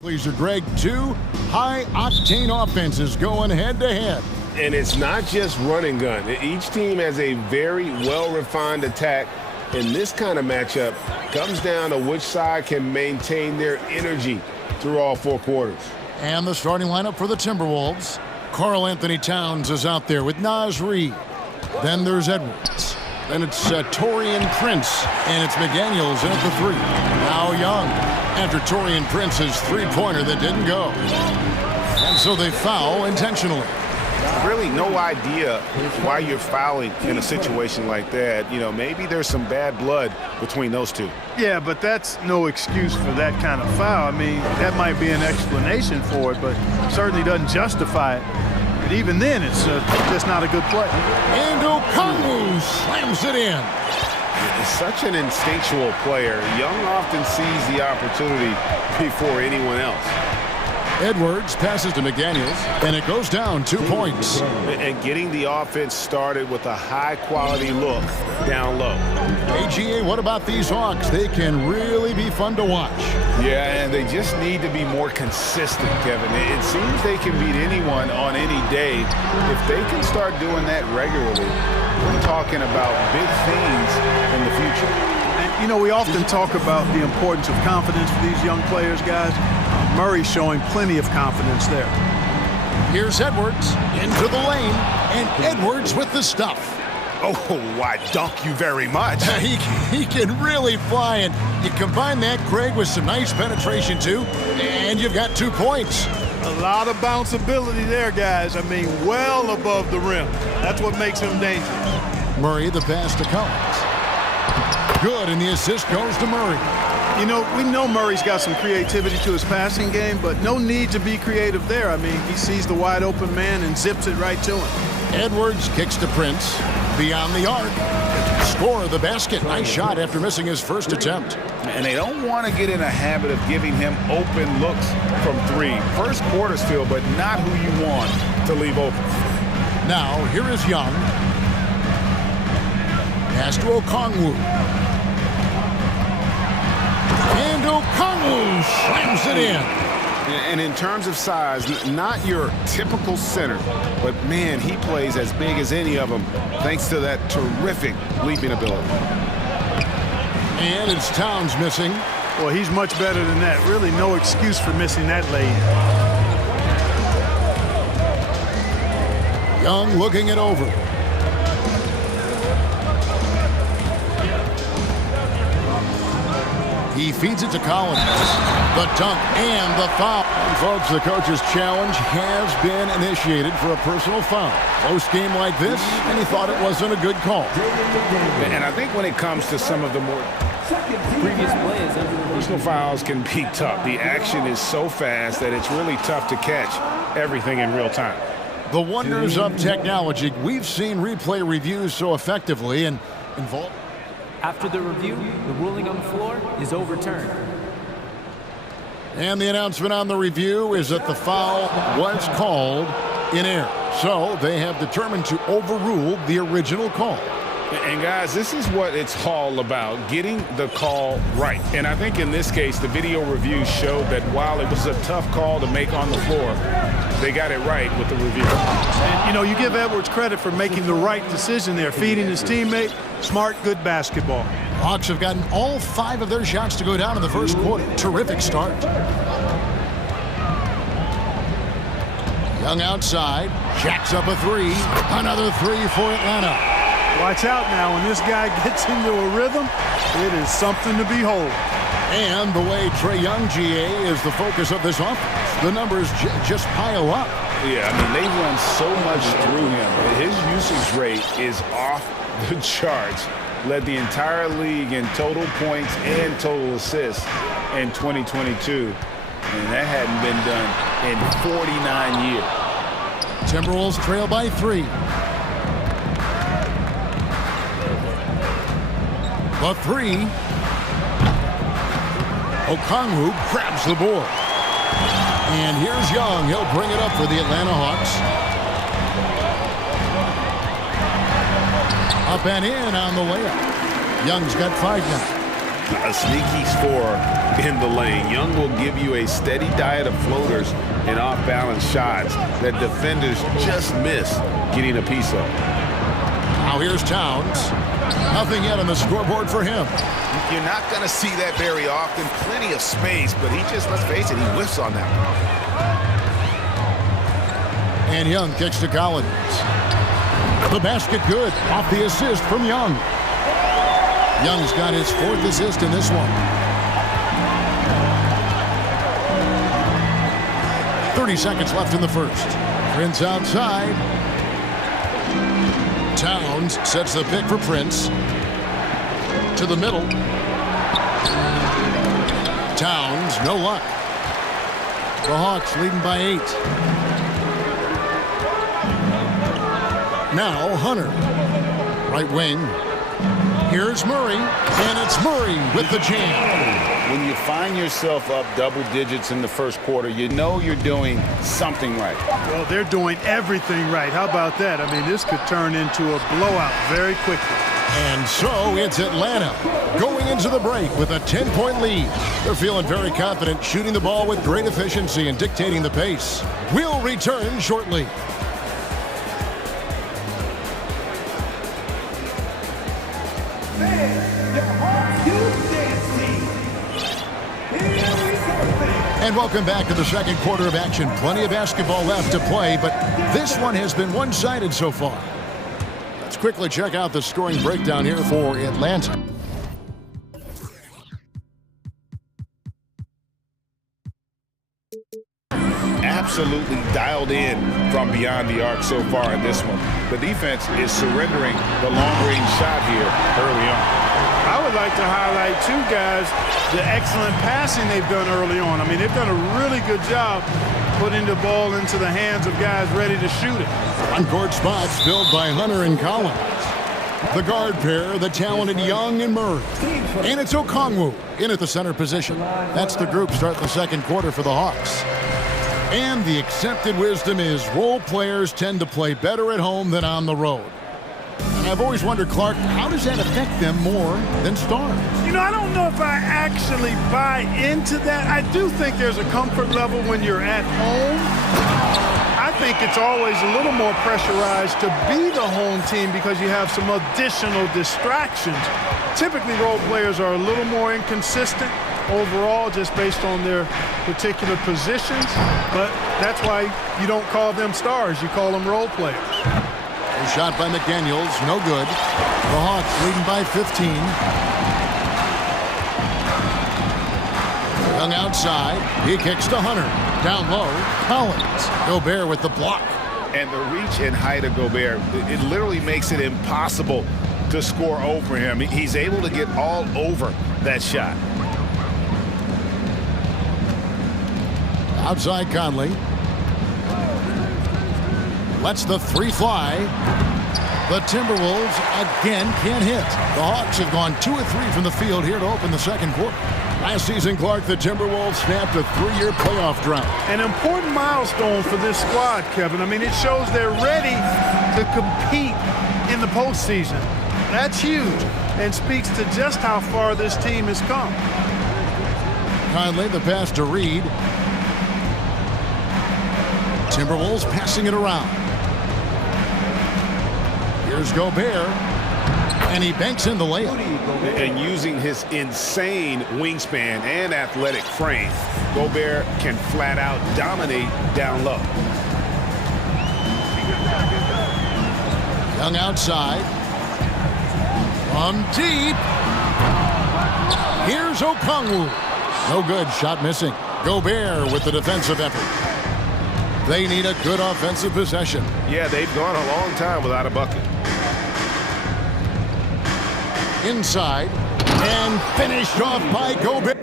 Please, Greg, two high-octane offenses going head-to-head. And it's not just run and gun. Each team has a very well-refined attack, and this kind of matchup comes down to which side can maintain their energy through all four quarters. And the starting lineup for the Timberwolves. Karl Anthony Towns is out there with Naz Reid. Then there's Edwards. Then it's Taurean Prince, and it's McDaniels in at the three. Now Young, after Taurean Prince's three-pointer that didn't go. And so they foul intentionally. Really no idea why you're fouling in a situation like that. You know, maybe there's some bad blood between those two. Yeah, but that's no excuse for that kind of foul. I mean, that might be an explanation for it, but certainly doesn't justify it. But even then, it's just not a good play. And Okongwu slams it in. Such an instinctual player. Young often sees the opportunity before anyone else. Edwards passes to McDaniels, and it goes down 2 points. And getting the offense started with a high-quality look down low. AGA, what about these Hawks? They can really be fun to watch. Yeah, and they just need to be more consistent, Kevin. It seems they can beat anyone on any day. If they can start doing that regularly, we're talking about big things in the future. And, you know, we often talk about the importance of confidence for these young players, guys. Murray's showing plenty of confidence there. Here's Edwards into the lane, and Edwards with the stuff. Oh, I dunk you very much. He can really fly, and you combine that, Craig, with some nice penetration, too, and you've got 2 points. A lot of bounceability there, guys. I mean, well above the rim. That's what makes him dangerous. Murray, the pass to Collins. Good, and the assist goes to Murray. You know, we know Murray's got some creativity to his passing game, but no need to be creative there. I mean, he sees the wide open man and zips it right to him. Edwards kicks to Prince. Beyond the arc. Score the basket. Nice shot after missing his first attempt. And they don't want to get in a habit of giving him open looks from three. First quarter still, but not who you want to leave open. Now, here is Young. Pass to Okongwu. And Okongwu slams it in. And in terms of size, not your typical center, but man, he plays as big as any of them thanks to that terrific leaping ability. And it's Towns missing. Well, he's much better than that. Really no excuse for missing that lay. Young looking it over. He feeds it to Collins. The dunk and the foul. And folks, the coach's challenge has been initiated for a personal foul. Close game like this, and he thought it wasn't a good call. And I think when it comes to some of the more previous plays, personal fouls can be tough. The action is so fast that it's really tough to catch everything in real time. The wonders of technology. We've seen replay reviews so effectively and involved. After the review, the ruling on the floor is overturned. And the announcement on the review is that the foul was called in error. So they have determined to overrule the original call. And guys, this is what it's all about, getting the call right. And I think in this case, the video review showed that while it was a tough call to make on the floor, they got it right with the review. And, you know, you give Edwards credit for making the right decision there, feeding his teammate. Smart, good basketball. Hawks have gotten all 5 of their shots to go down in the first quarter. Terrific start. Young outside, jacks up a 3. Another 3 for Atlanta. Watch out now. When this guy gets into a rhythm, it is something to behold. And the way Trae Young, GA, is the focus of this offense. The numbers just pile up. Yeah, I mean, they run so much through him. His usage rate is off the charts. Led the entire league in total points and total assists in 2022. And that hadn't been done in 49 years. Timberwolves trail by 3. The 3. Okongwu grabs the board. And here's Young. He'll bring it up for the Atlanta Hawks. Up and in on the layup. Young's got 5 now. a sneaky scorer in the lane. Young will give you a steady diet of floaters and off-balance shots that defenders just miss getting a piece of. Now here's Towns. Nothing yet on the scoreboard for him. You're not going to see that very often. Plenty of space, but he just, let's face it, he whiffs on that one. And Young kicks to Collins. The basket good. Off the assist from Young. Young's got his 4th assist in this one. 30 seconds left in the first. Prince outside. Towns sets the pick for Prince. To the middle. Towns, no luck. The Hawks leading by 8. Now Hunter. Right wing. Here's Murray. And it's Murray with the jam. When you find yourself up double digits in the first quarter, you know you're doing something right. Well, they're doing everything right. How about that? I mean, this could turn into a blowout very quickly. And so it's Atlanta going into the break with a 10-point lead. They're feeling very confident, shooting the ball with great efficiency and dictating the pace. We'll return shortly. And welcome back to the second quarter of action. Plenty of basketball left to play, but this one has been one-sided so far. Let's quickly check out the scoring breakdown here for Atlanta. Absolutely dialed in from beyond the arc so far in this one. The defense is surrendering the long-range shot here early on. I would like to highlight, too, guys, the excellent passing they've done early on. I mean, they've done a really good job putting the ball into the hands of guys ready to shoot it. On-court spots filled by Hunter and Collins. The guard pair, the talented Young and Murray. And it's Okongwu in at the center position. That's the group starting the second quarter for the Hawks. And the accepted wisdom is role players tend to play better at home than on the road. And I've always wondered, Clark, how does that affect them more than stars? You know, I don't know if I actually buy into that. I do think there's a comfort level when you're at home. I think it's always a little more pressurized to be the home team because you have some additional distractions. Typically, role players are a little more inconsistent overall just based on their particular positions, but that's why you don't call them stars. You call them role players. A shot by McDaniels, no good. The Hawks leading by 15. Young outside, he kicks to Hunter. Down low, Collins. Gobert with the block. And the reach and height of Gobert, it literally makes it impossible to score over him. He's able to get all over that shot. Outside Conley. Lets the three fly. The Timberwolves again can't hit. The Hawks have gone 2 of 3 from the field here to open the second quarter. Last season, Clark, the Timberwolves snapped a 3-year playoff drought. An important milestone for this squad, Kevin. I mean, it shows they're ready to compete in the postseason. That's huge and speaks to just how far this team has come. Conley, the pass to Reed. Timberwolves passing it around. Here's Gobert. And he banks in the layup. And using his insane wingspan and athletic frame, Gobert can flat out dominate down low. Young outside. From deep. Here's Okongwu. No good. Shot missing. Gobert with the defensive effort. They need a good offensive possession. Yeah, they've gone a long time without a bucket. Inside. And finished off by Gobert.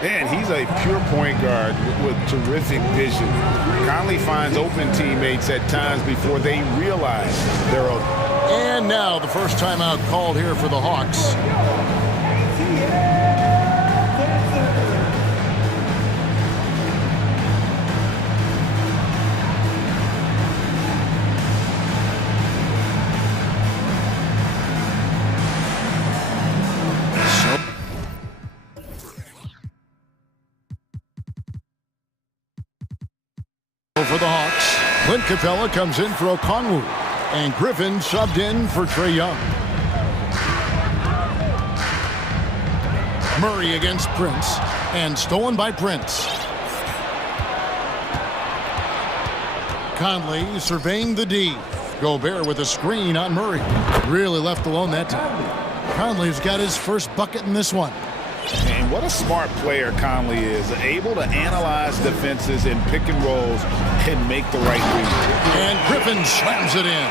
Man, he's a pure point guard with terrific vision. Conley finds open teammates at times before they realize they're open. And now the first timeout called here for the Hawks. for the Hawks. Clint Capella comes in for Okongwu. And Griffin subbed in for Trae Young. Murray against Prince. And stolen by Prince. Conley surveying the D. Gobert with a screen on Murray. Really left alone that time. Conley's got his first bucket in this one. And what a smart player Conley is. Able to analyze defenses in pick and rolls and make the right read. And Griffin slams it in.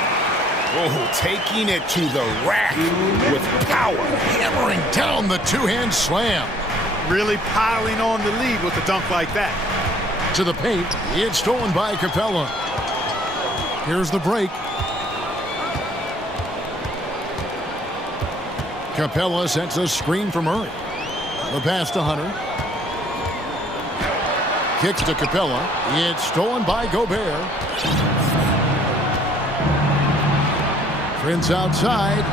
Oh, taking it to the rack with power. Hammering down the two-hand slam. Really piling on the lead with a dunk like that. To the paint. It's stolen by Capella. Here's the break. Capella sets a screen for Murray. The pass to Hunter. Kicks to Capella. It's stolen by Gobert. Prince outside.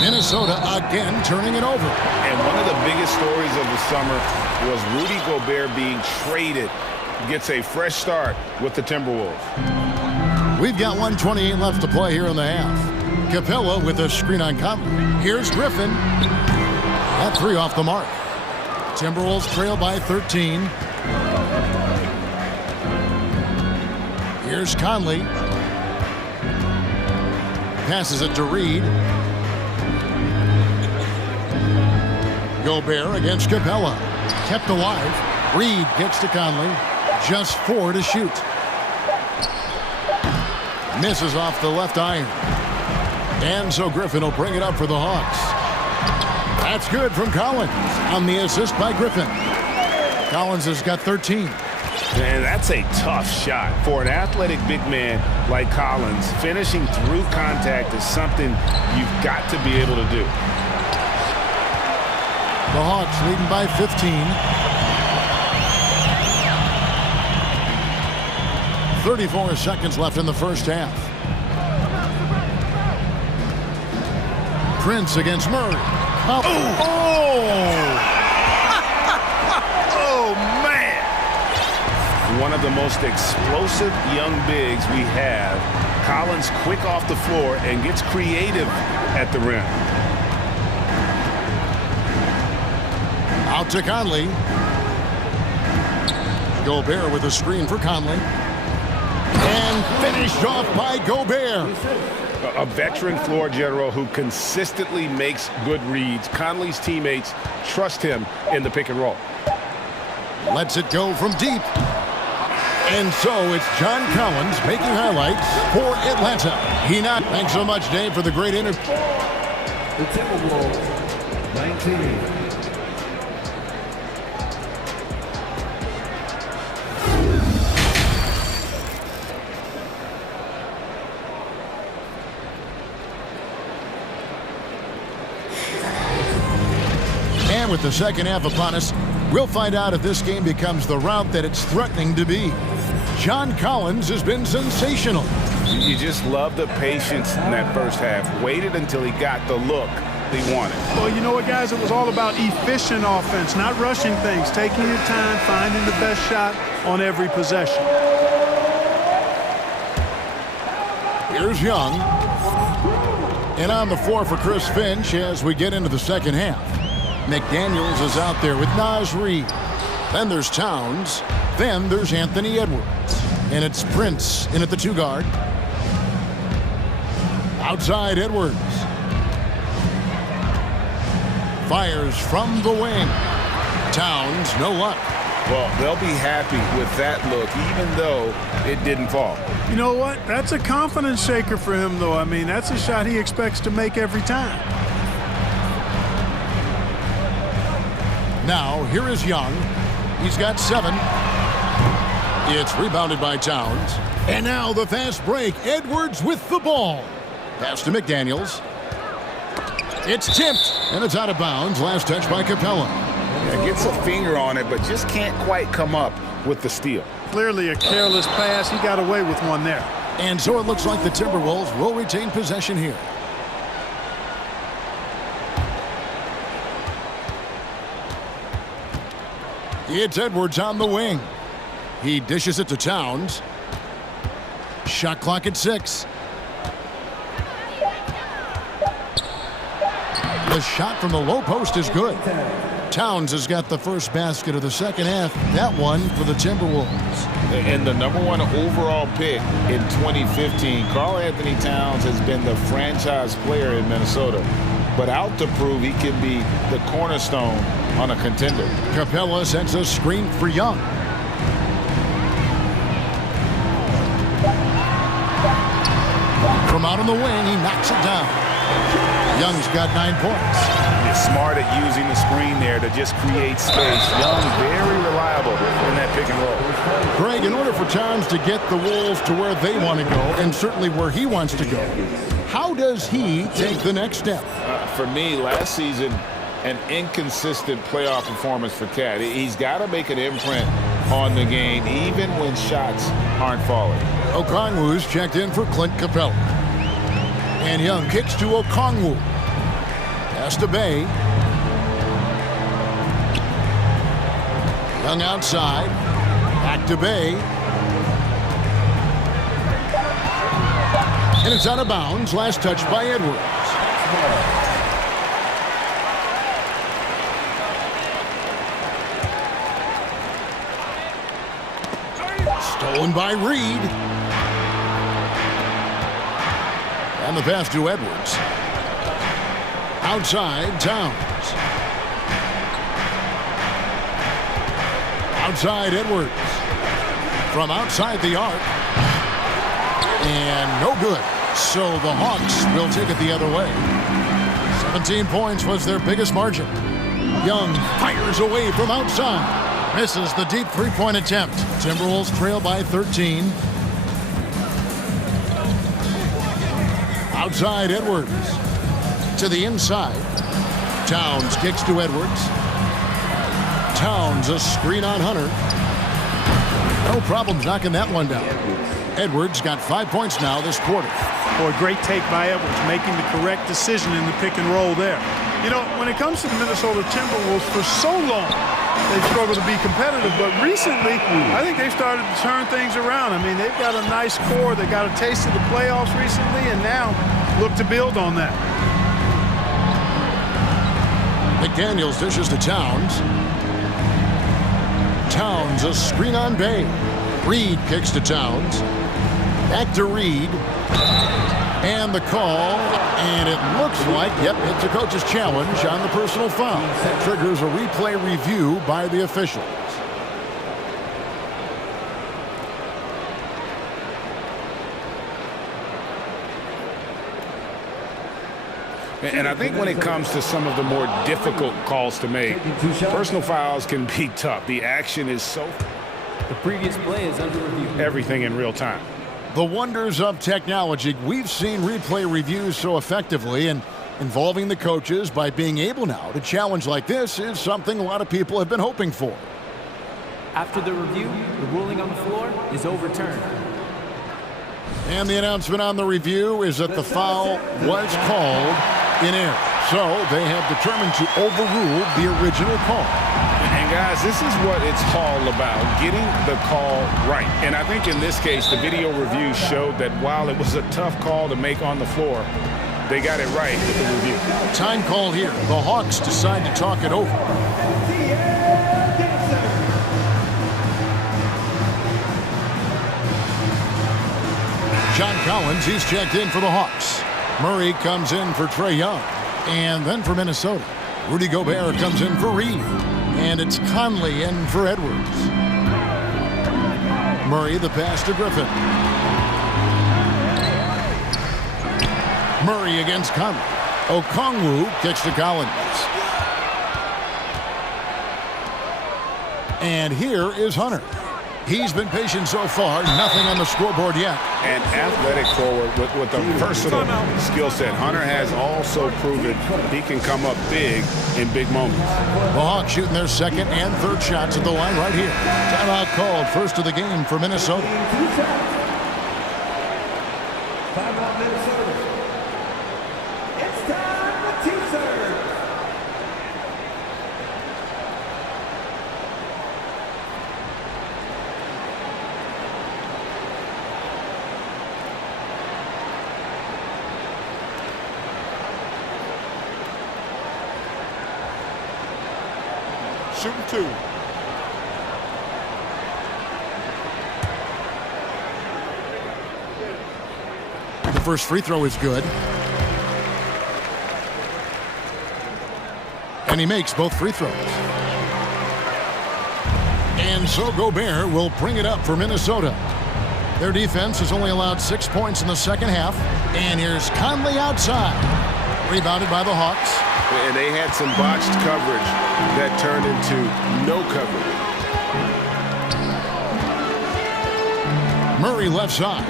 Minnesota again turning it over. And one of the biggest stories of the summer was Rudy Gobert being traded. Gets a fresh start with the Timberwolves. We've got 1:28 left to play here in the half. Capella with a screen on Conley. Here's Griffin. That three off the mark. Timberwolves trail by 13. Here's Conley. Passes it to Reed. Gobert against Capella. Kept alive. Reed kicks to Conley. Just 4 to shoot. Misses off the left iron. And so Griffin will bring it up for the Hawks. That's good from Collins on the assist by Griffin. Collins has got 13. And that's a tough shot for an athletic big man like Collins. Finishing through contact is something you've got to be able to do. The Hawks leading by 15. 34 seconds left in the first half. Prince against Murray. Oh! Oh, man! One of the most explosive young bigs we have. Collins quick off the floor and gets creative at the rim. Out to Conley. Gobert with a screen for Conley. And finished off by Gobert. A veteran floor general who consistently makes good reads. Conley's teammates trust him in the pick and roll. Lets it go from deep. And so it's John Collins making highlights for Atlanta. Thanks so much, Dave, for the great interview. The Timberwolves, 19. And with the second half upon us, we'll find out if this game becomes the route that it's threatening to be. John Collins has been sensational. You just love the patience in that first half. Waited until he got the look he wanted. Well, you know what, guys? It was all about efficient offense, not rushing things, taking your time, finding the best shot on every possession. Here's Young. And on the floor for Chris Finch as we get into the second half. McDaniels is out there with Naz Reid. Then there's Towns. Then there's Anthony Edwards. And it's Prince in at the 2 guard. Outside Edwards. Fires from the wing. Towns, no luck. Well, they'll be happy with that look, even though it didn't fall. You know what? That's a confidence shaker for him, though. I mean, that's a shot he expects to make every time. Now, here is Young. He's got 7. It's rebounded by Towns. And now the fast break. Edwards with the ball. Pass to McDaniels. It's tipped, and it's out of bounds. Last touch by Capella. Yeah, gets a finger on it, but just can't quite come up with the steal. Clearly a careless pass. He got away with one there. And so it looks like the Timberwolves will retain possession here. It's Edwards on the wing. He dishes it to Towns. Shot clock at 6. The shot from the low post is good. Towns has got the first basket of the second half. That one for the Timberwolves. And the #1 overall pick in 2015, Karl Anthony Towns has been the franchise player in Minnesota, but out to prove he can be the cornerstone on a contender. Capella sends a screen for Young. From out on the wing, he knocks it down. Young's got 9 points. He's smart at using the screen there to just create space. Young, very reliable in that pick and roll. Greg, in order for Towns to get the Wolves to where they want to go, and certainly where he wants to go, how does he take the next step? For me, last season, an inconsistent playoff performance for Cat. He's got to make an imprint on the game, even when shots aren't falling. Okongwu's checked in for Clint Capella. And Young kicks to Okongwu. Pass to Bay. Young outside. Back to Bay. And it's out of bounds. Last touch by Edwards. Stolen by Reed. And the pass to Edwards. Outside, Towns. Outside, Edwards. From outside the arc. And no good. So the Hawks will take it the other way. 17 points was their biggest margin. Young fires away from outside. Misses the deep three-point attempt. Timberwolves trail by 13. Outside, Edwards. To the inside. Towns kicks to Edwards. Towns a screen on Hunter. No problems knocking that one down. Edwards got 5 points now this quarter. Boy, great take by Edwards, making the correct decision in the pick and roll there. You know, when it comes to the Minnesota Timberwolves, for so long, they've struggled to be competitive, but recently, I think they've started to turn things around. I mean, they've got a nice core. They got a taste of the playoffs recently, and now look to build on that. McDaniels dishes to Towns. Towns a screen on Bay. Reed kicks to Towns. Back to Reed. And the call, and it looks like, yep, it's a coach's challenge on the personal foul. That triggers a replay review by the officials. And I think when it comes to some of the more difficult calls to make, personal fouls can be tough. The action is so... The previous play is under review. Everything in real time. The wonders of technology. We've seen replay reviews so effectively, and involving the coaches by being able now to challenge like this is something a lot of people have been hoping for. After the review, the ruling on the floor is overturned. And the announcement on the review is that the foul was called in error. So they have determined to overrule the original call. And guys, this is what it's all about, getting the call right. And I think in this case, the video review showed that while it was a tough call to make on the floor, they got it right with the review. Time call here. The Hawks decide to talk it over. John Collins, he's checked in for the Hawks. Murray comes in for Trae Young. And then for Minnesota, Rudy Gobert comes in for Reed. And it's Conley in for Edwards. Murray the pass to Griffin. Murray against Conley. Okongwu kicks to Collins. And here is Hunter. He's been patient so far. Nothing on the scoreboard yet. An athletic forward with a versatile skill set. Hunter has also proven he can come up big in big moments. The Hawks shooting their second and third shots at the line right here. Timeout called, first of the game for Minnesota. Timeout, Minnesota. It's time to teaser. shooting 2. The first free throw is good. And he makes both free throws. And so Gobert will bring it up for Minnesota. Their defense has only allowed 6 points in the second half. And here's Conley outside. Rebounded by the Hawks. And they had some botched coverage that turned into no coverage. Murray left side.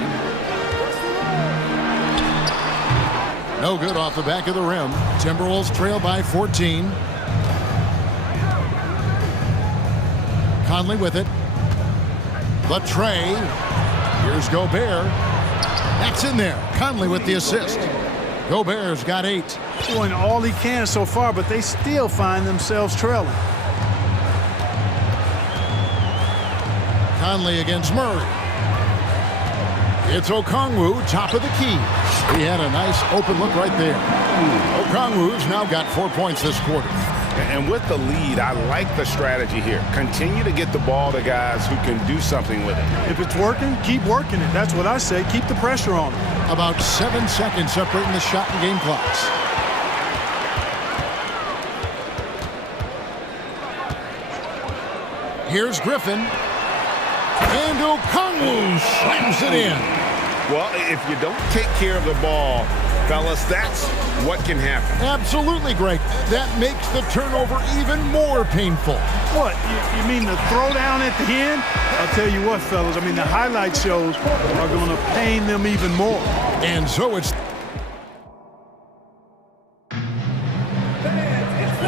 No good off the back of the rim. Timberwolves trail by 14. Conley with it. The tray. Here's Gobert. That's in there. Conley with the assist. Gobert's got 8. Doing all he can so far, but they still find themselves trailing. Conley against Murray. It's Okongwu, top of the key. He had a nice open look right there. Okongwu's now got 4 points this quarter. And with the lead, I like the strategy here. Continue to get the ball to guys who can do something with it. If it's working, keep working it. That's what I say. Keep the pressure on them. About 7 seconds separating the shot and game clocks. Here's Griffin. And Okongwu slams it in. Well, if you don't take care of the ball, fellas, that's what can happen. Absolutely, Greg. That makes the turnover even more painful. What? You mean the throwdown at the end? I'll tell you what, fellas. I mean, the highlight shows are going to pain them even more. And so it's...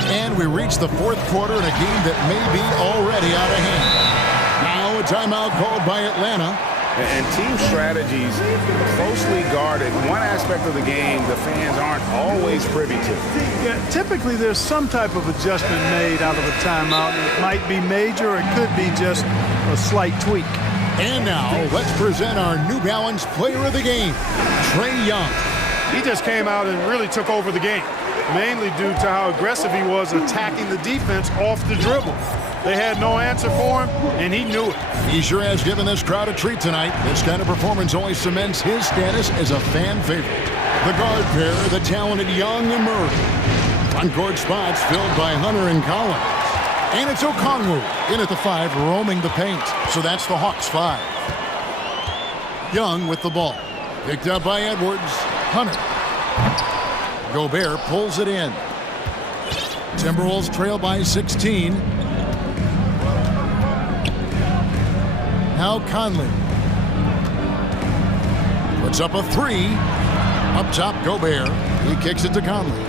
And we reach the fourth quarter in a game that may be already out of hand. Now a timeout called by Atlanta. And team strategies closely guarded. One aspect of the game the fans aren't always privy to. Yeah, typically there's some type of adjustment made out of a timeout. It might be major, or it could be just a slight tweak. And now let's present our New Balance player of the game, Trae Young. He just came out and really took over the game, mainly due to how aggressive he was attacking the defense off the dribble. They had no answer for him, and he knew it. He sure has given this crowd a treat tonight. This kind of performance only cements his status as a fan favorite. The guard pair, the talented Young and Murray. On-court spots filled by Hunter and Collins. And it's Okongwu in at the 5, roaming the paint. So that's the Hawks' 5. Young with the ball. Picked up by Edwards. Hunter. Gobert pulls it in. Timberwolves trail by 16. Now Conley puts up a 3. Up top, Gobert. He kicks it to Conley.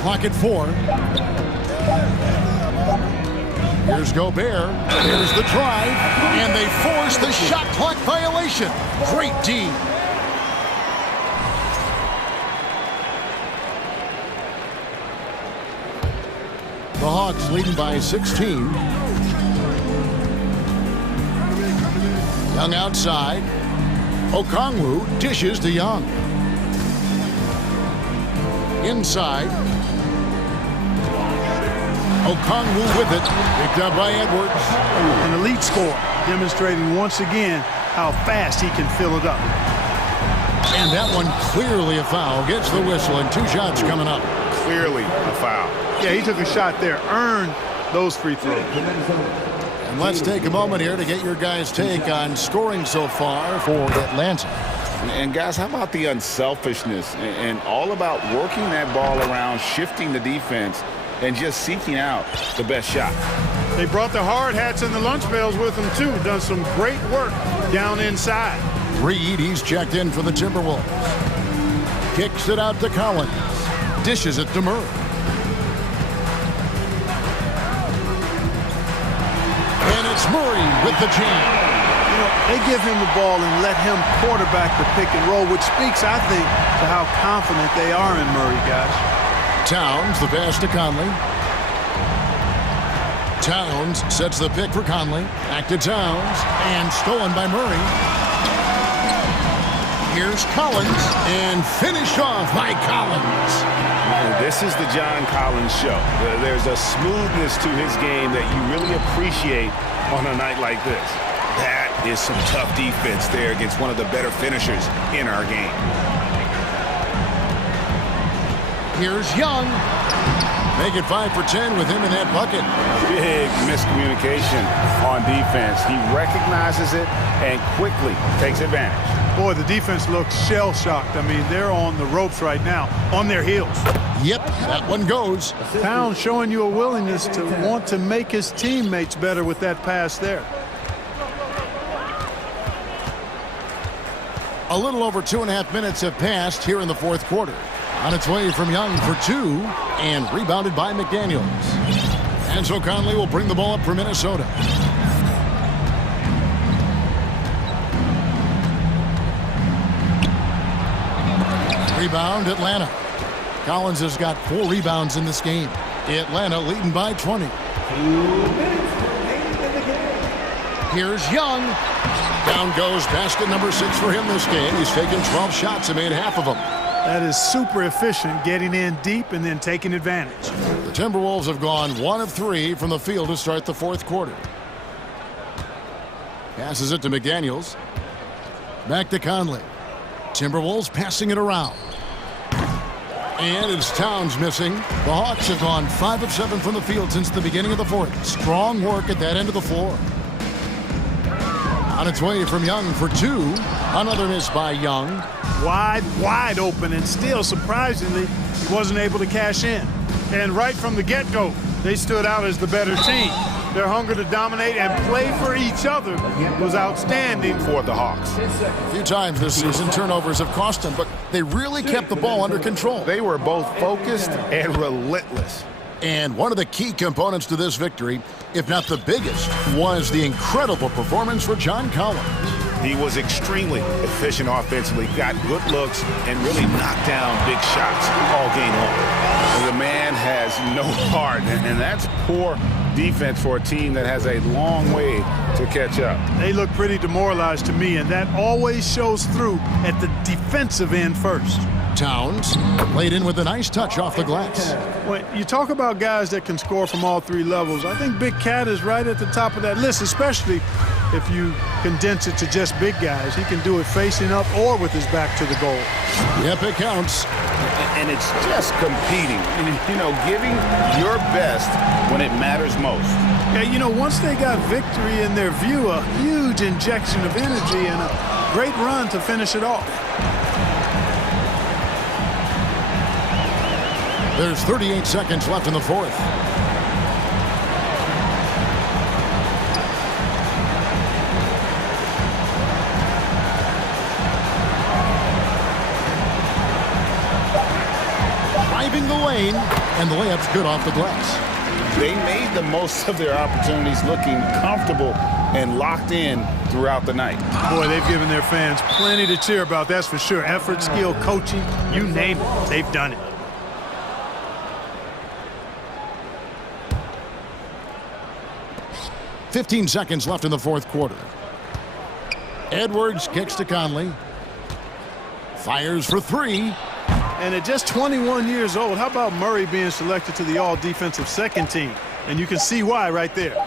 Clock at 4. Here's Gobert. Here's the drive. And they force the shot clock violation. Great D. The Hawks leading by 16. Young outside. Okongwu dishes to Young. Inside. Okongwu with it. Picked up by Edwards. An elite scorer, demonstrating once again how fast he can fill it up. And that one clearly a foul. Gets the whistle, and 2 shots coming up. Clearly a foul. Yeah, he took a shot there, earned those free throws. And let's take a moment here to get your guys' take on scoring so far for Atlanta. And guys, how about the unselfishness and all about working that ball around, shifting the defense, and just seeking out the best shot? They brought the hard hats and the lunch pails with them, too. Done some great work down inside. Reed, he's checked in for the Timberwolves. Kicks it out to Collins. Dishes it to Murray. And it's Murray with the jam. You know, they give him the ball and let him quarterback the pick and roll, which speaks, I think, to how confident they are in Murray, guys. Towns, the pass to Conley. Towns sets the pick for Conley. Back to Towns. And stolen by Murray. Here's Collins, and finished off by Collins. This is the John Collins show. There's a smoothness to his game that you really appreciate on a night like this. That is some tough defense there against one of the better finishers in our game. Here's Young. Make it 5 for 10 with him in that bucket. Big miscommunication on defense. He recognizes it and quickly takes advantage. Boy, the defense looks shell-shocked. I mean, they're on the ropes right now, on their heels. Yep, that one goes. Towns showing you a willingness to want to make his teammates better with that pass there. A little over 2.5 minutes have passed here in the fourth quarter. On its way from Young for 2, and rebounded by McDaniels. And so Conley will bring the ball up for Minnesota. Rebound, Atlanta. Collins has got 4 rebounds in this game. Atlanta leading by 20. 2 minutes remaining in the game. Here's Young. Down goes basket number 6 for him this game. He's taken 12 shots and made half of them. That is super efficient, getting in deep and then taking advantage. The Timberwolves have gone 1 of 3 from the field to start the fourth quarter. Passes it to McDaniels. Back to Conley. Timberwolves passing it around. And it's Towns missing. The Hawks have gone 5 of 7 from the field since the beginning of the fourth. Strong work at that end of the floor. On its way from Young for 2. Another miss by Young. Wide open, and still, surprisingly, he wasn't able to cash in. And right from the get-go, they stood out as the better team. Their hunger to dominate and play for each other was outstanding for the Hawks. A few times this season, turnovers have cost them, but they really kept the ball under control. They were both focused and relentless. And one of the key components to this victory, if not the biggest, was the incredible performance for John Collins. He was extremely efficient offensively, got good looks, and really knocked down big shots all game long. The man has no heart, and that's poor defense for a team that has a long way to catch up. They look pretty demoralized to me, and that always shows through at the defensive end first. Towns laid in with a nice touch off the glass. When you talk about guys that can score from all 3 levels, I think Big Cat is right at the top of that list, especially if you condense it to just big guys. He can do it facing up or with his back to the goal. Yep, it counts. And it's just competing, you know, giving your best when it matters most. Yeah, you know, once they got victory in their view, a huge injection of energy and a great run to finish it off. There's 38 seconds left in the fourth. Driving the lane, and the layup's good off the glass. They made the most of their opportunities, looking comfortable and locked in throughout the night. Boy, they've given their fans plenty to cheer about, that's for sure. Effort, skill, coaching, you name it, they've done it. .15 seconds left in the fourth quarter. Edwards kicks to Conley. Fires for 3. And at just 21 years old, how about Murray being selected to the all-defensive second team? And you can see why right there.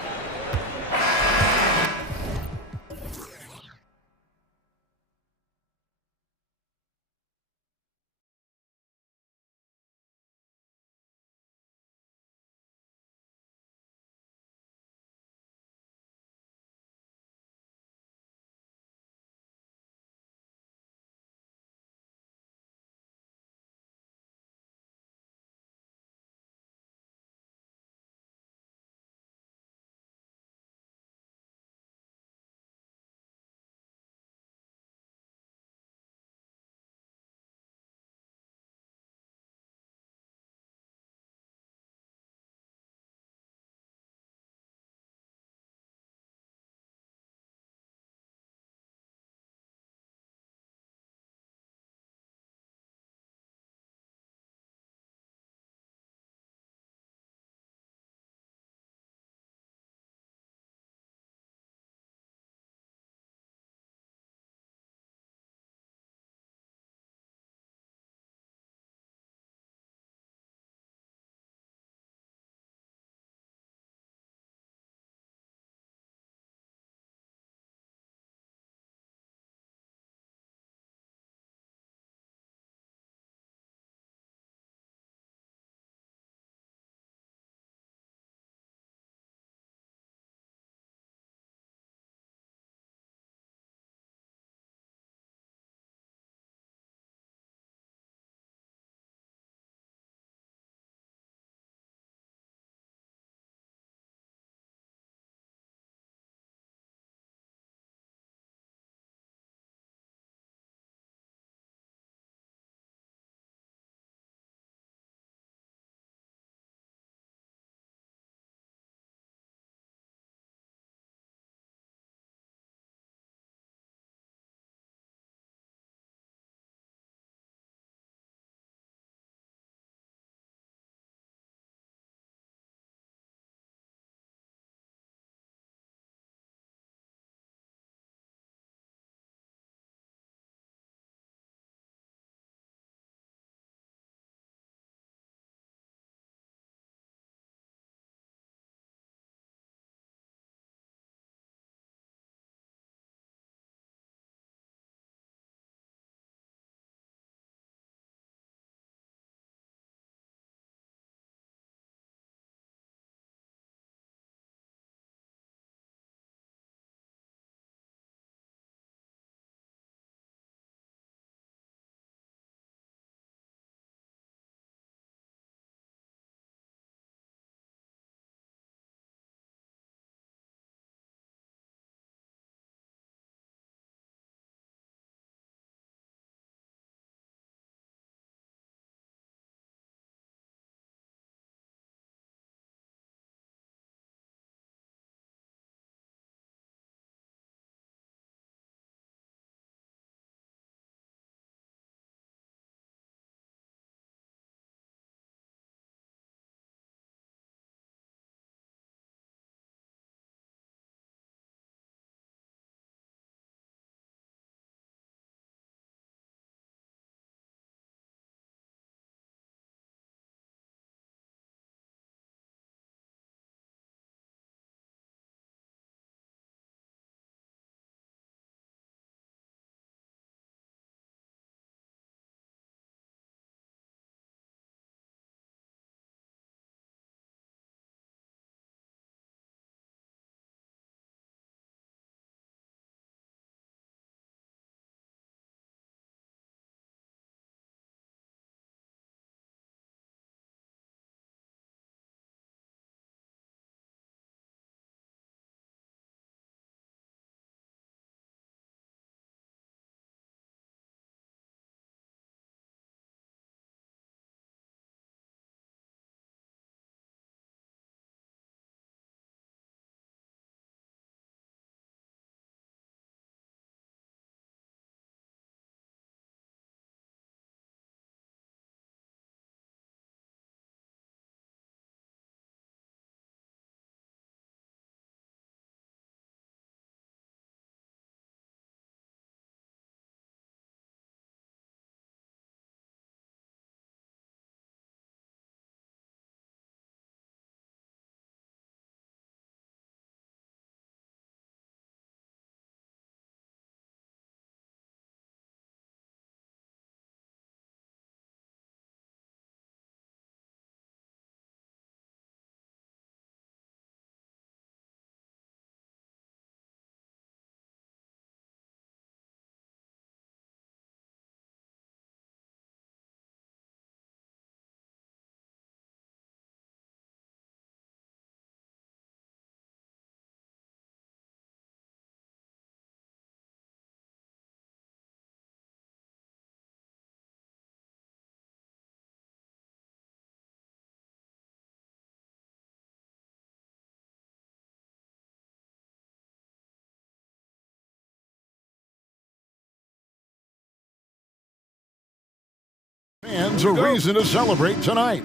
Fans a reason to celebrate tonight.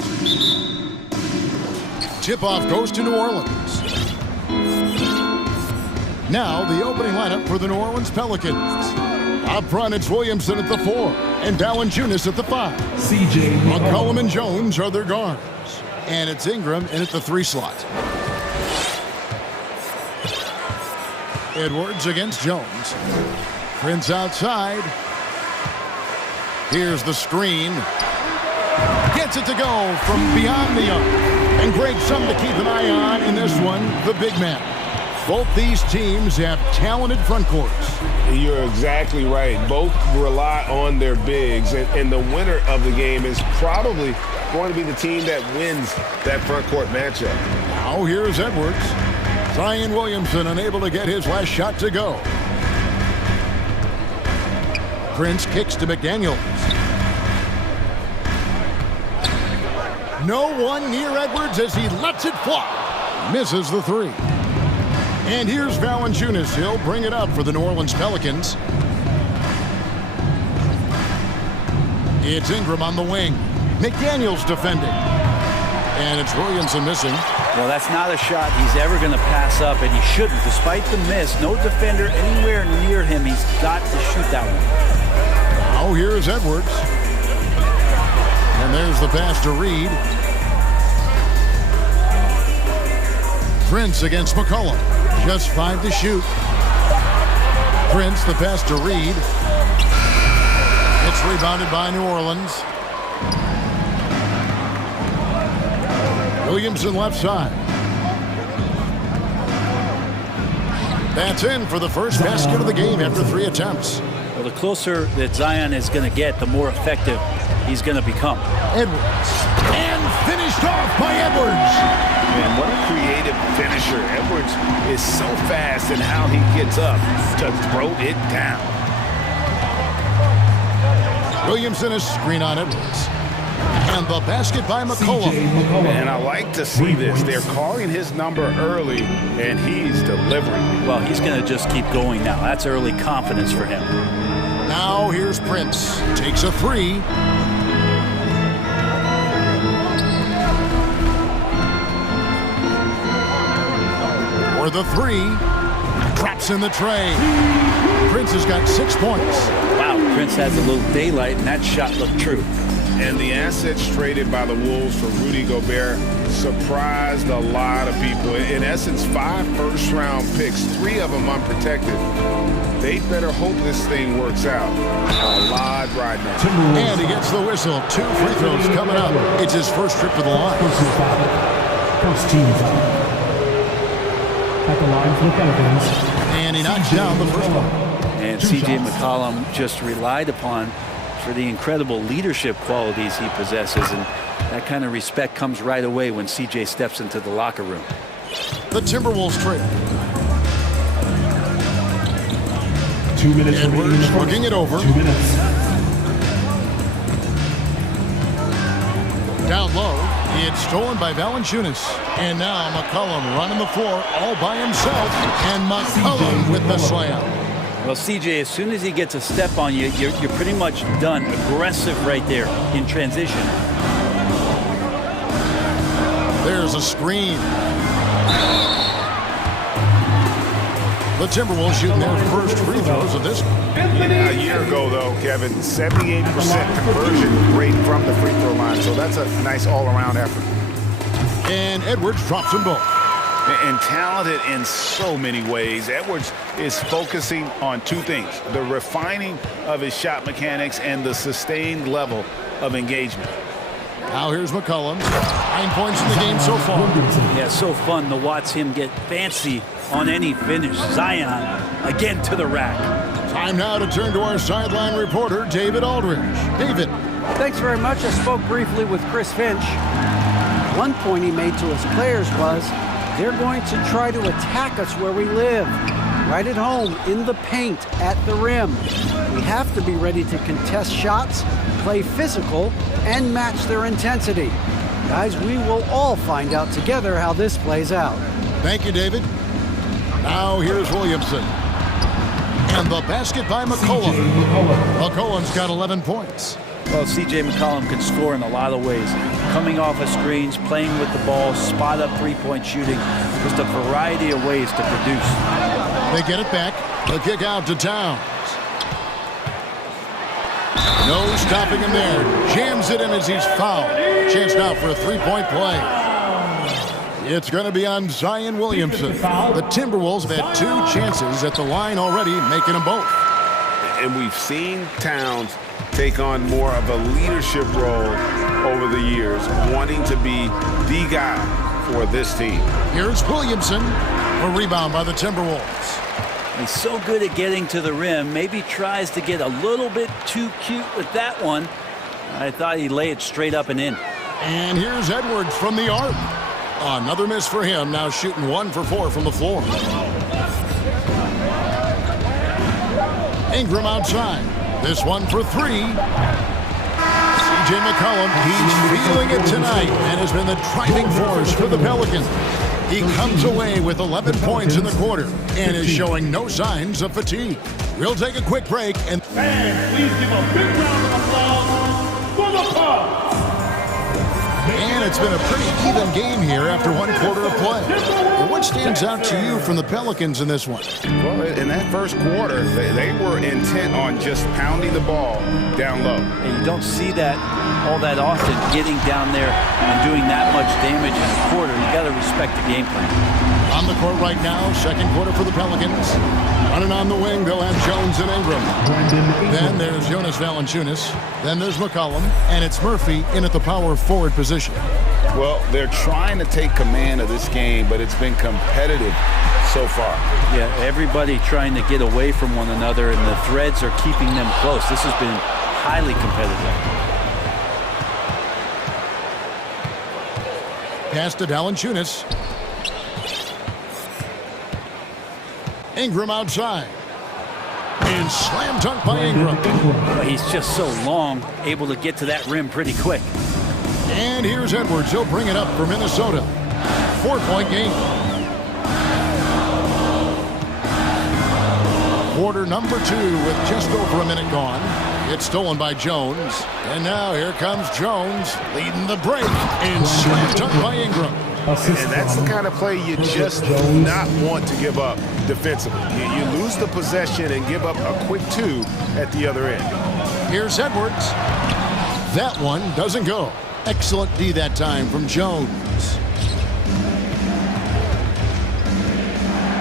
Tip-off goes to New Orleans. Now the opening lineup for the New Orleans Pelicans. Up front, it's Williamson at the 4 and Valanciunas at the 5. CJ McCollum and Jones are their guards. And it's Ingram in at the 3 slot. Edwards against Jones. Prince outside. Here's the screen. Gets it to go from beyond the arc. And great something to keep an eye on in this one, the big man. Both these teams have talented front courts. You're exactly right. Both rely on their bigs, and the winner of the game is probably going to be the team that wins that front court matchup. Now here's Edwards. Zion Williamson unable to get his last shot to go. Prince kicks to McDaniels. No one near Edwards as he lets it fly. Misses the 3. And here's Valanciunas. He'll bring it up for the New Orleans Pelicans. It's Ingram on the wing. McDaniels defending. And it's Williamson missing. Well, that's not a shot he's ever going to pass up, and he shouldn't. Despite the miss, no defender anywhere near him. He's got to shoot that one. Now here's Edwards. And there's the pass to Reed. Prince against McCollum. Just 5 to shoot. Prince, the pass to Reed. It's rebounded by New Orleans. Williamson left side. That's in for the first basket of the game after 3 attempts. Well, the closer that Zion is going to get, the more effective he's going to become. Edwards. And finished off by Edwards. Man, what a creative finisher. Edwards is so fast in how he gets up to throw it down. Williamson is screen on Edwards. And the basket by McCollum. And I like to see this. They're calling his number early, and he's delivering. Well, he's going to just keep going now. That's early confidence for him. Now here's Prince. Takes a 3. For the 3. Drops in the tray. Prince has got 6 points. Wow, Prince has a little daylight, and that shot looked true. And the assets traded by the Wolves for Rudy Gobert surprised a lot of people. In essence, 5 first-round picks, 3 of them unprotected. They better hope this thing works out. A lot right now. And he gets the whistle. 2 free throws coming up. It's his first trip to the line. First team foul. At the line for the Pelicans. And he knocks down the first one. And C.J. McCollum just relied upon for the incredible leadership qualities he possesses, and that kind of respect comes right away when C.J. steps into the locker room. The Timberwolves trade. 2 minutes remaining. Edwards looking it over. 2 minutes. Down low. It's stolen by Valanciunas. And now McCollum running the floor all by himself. And McCollum with the slam. Well, CJ, as soon as he gets a step on you, you're pretty much done. Aggressive right there in transition. There's a screen. The Timberwolves shooting their first free throws of this one. Yeah, a year ago, though, Kevin, 78% conversion rate from the free throw line. So that's a nice all-around effort. And Edwards drops them both. And talented in so many ways. Edwards is focusing on 2 things: the refining of his shot mechanics and the sustained level of engagement. Now here's McCollum. 9 points in the game so far. Yeah, so fun to watch him get fancy on any finish. Zion again to the rack. Time now to turn to our sideline reporter, David Aldridge. David. Thanks very much. I spoke briefly with Chris Finch. One point he made to his players was, they're going to try to attack us where we live, right at home, in the paint, at the rim. We have to be ready to contest shots, play physical, and match their intensity. Guys, we will all find out together how this plays out. Thank you, David. Now here's Williamson. And the basket by McCollum. McCollum's got 11 points. Well, C.J. McCollum can score in a lot of ways. Coming off of screens, playing with the ball, spot-up three-point shooting. Just a variety of ways to produce. They get it back. The kick out to Towns. No stopping him there. Jams it in as he's fouled. Chance now for a three-point play. It's going to be on Zion Williamson. The Timberwolves have had 2 chances at the line already, making them both. And we've seen Towns take on more of a leadership role over the years, wanting to be the guy for this team. Here's Williamson. A rebound by the Timberwolves. He's so good at getting to the rim. Maybe tries to get a little bit too cute with that one. I thought he'd lay it straight up and in. And here's Edwards from the arc. Another miss for him, now shooting 1 for 4 from the floor. Ingram outside. This one for 3. C.J. McCollum, he's feeling it tonight and has been the driving force for the Pelicans. He comes away with 11 points in the quarter and is showing no signs of fatigue. We'll take a quick break and please give a big round of applause for the Pub. And it's been a pretty even game here after 1 quarter of play. And what stands out to you from the Pelicans in this one? Well, in that first quarter, they were intent on just pounding the ball down low. And you don't see that all that often, getting down there and doing that much damage in a quarter. You got to respect the game plan. On the court right now, second quarter for the Pelicans. Running on the wing, they'll have Jones and Ingram. Then there's Jonas Valanciunas. Then there's McCollum. And it's Murphy in at the power forward position. Well, they're trying to take command of this game, but it's been competitive so far. Yeah, everybody trying to get away from one another, and the threads are keeping them close. This has been highly competitive. Pass to Valanciunas. Ingram outside. And slam dunk by Ingram. He's just so long, able to get to that rim pretty quick. And here's Edwards. He'll bring it up for Minnesota. 4-point game. Quarter number 2 with just over a minute gone. It's stolen by Jones. And now here comes Jones leading the break. And slam dunk by Ingram. And that's the kind of play you just do not want to give up defensively. You lose the possession and give up a quick 2 at the other end. Here's Edwards. That one doesn't go. Excellent D that time from Jones.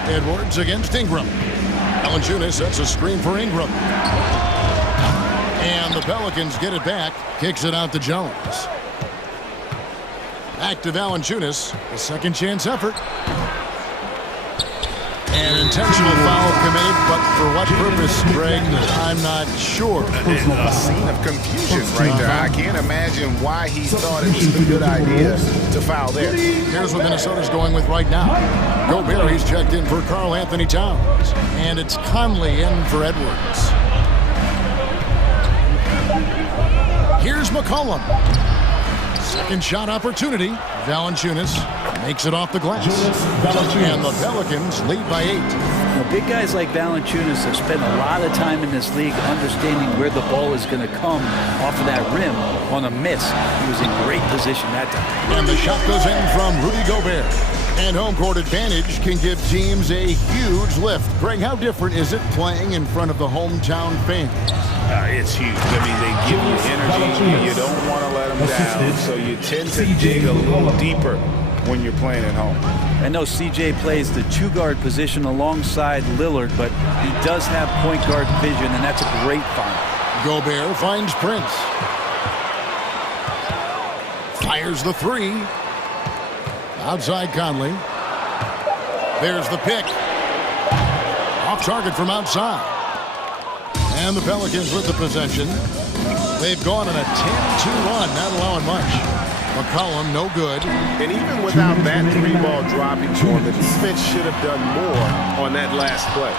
Edwards against Ingram. Valanciunas sets a screen for Ingram. And the Pelicans get it back. Kicks it out to Jones. Back to Valanciunas. A second chance effort. An intentional foul committed, but for what purpose, Greg, I'm not sure. A scene of confusion right there. I can't imagine why he thought it was a good idea to foul there. Here's what Minnesota's going with right now. Gobert, he's checked in for Karl Anthony Towns. And it's Conley in for Edwards. Here's McCollum. Second shot opportunity. Valanciunas makes it off the glass. And the Pelicans lead by 8. Well, big guys like Valanciunas have spent a lot of time in this league understanding where the ball is going to come off of that rim on a miss. He was in great position that time. And the shot goes in from Rudy Gobert. And home court advantage can give teams a huge lift. Greg, how different is it playing in front of the hometown fans? It's huge. I mean, they give you energy. You don't want to let them down, so you tend to dig a little deeper when you're playing at home. I know CJ plays the 2-guard position alongside Lillard, but he does have point guard vision, and that's a great find. Gobert finds Prince. Fires the 3. Outside Conley. There's the pick. Off target from outside. And the Pelicans with the possession. They've gone on a 10-2 run, not allowing much. McCollum, no good. And even without that 3-ball dropping for him, the defense should have done more on that last play.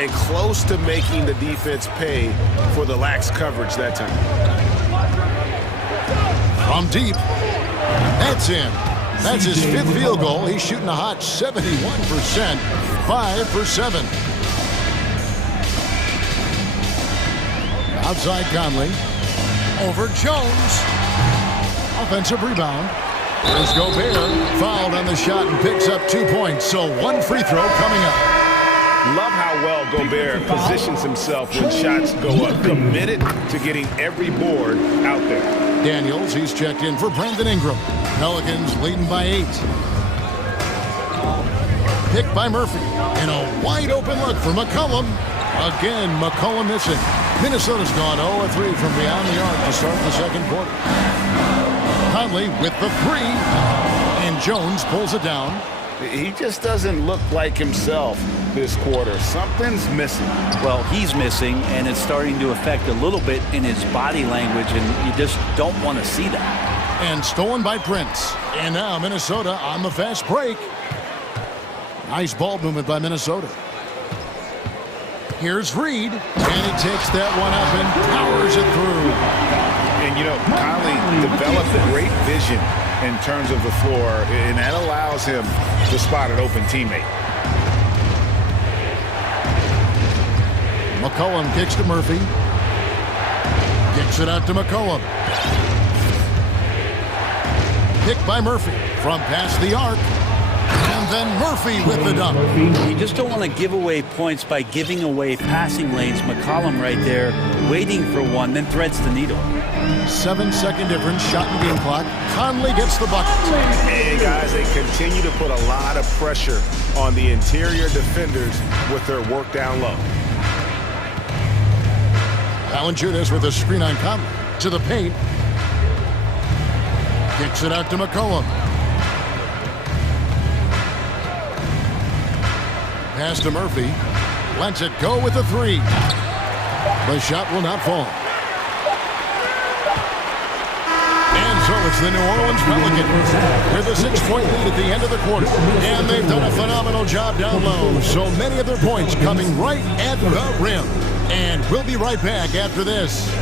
And close to making the defense pay for the lax coverage that time. From deep. That's in. That's his 5th field goal. He's shooting a hot 71%. 5 for 7. Outside Conley. Over Jones. Offensive rebound. There's Gobert. Fouled on the shot and picks up 2 points. So one free throw coming up. Love how well Gobert positions himself when shots go up. Committed to getting every board out there. Daniels, he's checked in for Brandon Ingram. Pelicans leading by 8. Picked by Murphy. And a wide open look for McCollum. Again, McCollum missing. Minnesota's gone 0-3 from beyond the arc to start the second quarter. Conley with the 3. And Jones pulls it down. He just doesn't look like himself this quarter. Something's missing. Well, he's missing, and it's starting to affect a little bit in his body language, and you just don't want to see that. And stolen by Prince. And now Minnesota on the fast break. Nice ball movement by Minnesota. Here's Reed, and he takes that one up and powers it through. And, you know, Conley developed a great vision in terms of the floor, and that allows him to spot an open teammate. McCollum kicks to Murphy. Kicks it out to McCollum. Picked by Murphy from past the arc. And then Murphy with the dunk. You just don't want to give away points by giving away passing lanes. McCollum right there, waiting for one, then threads the needle. 7-second difference, shot and game clock. Conley gets the bucket. And guys, they continue to put a lot of pressure on the interior defenders with their work down low. Valanciunas with a screen on Conley. To the paint. Kicks it out to McCollum. Pass to Murphy. Lets it go with the 3. The shot will not fall. And so it's the New Orleans Pelicans with a 6-point lead at the end of the quarter. And they've done a phenomenal job down low. So many of their points coming right at the rim. And we'll be right back after this.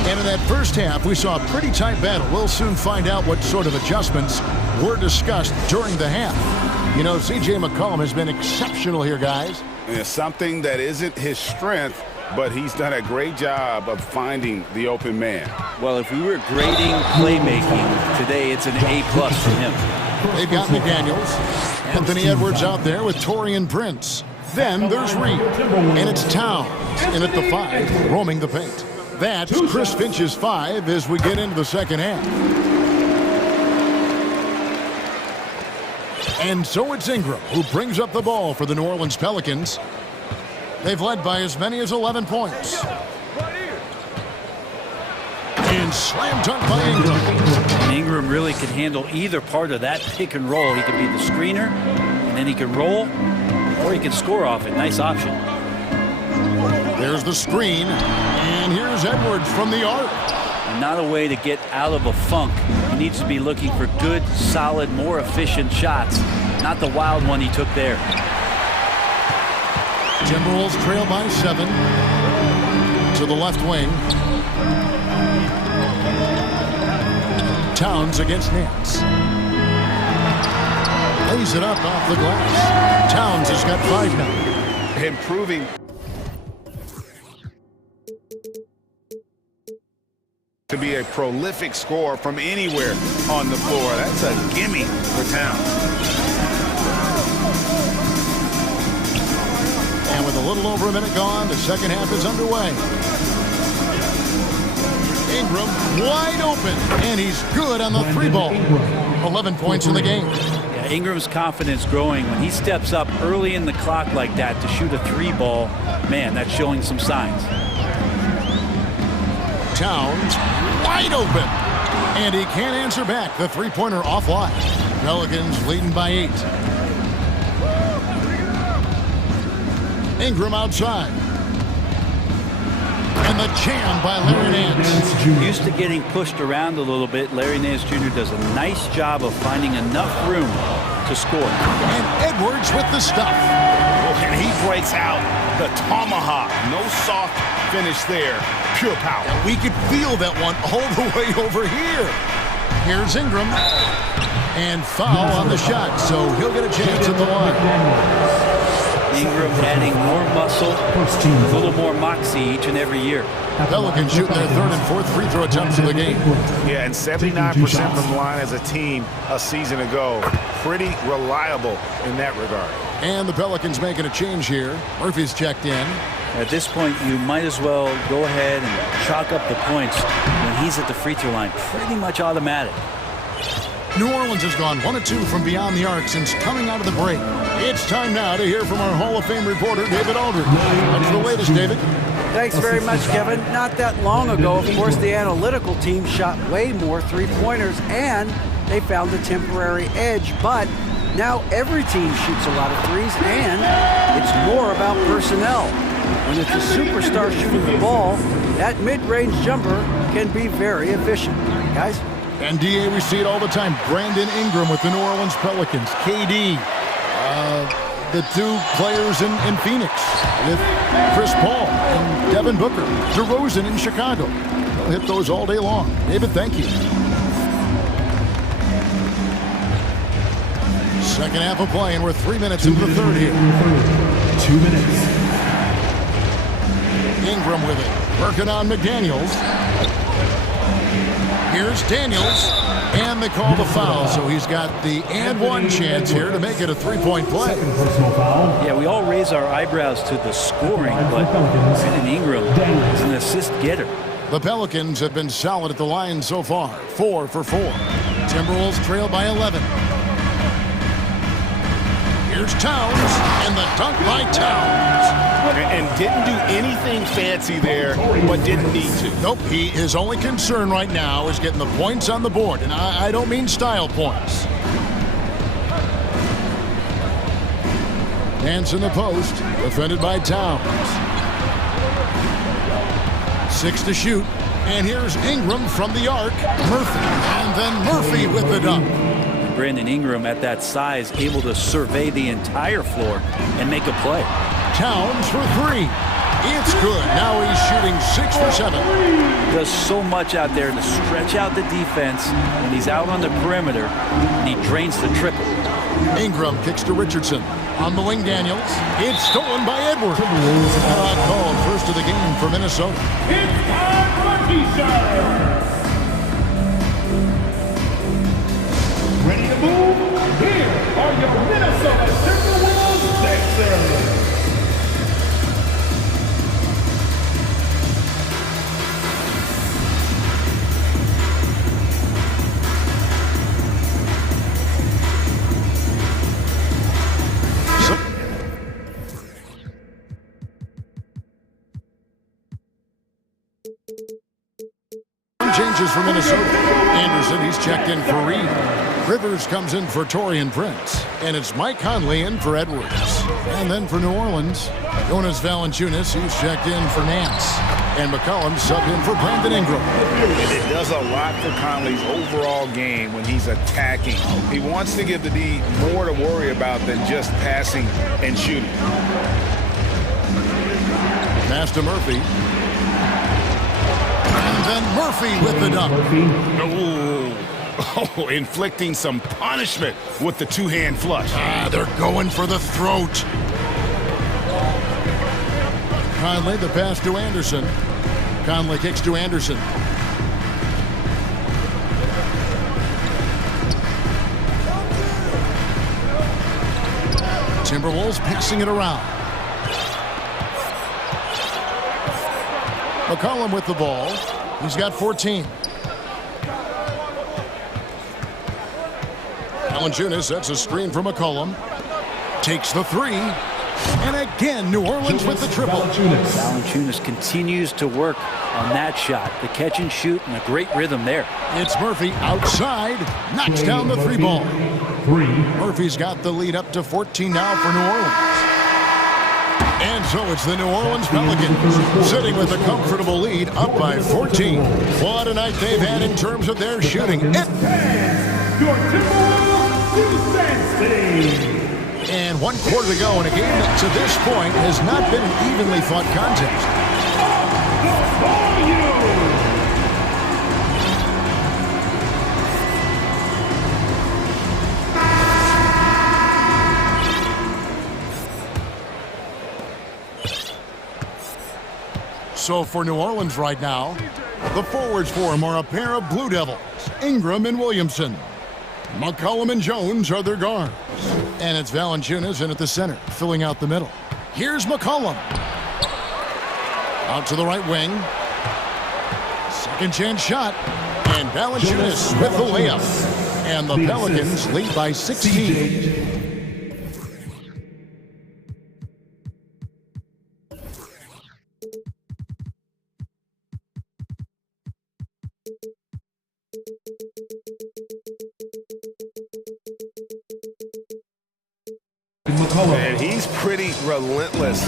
And in that first half, we saw a pretty tight battle. We'll soon find out what sort of adjustments were discussed during the half. You know, C.J. McCollum has been exceptional here, guys. And it's something that isn't his strength, but he's done a great job of finding the open man. Well, if we were grading playmaking today, it's an A+ for him. They've got McDaniels. Anthony Edwards out there with Taurean Prince. Then there's Reed. And it's Towns in at the 5, roaming the paint. That's Chris Finch's 5 as we get into the second half. And so it's Ingram who brings up the ball for the New Orleans Pelicans. They've led by as many as 11 points. And slam dunk by Ingram. And Ingram really can handle either part of that pick and roll. He can be the screener, and then he can roll, or he can score off it. Nice option. There's the screen, and here's Edwards from the arc. And not a way to get out of a funk. He needs to be looking for good, solid, more efficient shots, not the wild one he took there. Timberwolves trail by 7 to the left wing. Towns against Nance. Lays it up off the glass. Towns has got 5 now. Improving. To be a prolific scorer from anywhere on the floor. That's a gimme for Towns. And with a little over a minute gone, the second half is underway. Ingram wide open, and he's good on the 3 ball. 11 points in the game. Yeah, Ingram's confidence growing. When he steps up early in the clock like that to shoot a 3 ball, man, that's showing some signs. Towns wide open, and he can't answer back. The 3-pointer offline. Pelicans leading by 8. Ingram outside. And the jam by Larry Nance. Used to getting pushed around a little bit. Larry Nance Jr. does a nice job of finding enough room to score. And Edwards with the stuff. and he breaks out the tomahawk. No soft finish there. Pure power. And we could feel that one all the way over here. Here's Ingram. And foul on the shot, so he'll get a chance at the line. Ingram adding more muscle, a little more moxie each and every year. Pelicans shooting their third and fourth free throw attempts of the game. Yeah, and 79% from the line as a team a season ago. Pretty reliable in that regard. And the Pelicans making a change here. Murphy's checked in. At this point, you might as well go ahead and chalk up the points when he's at the free throw line. Pretty much automatic. New Orleans has gone 1 of 2 from beyond the arc since coming out of the break. It's time now to hear from our Hall of Fame reporter, David Aldridge. What's the latest, David? Thanks very much, Kevin. Not that long ago, of course, the analytical team shot way more three-pointers, and they found a temporary edge. But now every team shoots a lot of threes, and it's more about personnel. When it's a superstar shooting the ball, that mid-range jumper can be very efficient. Guys? And DA, we see it all the time. Brandon Ingram with the New Orleans Pelicans. KD, the two players in Phoenix with Chris Paul and Devin Booker. DeRozan in Chicago. They'll hit those all day long. David, thank you. Second half of play, and we're 3 minutes into the third here. 2 minutes. Ingram with it. Working on McDaniels. Here's Daniels, and they call the foul, so he's got the and one chance here to make it a three-point play. Yeah, we all raise our eyebrows to the scoring, but Brandon Ingram is an assist getter. The Pelicans have been solid at the line so far, 4 for 4. Timberwolves trail by 11. Here's Towns, and the dunk by Towns. And didn't do anything fancy there, but didn't need to. Nope, his only concern right now is getting the points on the board, and I don't mean style points. Hands in the post, defended by Towns. 6 to shoot, and here's Ingram from the arc. Murphy, and then Murphy with the dunk. Brandon Ingram at that size, able to survey the entire floor and make a play. Towns for 3. It's good. Now he's shooting 6 for 7. Does so much out there to stretch out the defense when he's out on the perimeter, and he drains the triple. Ingram kicks to Richardson. On the wing, Daniels. It's stolen by Edwards. Not called. First of the game for Minnesota. It's time for a t-shirt. Ready to move? Here are your Minnesota Timberwolves Sixers. Changes for Minnesota. Anderson, he's checked in for Reed. Rivers comes in for Taurean Prince. And it's Mike Conley in for Edwards. And then for New Orleans, Jonas Valanciunas, he's checked in for Nance. And McCollum subbed in for Brandon Ingram. And it does a lot for Conley's overall game when he's attacking. He wants to give the D more to worry about than just passing and shooting. Pass to Murphy. And then Murphy with the dunk. Oh, inflicting some punishment with the two-hand flush. They're going for the throat. Conley, the pass to Anderson. Conley kicks to Anderson. Timberwolves passing it around. McCollum with the ball. He's got 14. Valanciunas sets a screen for McCollum. Takes the 3. And again, New Orleans with the triple. Valanciunas continues to work on that shot. The catch and shoot and a great rhythm there. It's Murphy outside. Knocks down the 3 ball. Murphy's got the lead up to 14 now for New Orleans. And so it's the New Orleans Pelicans sitting with a comfortable lead up by 14. What a night they've had in terms of their shooting. Your Timberwolves defense team. And 1 quarter to go in a game that to this point has not been an evenly fought contest. So for New Orleans right now, the forwards for them are a pair of Blue Devils, Ingram and Williamson. McCollum and Jones are their guards. And it's Valanciunas in at the center, filling out the middle. Here's McCollum. Out to the right wing. Second chance shot. And Valanciunas with the layup. And the Pelicans lead by 16. And he's pretty relentless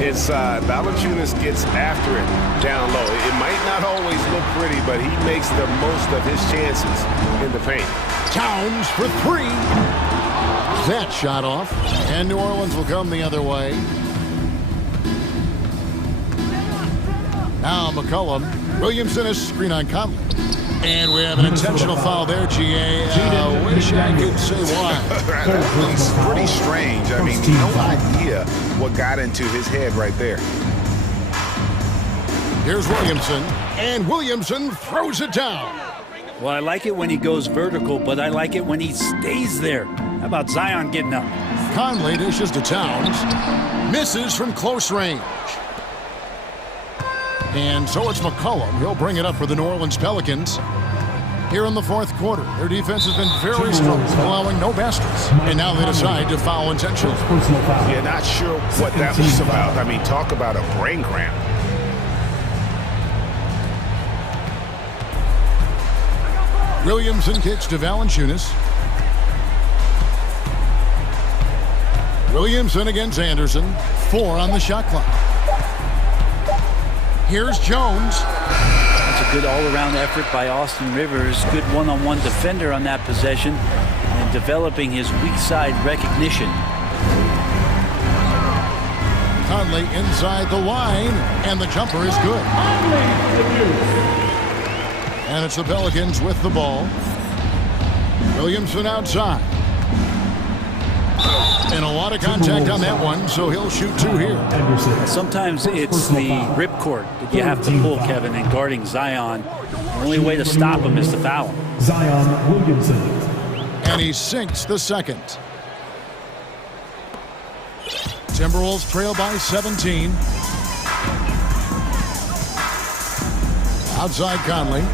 inside. Valanciunas gets after it down low. It might not always look pretty, but he makes the most of his chances in the paint. Towns for 3. That shot off. And New Orleans will come the other way. Now McCollum. Williamson is screen on Conley. And we have an intentional foul there, GA. Wish I could say why. It's pretty strange. I mean, no idea what got into his head right there. Here's Williamson. And Williamson throws it down. Well, I like it when he goes vertical, but I like it when he stays there. How about Zion getting up? Conley dishes to Towns. Misses from close range. And so it's McCollum. He'll bring it up for the New Orleans Pelicans. Here in the 4th quarter, their defense has been very strong, allowing no baskets. And now they decide to foul intentionally. Yeah, not sure what that was about. I mean, talk about a brain cramp. Williamson kicks to Valanciunas. Williamson against Anderson. 4 on the shot clock. Here's Jones. That's a good all-around effort by Austin Rivers. Good one-on-one defender on that possession and developing his weak side recognition. Conley inside the line, and the jumper is good. And it's the Pelicans with the ball. Williamson outside. And a lot of contact on that one, so he'll shoot 2 here. Sometimes it's the ripcord that you have to pull, Kevin, and guarding Zion. The only way to stop him is to foul him. Zion Williamson. And he sinks the second. Timberwolves trail by 17. Outside Conley.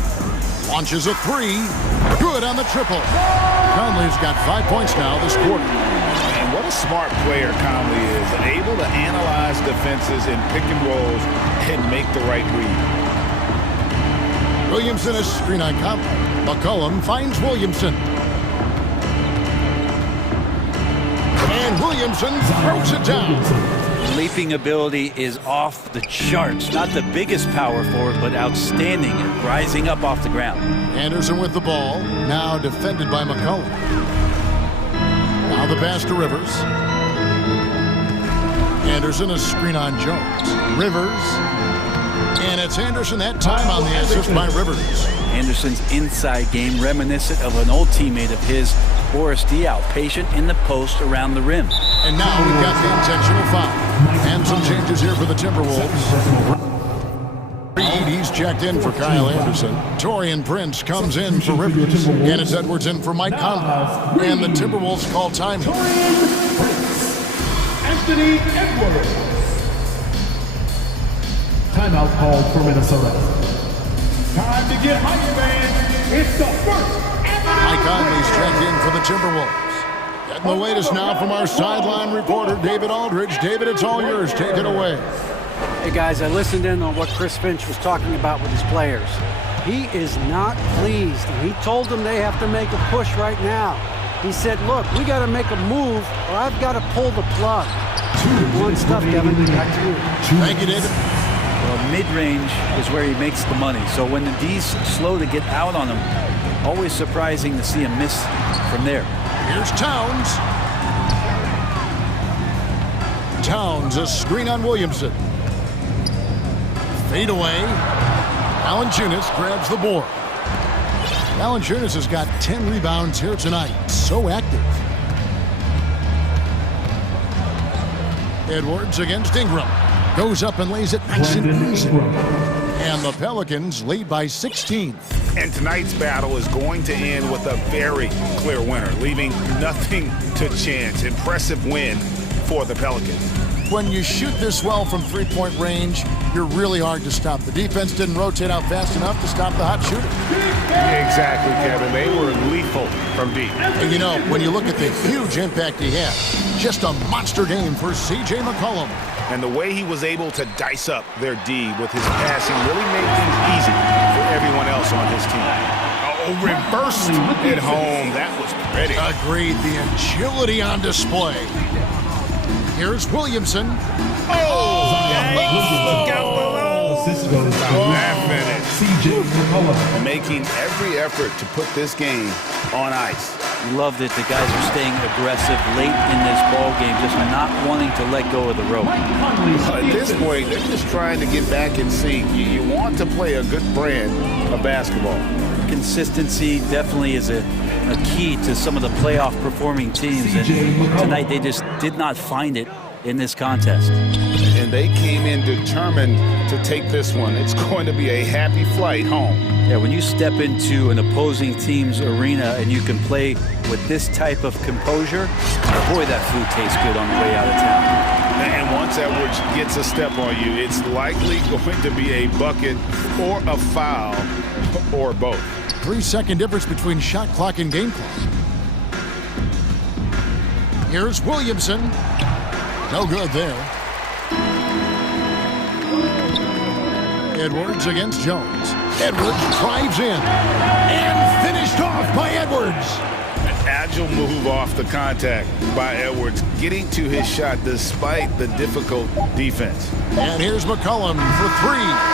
Launches a 3. Good on the triple. Conley's got 5 points now this quarter. And what a smart player Conley is. Able to analyze defenses and pick and rolls and make the right read. Williamson is screen on Conley. McCollum finds Williamson. And Williamson throws it down. Leaping ability is off the charts. Not the biggest power forward, but outstanding at rising up off the ground. Anderson with the ball. Now defended by McCollum. Now the pass to Rivers. Anderson a screen on Jones. Rivers. And it's Anderson that time on the assist by Rivers. Anderson's inside game reminiscent of an old teammate of his, Boris Diaw, patient in the post around the rim. And now we've got the intentional foul. And some changes here for the Timberwolves. He's checked in for Kyle Anderson. Taurean Prince comes in for Rivers. And it's Edwards in for Mike Conley. And the Timberwolves call time. Anthony Edwards. Timeout called for Minnesota. Time to get hype, man. It's the first. Mike Conley's checked in for the Timberwolves. Getting the latest now from our sideline reporter, David Aldridge. David, it's all yours. Take it away. Hey guys, I listened in on what Chris Finch was talking about with his players. He is not pleased. He told them they have to make a push right now. He said, look, we got to make a move or I've got to pull the plug. 2-1 stuff, Kevin. Back to you. Thank you, David. Well, mid-range is where he makes the money. So when the D's slow to get out on him, always surprising to see him miss from there. Here's Towns. Towns, a screen on Williamson. Fade away. Valanciunas grabs the board. Valanciunas has got 10 rebounds here tonight. So active. Edwards against Ingram. Goes up and lays it nice and easy. And the Pelicans lead by 16. And tonight's battle is going to end with a very clear winner, leaving nothing to chance. Impressive win for the Pelicans. When you shoot this well from three-point range, you're really hard to stop. The defense didn't rotate out fast enough to stop the hot shooter. Exactly, Kevin. They were lethal from deep. And you know, when you look at the huge impact he had, just a monster game for C.J. McCollum. And the way he was able to dice up their D with his passing really made things easy for everyone else on his team. Oh, reversed at home. That was pretty. Agreed. The agility on display. Here's Williamson. Look out below. Assist goes to That minute. C.J. McCollum. Making every effort to put this game on ice. Love that the guys are staying aggressive late in this ball game, just not wanting to let go of the rope. At this point, they're just trying to get back in sync. You want to play a good brand of basketball. Consistency definitely is a key to some of the playoff performing teams. And tonight they just did not find it in this contest. And they came in determined to take this one. It's going to be a happy flight home. Yeah, when you step into an opposing team's arena and you can play with this type of composure, boy, that food tastes good on the way out of town. And once Edwards gets a step on you, it's likely going to be a bucket or a foul or both. 3-second difference between shot clock and game clock. Here's Williamson. No good there. Edwards against Jones. Edwards drives in. And finished off by Edwards. An agile move off the contact by Edwards, getting to his shot despite the difficult defense. And here's McCollum for 3.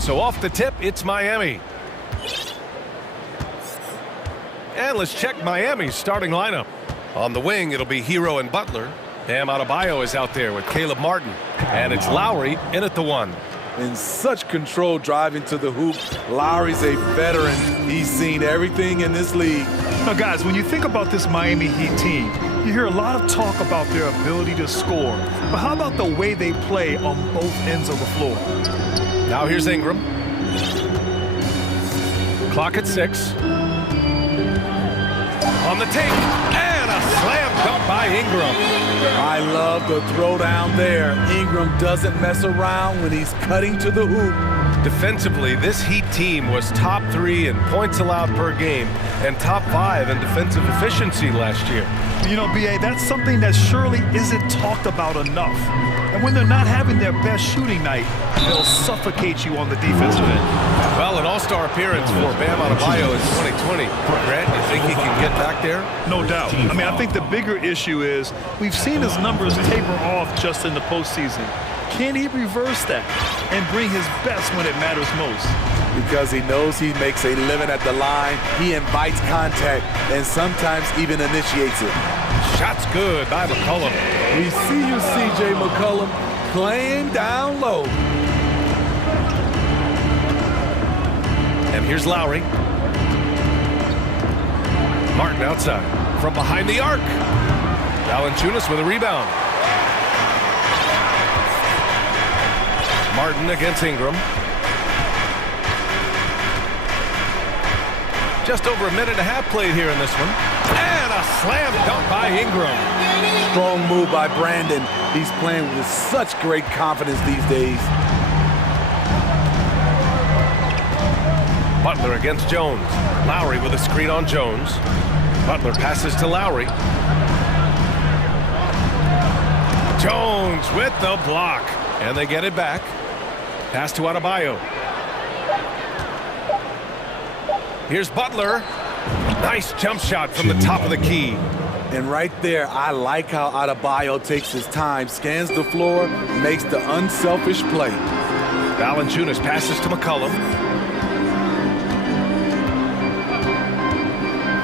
And so off the tip, it's Miami. And let's check Miami's starting lineup. On the wing, it'll be Hero and Butler. Bam Adebayo is out there with Caleb Martin. And it's Lowry in at the 1. In such control driving to the hoop. Lowry's a veteran. He's seen everything in this league. Now, guys, when you think about this Miami Heat team, you hear a lot of talk about their ability to score. But how about the way they play on both ends of the floor? Now here's Ingram. Clock at 6. On the take. And a slam dunk by Ingram. I love the throwdown there. Ingram doesn't mess around when he's cutting to the hoop. Defensively, this Heat team was top 3 in points allowed per game and top 5 in defensive efficiency last year. You know, B.A., that's something that surely isn't talked about enough. And when they're not having their best shooting night, they'll suffocate you on the defensive end. Well, an all-star appearance for Bam Adebayo in 2020. Grant, you think he can get back there? No doubt. I mean, I think the bigger issue is we've seen his numbers taper off just in the postseason. Can he reverse that and bring his best when it matters most? Because he knows he makes a living at the line. He invites contact and sometimes even initiates it. Shot's good by McCollum. We see you, C.J. McCollum, playing down low. And here's Lowry. Martin outside from behind the arc. Valanciunas with a rebound. Martin against Ingram. Just over a minute and a half played here in this one. And a slam dunk by Ingram. Strong move by Brandon. He's playing with such great confidence these days. Butler against Jones. Lowry with a screen on Jones. Butler passes to Lowry. Jones with the block. And they get it back. Pass to Adebayo. Here's Butler. Nice jump shot from the top of the key. And right there, I like how Adebayo takes his time, scans the floor, makes the unselfish play. Valanciunas passes to McCollum.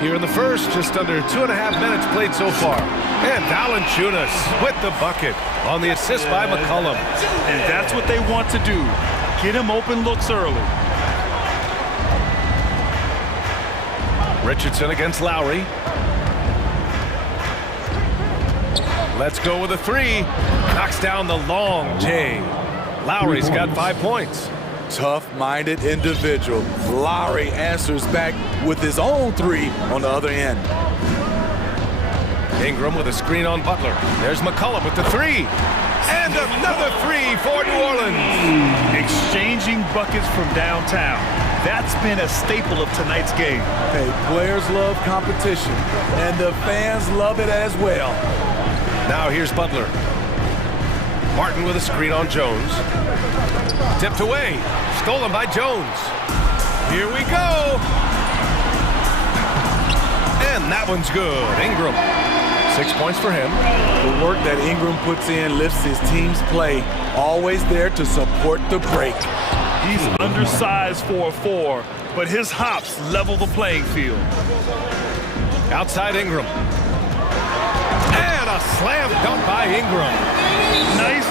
Here in the first, just under 2.5 minutes played so far. And Valanciunas with the bucket on the assist by McCollum. And that's what they want to do. Get him open looks early. Richardson against Lowry. Let's go with a 3. Knocks down the long J. Lowry's got 5 points. Tough-minded individual. Lowry answers back with his own 3 on the other end. Ingram with a screen on Butler. There's McCollum with the 3. And another 3 for New Orleans. Exchanging buckets from downtown. That's been a staple of tonight's game. Hey, players love competition, and the fans love it as well. Now here's Butler. Martin with a screen on Jones. Tipped away. Stolen by Jones. Here we go. And that one's good. Ingram. 6 points for him. The work that Ingram puts in lifts his team's play. Always there to support the break. He's undersized for a 4, but his hops level the playing field. Outside Ingram. And a slam dunk by Ingram. Nice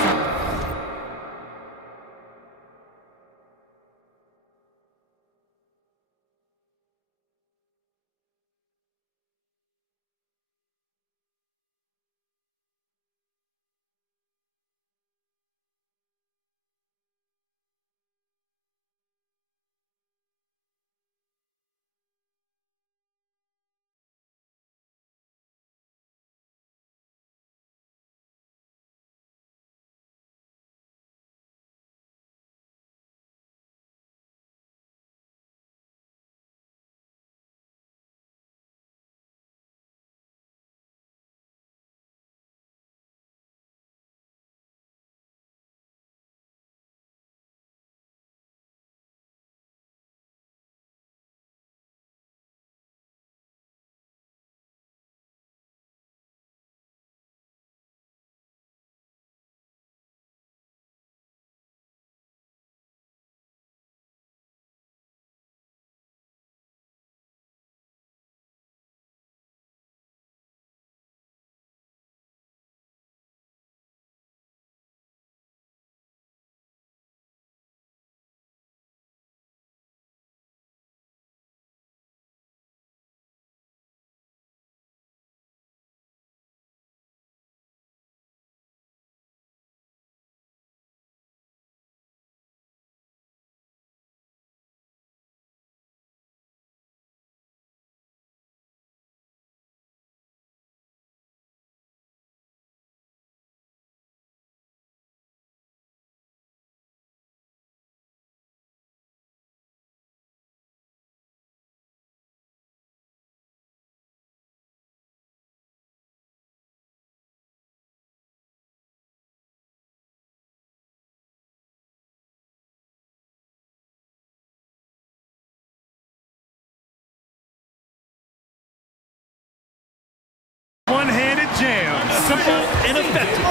simple and effective.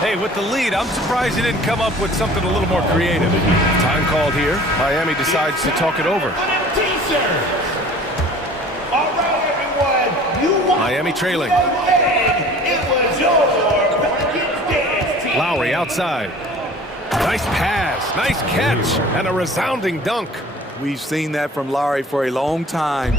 Hey, with the lead, I'm surprised he didn't come up with something a little more creative. Time called here. Miami decides to talk it over. Miami trailing. Lowry outside. Nice pass, nice catch, and a resounding dunk. We've seen that from Lowry for a long time.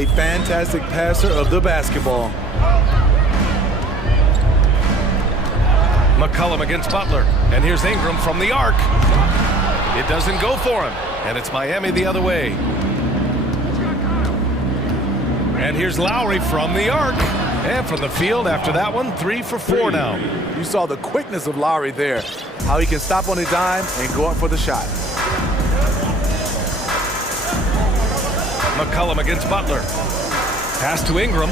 A fantastic passer of the basketball. McCollum against Butler. And here's Ingram from the arc. It doesn't go for him. And it's Miami the other way. And here's Lowry from the arc. And from the field after that one, 3 for 4 now. You saw the quickness of Lowry there. How he can stop on a dime and go up for the shot. McCollum against Butler. Pass to Ingram.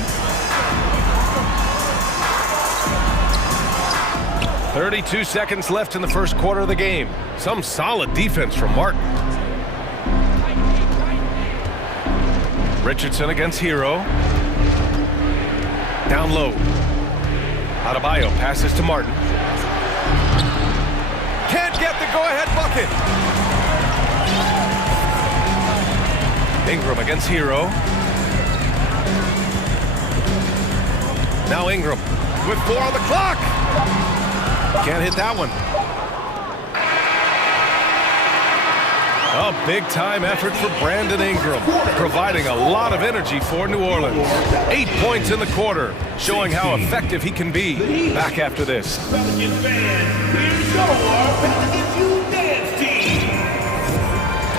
32 seconds left in the first quarter of the game. Some solid defense from Martin. Richardson against Hero. Down low. Adebayo passes to Martin. Can't get the go-ahead bucket. Ingram against Hero. Now Ingram with 4 on the clock. Can't hit that one. A big-time effort for Brandon Ingram, providing a lot of energy for New Orleans. 8 points in the quarter, showing how effective he can be. Back after this.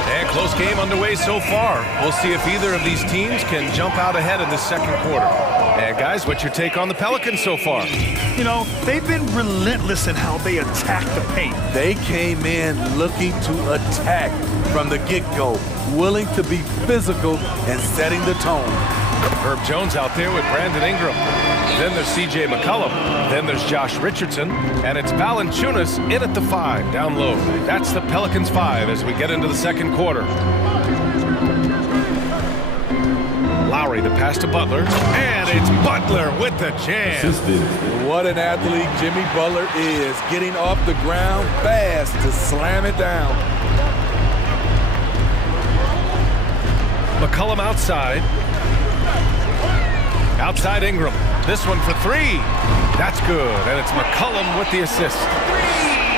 And close game underway so far. We'll see if either of these teams can jump out ahead in the second quarter. And guys, what's your take on the Pelicans so far? You know, they've been relentless in how they attack the paint. They came in looking to attack from the get-go, willing to be physical and setting the tone. Herb Jones out there with Brandon Ingram. Then there's C.J. McCollum. Then there's Josh Richardson. And it's Valanciunas in at the 5, down low. That's the Pelicans 5 as we get into the second quarter. Lowry, the pass to Butler. And it's Butler with the jam. What an athlete Jimmy Butler is, getting off the ground fast to slam it down. McCollum outside. Outside Ingram. This one for 3. That's good. And it's McCollum with the assist.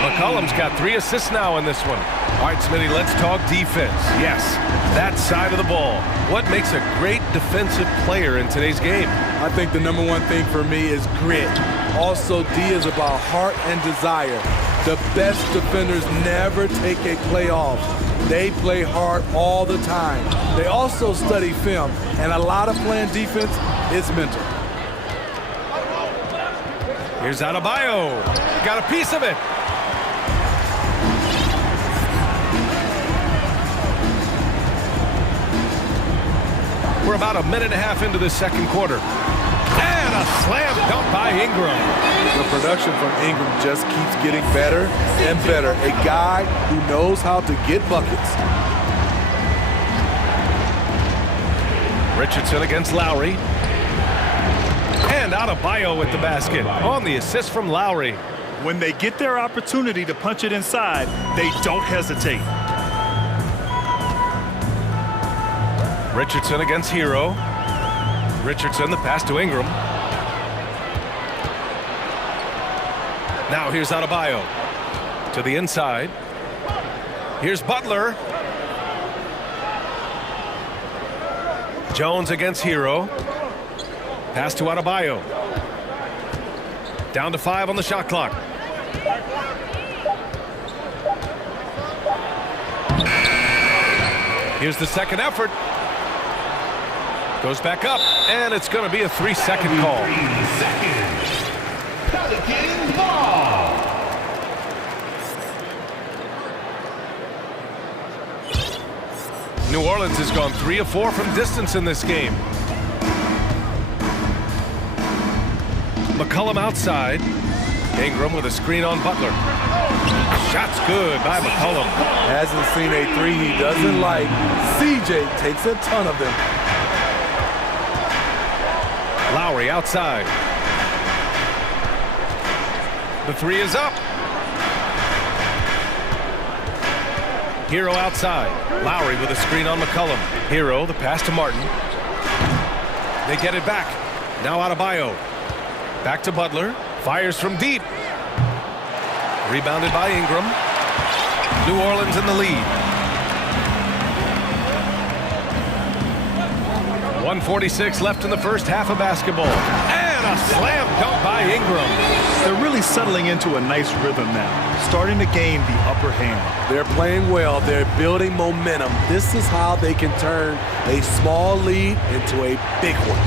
McCollum's got 3 assists now in this one. All right, Smitty, let's talk defense. Yes, that side of the ball. What makes a great defensive player in today's game? I think the number one thing for me is grit. Also, D is about heart and desire. The best defenders never take a play off. They play hard all the time. They also study film, and a lot of playing defense is mental. Here's Adebayo. Got a piece of it. We're about a minute and a half into the second quarter. And a slam dunk by Ingram. The production from Ingram just keeps getting better and better. A guy who knows how to get buckets. Richardson against Lowry. And Adebayo with the basket on the assist from Lowry. When they get their opportunity to punch it inside, they don't hesitate. Richardson against Hero. Richardson, the pass to Ingram. Now here's Adebayo to the inside. Here's Butler. Jones against Hero. Pass to Adebayo. Down to 5 on the shot clock. Here's the second effort. Goes back up, and it's going to be a 3-second call. 3 seconds. Pelican ball. New Orleans has gone 3 of 4 from distance in this game. McCollum outside. Ingram with a screen on Butler. Shot's good by McCollum. Hasn't seen a 3 he doesn't like. CJ takes a ton of them. Lowry outside. The 3 is up. Hero outside. Lowry with a screen on McCollum. Hero, the pass to Martin. They get it back. Now Adebayo. Back to Butler. Fires from deep. Rebounded by Ingram. New Orleans in the lead. 1:46 left in the first half of basketball. And a slam dunk by Ingram. They're really settling into a nice rhythm now, starting to gain the upper hand. They're playing well. They're building momentum. This is how they can turn a small lead into a big one.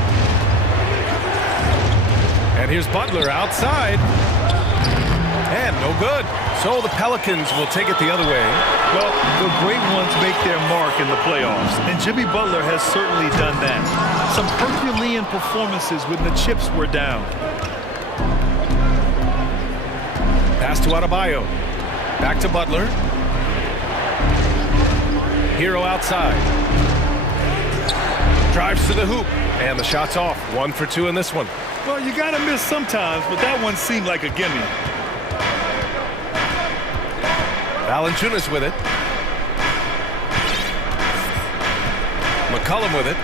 And here's Butler outside. And no good. So the Pelicans will take it the other way. Well, the great ones make their mark in the playoffs, and Jimmy Butler has certainly done that. Some Herculean performances when the chips were down. Pass to Adebayo. Back to Butler. Hero outside. Drives to the hoop, and the shot's off. 1 for 2 in this one. Well, you got to miss sometimes, but that one seemed like a gimme. Valanciunas with it. McCollum with it.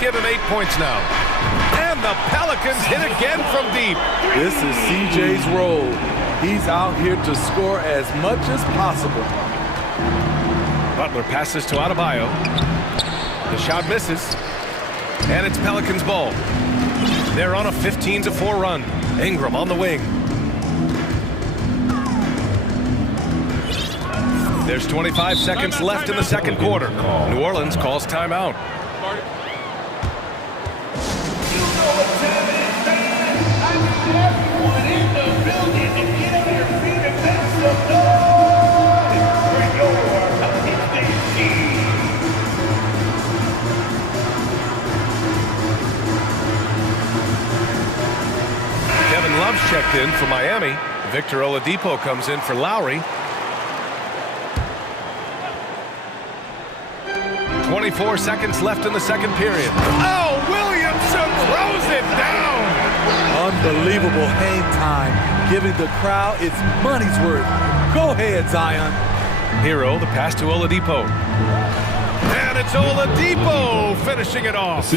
Give him 8 points now. And the Pelicans hit again from deep. This is CJ's role. He's out here to score as much as possible. Butler passes to Adebayo. The shot misses. And it's Pelicans ball. They're on a 15-4 run. Ingram on the wing. There's 25 seconds left in the second quarter. New Orleans calls timeout. Kevin Love's checked in for Miami. Victor Oladipo comes in for Lowry. 24 seconds left in the second period. Oh, Williamson throws it down. Unbelievable hang time, giving the crowd its money's worth. Go ahead, Zion. Hero, the pass to Oladipo. And it's Oladipo finishing it off.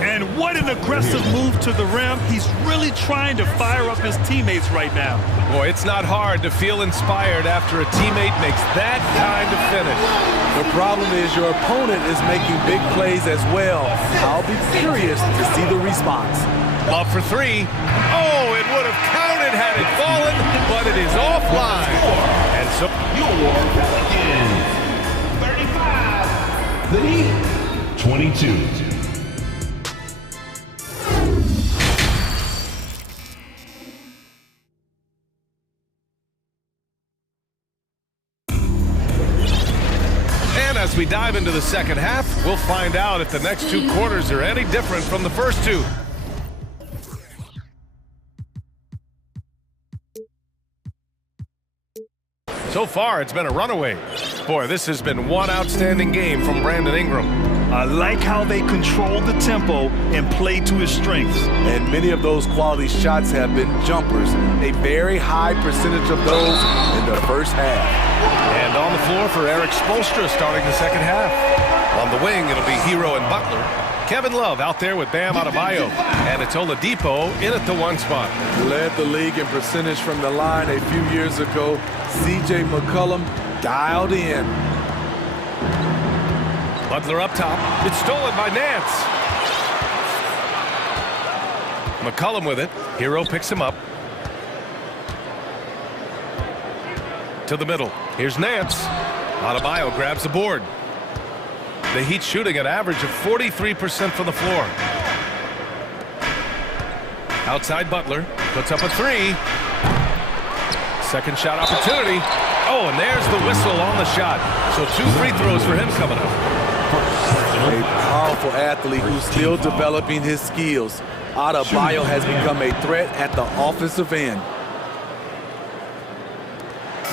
And what an aggressive move to the rim. He's really trying to fire up his teammates right now. Boy, it's not hard to feel inspired after a teammate makes that kind of finish. The problem is your opponent is making big plays as well. I'll be curious to see the response. Up for 3. Oh, it would have counted had it fallen, but it is offline. And so Your Pelicans, 35. The Heat, 22. as we dive into the second half, we'll find out if the next 2 quarters are any different from the first 2. So far, it's been a runaway. Boy, this has been one outstanding game from Brandon Ingram. I like how they control the tempo and play to his strengths. And many of those quality shots have been jumpers. A very high percentage of those in the first half. And on the floor for Eric Spoelstra starting the second half. On the wing, it'll be Hero and Butler. Kevin Love out there with Bam Adebayo. And it's Oladipo in at the 1 spot. Led the league in percentage from the line a few years ago. C.J. McCollum dialed in. Butler up top. It's stolen by Nance. McCollum with it. Hero picks him up. To the middle. Here's Nance. Adebayo grabs the board. The Heat shooting an average of 43% from the floor. Outside Butler. Puts up a 3. Second shot opportunity. Oh, and there's the whistle on the shot. So 2 free throws for him coming up. A powerful athlete who's still developing his skills. Adebayo has become a threat at the offensive end.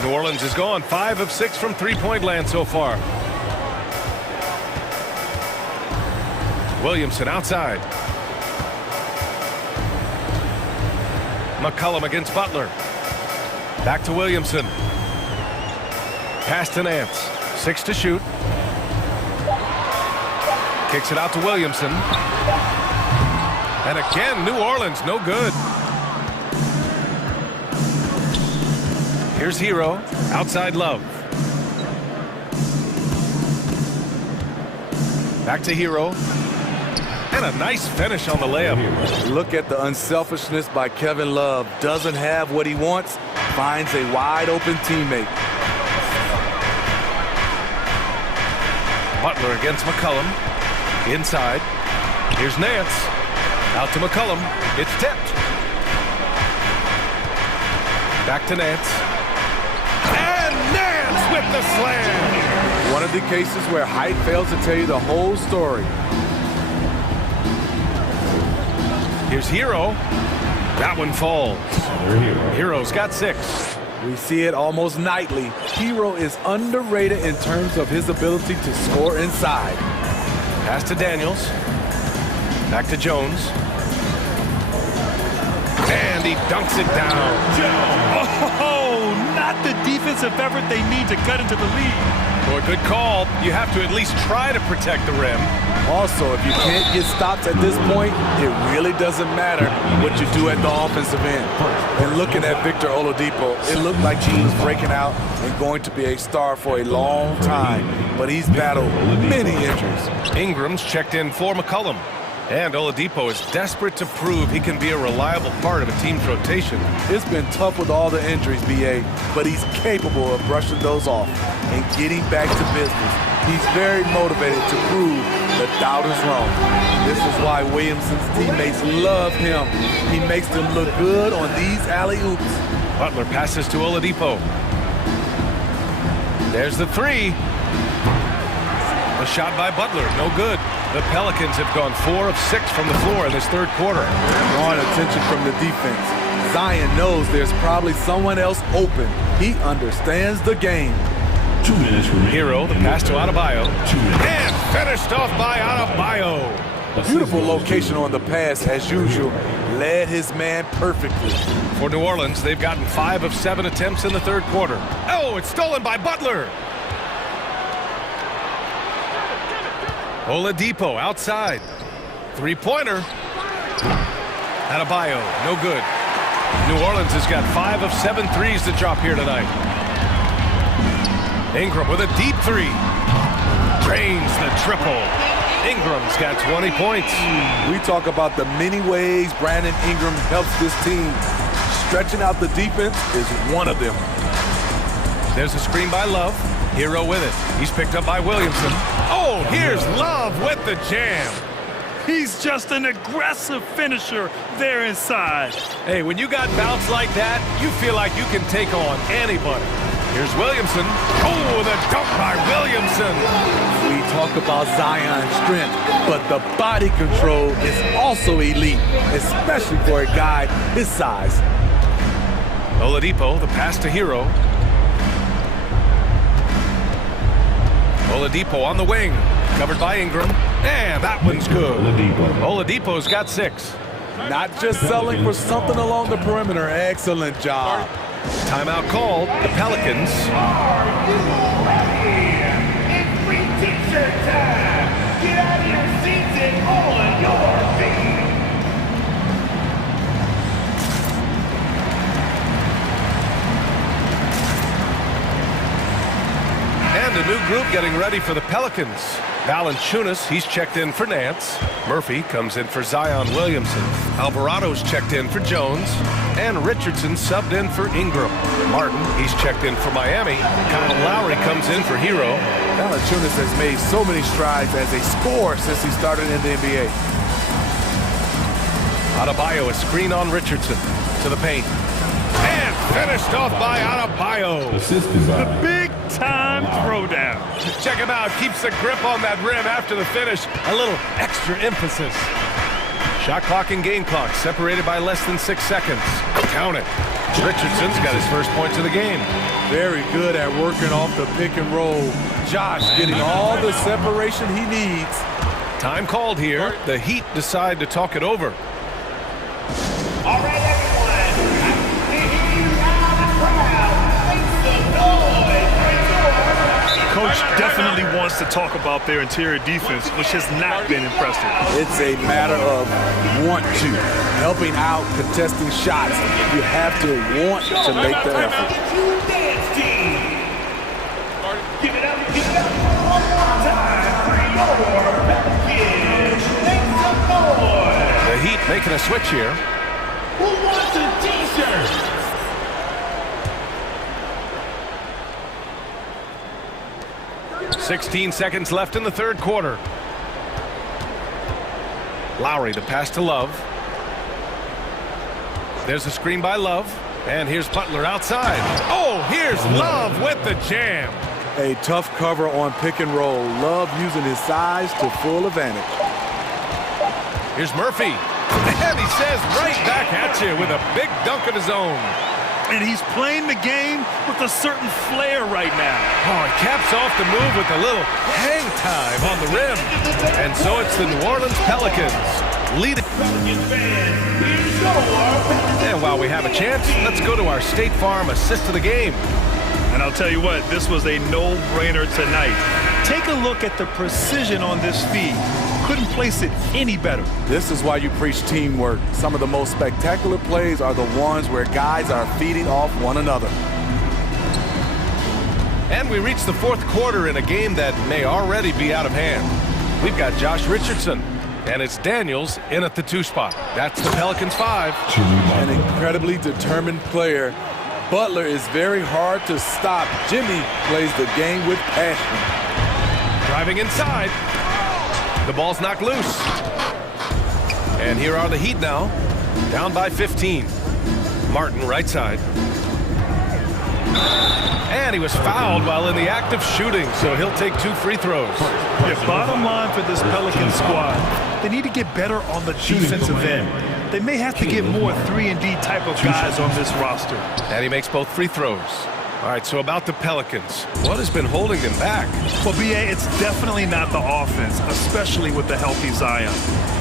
New Orleans is gone 5 of 6 from three-point land so far. Williamson outside. McCollum against Butler. Back to Williamson. Pass to Nance. 6 to shoot. Kicks it out to Williamson. And again, New Orleans, no good. Here's Hero. Outside Love. Back to Hero. And a nice finish on the layup. Look at the unselfishness by Kevin Love. Doesn't have what he wants. Finds a wide open teammate. Butler against McCollum. Inside. Here's Nance. Out to McCollum. It's tipped. Back to Nance. And Nance with the slam. One of the cases where height fails to tell you the whole story. Here's Hero. That one falls. Hero's got 6. We see it almost nightly. Hero is underrated in terms of his ability to score inside. Pass to Daniels. Back to Jones. And he dunks it down. Oh, not the defensive effort they need to cut into the lead. Boy, good call. You have to at least try to protect the rim. Also, if you can't get stops at this point, it really doesn't matter what you do at the offensive end. And looking at Victor Oladipo, it looked like he was breaking out and going to be a star for a long time. But he's battled many injuries. Ingram's checked in for McCollum. And Oladipo is desperate to prove he can be a reliable part of a team's rotation. It's been tough with all the injuries, B.A., but he's capable of brushing those off and getting back to business. He's very motivated to prove the doubters wrong. This is why Williamson's teammates love him. He makes them look good on these alley-oops. Butler passes to Oladipo. There's the three. A shot by Butler, no good. The Pelicans have gone 4 of 6 from the floor in this third quarter. Drawing attention from the defense. Zion knows there's probably someone else open. He understands the game. 2 minutes remaining. Hero, the pass to Adebayo. And finished off by Adebayo. Beautiful location on the pass, as usual. Led his man perfectly. For New Orleans, they've gotten 5 of 7 attempts in the third quarter. Oh, it's stolen by Butler. Oladipo outside. Three-pointer. Adebayo, no good. New Orleans has got 5 of 7 threes to drop here tonight. Ingram with a deep three. Drains the triple. Ingram's got 20 points. We talk about the many ways Brandon Ingram helps this team. Stretching out the defense is one of them. There's a screen by Love. Hero with it. He's picked up by Williamson. Oh, here's Love with the jam. He's just an aggressive finisher there inside. Hey, when you got bounce like that, you feel like you can take on anybody. Here's Williamson. Oh, the dunk by Williamson. We talk about Zion's strength, but the body control is also elite, especially for a guy his size. Oladipo, the pass to Hero. Oladipo on the wing, covered by Ingram, and that one's good. Oladipo's got 6. Not just selling for something along the perimeter. Excellent job. Timeout called. The Pelicans. It's free t-shirt time. Get out of your seats and on your feet. And a new group getting ready for the Pelicans. Valanciunas, he's checked in for Nance. Murphy comes in for Zion Williamson. Alvarado's checked in for Jones. And Richardson subbed in for Ingram. Martin, he's checked in for Miami. Kyle Lowry comes in for Hero. Valanciunas has made so many strides as a scorer since he started in the NBA. Adebayo, a screen on Richardson. To the paint. And finished off by Adebayo. The big-time throwdown. Check him out. Keeps the grip on that rim after the finish. A little extra emphasis. Shot clock and game clock separated by less than 6 seconds. Count it. Richardson's got his first points of the game. Very good at working off the pick and roll. Josh getting all the separation he needs. Time called here. The Heat decide to talk it over. All right, everyone. Coach definitely wants to talk about their interior defense, which has not been impressive. It's a matter of want to. Helping out, contesting shots. You have to want to make the effort. Give it up one more time for your package. Make some noise. The Heat making a switch here. Who wants a t-shirt? 16 seconds left in the third quarter. Lowry, the pass to Love. There's a screen by Love. And here's Butler outside. Oh, here's Love with the jam. A tough cover on pick and roll. Love using his size to full advantage. Here's Murphy. And he says right back at you with a big dunk of his own. And he's playing the game with a certain flair right now. Oh, he caps off the move with a little hang time on the rim. And so it's the New Orleans Pelicans leading. And while we have a chance, let's go to our State Farm assist of the game. And I'll tell you what, this was a no-brainer tonight. Take a look at the precision on this feed. Couldn't place it any better. This is why you preach teamwork. Some of the most spectacular plays are the ones where guys are feeding off one another. And we reach the fourth quarter in a game that may already be out of hand. We've got Josh Richardson, and it's Daniels in at the 2 spot. That's the Pelicans 5. An incredibly determined player. Butler is very hard to stop. Jimmy plays the game with passion. Driving inside. The ball's knocked loose. And here are the Heat now, down by 15. Martin, right side. And he was fouled while in the act of shooting, so he'll take 2 free throws. The bottom line for this Pelican squad, they need to get better on the defensive end. They may have to get more 3-and-D type of guys on this roster. And he makes both free throws. All right, so about the Pelicans, what has been holding them back? Well, B.A., it's definitely not the offense, especially with the healthy Zion.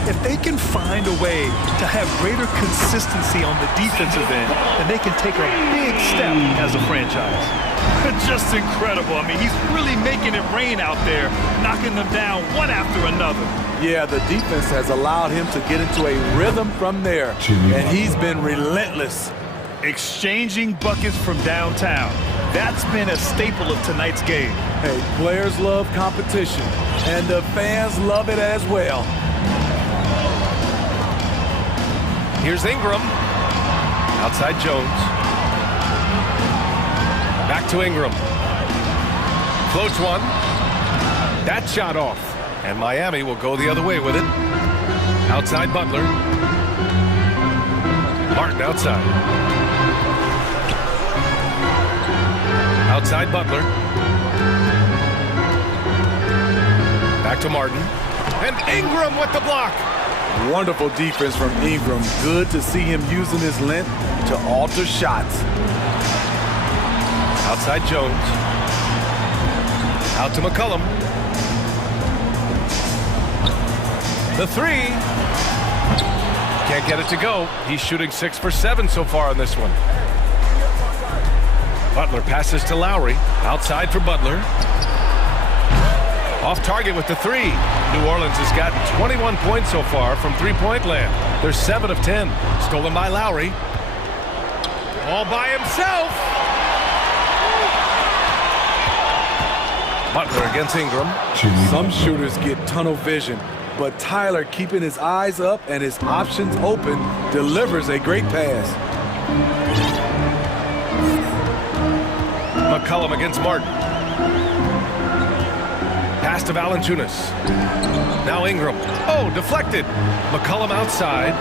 If they can find a way to have greater consistency on the defensive end, then they can take a big step as a franchise. Just incredible. I mean, he's really making it rain out there, knocking them down one after another. Yeah, the defense has allowed him to get into a rhythm from there, and he's been relentless. Exchanging buckets from downtown. That's been a staple of tonight's game. Hey, players love competition, and the fans love it as well. Here's Ingram. Outside Jones. Back to Ingram. Floats one. That shot off. And Miami will go the other way with it. Outside Butler. Martin outside. Outside Butler. Back to Martin. And Ingram with the block. Wonderful defense from Ingram. Good to see him using his length to alter shots. Outside Jones. Out to McCollum. The 3. Can't get it to go. He's shooting 6 for 7 so far on this one. Butler passes to Lowry. Outside for Butler. Off target with the 3. New Orleans has gotten 21 points so far from three-point land. They're 7 of 10. Stolen by Lowry. All by himself. Butler against Ingram. Some shooters get tunnel vision, but Tyler, keeping his eyes up and his options open, delivers a great pass. McCollum against Martin. Pass to Valanciunas. Now Ingram. Oh, deflected. McCollum outside.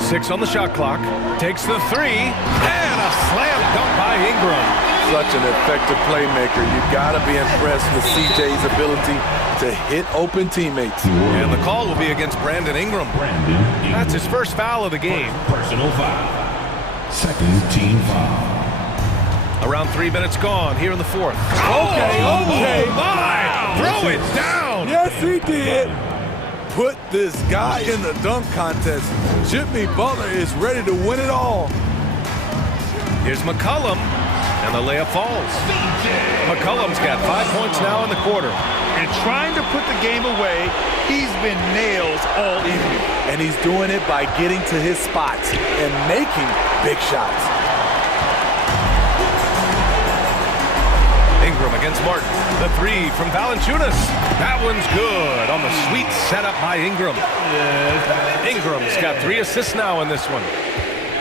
6 on the shot clock. Takes the 3. And a slam dunk by Ingram. Such an effective playmaker. You've got to be impressed with CJ's ability to hit open teammates. And the call will be against Brandon Ingram. That's his first foul of the game. Personal foul. Second team foul. Around 3 minutes gone here in the fourth. Okay. My! Throw it down! Yes, he did. Put this guy in the dunk contest. Jimmy Butler is ready to win it all. Here's McCollum, and the layup falls. McCollum's got 5 points now in the quarter. And trying to put the game away, he's been nails all evening. And he's doing it by getting to his spots and making big shots. Ingram against Martin. The 3 from Valanciunas. That one's good on the sweet setup by Ingram. Ingram's got 3 assists now in this one.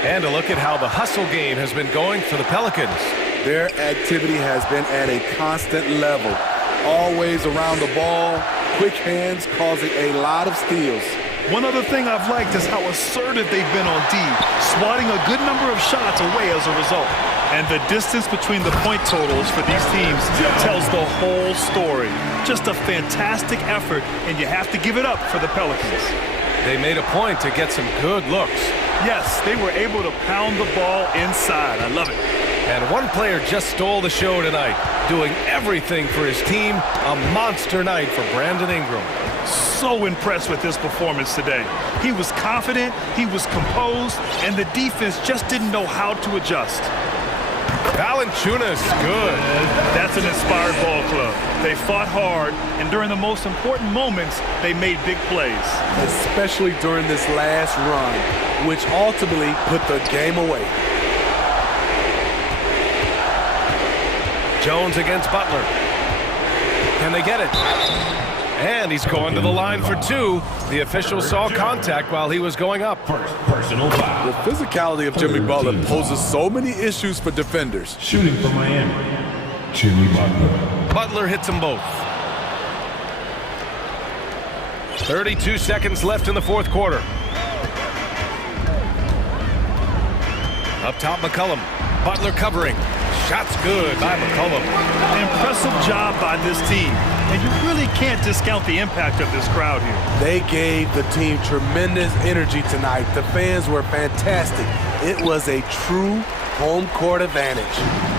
And a look at how the hustle game has been going for the Pelicans. Their activity has been at a constant level. Always around the ball, quick hands causing a lot of steals. One other thing I've liked is how assertive they've been on D, swatting a good number of shots away as a result. And the distance between the point totals for these teams tells the whole story. Just a fantastic effort, and you have to give it up for the Pelicans. They made a point to get some good looks. Yes, they were able to pound the ball inside. I love it. And one player just stole the show tonight, doing everything for his team. A monster night for Brandon Ingram. So impressed with his performance today. He was confident, he was composed, and the defense just didn't know how to adjust. Valanciunas, good. That's an inspired ball club. They fought hard, and during the most important moments, they made big plays. Especially during this last run, which ultimately put the game away. Jones against Butler. Can they get it? And he's going to the line for two. The official saw contact while he was going up. Personal foul. The physicality of Jimmy Butler poses so many issues for defenders. Shooting for Miami. Jimmy Butler. Butler hits them both. 32 seconds left in the fourth quarter. Up top, McCollum. Butler covering. Shots good by McCollum. Impressive job by this team. And you really can't discount the impact of this crowd here. They gave the team tremendous energy tonight. The fans were fantastic. It was a true home court advantage.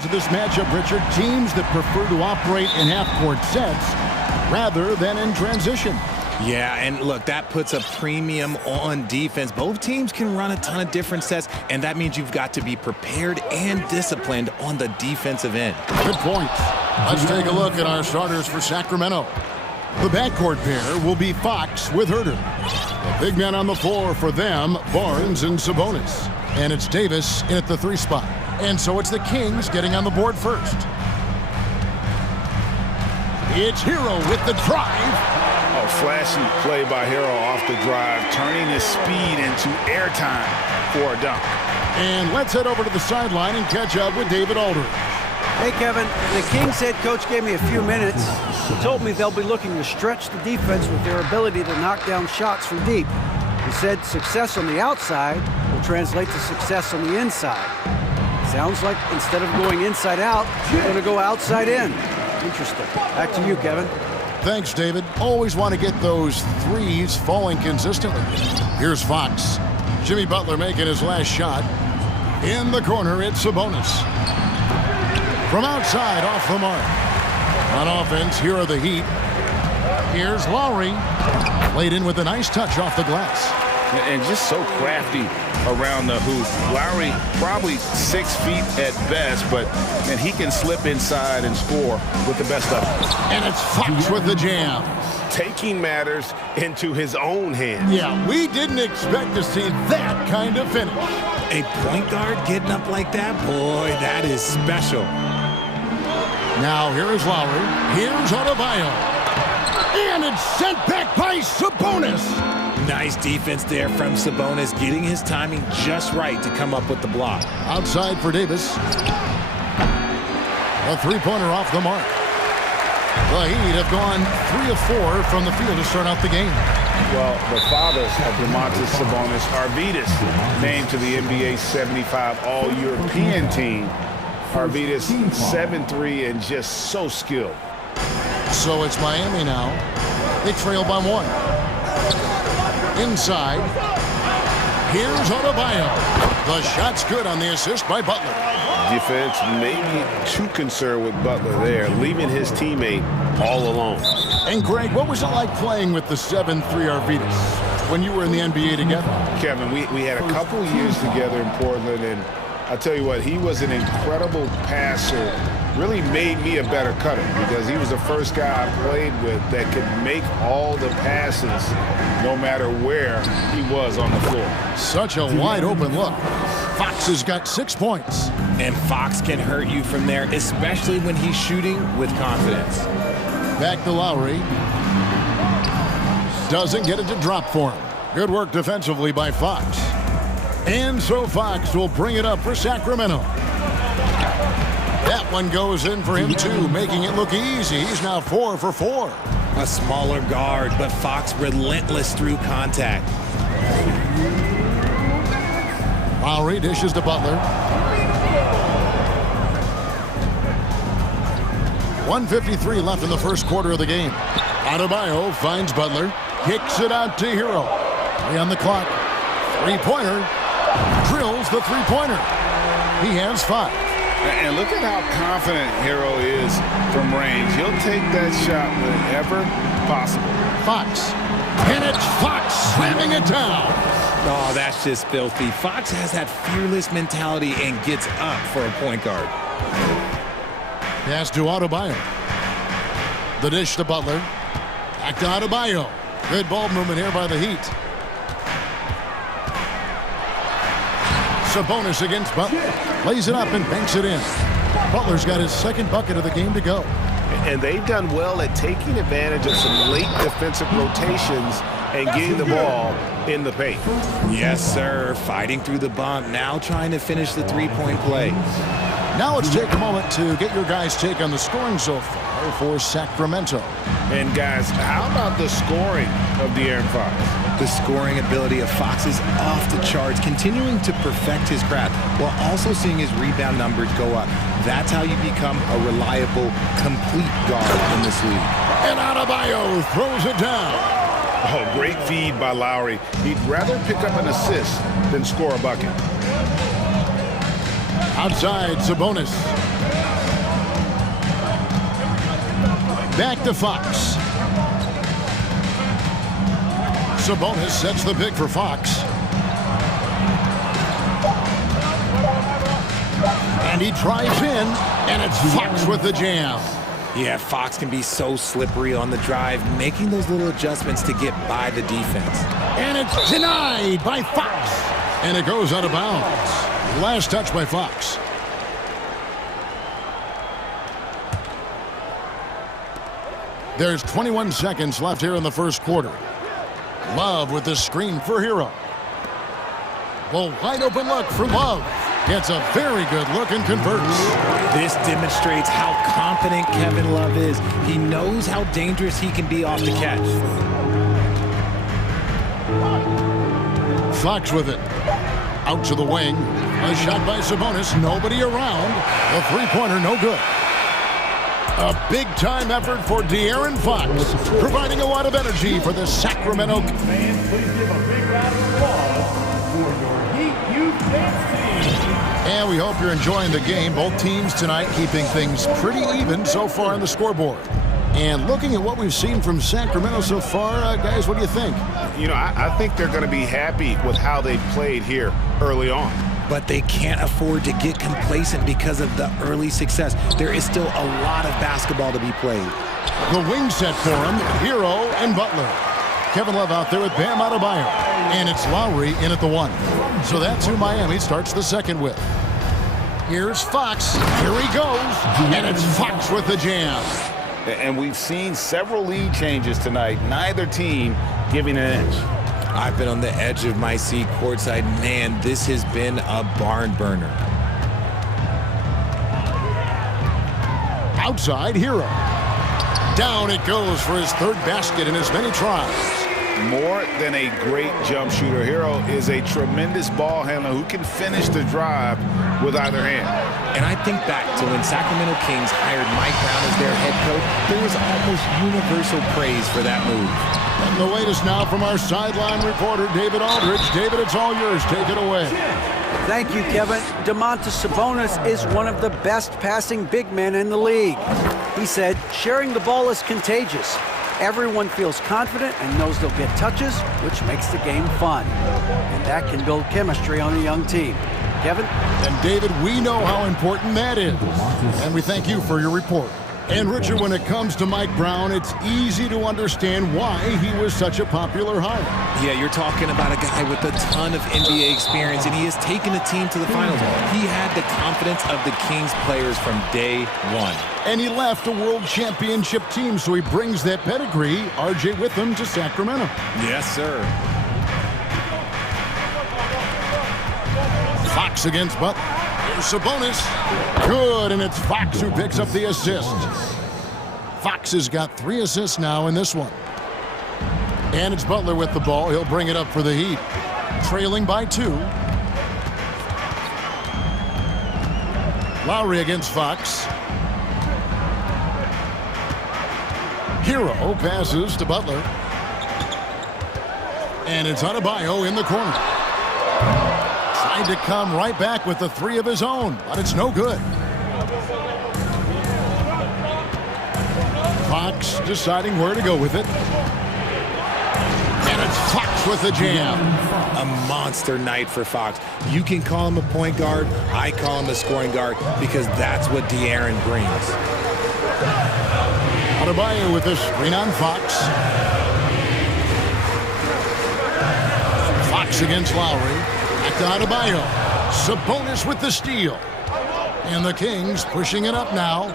To this matchup, Richard, teams that prefer to operate in half-court sets rather than in transition. Yeah, and look, that puts a premium on defense. Both teams can run a ton of different sets, and that means you've got to be prepared and disciplined on the defensive end. Good point. Let's take a look at our starters for Sacramento. The backcourt pair will be Fox with Herter. The big men on the floor for them, Barnes and Sabonis. And it's Davis in at the 3 spot. And so it's the Kings getting on the board first. It's Hero with the drive. A flashy play by Hero off the drive, turning his speed into airtime for a dunk. And let's head over to the sideline and catch up with David Aldridge. Hey, Kevin, the Kings head coach gave me a few minutes. He told me they'll be looking to stretch the defense with their ability to knock down shots from deep. He said success on the outside will translate to success on the inside. Sounds like instead of going inside out, you're going to go outside in. Interesting. Back to you, Kevin. Thanks, David. Always want to get those threes falling consistently. Here's Fox. Jimmy Butler making his last shot. In the corner, it's Sabonis. From outside, off the mark. On offense, here are the Heat. Here's Lowry. Laid in with a nice touch off the glass. And just so crafty around the hoop. Lowry probably 6 feet at best, and he can slip inside and score with the best of them. And it's Fox with the jam. Taking matters into his own hands. Yeah, we didn't expect to see that kind of finish. A point guard getting up like that? Boy, that is special. Now here is Lowry. Here's Adebayo. And it's sent back by Sabonis. Nice defense there from Sabonis, getting his timing just right to come up with the block. Outside for Davis. A three-pointer off the mark. The Heat have gone 3 of 4 from the field to start out the game. Well, the fathers of Domantas Sabonis, Arvydas, named to the NBA 75 All-European team. Arvydas 7'3" and just so skilled. So it's Miami now. They trail by 1. Inside. Here's Adebayo. The shot's good on the assist by Butler. Defense maybe too concerned with Butler there, leaving his teammate all alone. And Greg, what was it like playing with the 7'3" Arvydas when you were in the NBA together? Kevin, we had a couple years together in Portland, and I'll tell you what, he was an incredible passer. Really made me a better cutter because he was the first guy I played with that could make all the passes no matter where he was on the floor. Such a wide open look. Fox has got 6 points. And Fox can hurt you from there, especially when he's shooting with confidence. Back to Lowry. Doesn't get it to drop for him. Good work defensively by Fox. And so Fox will bring it up for Sacramento. That one goes in for him too, making it look easy. He's now 4 for 4. A smaller guard, but Fox relentless through contact. Lowry dishes to Butler. 1:53 left in the first quarter of the game. Adebayo finds Butler, kicks it out to Hero. 3 on the clock. Three-pointer. Drills the three-pointer. He has 5. And look at how confident Hero is from range. He'll take that shot whenever possible. Fox. And it's Fox slamming it down. Oh, that's just filthy. Fox has that fearless mentality and gets up for a point guard. Pass to Adebayo. The dish to Butler. Back to Adebayo. Good ball movement here by the Heat. Sabonis against Butler. Lays it up and banks it in. Butler's got his second bucket of the game to go. And they've done well at taking advantage of some late defensive rotations and getting the ball in the paint. Yes, sir. Fighting through the bump. Now trying to finish the three-point play. Now let's take a moment to get your guys' take on the scoring so far for Sacramento. And guys, how about the scoring of De'Aaron Fox? The scoring ability of Fox is off the charts, continuing to perfect his craft while also seeing his rebound numbers go up. That's how you become a reliable, complete guard in this league. And Adebayo throws it down. Oh, great feed by Lowry. He'd rather pick up an assist than score a bucket. Outside, Sabonis. Back to Fox. Sabonis sets the pick for Fox. And he drives in, and it's Fox with the jam. Yeah, Fox can be so slippery on the drive, making those little adjustments to get by the defense. And it's denied by Fox. And it goes out of bounds. Last touch by Fox. There's 21 seconds left here in the first quarter. Love with the screen for Hero. Well, wide open look for Love. Gets a very good look and converts. This demonstrates how confident Kevin Love is. He knows how dangerous he can be off the catch. Fox with it. Out to the wing. A shot by Sabonis. Nobody around. The three-pointer no good. A big-time effort for De'Aaron Fox, providing a lot of energy for the Sacramento. Fans, please give a big round of applause for your Heat Youth Dance Team. And we hope you're enjoying the game. Both teams tonight keeping things pretty even so far on the scoreboard. And looking at what we've seen from Sacramento so far, guys, what do you think? You know, I think they're going to be happy with how they played here early on. But they can't afford to get complacent because of the early success. There is still a lot of basketball to be played. The wing set for him, Hero and Butler. Kevin Love out there with Bam Adebayo. And it's Lowry in at the one. So that's who Miami starts the second with. Here's Fox. Here he goes. And it's Fox with the jam. And we've seen several lead changes tonight. Neither team giving an edge. I've been on the edge of my seat courtside. Man, this has been a barn burner. Outside, Hero. Down it goes for his third basket in as many tries. More than a great jump shooter, Hero is a tremendous ball handler who can finish the drive with either hand. And I think back to when Sacramento Kings hired Mike Brown as their head coach, there was almost universal praise for that move. And the latest now from our sideline reporter, David Aldridge. David, it's all yours. Take it away. Thank you, Kevin. Domantas Sabonis is one of the best passing big men in the league. He said, sharing the ball is contagious. Everyone feels confident and knows they'll get touches, which makes the game fun. And that can build chemistry on a young team. Kevin? And David, we know how important that is. And we thank you for your report. And Richard, when it comes to Mike Brown, it's easy to understand why he was such a popular hire. Yeah, you're talking about a guy with a ton of NBA experience, and he has taken a team to the finals. He had the confidence of the Kings players from day one. And he left a world championship team, so he brings that pedigree, RJ, with him to Sacramento. Yes, sir. Fox against Butler. Here's Sabonis. Good, and it's Fox who picks up the assist. Fox has got 3 assists now in this one. And it's Butler with the ball. He'll bring it up for the Heat. Trailing by 2. Lowry against Fox. Hero passes to Butler. And it's Adebayo in the corner. Trying to come right back with the 3 of his own, but it's no good. Fox deciding where to go with it. And it's Fox with the jam. A monster night for Fox. You can call him a point guard. I call him a scoring guard because that's what De'Aaron brings. Adebayo with the screen on Fox. Fox against Lowry. Back to Adebayo. Sabonis with the steal. And the Kings pushing it up now.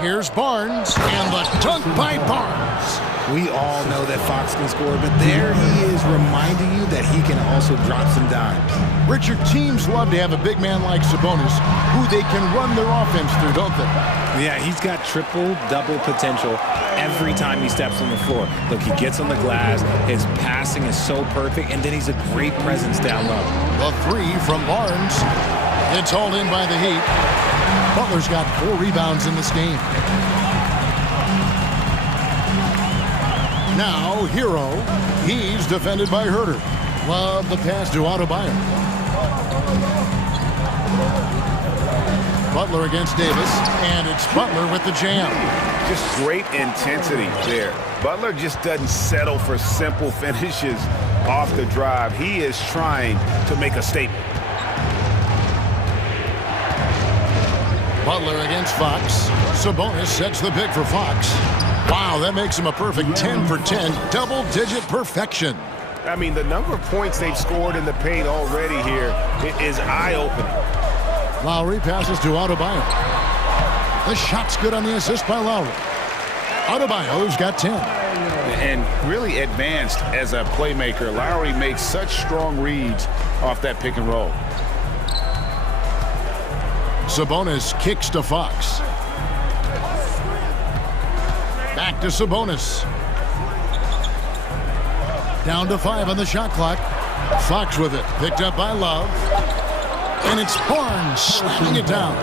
Here's Barnes, and the dunk by Barnes. We all know that Fox can score, but there he is reminding you that he can also drop some dimes. Richard, teams love to have a big man like Sabonis who they can run their offense through, don't they? Yeah, he's got triple-double potential every time he steps on the floor. Look, he gets on the glass, his passing is so perfect, and then he's a great presence down low. The 3 from Barnes. It's hauled in by the Heat. Butler's got 4 rebounds in this game. Now, Hero. He's defended by Herter. Love the pass to Adebayo. Butler against Davis, and it's Butler with the jam. Just great intensity there. Butler just doesn't settle for simple finishes off the drive. He is trying to make a statement. Butler against Fox. Sabonis sets the pick for Fox. Wow, that makes him a perfect 10 for 10, double-digit perfection. I mean, the number of points they've scored in the paint already here is eye-opening. Lowry passes to Adebayo. The shot's good on the assist by Lowry. Adebayo's got 10. And really advanced as a playmaker. Lowry makes such strong reads off that pick and roll. Sabonis kicks to Fox. Back to Sabonis. Down to 5 on the shot clock. Fox with it. Picked up by Love. And it's Barnes slamming it down.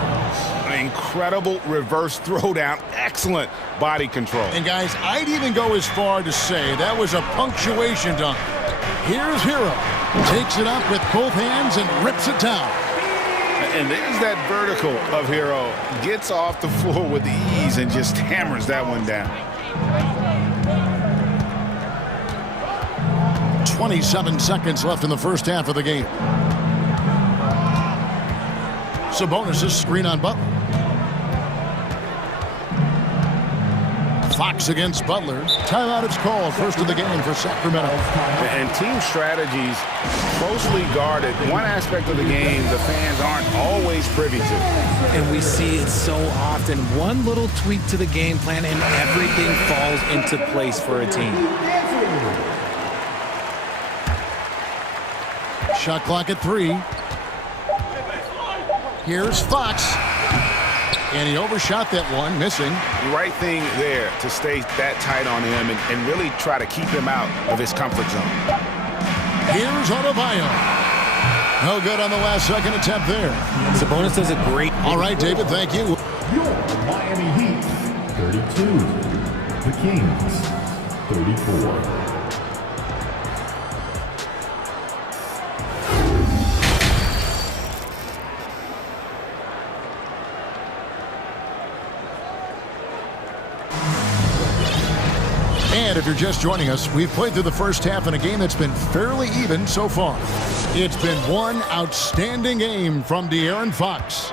An incredible reverse throwdown. Excellent body control. And guys, I'd even go as far to say that was a punctuation dunk. Here's Hero. Takes it up with both hands and rips it down. And there's that vertical of Hero. Gets off the floor with ease and just hammers that one down. 27 seconds left in the first half of the game. Sabonis' screen on Butler. Fox against Butler. Timeout is called. First of the game for Sacramento. And team strategies closely guarded. One aspect of the game the fans aren't always privy to. And we see it so often. One little tweak to the game plan and everything falls into place for a team. Shot clock at 3. Here's Fox. And he overshot that one, missing. Right thing there to stay that tight on him and really try to keep him out of his comfort zone. Here's Adebayo. No good on the last second attempt there. Sabonis does a great... All right, David, thank you. Your Miami Heat, 32. The Kings, 34. And if you're just joining us, we've played through the first half in a game that's been fairly even so far. It's been one outstanding game from De'Aaron Fox.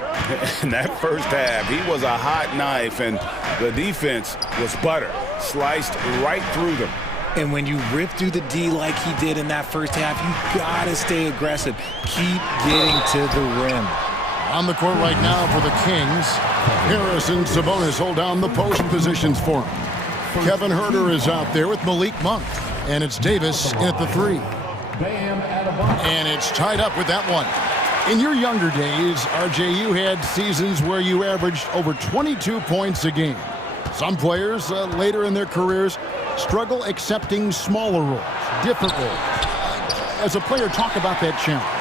In that first half, he was a hot knife, and the defense was butter. Sliced right through them. And when you rip through the D like he did in that first half, you gotta stay aggressive. Keep getting to the rim. On the court right now for the Kings, Harris and Sabonis hold down the post positions for him. Kevin Huerter is out there with Malik Monk. And it's Davis at the 3. And it's tied up with that one. In your younger days, RJ, you had seasons where you averaged over 22 points a game. Some players later in their careers struggle accepting smaller roles, different roles. As a player, talk about that challenge.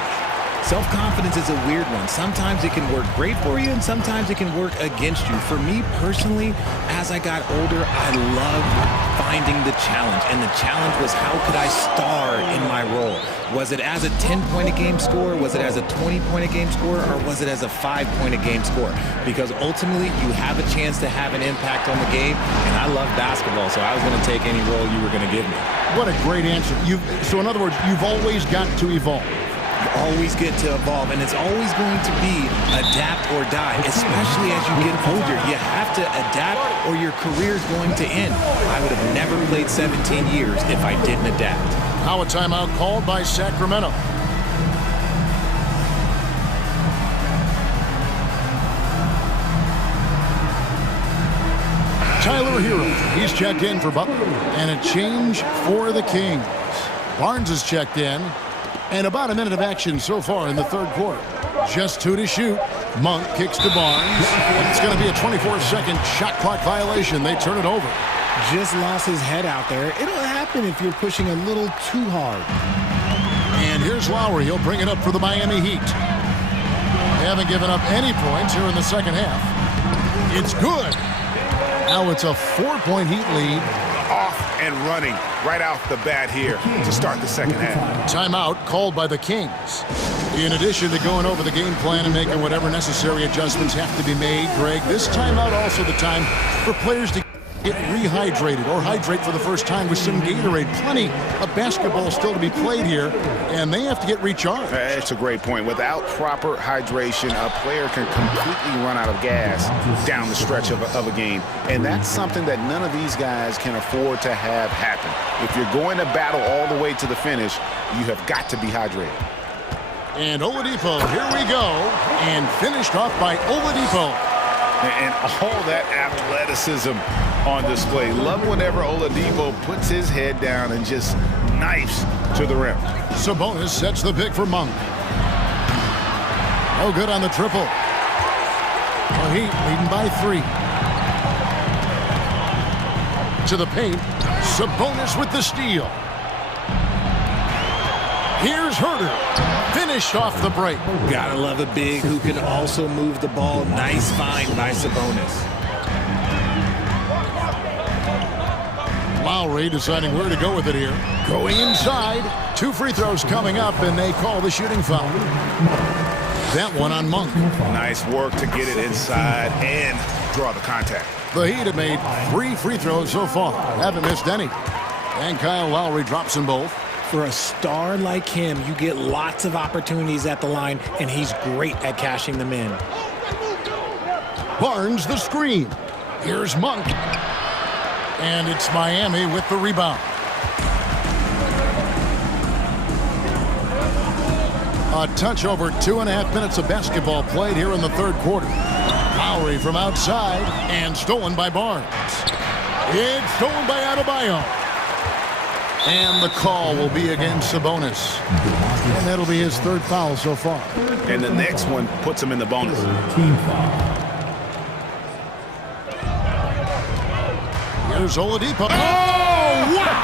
Self-confidence is a weird one. Sometimes it can work great for you, and sometimes it can work against you. For me personally, as I got older, I loved finding the challenge. And the challenge was, how could I star in my role? Was it as a 10-point-a-game scorer? Was it as a 20-point-a-game scorer? Or was it as a 5-point-a-game scorer? Because ultimately, you have a chance to have an impact on the game. And I love basketball, so I was going to take any role you were going to give me. What a great answer. So in other words, you've always got to evolve. You always get to evolve, and it's always going to be adapt or die, especially as you get older. You have to adapt or your career is going to end. I would have never played 17 years if I didn't adapt. Now a timeout called by Sacramento. Tyler Hero, he's checked in for Butler, and a change for the Kings. Barnes is checked in. And about a minute of action so far in the third quarter. Just 2 to shoot. Monk kicks to Barnes. And it's going to be a 24-second shot clock violation. They turn it over. Just lost his head out there. It'll happen if you're pushing a little too hard. And here's Lowry. He'll bring it up for the Miami Heat. They haven't given up any points here in the second half. It's good. Now it's a 4-point Heat lead. Off and running right off the bat here to start the second half. Timeout called by the Kings. In addition to going over the game plan and making whatever necessary adjustments have to be made, Greg, this timeout also the time for players to get rehydrated or hydrate for the first time with some Gatorade. Plenty of basketball still to be played here, and they have to get recharged. That's a great point. Without proper hydration, a player can completely run out of gas down the stretch of a game. And that's something that none of these guys can afford to have happen. If you're going to battle all the way to the finish, you have got to be hydrated. And Oladipo, here we go, and finished off by Oladipo. And all that athleticism on display. Love whenever Oladipo puts his head down and just knifes to the rim. Sabonis sets the pick for Monk. No good on the triple. The Heat leading by 3. To the paint. Sabonis with the steal. Here's Herter. Finished off the break. Gotta love a big who can also move the ball. Nice find by Sabonis. Lowry deciding where to go with it here. Going inside. 2 free throws coming up, and they call the shooting foul. That one on Monk. Nice work to get it inside and draw the contact. The Heat have made 3 free throws so far. Haven't missed any. And Kyle Lowry drops them both. For a star like him, you get lots of opportunities at the line, and he's great at cashing them in. Barnes the screen. Here's Monk. And it's Miami with the rebound. A touch over 2.5 minutes of basketball played here in the third quarter. Lowry from outside and stolen by Barnes. It's stolen by Adebayo. And the call will be against Sabonis. And that'll be his 3rd foul so far. And the next one puts him in the bonus. Here's Oladipo. Oh, wow!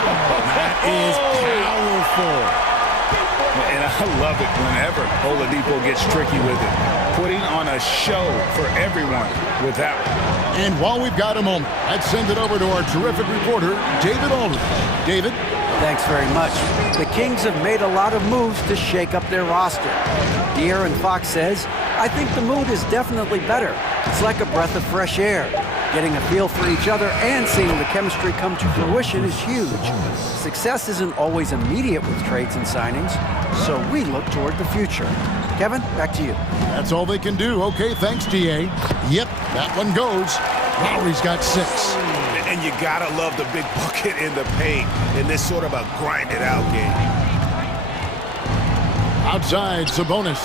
That is powerful. And I love it whenever Oladipo gets tricky with it. Putting on a show for everyone with that one. And while we've got a moment, let's send it over to our terrific reporter, David Aldridge. David? Thanks very much. The Kings have made a lot of moves to shake up their roster. De'Aaron Fox says, I think the mood is definitely better. It's like a breath of fresh air. Getting a feel for each other and seeing the chemistry come to fruition is huge. Success isn't always immediate with trades and signings, so we look toward the future. Kevin, back to you. That's all they can do. Okay, thanks, DA. Yep, that one goes. Lowry's got 6. And you gotta love the big bucket in the paint in this sort of a grinded-out game. Outside, Sabonis.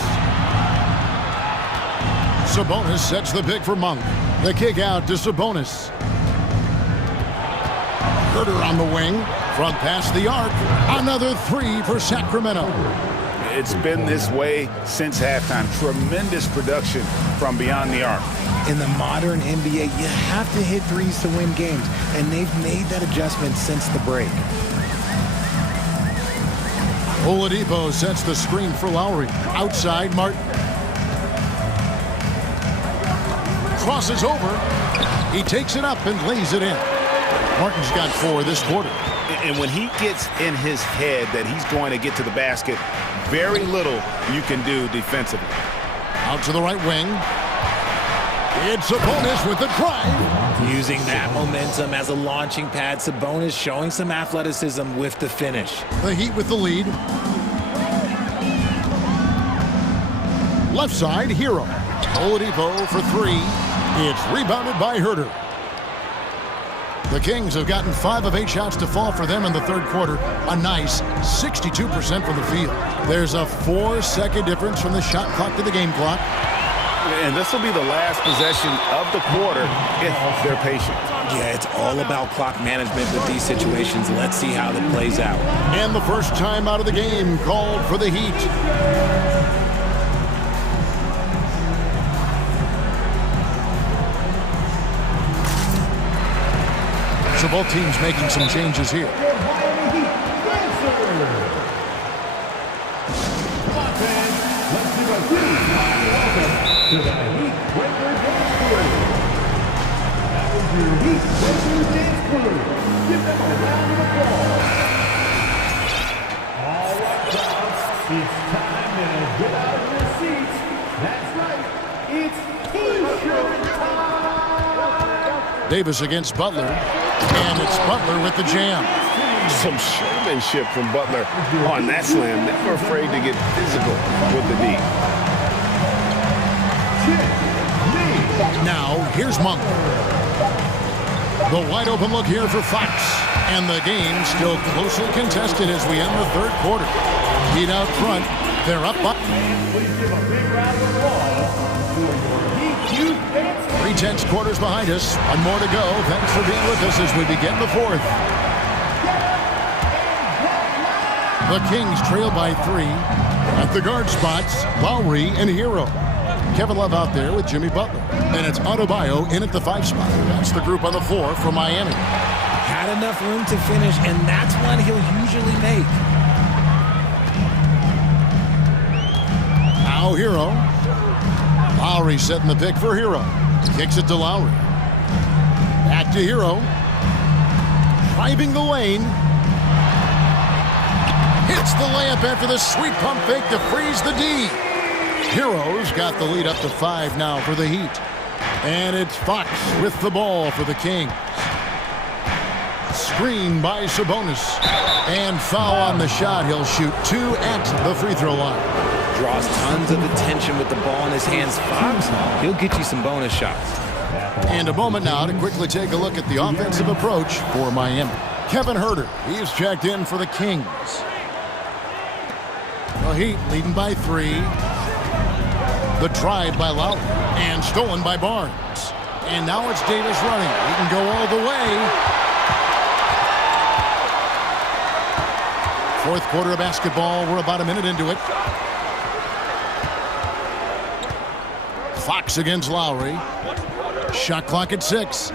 Sabonis sets the pick for Monk. The kick out to Sabonis. Herter on the wing. From past the arc. Another 3 for Sacramento. It's been this way since halftime. Tremendous production from beyond the arc. In the modern NBA, you have to hit threes to win games, and they've made that adjustment since the break. Oladipo sets the screen for Lowry. Outside, Martin. Crosses over. He takes it up and lays it in. Martin's got 4 this quarter. And when he gets in his head that he's going to get to the basket, very little you can do defensively. Out to the right wing. It's Sabonis with the drive. Using that momentum as a launching pad, Sabonis showing some athleticism with the finish. The Heat with the lead. Left side, Hero. Oladipo for 3. It's rebounded by Herter. The Kings have gotten 5 of 8 shots to fall for them in the third quarter. A nice 62% from the field. There's a 4-second difference from the shot clock to the game clock. And this will be the last possession of the quarter if they're patient. Yeah, it's all about clock management with these situations. Let's see how that plays out. And the first time out of the game called for the Heat. So both teams making some changes here. It's time to get out Davis against Butler. And it's Butler with the jam. Some showmanship from Butler on that slam. Never afraid to get physical with the knee. Now, here's Monk. The wide open look here for Fox. And the game still closely contested as we end the third quarter. Heat out front. They're up. 3 quarters behind us. One more to go. Thanks for being with us as we begin the fourth. The Kings trail by 3. At the guard spots, Lowry and Hero. Kevin Love out there with Jimmy Butler. And it's Adebayo in at the 5 spot. That's the group on the floor for Miami. Had enough room to finish, and that's one he'll usually make. Now Hero. Lowry setting the pick for Hero. Kicks it to Lowry. Back to Hero. Driving the lane. Hits the layup after the sweet pump fake to freeze the D. Hero's got the lead up to 5 now for the Heat. And it's Fox with the ball for the Kings. Screen by Sabonis. And foul on the shot. He'll shoot 2 at the free throw line. Draws tons of attention with the ball in his hands. Fox, he'll get you some bonus shots. And a moment now to quickly take a look at the offensive approach for Miami. Kevin Huerter, he's checked in for the Kings. The Heat leading by 3. The drive by Lowry and stolen by Barnes. And now it's Davis running. He can go all the way. Fourth quarter of basketball. We're about a minute into it. Fox against Lowry. Shot clock at 6.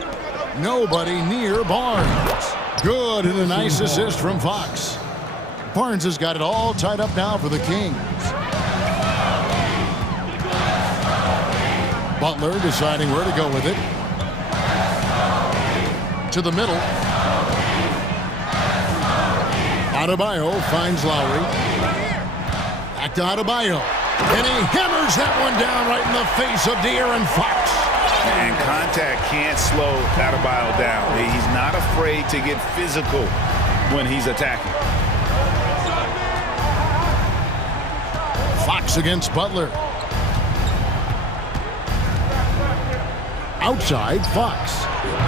Nobody near Barnes. Good, and a nice assist from Fox. Barnes has got it all tied up now for the Kings. Butler deciding where to go with it. To the middle. Adebayo finds Lowry. Back to Adebayo. And he hammers that one down right in the face of De'Aaron Fox. And contact can't slow Adebayo down. He's not afraid to get physical when he's attacking. Fox against Butler. Outside, Fox.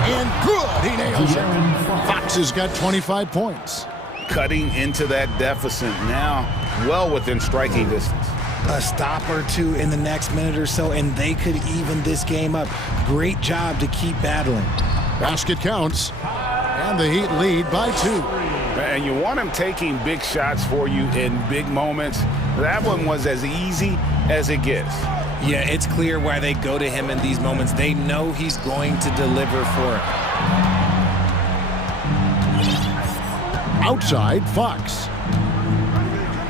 And good, he nails it. Fox has got 25 points. Cutting into that deficit now, well within striking distance. A stop or two in the next minute or so, and they could even this game up. Great job to keep battling. Basket counts, and the Heat lead by 2. And you want him taking big shots for you in big moments. That one was as easy as it gets. Yeah, it's clear why they go to him in these moments. They know he's going to deliver for it. Outside, Fox.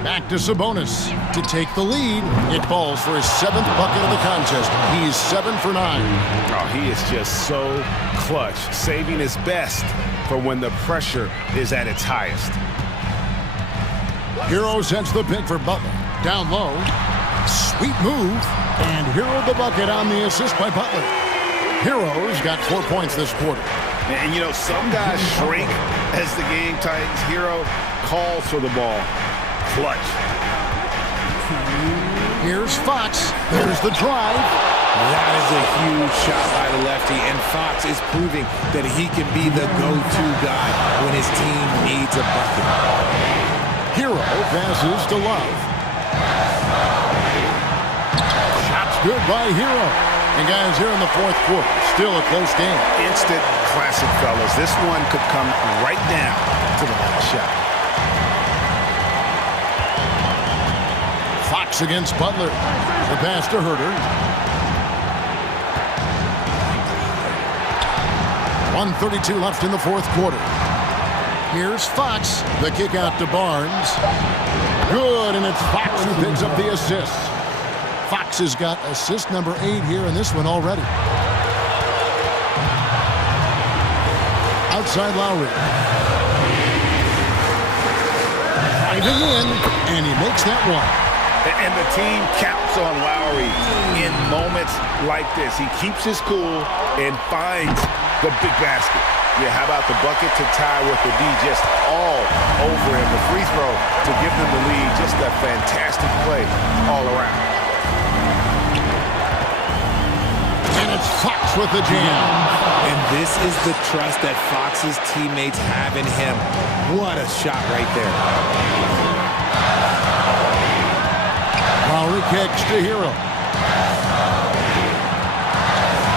Back to Sabonis to take the lead. It falls for his 7th bucket of the contest. He's 7 for 9. Oh, he is just so clutch, saving his best for when the pressure is at its highest. Hero sends the pick for Butler. Down low. Sweet move. And Hero the bucket on the assist by Butler. Hero's got 4 points this quarter. And you know, some guys shrink as the game tightens. Hero calls for the ball. Clutch. Here's Fox. There's the drive. That is a huge shot by the lefty, and Fox is proving that he can be the go-to guy when his team needs a bucket. Hero passes to Love. Shot's good by Hero. And guys, here in the fourth quarter, still a close game. Instant classic, fellas. This one could come right down to the last shot. Fox against Butler. The pass to Huerter. 1:32 left in the fourth quarter. Here's Fox. The kick out to Barnes. Good, and it's Fox who picks up the assist. Fox has got assist number 8 here in this one already. Outside Lowry. Driving in, and he makes that one. And the team counts on Lowry in moments like this. He keeps his cool and finds the big basket. Yeah, how about the bucket to tie with the D just all over him. The free throw to give them the lead. Just a fantastic play all around. And it's Fox with the jam. And this is the trust that Fox's teammates have in him. What a shot right there. Lowry kicks to Hero.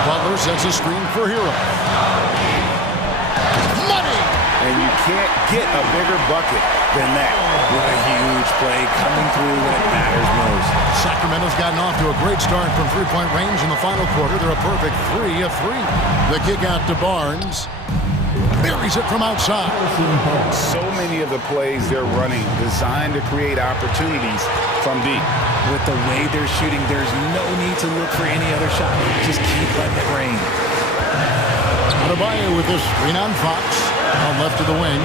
Butler sets a screen for Hero. Money! And you can't get a bigger bucket than that. What a huge play coming through when it matters most. Sacramento's gotten off to a great start from three-point range in the final quarter. They're a perfect 3 of 3. The kick out to Barnes. Buries it from outside. So many of the plays they're running designed to create opportunities from deep. With the way they're shooting, there's no need to look for any other shot. Just keep letting it rain. Adebayo with this screen on Fox. On left to the wing.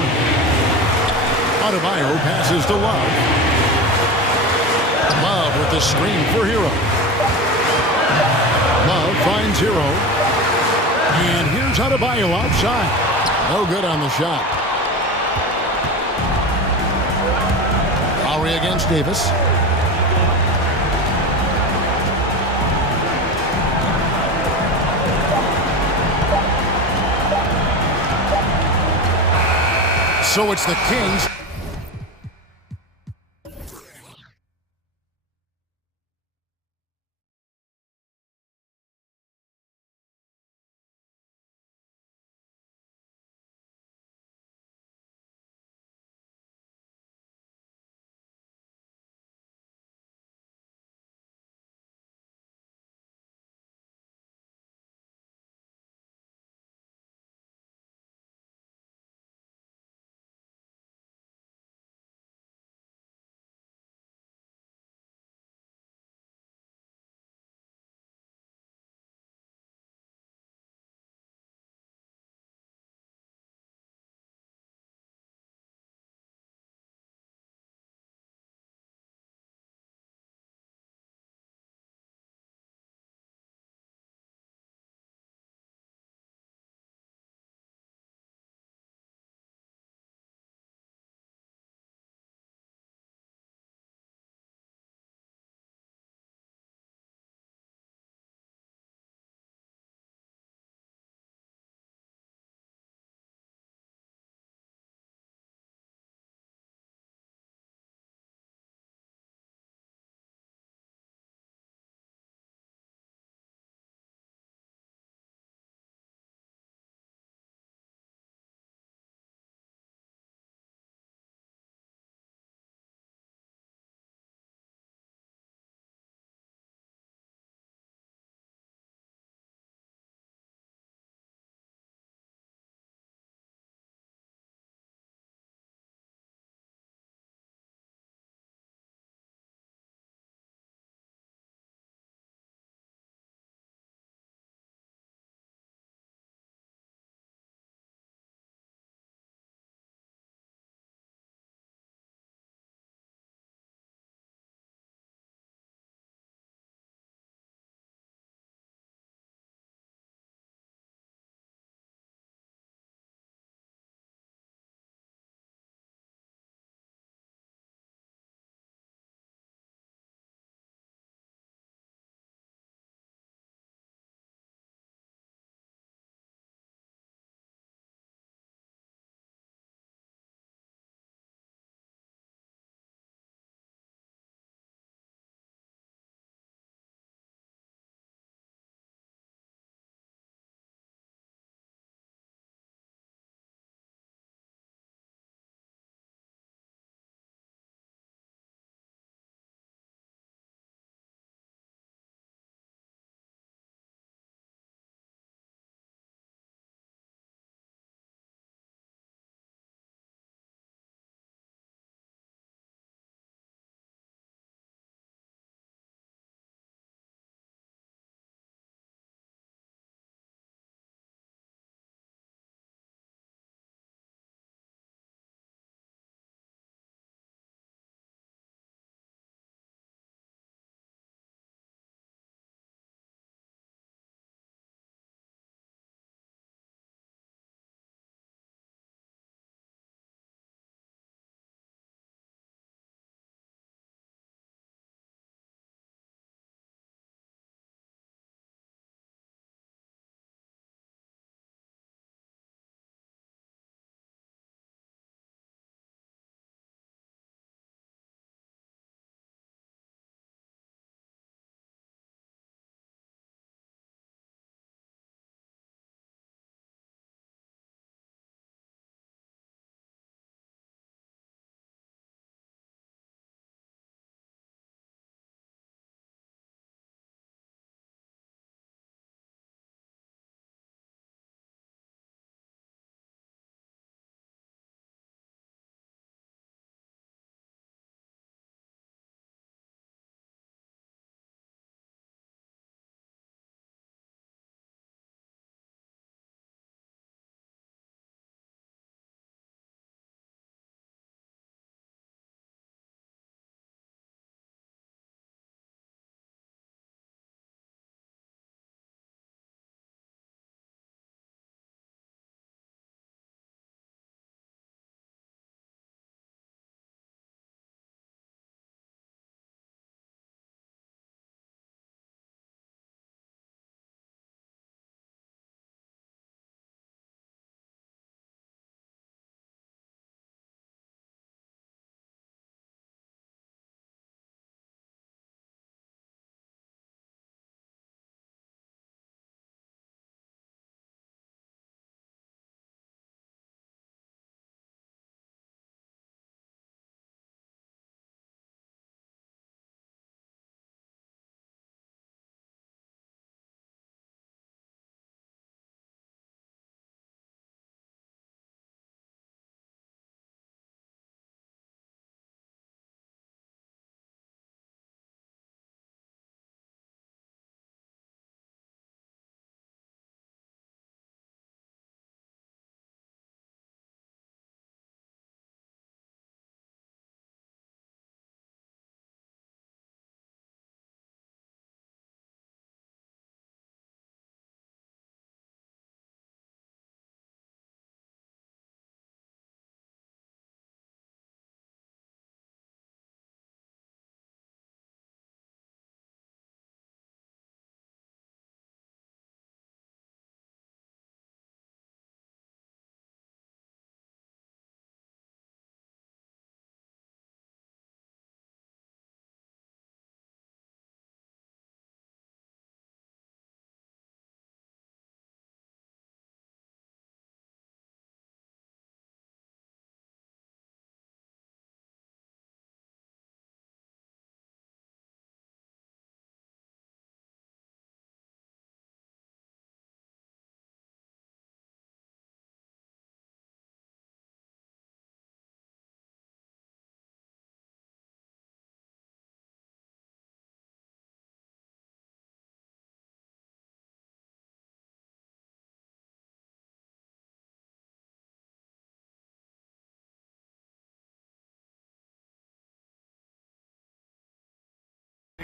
Adebayo passes to Love. Love with the screen for Hero. Love finds Hero. And here's Adebayo outside. No good on the shot. Lowry against Davis. So it's the Kings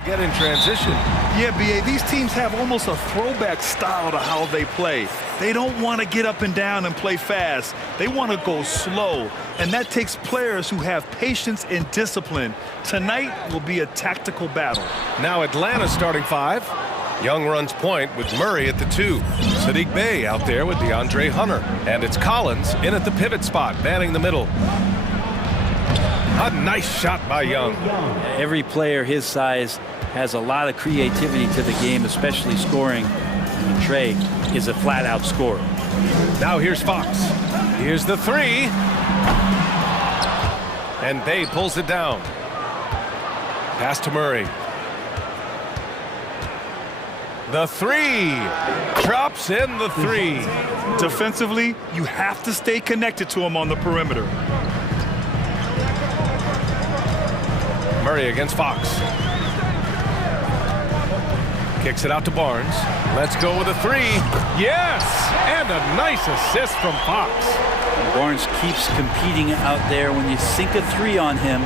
Get in transition. Yeah, B.A., these teams have almost a throwback style to how they play. They don't want to get up and down and play fast. They want to go slow, and that takes players who have patience and discipline. Tonight will be a tactical battle. Now Atlanta's starting five. Young runs point with Murray at the 2. Sadiq Bey out there with DeAndre Hunter. And it's Collins in at the pivot spot, manning the middle. A nice shot by Young. Every player his size has a lot of creativity to the game, especially scoring. And Trey is a flat-out scorer. Now here's Fox. Here's the 3. And Bey pulls it down. Pass to Murray. The 3. Drops in the 3. Defensively, you have to stay connected to him on the perimeter. Murray against Fox. Kicks it out to Barnes. Let's go with a 3. Yes! And a nice assist from Fox. Barnes keeps competing out there. When you sink a 3 on him,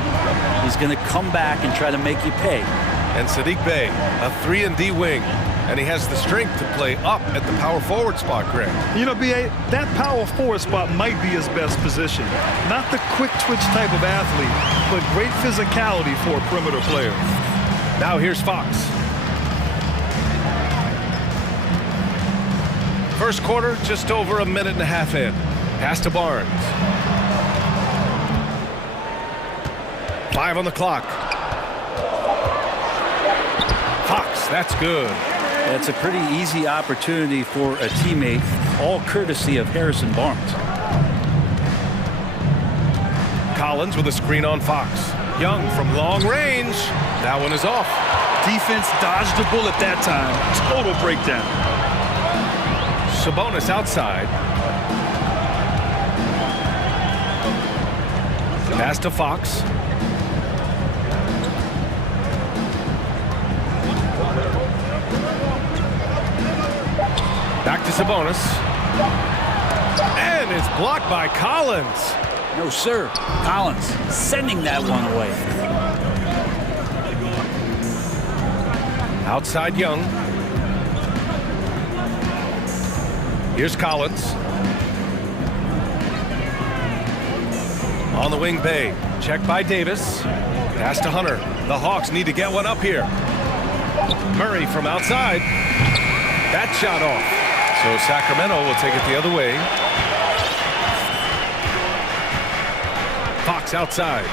he's going to come back and try to make you pay. And Sadiq Bey, a 3-and-D wing. And he has the strength to play up at the power forward spot, Greg. You know, B.A., that power forward spot might be his best position. Not the quick twitch type of athlete, but great physicality for a perimeter player. Now here's Fox. First quarter, just over a minute and a half in. Pass to Barnes. 5 on the clock. Fox, that's good. That's a pretty easy opportunity for a teammate, all courtesy of Harrison Barnes. Collins with a screen on Fox. Young from long range. That one is off. Defense dodged the bullet that time. Total breakdown. Sabonis outside. Pass to Fox. Back to Sabonis. And it's blocked by Collins. No, sir. Collins sending that one away. Outside Young. Here's Collins. On the wing, Bey. Check by Davis. Pass to Hunter. The Hawks need to get one up here. Murray from outside. That shot off. So Sacramento will take it the other way. Fox outside.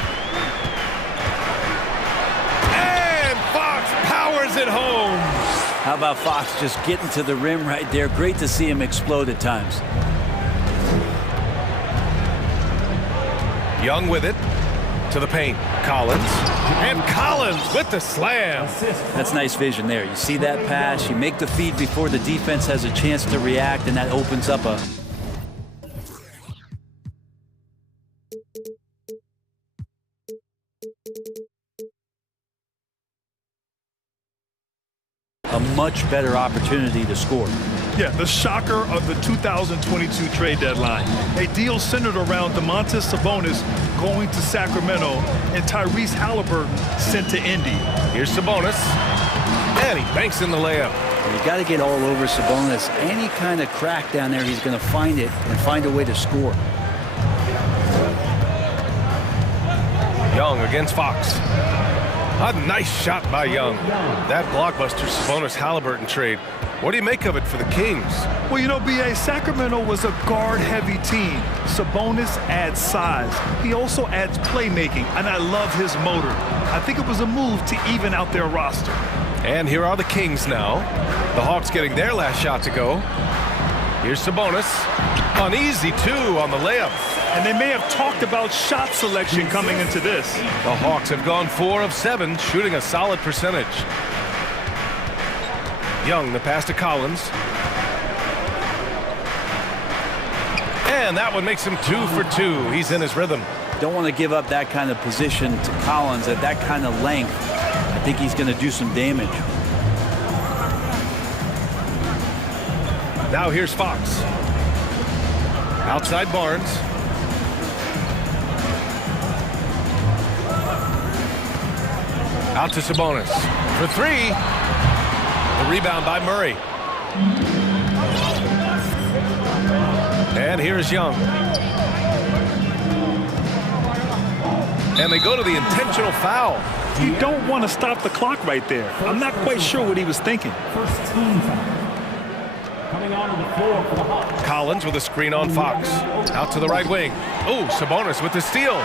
And Fox powers it home. How about Fox just getting to the rim right there? Great to see him explode at times. Young with it. To the paint. Collins. And Collins with the slam. That's nice vision there. You see that pass, you make the feed before the defense has a chance to react, and that opens up a much better opportunity to score. Yeah, the shocker of the 2022 trade deadline. A deal centered around Domantas Sabonis going to Sacramento and Tyrese Halliburton sent to Indy. Here's Sabonis. And he banks in the layup. You got to get all over Sabonis. Any kind of crack down there, he's going to find it and find a way to score. Young against Fox. A nice shot by Young. That blockbuster Sabonis-Halliburton trade. What do you make of it for the Kings? Well, you know, B.A., Sacramento was a guard-heavy team. Sabonis adds size. He also adds playmaking, and I love his motor. I think it was a move to even out their roster. And here are the Kings now. The Hawks getting their last shot to go. Here's Sabonis. An easy 2 on the layup. And they may have talked about shot selection coming into this. The Hawks have gone 4 of 7, shooting a solid percentage. Young, the pass to Collins. And that one makes him 2 for 2. He's in his rhythm. Don't want to give up that kind of position to Collins at that kind of length. I think he's going to do some damage. Now here's Fox. Outside Barnes. Out to Sabonis. for three. The rebound by Murray. And here's Young. And they go to the intentional foul. You don't want to stop the clock right there. I'm not quite sure what he was thinking. First team foul. Coming onto the floor for the Hawks. Collins with a screen on Fox. Out to the right wing. Oh, Sabonis with the steal.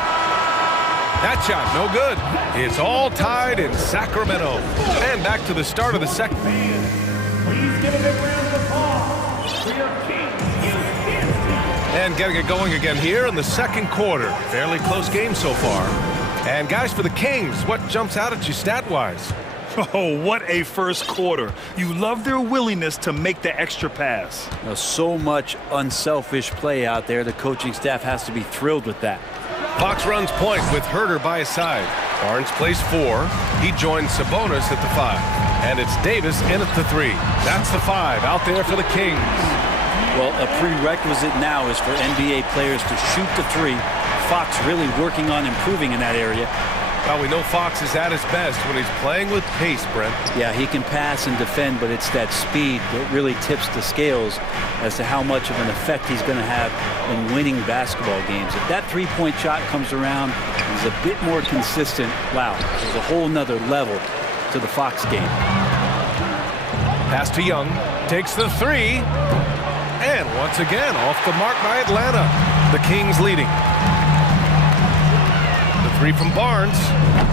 That shot, no good. It's all tied in Sacramento. And back to the start of the second. Please give a big round of applause for your King And getting it going again here in the second quarter. Fairly close game so far. And guys, for the Kings, what jumps out at you stat-wise? Oh, what a first quarter. You love their willingness to make the extra pass. Now, so much unselfish play out there. The coaching staff has to be thrilled with that. Fox runs point with Herter by his side. Barnes plays 4. He joins Sabonis at the 5. And it's Davis in at the 3. That's the 5 out there for the Kings. Well, a prerequisite now is for NBA players to shoot the 3. Fox really working on improving in that area. Well, we know Fox is at his best when he's playing with pace, Brent. Yeah, he can pass and defend, but it's that speed that really tips the scales as to how much of an effect he's going to have in winning basketball games. If that three-point shot comes around and is a bit more consistent, wow, there's a whole nother level to the Fox game. Pass to Young, takes the 3, and once again off the mark by Atlanta. The Kings leading. 3 from Barnes,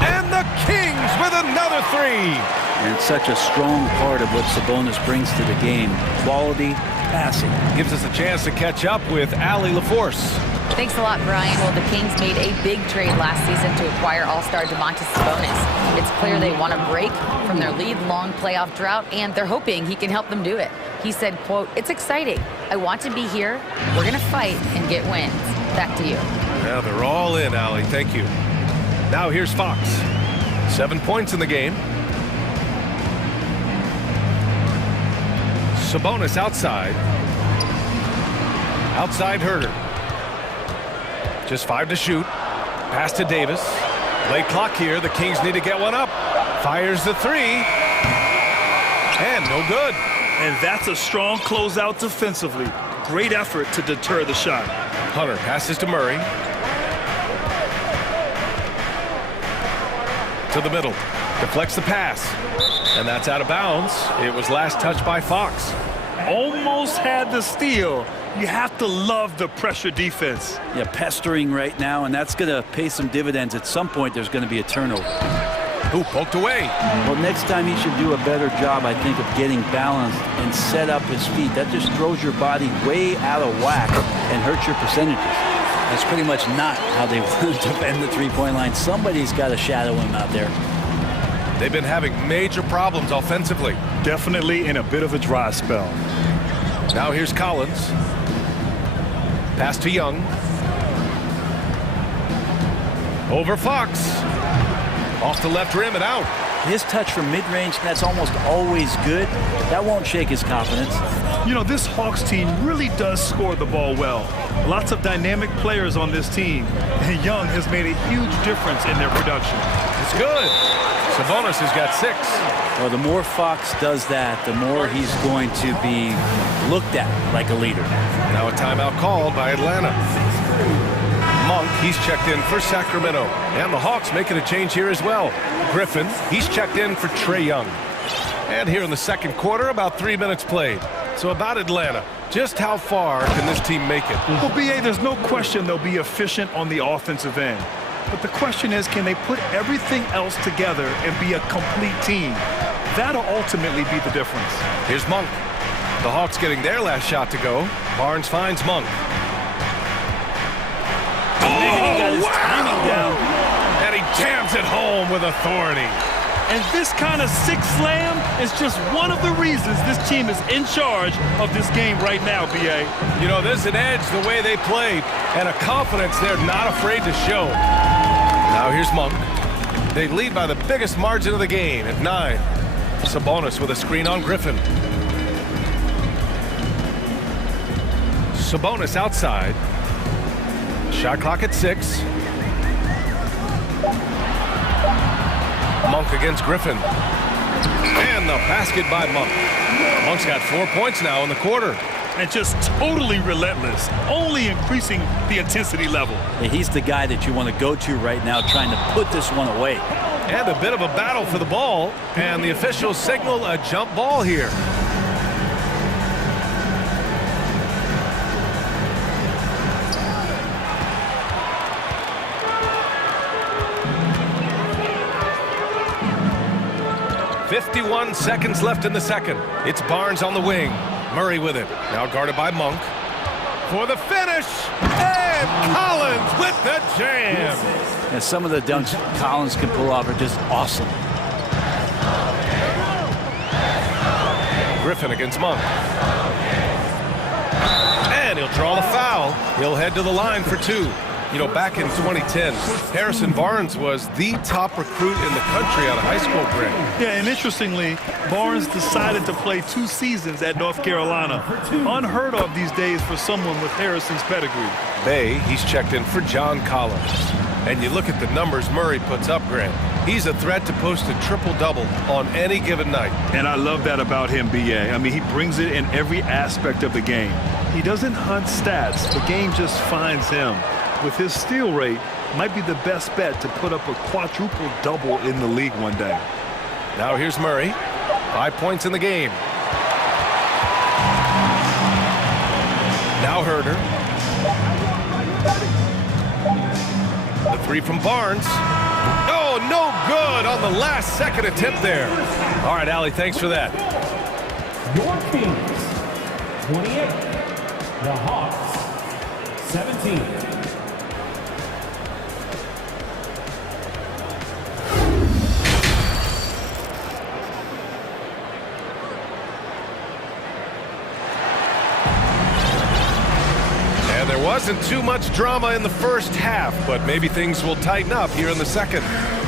and the Kings with another 3. And it's such a strong part of what Sabonis brings to the game. Quality passing. Gives us a chance to catch up with Allie LaForce. Thanks a lot, Brian. Well, the Kings made a big trade last season to acquire all-star Domantas Sabonis. It's clear they want to break from their lead-long playoff drought, and they're hoping he can help them do it. He said, quote, "It's exciting. I want to be here. We're going to fight and get wins." Back to you. Now they're all in, Allie. Thank you. Now here's Fox. 7 points in the game. Sabonis outside. Outside Herter. Just 5 to shoot. Pass to Davis. Late clock here. The Kings need to get one up. Fires the 3. And no good. And that's a strong closeout defensively. Great effort to deter the shot. Hunter passes to Murray. To the middle. Deflects the pass. And that's out of bounds. It was last touched by Fox. Almost had the steal. You have to love the pressure defense. Yeah, pestering right now, and that's going to pay some dividends. At some point, there's going to be a turnover. Ooh, poked away. Well, next time he should do a better job, I think, of getting balanced and set up his feet. That just throws your body way out of whack and hurts your percentages. That's pretty much not how they want to defend the three-point line. Somebody's got to shadow him out there. They've been having major problems offensively. Definitely in a bit of a dry spell. Now here's Collins. Pass to Young. Over Fox. Off the left rim and out. His touch from mid-range, that's almost always good. That won't shake his confidence. You know, this Hawks team really does score the ball well. Lots of dynamic players on this team. And Young has made a huge difference in their production. It's good. Sabonis has got 6. Well, the more Fox does that, the more he's going to be looked at like a leader. Now a timeout called by Atlanta. Monk, he's checked in for Sacramento. And the Hawks making a change here as well. Griffin, he's checked in for Trae Young. And here in the second quarter, about 3 minutes played. So about Atlanta, just how far can this team make it? Well, B.A., there's no question they'll be efficient on the offensive end. But the question is, can they put everything else together and be a complete team? That'll ultimately be the difference. Here's Monk. The Hawks getting their last shot to go. Barnes finds Monk. Wow! And he jams it home with authority. And this kind of six slam is just one of the reasons this team is in charge of this game right now, B.A. You know, there's an edge the way they played and a confidence they're not afraid to show. Now here's Monk. They lead by the biggest margin of the game at 9. Sabonis with a screen on Griffin. Sabonis outside. Shot clock at 6. Monk against Griffin. And the basket by Monk. Monk's got 4 points now in the quarter. And just totally relentless, only increasing the intensity level. Yeah, he's the guy that you want to go to right now, trying to put this one away. And a bit of a battle for the ball, and the officials signal a jump ball here. .51 seconds left in the second. It's Barnes on the wing. Murray with it. Now guarded by Monk. For the finish. And Collins with the jam. And some of the dunks Collins can pull off are just awesome. Griffin against Monk. And he'll draw the foul. He'll head to the line for 2. You know, back in 2010, Harrison Barnes was the top recruit in the country out of high school, Greg. Yeah, and interestingly, Barnes decided to play 2 seasons at North Carolina. Unheard of these days for someone with Harrison's pedigree. Bay, he's checked in for John Collins. And you look at the numbers Murray puts up, Grant. He's a threat to post a triple-double on any given night. And I love that about him, B.A. I mean, he brings it in every aspect of the game. He doesn't hunt stats. The game just finds him. With his steal rate, might be the best bet to put up a quadruple double in the league one day. Now here's Murray. 5 points in the game. Now Herder. The 3 from Barnes. Oh, no good on the last second attempt there. All right, Allie, thanks for that. Your Kings, 28. The Hawks, 17. There wasn't too much drama in the first half, but maybe things will tighten up here in the second.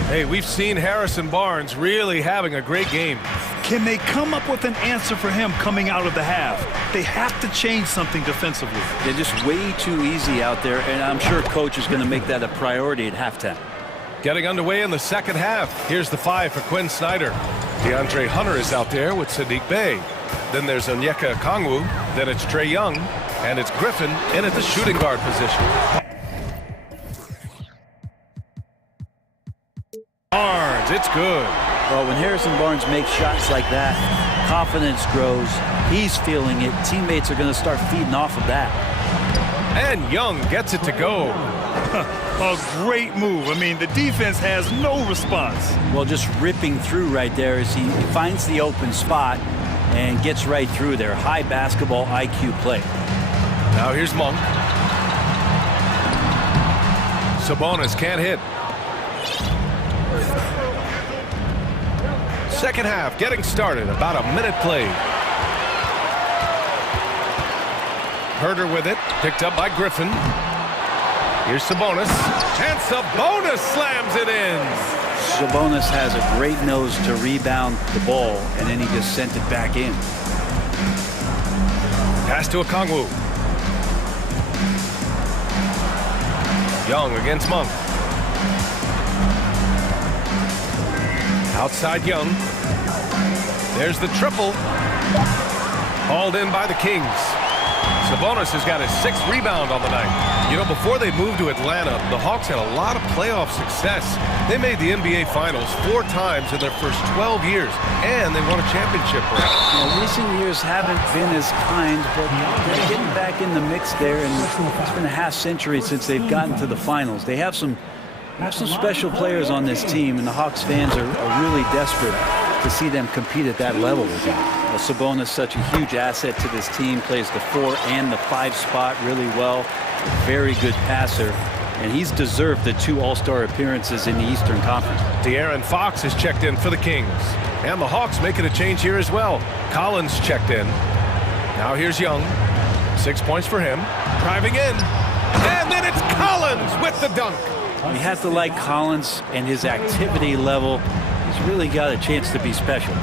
Hey, we've seen Harrison Barnes really having a great game. Can they come up with an answer for him coming out of the half? They have to change something defensively. They're just way too easy out there, and I'm sure coach is going to make that a priority at halftime. Getting underway in the second half. Here's the 5 for Quinn Snyder. DeAndre Hunter is out there with Sadiq Bey. Then there's Onyeka Okongwu. Then it's Trae Young. And it's Griffin in at the shooting guard position. Barnes, it's good. Well, when Harrison Barnes makes shots like that, confidence grows. He's feeling it. Teammates are going to start feeding off of that. And Young gets it to go. A great move. I mean, the defense has no response. Well, just ripping through right there as he finds the open spot and gets right through there. High basketball IQ play. Now here's Monk. Sabonis can't hit. Second half getting started. About a minute played. Herder with it. Picked up by Griffin. Here's Sabonis. And Sabonis slams it in. Sabonis has a great nose to rebound the ball, and then he just sent it back in. Pass to Okongwu. Young against Monk. Outside Young. There's the triple. Hauled in by the Kings. Sabonis has got his 6th rebound on the night. You know, before they moved to Atlanta, the Hawks had a lot of playoff success. They made the NBA Finals 4 times in their first 12 years, and they won a championship. Well, recent years haven't been as kind, but they're getting back in the mix there, and it's been a half-century since they've gotten to the finals. They have some special players on this team, and the Hawks fans are really desperate to see them compete at that level again. Sabonis, such a huge asset to this team, plays the 4 and the 5 spot really well. A very good passer, and he's deserved the 2 All-Star appearances in the Eastern Conference. De'Aaron Fox is checked in for the Kings. And the Hawks making a change here as well. Collins checked in. Now here's Young. 6 points for him. Driving in. And then it's Collins with the dunk. You have to like Collins and his activity level. He's really got a chance to be special.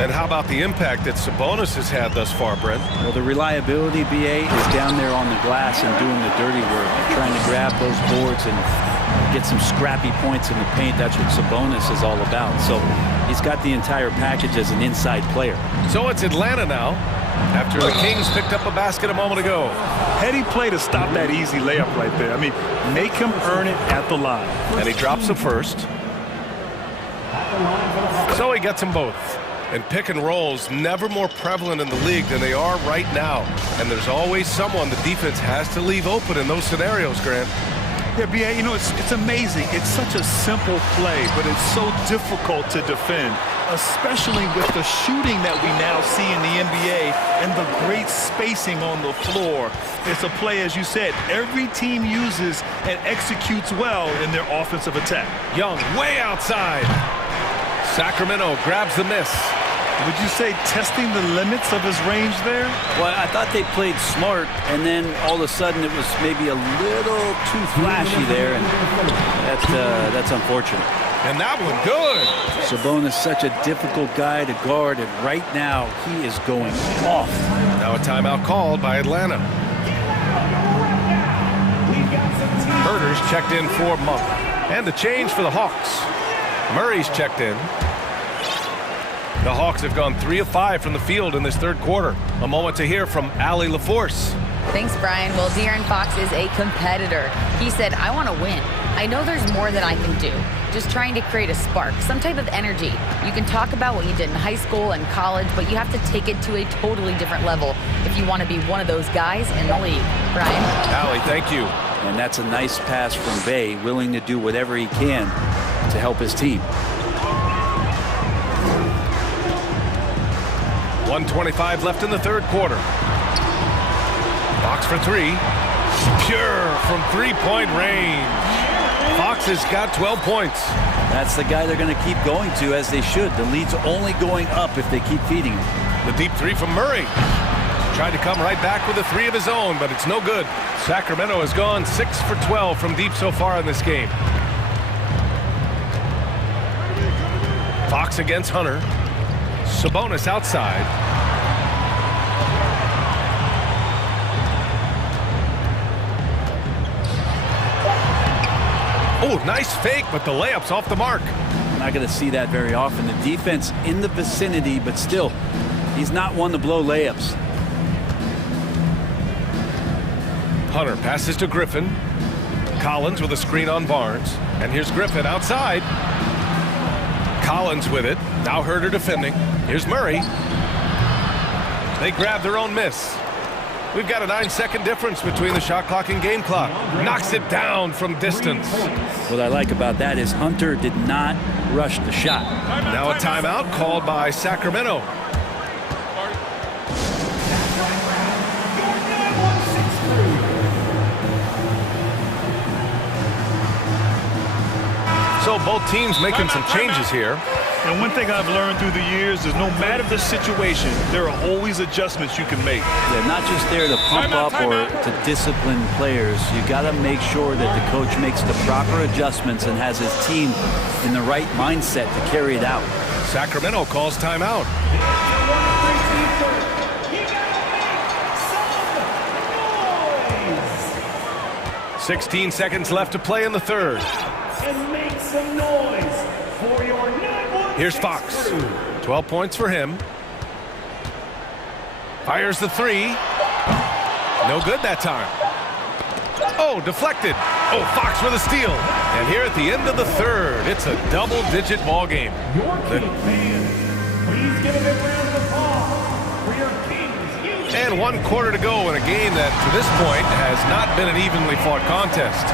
And how about the impact that Sabonis has had thus far, Brent? Well, the reliability, BA, is down there on the glass and doing the dirty work, trying to grab those boards and get some scrappy points in the paint. That's what Sabonis is all about. So he's got the entire package as an inside player. So it's Atlanta now, after the Kings picked up a basket a moment ago. Heady play to stop that easy layup right there. I mean, make him earn it at the line. And he drops the first. So he gets them both. And pick and rolls never more prevalent in the league than they are right now. And there's always someone the defense has to leave open in those scenarios, Grant. Yeah, B.A., you know, it's amazing. It's such a simple play, but it's so difficult to defend, especially with the shooting that we now see in the NBA and the great spacing on the floor. It's a play, as you said, every team uses and executes well in their offensive attack. Young way outside. Sacramento grabs the miss. Would you say testing the limits of his range there? Well, I thought they played smart, and then all of a sudden it was maybe a little too flashy there, and that's unfortunate. And that one good. Sabonis, such a difficult guy to guard, and right now he is going off. Now a timeout called by Atlanta. Herder's checked in for Monk. And the change for the Hawks. Murray's checked in. The Hawks have gone 3 of 5 from the field in this third quarter. A moment to hear from Allie LaForce. Thanks, Brian. Well, De'Aaron Fox is a competitor. He said, I want to win. I know there's more that I can do. Just trying to create a spark, some type of energy. You can talk about what you did in high school and college, but you have to take it to a totally different level if you want to be one of those guys in the league. Brian? Allie, thank you. And that's a nice pass from Bay, willing to do whatever he can to help his team. 1:25 left in the third quarter. Fox for three. Pure from three-point range. Fox has got 12 points. That's the guy they're going to keep going to, as they should. The lead's only going up if they keep feeding him. The deep three from Murray. Tried to come right back with a three of his own, but it's no good. Sacramento has gone 6 for 12 from deep so far in this game. Fox against Hunter. Sabonis outside. Oh, nice fake, but the layup's off the mark. Not going to see that very often. The defense in the vicinity, but still, he's not one to blow layups. Hunter passes to Griffin. Collins with a screen on Barnes. And here's Griffin outside. Collins with it. Now Herder defending. Here's Murray. They grab their own miss. We've got a 9-second difference between the shot clock and game clock. Knocks it down from distance. What I like about that is Hunter did not rush the shot. Now a timeout called by Sacramento. So both teams making some changes here. And one thing I've learned through the years is no matter the situation, there are always adjustments you can make. They're not just there to pump up or to discipline players. You got to make sure that the coach makes the proper adjustments and has his team in the right mindset to carry it out. Sacramento calls timeout. Noise. 16 seconds left to play in the third. And make some noise for your network. Here's Fox. 12 points for him. Fires the three. No good that time. Oh, deflected. Oh, Fox with a steal. And here at the end of the third, it's a double-digit ball game. Your King fans, please give a big round of applause for your Kings. And 1 quarter to go in a game that, to this point, has not been an evenly fought contest.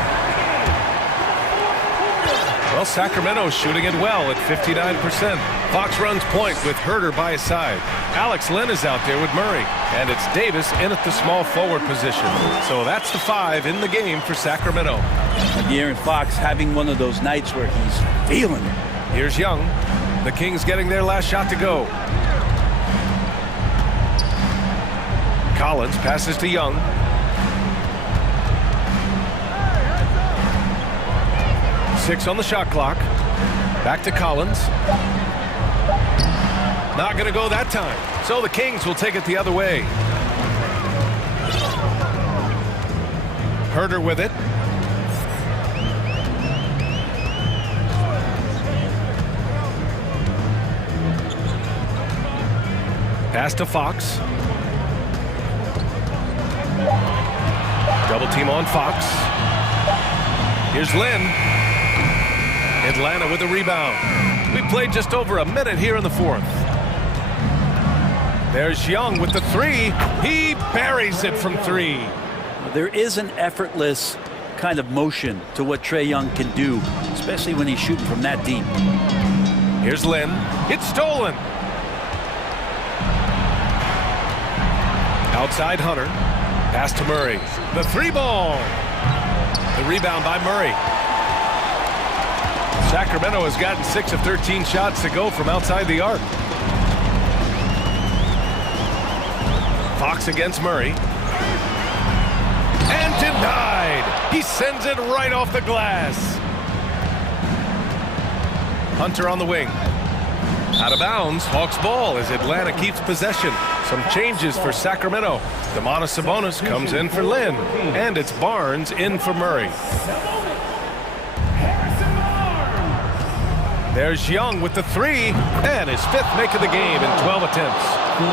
Well, Sacramento's shooting it well at 59%. Fox runs point with Herder by his side. Alex Len is out there with Murray. And it's Davis in at the small forward position. So that's the 5 in the game for Sacramento. De'Aaron Fox having one of those nights where he's feeling it. Here's Young. The Kings getting their last shot to go. Collins passes to Young. Six on the shot clock. Back to Collins. Not going to go that time. So the Kings will take it the other way. Herder with it. Pass to Fox. Double team on Fox. Here's Lynn. Atlanta with a rebound. We played just over a minute here in the fourth. There's Young with the three. He buries it from three. There is an effortless kind of motion to what Trae Young can do, especially when he's shooting from that deep. Here's Lynn. It's stolen. Outside Hunter. Pass to Murray. The three ball. The rebound by Murray. Sacramento has gotten 6 of 13 shots to go from outside the arc. Fox against Murray. And denied. He sends it right off the glass. Hunter on the wing. Out of bounds. Hawks ball as Atlanta keeps possession. Some changes for Sacramento. Domantas Sabonis comes in for Lynn. And it's Barnes in for Murray. There's Young with the three. And his 5th make of the game in 12 attempts.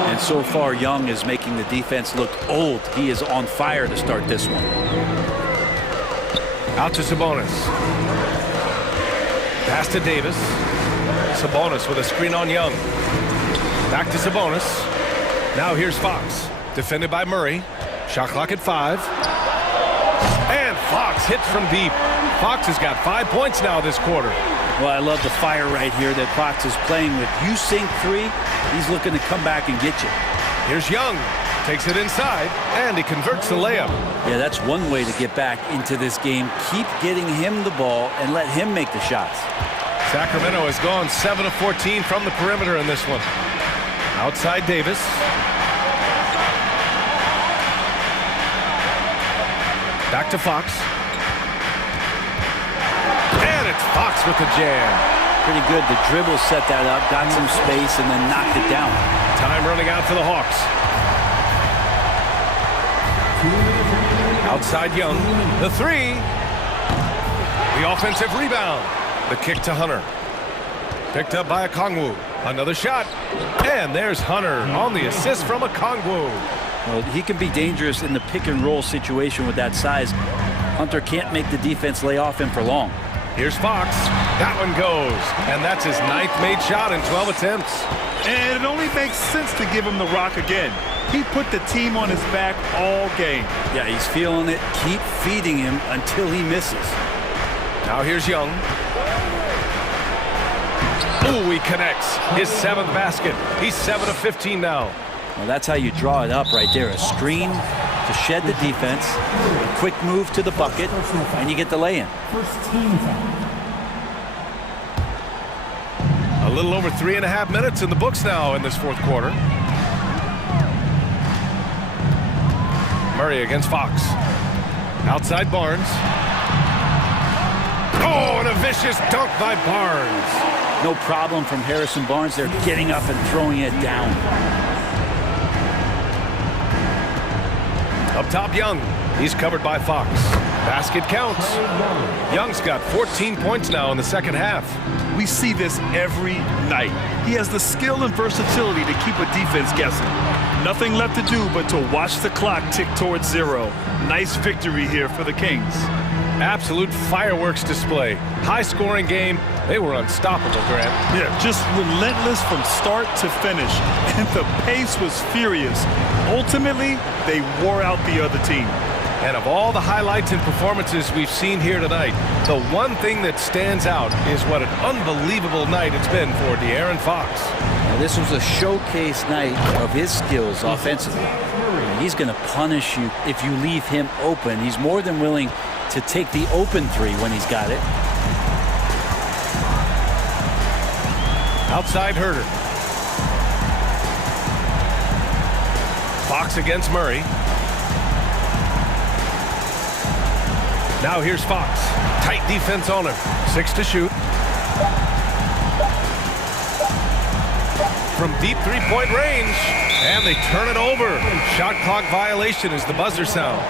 And so far, Young is making the defense look old. He is on fire to start this one. Out to Sabonis. Pass to Davis. Sabonis with a screen on Young. Back to Sabonis. Now here's Fox. Defended by Murray. Shot clock at 5. And Fox hits from deep. Fox has got 5 points now this quarter. Well, I love the fire right here that Fox is playing with. You sink 3, he's looking to come back and get you. Here's Young. Takes it inside, and he converts the layup. Yeah, that's one way to get back into this game. Keep getting him the ball and let him make the shots. Sacramento has gone 7 of 14 from the perimeter in this one. Outside Davis. Back to Fox. And it's Fox with the jam. Pretty good. The dribble set that up, got some space, and then knocked it down. Time running out for the Hawks. Outside Young. The three. The offensive rebound. The kick to Hunter. Picked up by Okongwu. Another shot. And there's Hunter on the assist from Okongwu. Well, he can be dangerous in the pick and roll situation with that size. Hunter can't make the defense lay off him for long. Here's Fox. That one goes. And that's his 9th made shot in 12 attempts. And it only makes sense to give him the rock again. He put the team on his back all game. Yeah, he's feeling it. Keep feeding him until he misses. Now here's Young. Ooh, he connects. His 7th basket. He's 7 of 15 now. Well, that's how you draw it up right there. A screen to shed the defense, a quick move to the bucket, and you get the lay-in. A little over 3.5 minutes in the books now in this fourth quarter. Murray against Fox. Outside Barnes. Oh, and a vicious dunk by Barnes. No problem from Harrison Barnes. They're getting up and throwing it down. Up top, Young. He's covered by Fox. Basket counts. Young's got 14 points now in the second half. We see this every night. He has the skill and versatility to keep a defense guessing. Nothing left to do but to watch the clock tick towards 0. Nice victory here for the Kings. Absolute fireworks display. High-scoring game. They were unstoppable, Grant. Yeah, just relentless from start to finish. And the pace was furious. Ultimately, they wore out the other team. And of all the highlights and performances we've seen here tonight, the one thing that stands out is what an unbelievable night it's been for De'Aaron Fox. Now, this was a showcase night of his skills offensively. And he's going to punish you if you leave him open. He's more than willing to take the open three when he's got it. Outside Herter. Fox against Murray. Now here's Fox. Tight defense on him. 6 to shoot. From deep three-point range. And they turn it over. Shot clock violation as the buzzer sounds.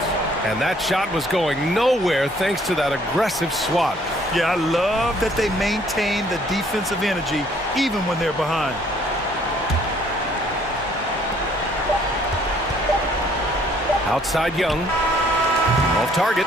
And that shot was going nowhere thanks to that aggressive swat. Yeah, I love that they maintain the defensive energy even when they're behind. Outside Young. Off target.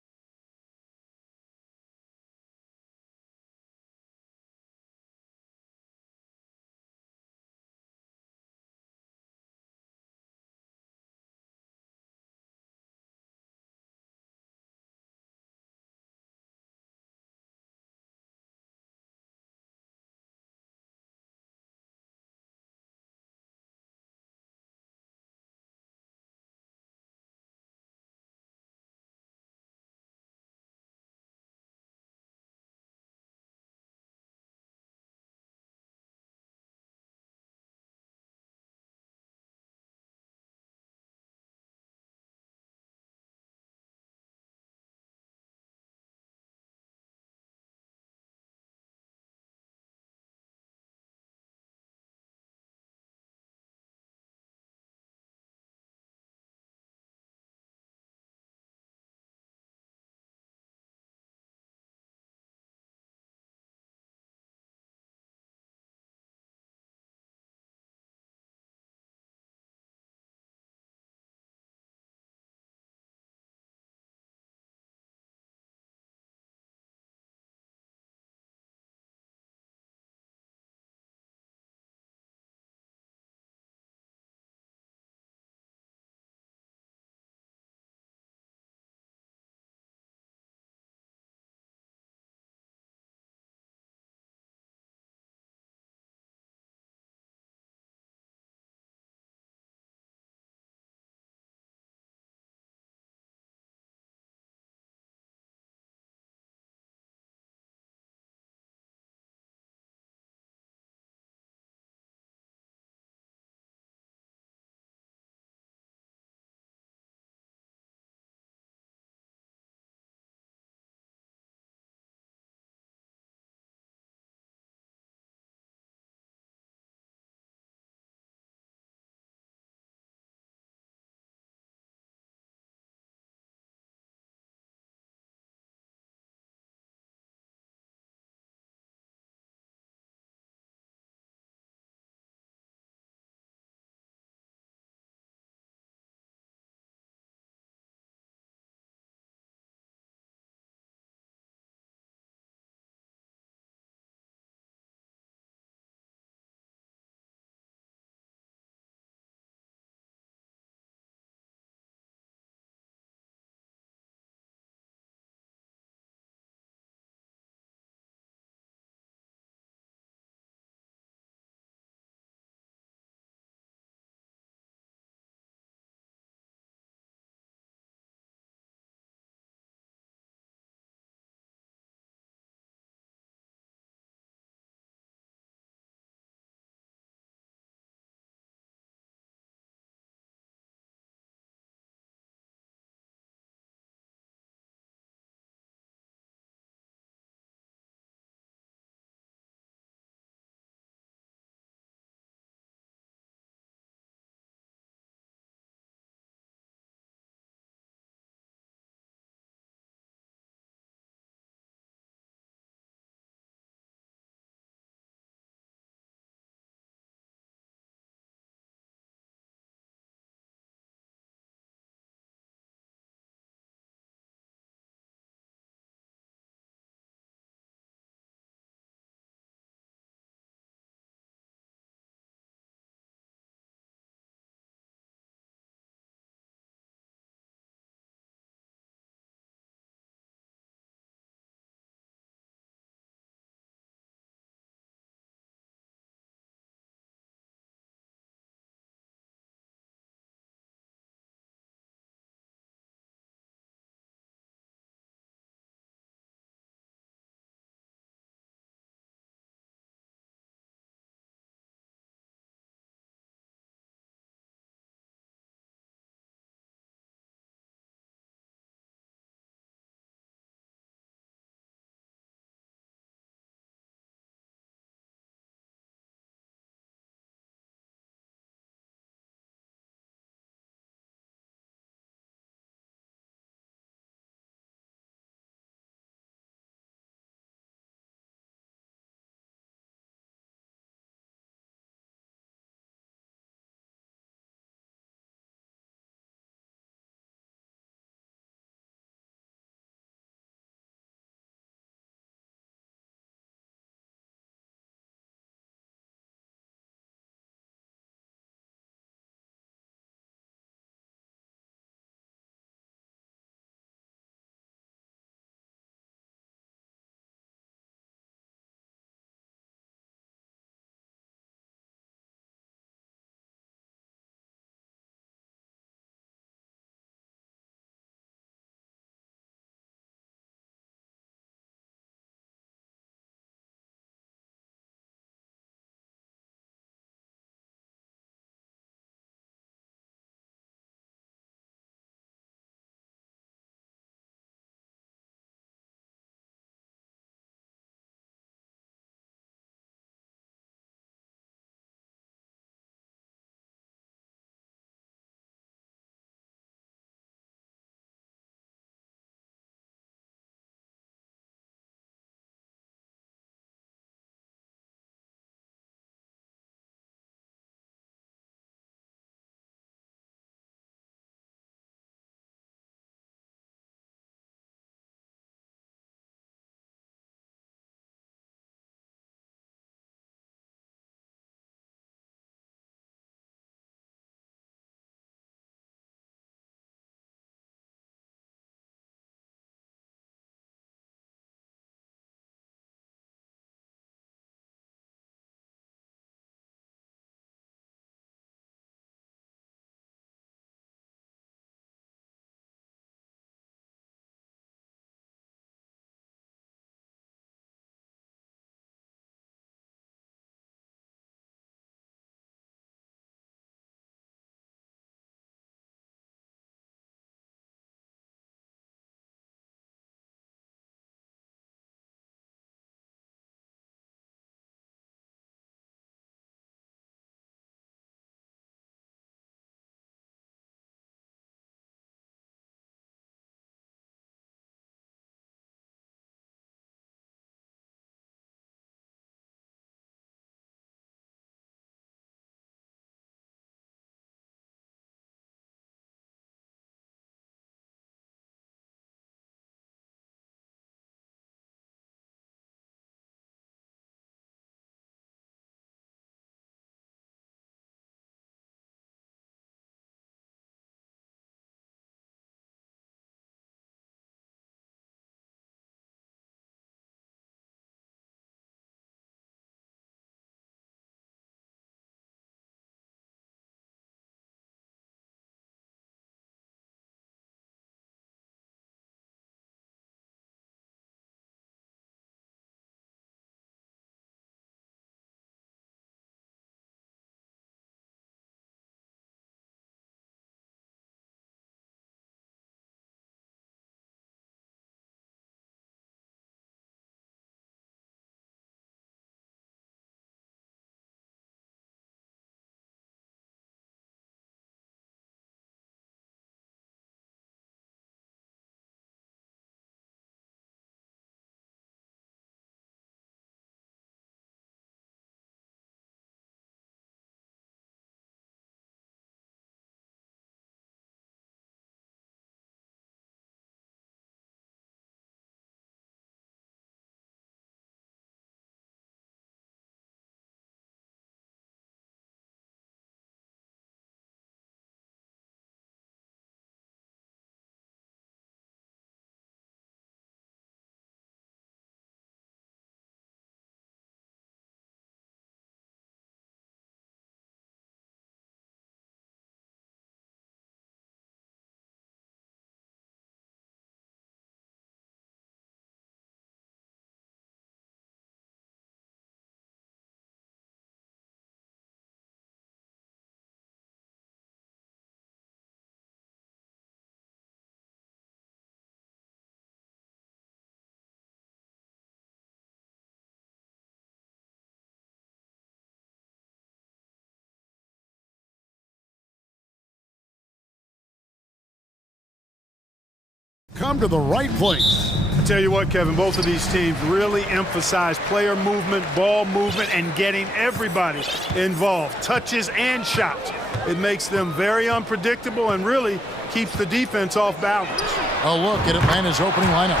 come to the right place. I tell you what, Kevin, both of these teams really emphasize player movement, ball movement, and getting everybody involved, touches and shots. It makes them very unpredictable and really keeps the defense off balance. A look at Atlanta's opening lineup.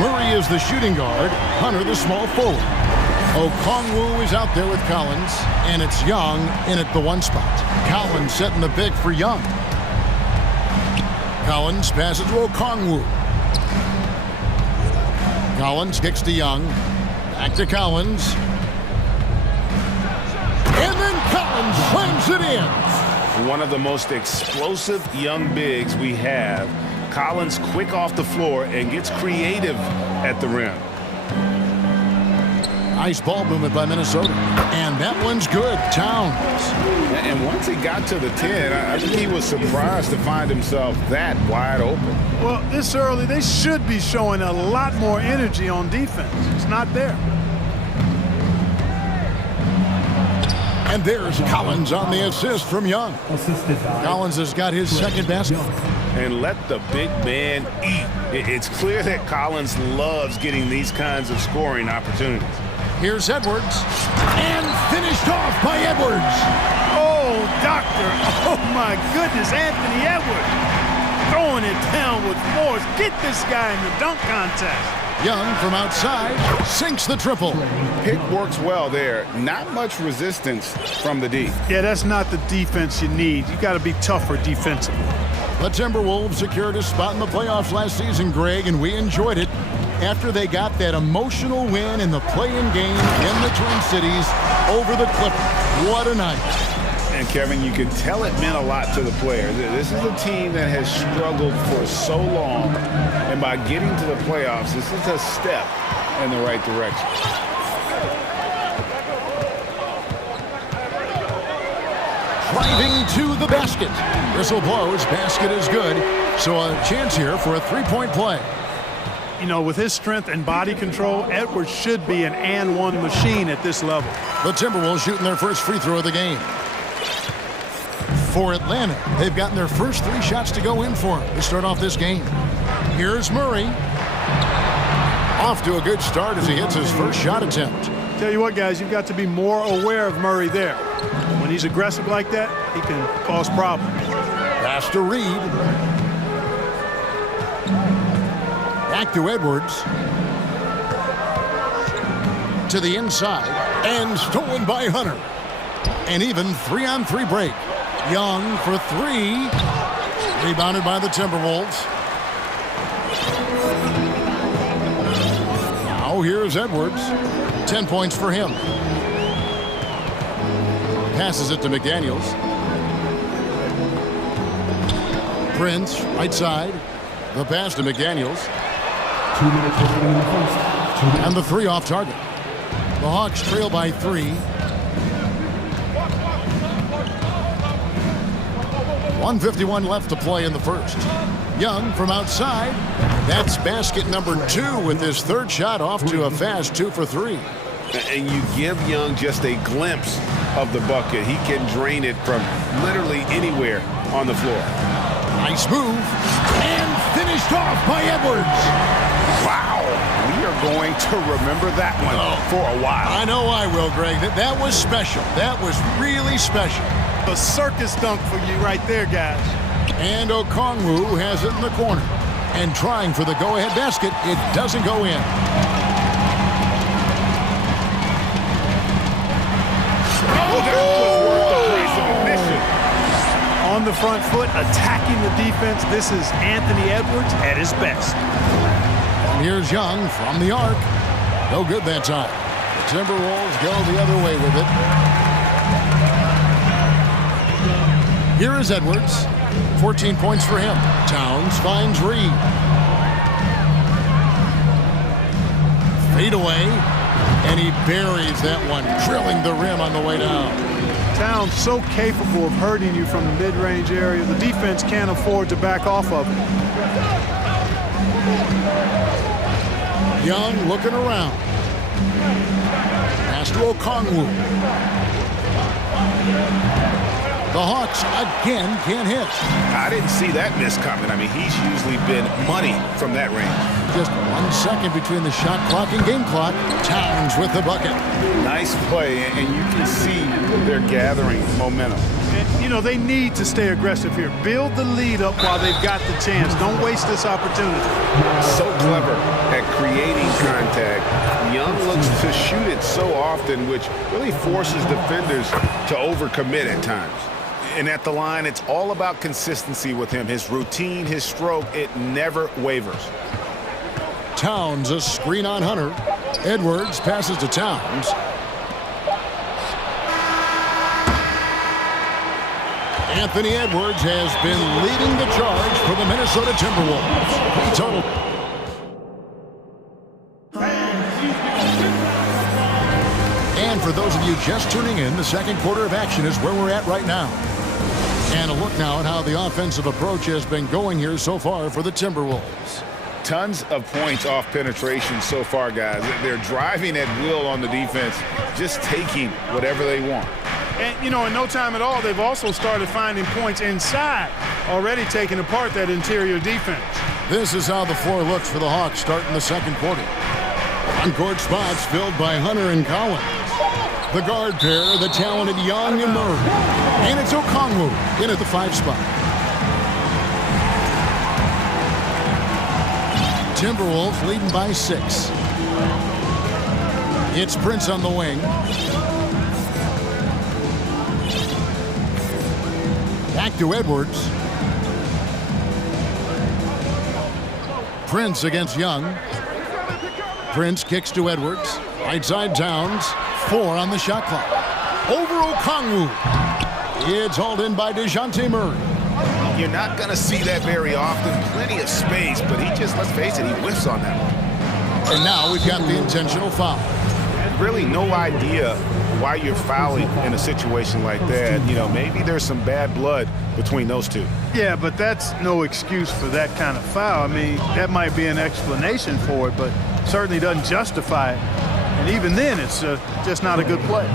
Murray is the shooting guard, Hunter the small forward. Okongwu is out there with Collins, and it's Young in at the 1 spot. Collins setting the big for Young. Collins passes to Okongwu. Collins kicks to Young. Back to Collins. And then Collins slams it in. One of the most explosive young bigs we have. Collins quick off the floor and gets creative at the rim. Nice ball movement by Minnesota. And that one's good. Towns. And once he got to the 10, I think he was surprised to find himself that wide open. Well, this early, they should be showing a lot more energy on defense. It's not there. And there's Collins on the assist from Young. Collins has got his second basket. And let the big man eat. It's clear that Collins loves getting these kinds of scoring opportunities. Here's Edwards. And finished off by Edwards. Oh, doctor. Oh, my goodness. Anthony Edwards throwing it down with force. Get this guy in the dunk contest. Young from outside sinks the triple. Pick works well there. Not much resistance from the D. Yeah, that's not the defense you need. You got to be tougher defensively. The Timberwolves secured a spot in the playoffs last season, Greg, and we enjoyed it after they got that emotional win in the play-in game in the Twin Cities over the Clippers. What a night. And Kevin, you can tell it meant a lot to the players. This is a team that has struggled for so long, and by getting to the playoffs, this is a step in the right direction. Driving to the basket. Whistle blows, basket is good. So a chance here for a three-point play. You know, with his strength and body control, Edwards should be an and-one machine at this level. The Timberwolves shooting their first free throw of the game. For Atlanta, they've gotten their first 3 shots to go in for them to start off this game. Here's Murray. Off to a good start as he hits his first shot attempt. Tell you what, guys, you've got to be more aware of Murray there. When he's aggressive like that, he can cause problems. Pass to Reed. Back to Edwards. To the inside. And stolen by Hunter. An even 3-on-3 break. Young for 3. Rebounded by the Timberwolves. Now here's Edwards. 10 points for him. Passes it to McDaniels. Prince, right side. The pass to McDaniels. 2 minutes remaining in the first. And the 3 off target. The Hawks trail by 3. 1:51 left to play in the first. Young from outside. That's basket number 2 with his 3rd shot off to a fast 2 for 3. And you give Young just a glimpse of the bucket. He can drain it from literally anywhere on the floor. Nice move. And finished off by Edwards. Wow. We are going to remember that one for a while. I know I will, Greg. That was special. That was really special. A circus dunk for you right there, guys. And Okongwu has it in the corner. And trying for the go-ahead basket, it doesn't go in. On the front foot, attacking the defense. This is Anthony Edwards at his best. And here's Young from the arc. No good that time. The Timberwolves go the other way with it. Here is Edwards. 14 points for him. Towns finds Reed. Fade away. And he buries that one, drilling the rim on the way down. Towns so capable of hurting you from the mid-range area. The defense can't afford to back off of it. Young looking around. Pass to Okongwu. The Hawks again can't hit. I didn't see that miss coming. I mean, he's usually been money from that range. Just 1 second between the shot clock and game clock. Towns with the bucket. Nice play, and you can see they're gathering momentum. And, you know, they need to stay aggressive here. Build the lead up while they've got the chance. Don't waste this opportunity. So clever at creating contact. Young looks to shoot it so often, which really forces defenders to overcommit at times. And at the line, it's all about consistency with him. His routine, his stroke, it never wavers. Towns a screen on Hunter. Edwards passes to Towns. Anthony Edwards has been leading the charge for the Minnesota Timberwolves. He totaled. And for those of you just tuning in, the second quarter of action is where we're at right now. And a look now at how the offensive approach has been going here so far for the Timberwolves. Tons of points off penetration so far, guys. They're driving at will on the defense, just taking whatever they want. And, you know, in no time at all, they've also started finding points inside, already taking apart that interior defense. This is how the floor looks for the Hawks starting the second quarter. On-court spots filled by Hunter and Collins. The guard pair, the talented Young and Murray. And it's Okongwu in at the 5 spot. Timberwolves leading by 6. It's Prince on the wing. Back to Edwards. Prince against Young. Prince kicks to Edwards. Right side Towns. 4 on the shot clock. Over Okongwu. It's hauled in by DeJounte Murray. You're not going to see that very often. Plenty of space, but he just, let's face it, he whiffs on that one. And now we've got the intentional foul. Really no idea why you're fouling in a situation like that. You know, maybe there's some bad blood between those two. Yeah, but that's no excuse for that kind of foul. I mean, that might be an explanation for it, but certainly doesn't justify it. And even then, it's just not a good play.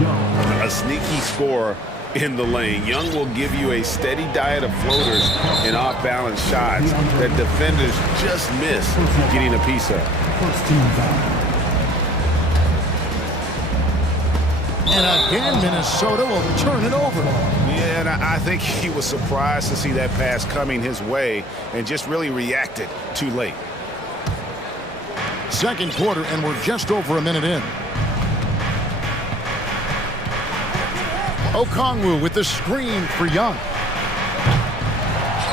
A sneaky scorer in the lane. Young will give you a steady diet of floaters and off-balance shots that defenders just miss getting a piece of. And again, Minnesota will turn it over. Yeah, and I think he was surprised to see that pass coming his way and just really reacted too late. Second quarter, and we're just over a minute in. Okongwu with the screen for Young.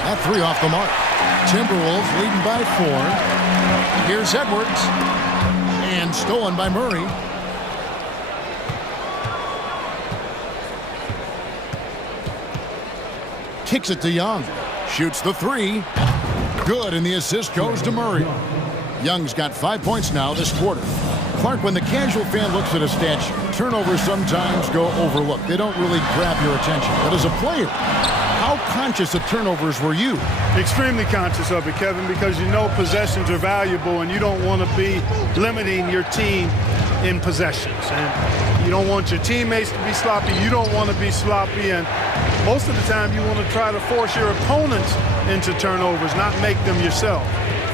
That 3 off the mark. Timberwolves leading by 4. Here's Edwards. And stolen by Murray. Kicks it to Young. Shoots the 3. Good, and the assist goes to Murray. Young's got 5 points now this quarter. Clark, when the casual fan looks at a stat sheet, turnovers sometimes go overlooked. They don't really grab your attention. But as a player, how conscious of turnovers were you? Extremely conscious of it, Kevin, because you know possessions are valuable and you don't want to be limiting your team in possessions. And you don't want your teammates to be sloppy. You don't want to be sloppy. And most of the time you want to try to force your opponents into turnovers, not make them yourself.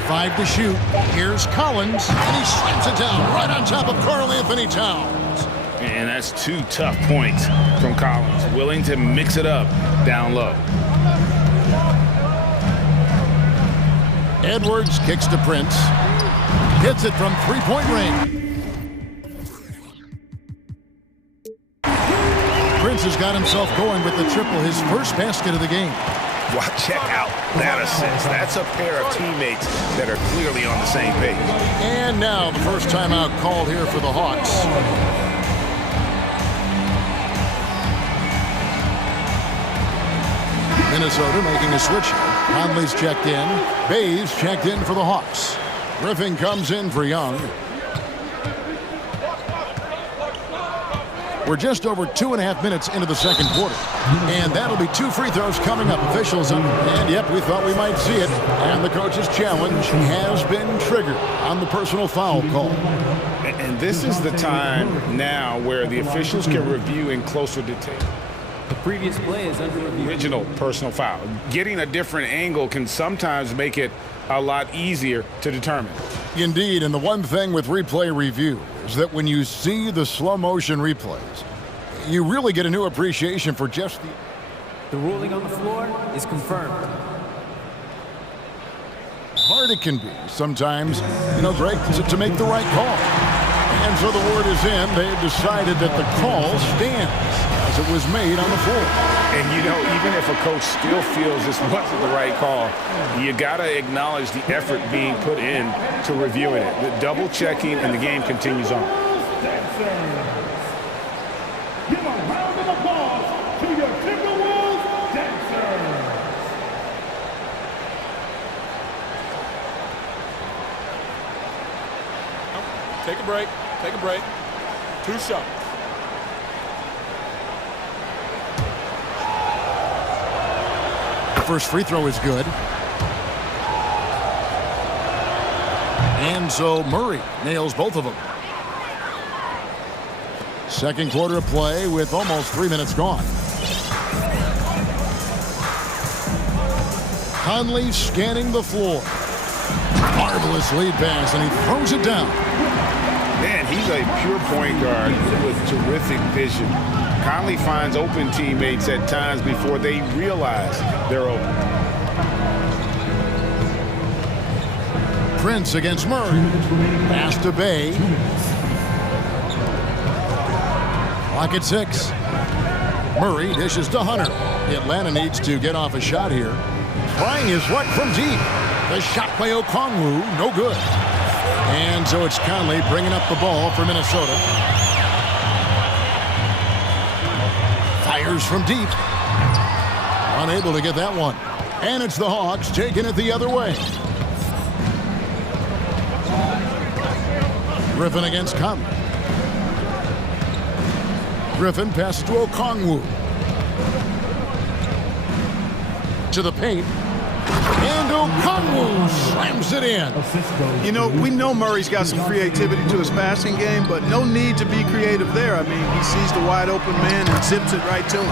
5 to shoot. Here's Collins, and he slams it down right on top of Karl Anthony Towns. And that's 2 tough points from Collins, willing to mix it up down low. Edwards kicks to Prince. Hits it from 3-point range. Prince has got himself going with the triple, his first basket of the game. Wow, check out that assist. That's a pair of teammates that are clearly on the same page. And now the first timeout called here for the Hawks. Minnesota making a switch. Conley's checked in. Bayes checked in for the Hawks. Griffin comes in for Young. We're just over 2.5 minutes into the second quarter. And that'll be 2 free throws coming up. Officials up. And yep, we thought we might see it. And the coach's challenge has been triggered on the personal foul call. And this is the time now where the officials can review in closer detail. previous play is under review. Original personal foul. Getting a different angle can sometimes make it a lot easier to determine. Indeed, and the one thing with replay review is that when you see the slow motion replays, you really get a new appreciation for just the ruling on the floor is confirmed. Hard it can be sometimes, Greg, to make the right call. And so the word is in. They have decided that the call stands as it was made on the floor. And, even if a coach still feels this wasn't the right call, you got to acknowledge the effort being put in to reviewing it. The double checking, and the game continues on. Give a round of applause to your Timberwolves dancers. Take a break. Take a break. 2 shots. First free throw is good. And so Murray nails both of them. Second quarter of play with almost 3 minutes gone. Conley scanning the floor. Marvelous lead pass, and he throws it down. Man, he's a pure point guard with terrific vision. Conley finds open teammates at times before they realize they're open. Prince against Murray. Pass to Bay. Clock at 6. Murray dishes to Hunter. Atlanta needs to get off a shot here. Trying his luck from deep. The shot by Okongwu, no good. And so it's Conley bringing up the ball for Minnesota. Fires from deep. Unable to get that one. And it's the Hawks taking it the other way. Griffin against Conley. Griffin passes to Okongwu. To the paint. And Okongwu slams it in. We know Murray's got some creativity to his passing game, but no need to be creative there. I mean, he sees the wide open man and zips it right to him.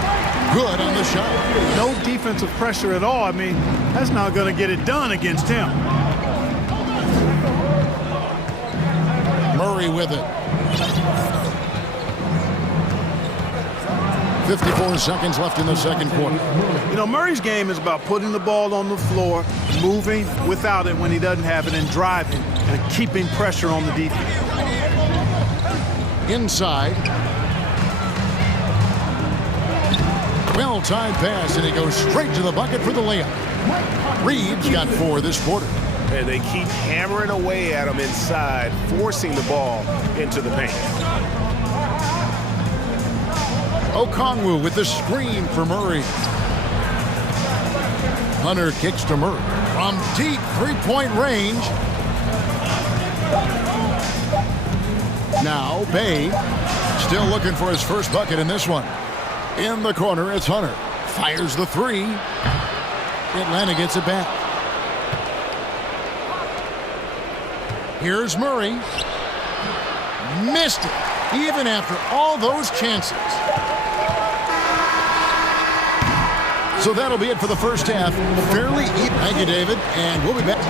Good on the shot. No defensive pressure at all. I mean, that's not going to get it done against him. Murray with it. 54 seconds left in the second quarter. Murray's game is about putting the ball on the floor, moving without it when he doesn't have it, and driving and keeping pressure on the defense. Inside. Well-timed pass, and he goes straight to the bucket for the layup. Reed's got 4 this quarter. And they keep hammering away at him inside, forcing the ball into the paint. Okongwu with the screen for Murray. Hunter kicks to Murray. From deep three-point range. Now Bay still looking for his first bucket in this one. In the corner, it's Hunter. Fires the 3. Atlanta gets it back. Here's Murray. Missed it, even after all those chances. So that'll be it for the first half. Fairly even. Thank you, David, and we'll be back.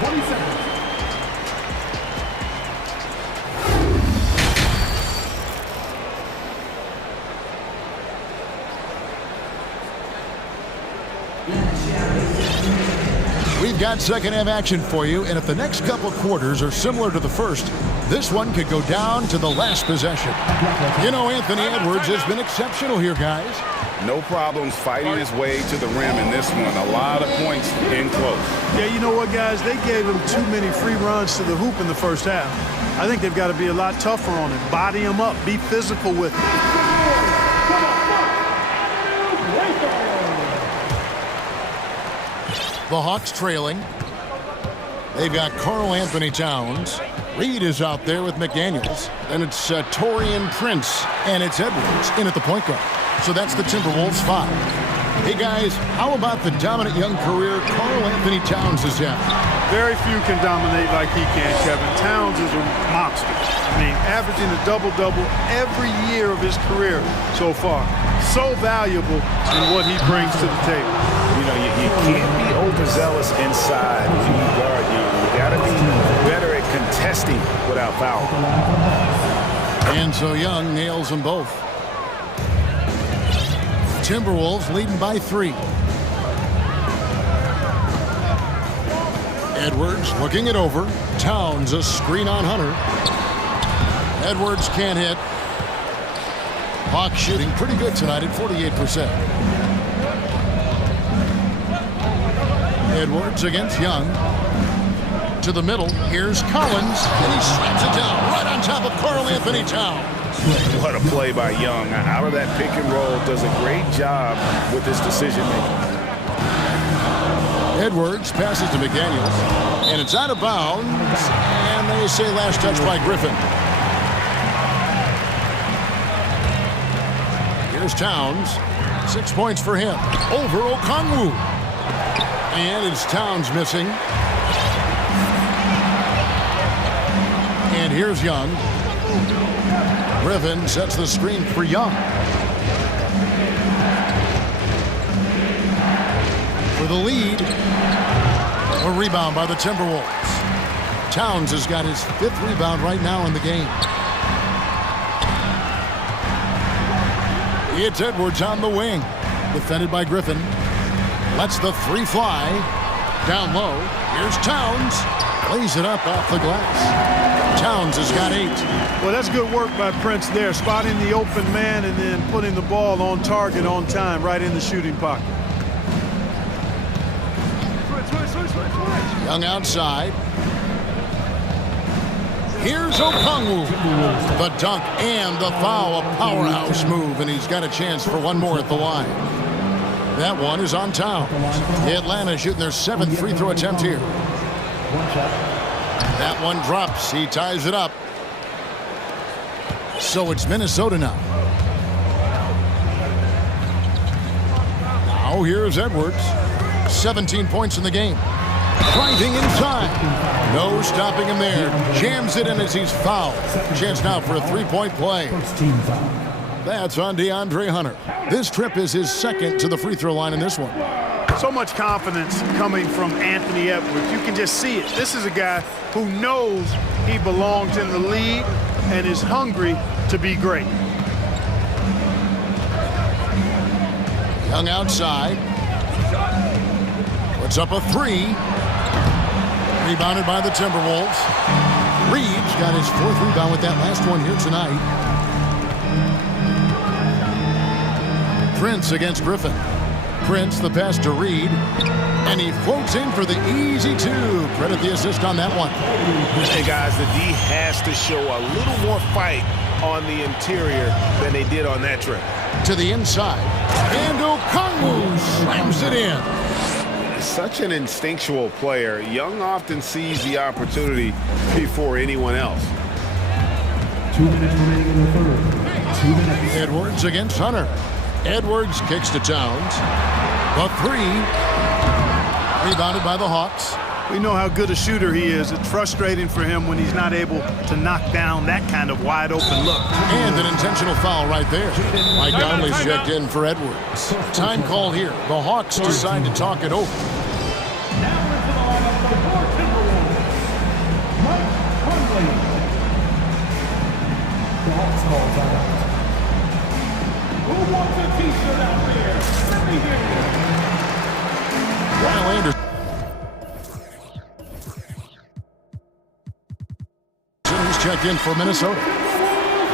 20 seconds. We've got second half action for you, and if the next couple quarters are similar to the first, this one could go down to the last possession. Anthony Edwards has been exceptional here, guys. No problems fighting his way to the rim in this one. A lot of points in close. Yeah, you know what, guys? They gave him too many free runs to the hoop in the first half. I think they've got to be a lot tougher on him. Body him up. Be physical with him. The Hawks trailing. They've got Karl Anthony Towns. Reed is out there with McDaniels. And it's Taurean Prince. And it's Edwards in at the point guard. So that's the Timberwolves 5. Hey, guys, how about the dominant young career Karl Anthony Towns has had? Very few can dominate like he can, Kevin. Towns is a monster. I mean, averaging a double-double every year of his career so far. So valuable in what he brings to the table. You know, you can't be overzealous inside when you guard Young. You got to be better at contesting without foul. And so Young nails them both. Timberwolves leading by 3. Edwards looking it over. Towns a screen on Hunter. Edwards can't hit. Hawks shooting pretty good tonight at 48%. Edwards against Young. To the middle. Here's Collins. And he slams it down right on top of Karl Anthony Towns. What a play by Young. Out of that pick and roll, does a great job with his decision making. Edwards passes to McDaniels, and it's out of bounds, and they say last touch by Griffin. Here's Towns. 6 points for him. Over Okongwu. And it's Towns missing. And here's Young. Griffin sets the screen for Young. For the lead. A rebound by the Timberwolves. Towns has got his 5th rebound right now in the game. It's Edwards on the wing. Defended by Griffin. Lets the 3 fly. Down low. Here's Towns. Lays it up off the glass. Towns has got 8. Well, that's good work by Prince there, spotting the open man and then putting the ball on target on time, right in the shooting pocket. Young outside. Here's Okongwu. The dunk and the foul, a powerhouse move, and he's got a chance for one more at the line. That one is on Towns. Atlanta shooting their 7th free throw attempt here. That one drops. He ties it up. So it's Minnesota now. Now here's Edwards. 17 points in the game. Driving inside. No stopping him there. Jams it in as he's fouled. Chance now for a 3-point play. That's on DeAndre Hunter. This trip is his 2nd to the free throw line in this one. So much confidence coming from Anthony Edwards. You can just see it. This is a guy who knows he belongs in the league and is hungry to be great. Young outside. Puts up a 3. Rebounded by the Timberwolves. Reed's got his 4th rebound with that last one here tonight. Prince against Griffin. Prince, the pass to Reed. And he floats in for the easy 2. Credit the assist on that one. Hey, guys, the D has to show a little more fight on the interior than they did on that trip. To the inside. And Okongwu slams it in. Such an instinctual player. Young often sees the opportunity before anyone else. 2 minutes remaining in the third. 2 minutes. Edwards against Hunter. Edwards kicks to Towns. The 3. Rebounded by the Hawks. We know how good a shooter he is. It's frustrating for him when he's not able to knock down that kind of wide open look. And an intentional foul right there. Mike Conley's checked in for Edwards. Time call here. The Hawks decide to talk it over. The Hawks call timeout. Who wants a t-shirt out there? Let me hear you. Kyle Anderson. He's checked in for Minnesota.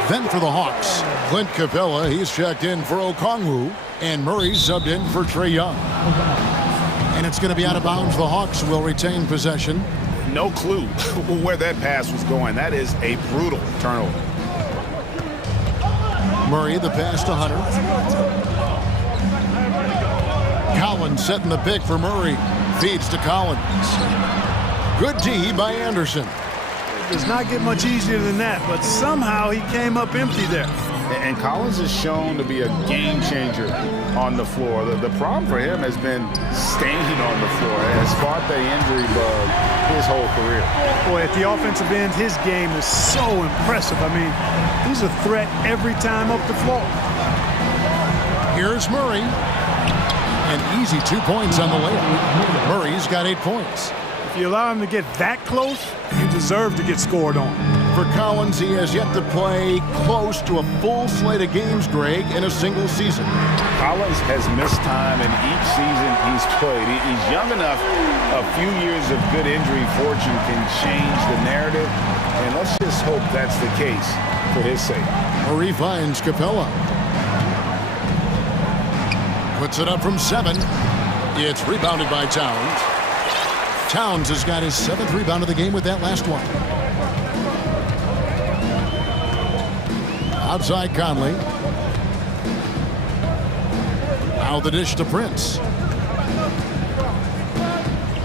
Then for the Hawks, Clint Capella, he's checked in for Okongwu, and Murray's subbed in for Trae Young. And it's going to be out of bounds. The Hawks will retain possession. No clue where that pass was going. That is a brutal turnover. Murray, the pass to Hunter. Collins setting the pick for Murray. Feeds to Collins. Good D by Anderson. It does not get much easier than that, but somehow he came up empty there. And Collins is shown to be a game changer on the floor. The problem for him has been staying on the floor. Has fought the injury bug his whole career. Boy, at the offensive end, his game is so impressive. I mean, he's a threat every time up the floor. Here's Murray. An easy 2 points on the layup. Murray's got 8 points. If you allow him to get that close, you deserve to get scored on. For Collins, he has yet to play close to a full slate of games, Greg, in a single season. Collins has missed time in each season he's played. He's young enough. A few years of good injury fortune can change the narrative, and let's just hope that's the case for his sake. Murray finds Capella. Puts it up from 7. It's rebounded by Towns. Towns has got his 7th rebound of the game with that last one. Outside Conley. Now the dish to Prince.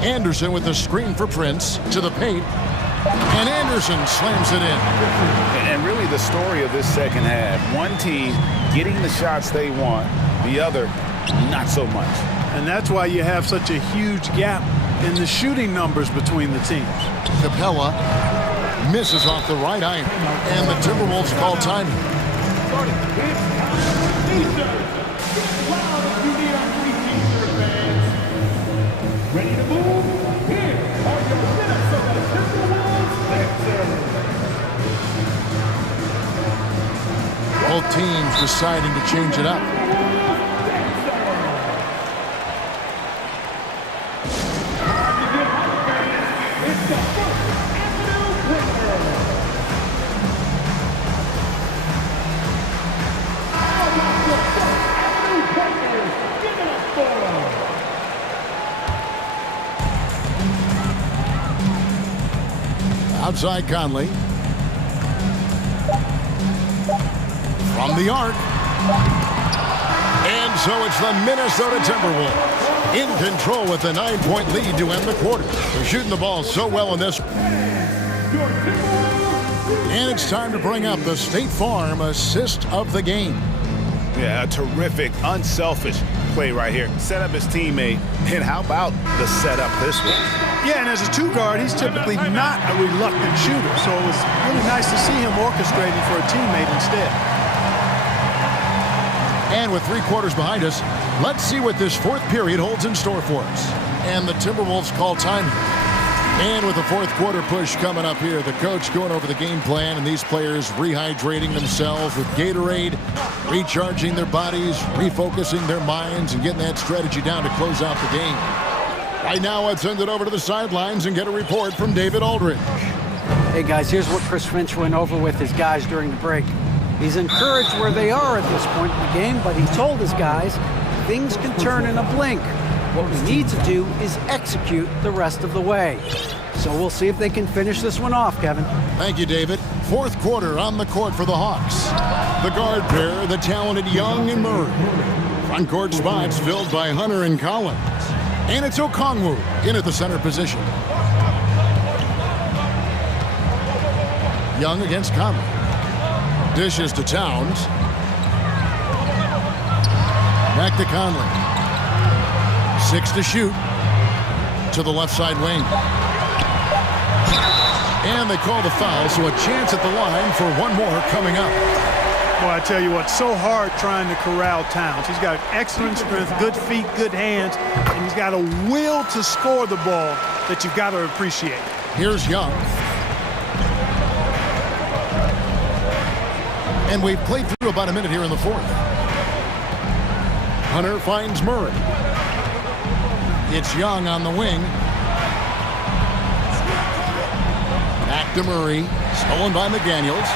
Anderson with the screen for Prince to the paint. And Anderson slams it in. And really the story of this second half. One team getting the shots they want, the other not so much. And that's why you have such a huge gap in the shooting numbers between the teams. Capella misses off the right iron, and the Timberwolves call time. Ready to move? Here are your Minnesota Timberwolves Sixers. Both teams deciding to change it up. Outside Conley. From the arc. And so it's the Minnesota Timberwolves in control with a 9-point lead to end the quarter. They're shooting the ball so well in this. And it's time to bring up the State Farm assist of the game. Yeah, a terrific, unselfish play right here. Set up his teammate, and how about the setup this one? Yeah, and as a 2-guard, he's typically not a reluctant shooter, so it was really nice to see him orchestrating for a teammate instead. And with 3 quarters behind us, let's see what this 4th period holds in store for us. And the Timberwolves call time. And with the 4th quarter push coming up here, the coach going over the game plan, and these players rehydrating themselves with Gatorade, recharging their bodies, refocusing their minds, and getting that strategy down to close out the game. Right now, let's send it over to the sidelines and get a report from David Aldridge. Hey, guys, here's what Chris Finch went over with his guys during the break. He's encouraged where they are at this point in the game, but he told his guys things can turn in a blink. What we need to do is execute the rest of the way. So we'll see if they can finish this one off, Kevin. Thank you, David. 4th quarter on the court for the Hawks. The guard pair, the talented Young and Murray. Front court spots filled by Hunter and Collins. And it's Okongwu in at the center position. Young against Conley. Dishes to Towns. Back to Conley. 6 to shoot. To the left side wing. And they call the foul, so a chance at the line for one more coming up. Well, I tell you what, so hard trying to corral Towns. He's got excellent strength, good feet, good hands, and he's got a will to score the ball that you've got to appreciate. Here's Young. And we've played through about a minute here in the 4th. Hunter finds Murray. It's Young on the wing. Back to Murray. Stolen by McDaniels.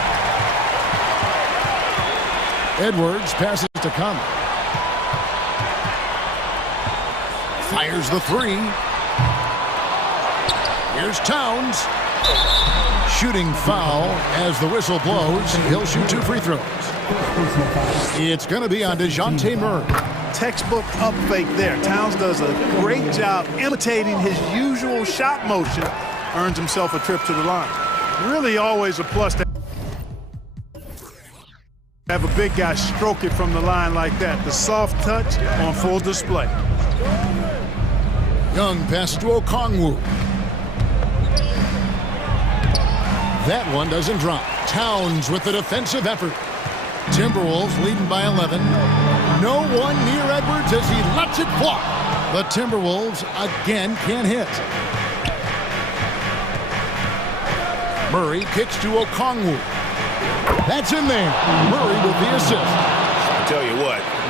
Edwards passes to Conley. Fires the 3. Here's Towns. Shooting foul as the whistle blows. He'll shoot 2 free throws. It's going to be on DeJounte Murray. Textbook up fake there. Towns does a great job imitating his usual shot motion. Earns himself a trip to the line. Really always a plus to Have a big guy stroke it from the line like that. The soft touch on full display. Young passes to Okongwu. That one doesn't drop. Towns with the defensive effort. Timberwolves leading by 11. No one near Edwards as he lets it fly. The Timberwolves again can't hit. Murray kicks to Okongwu. That's in there. Murray with the assist. I tell you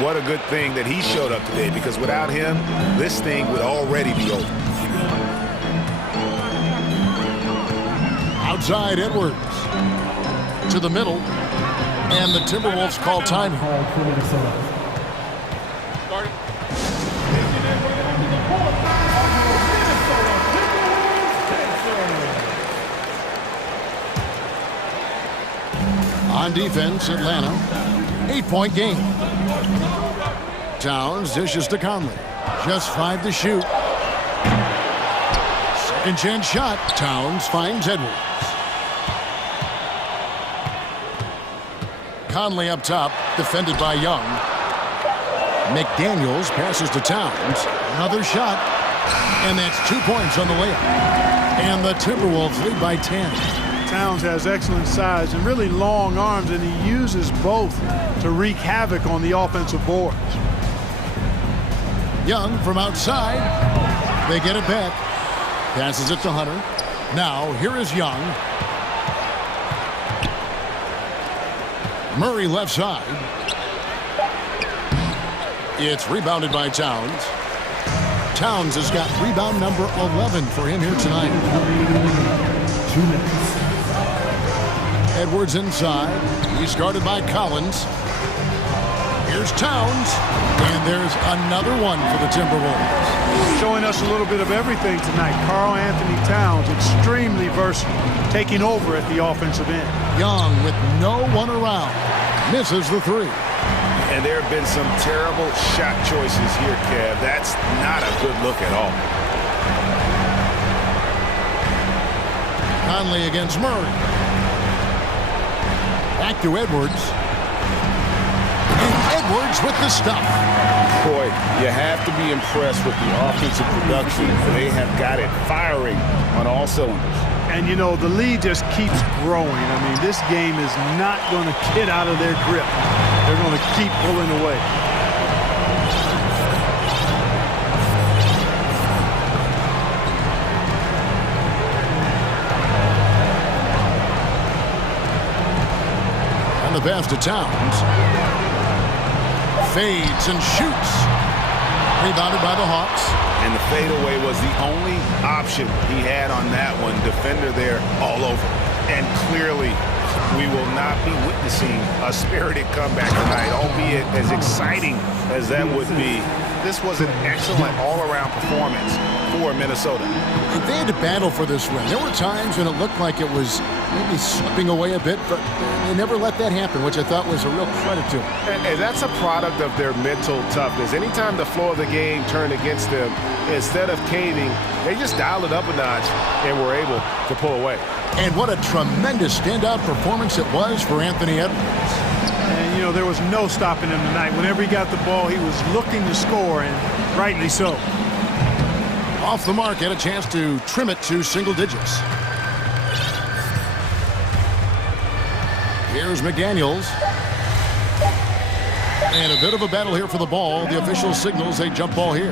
what a good thing that he showed up today, because without him, this thing would already be over. Outside Edwards. To the middle. And the Timberwolves call timing. On defense, Atlanta. 8-point game. Towns dishes to Conley. Just 5 to shoot. Second chance shot. Towns finds Edwards. Conley up top, defended by Young. McDaniels passes to Towns. Another shot. And that's 2 points on the layup. And the Timberwolves lead by 10. Towns has excellent size and really long arms, and he uses both to wreak havoc on the offensive boards. Young from outside. They get it back. Passes it to Hunter. Now, here is Young. Murray left side. It's rebounded by Towns. Towns has got rebound number 11 for him here tonight. 2 minutes. Edwards inside. He's guarded by Collins. Here's Towns. And there's another one for the Timberwolves. Showing us a little bit of everything tonight. Karl Anthony Towns, extremely versatile, taking over at the offensive end. Young with no one around. Misses the three. And there have been some terrible shot choices here, Kev. That's not a good look at all. Conley against Murray. Back to Edwards. And Edwards with the stuff. Boy, you have to be impressed with the offensive production. They have got it firing on all cylinders. And, you know, the lead just keeps growing. I mean, this game is not going to get out of their grip. They're going to keep pulling away. And the pass to Towns. Fades and shoots. Rebounded by the Hawks. And the fadeaway was the only option he had on that one. Defender there all over. And clearly, we will not be witnessing a spirited comeback tonight, albeit as exciting as that would be. This was an excellent all-around performance for Minnesota. They had to battle for this win. There were times when it looked like it was maybe slipping away a bit, but they never let that happen, which I thought was a real credit to them. And that's a product of their mental toughness. Anytime the flow of the game turned against them, instead of caving, they just dialed it up a notch and were able to pull away. And what a tremendous standout performance it was for Anthony Edwards. And, you know, there was no stopping him tonight. Whenever he got the ball, he was looking to score, and rightly so. Off the mark, had a chance to trim it to single digits. Here's McDaniels. And a bit of a battle here for the ball. The official signals a jump ball here.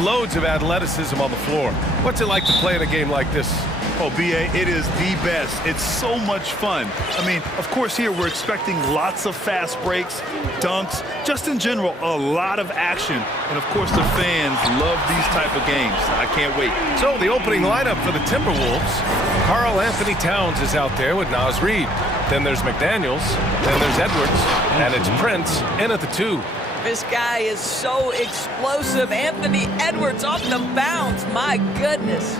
loads of athleticism on the floor. What's it like to play in a game like this? Oh, B.A., it is the best. It's so much fun. I mean, of course, here we're expecting lots of fast breaks, dunks, just in general, a lot of action. And, of course, the fans love these type of games. I can't wait. So the opening lineup for the Timberwolves, Karl Anthony Towns is out there with Naz Reid. Then there's McDaniels. Then there's Edwards. And it's Prince in at the 2. This guy is so explosive. Anthony Edwards off the bounce. My goodness.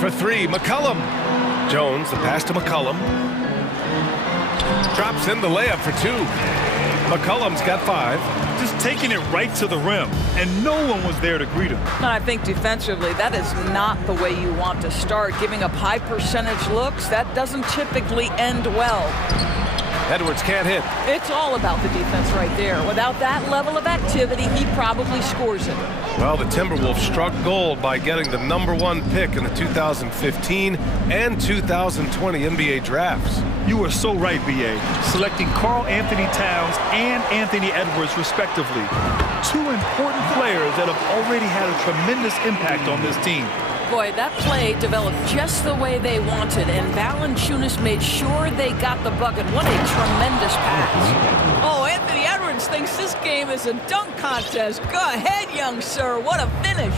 For 3, McCollum. Jones, the pass to McCollum. Drops in the layup for 2. McCollum's got 5. Just taking it right to the rim, and no one was there to greet him. And I think defensively, that is not the way you want to start. Giving up high percentage looks, that doesn't typically end well. Edwards can't hit. It's all about the defense right there. Without that level of activity, he probably scores it. Well, the Timberwolves struck gold by getting the #1 pick in the 2015 and 2020 NBA drafts. You are so right, B.A. Selecting Karl Anthony Towns and Anthony Edwards, respectively. 2 important players that have already had a tremendous impact on this team. Boy, that play developed just the way they wanted, and Valanciunas made sure they got the bucket. What a tremendous pass. Oh, Anthony Edwards thinks this game is a dunk contest. Go ahead, young sir. What a finish.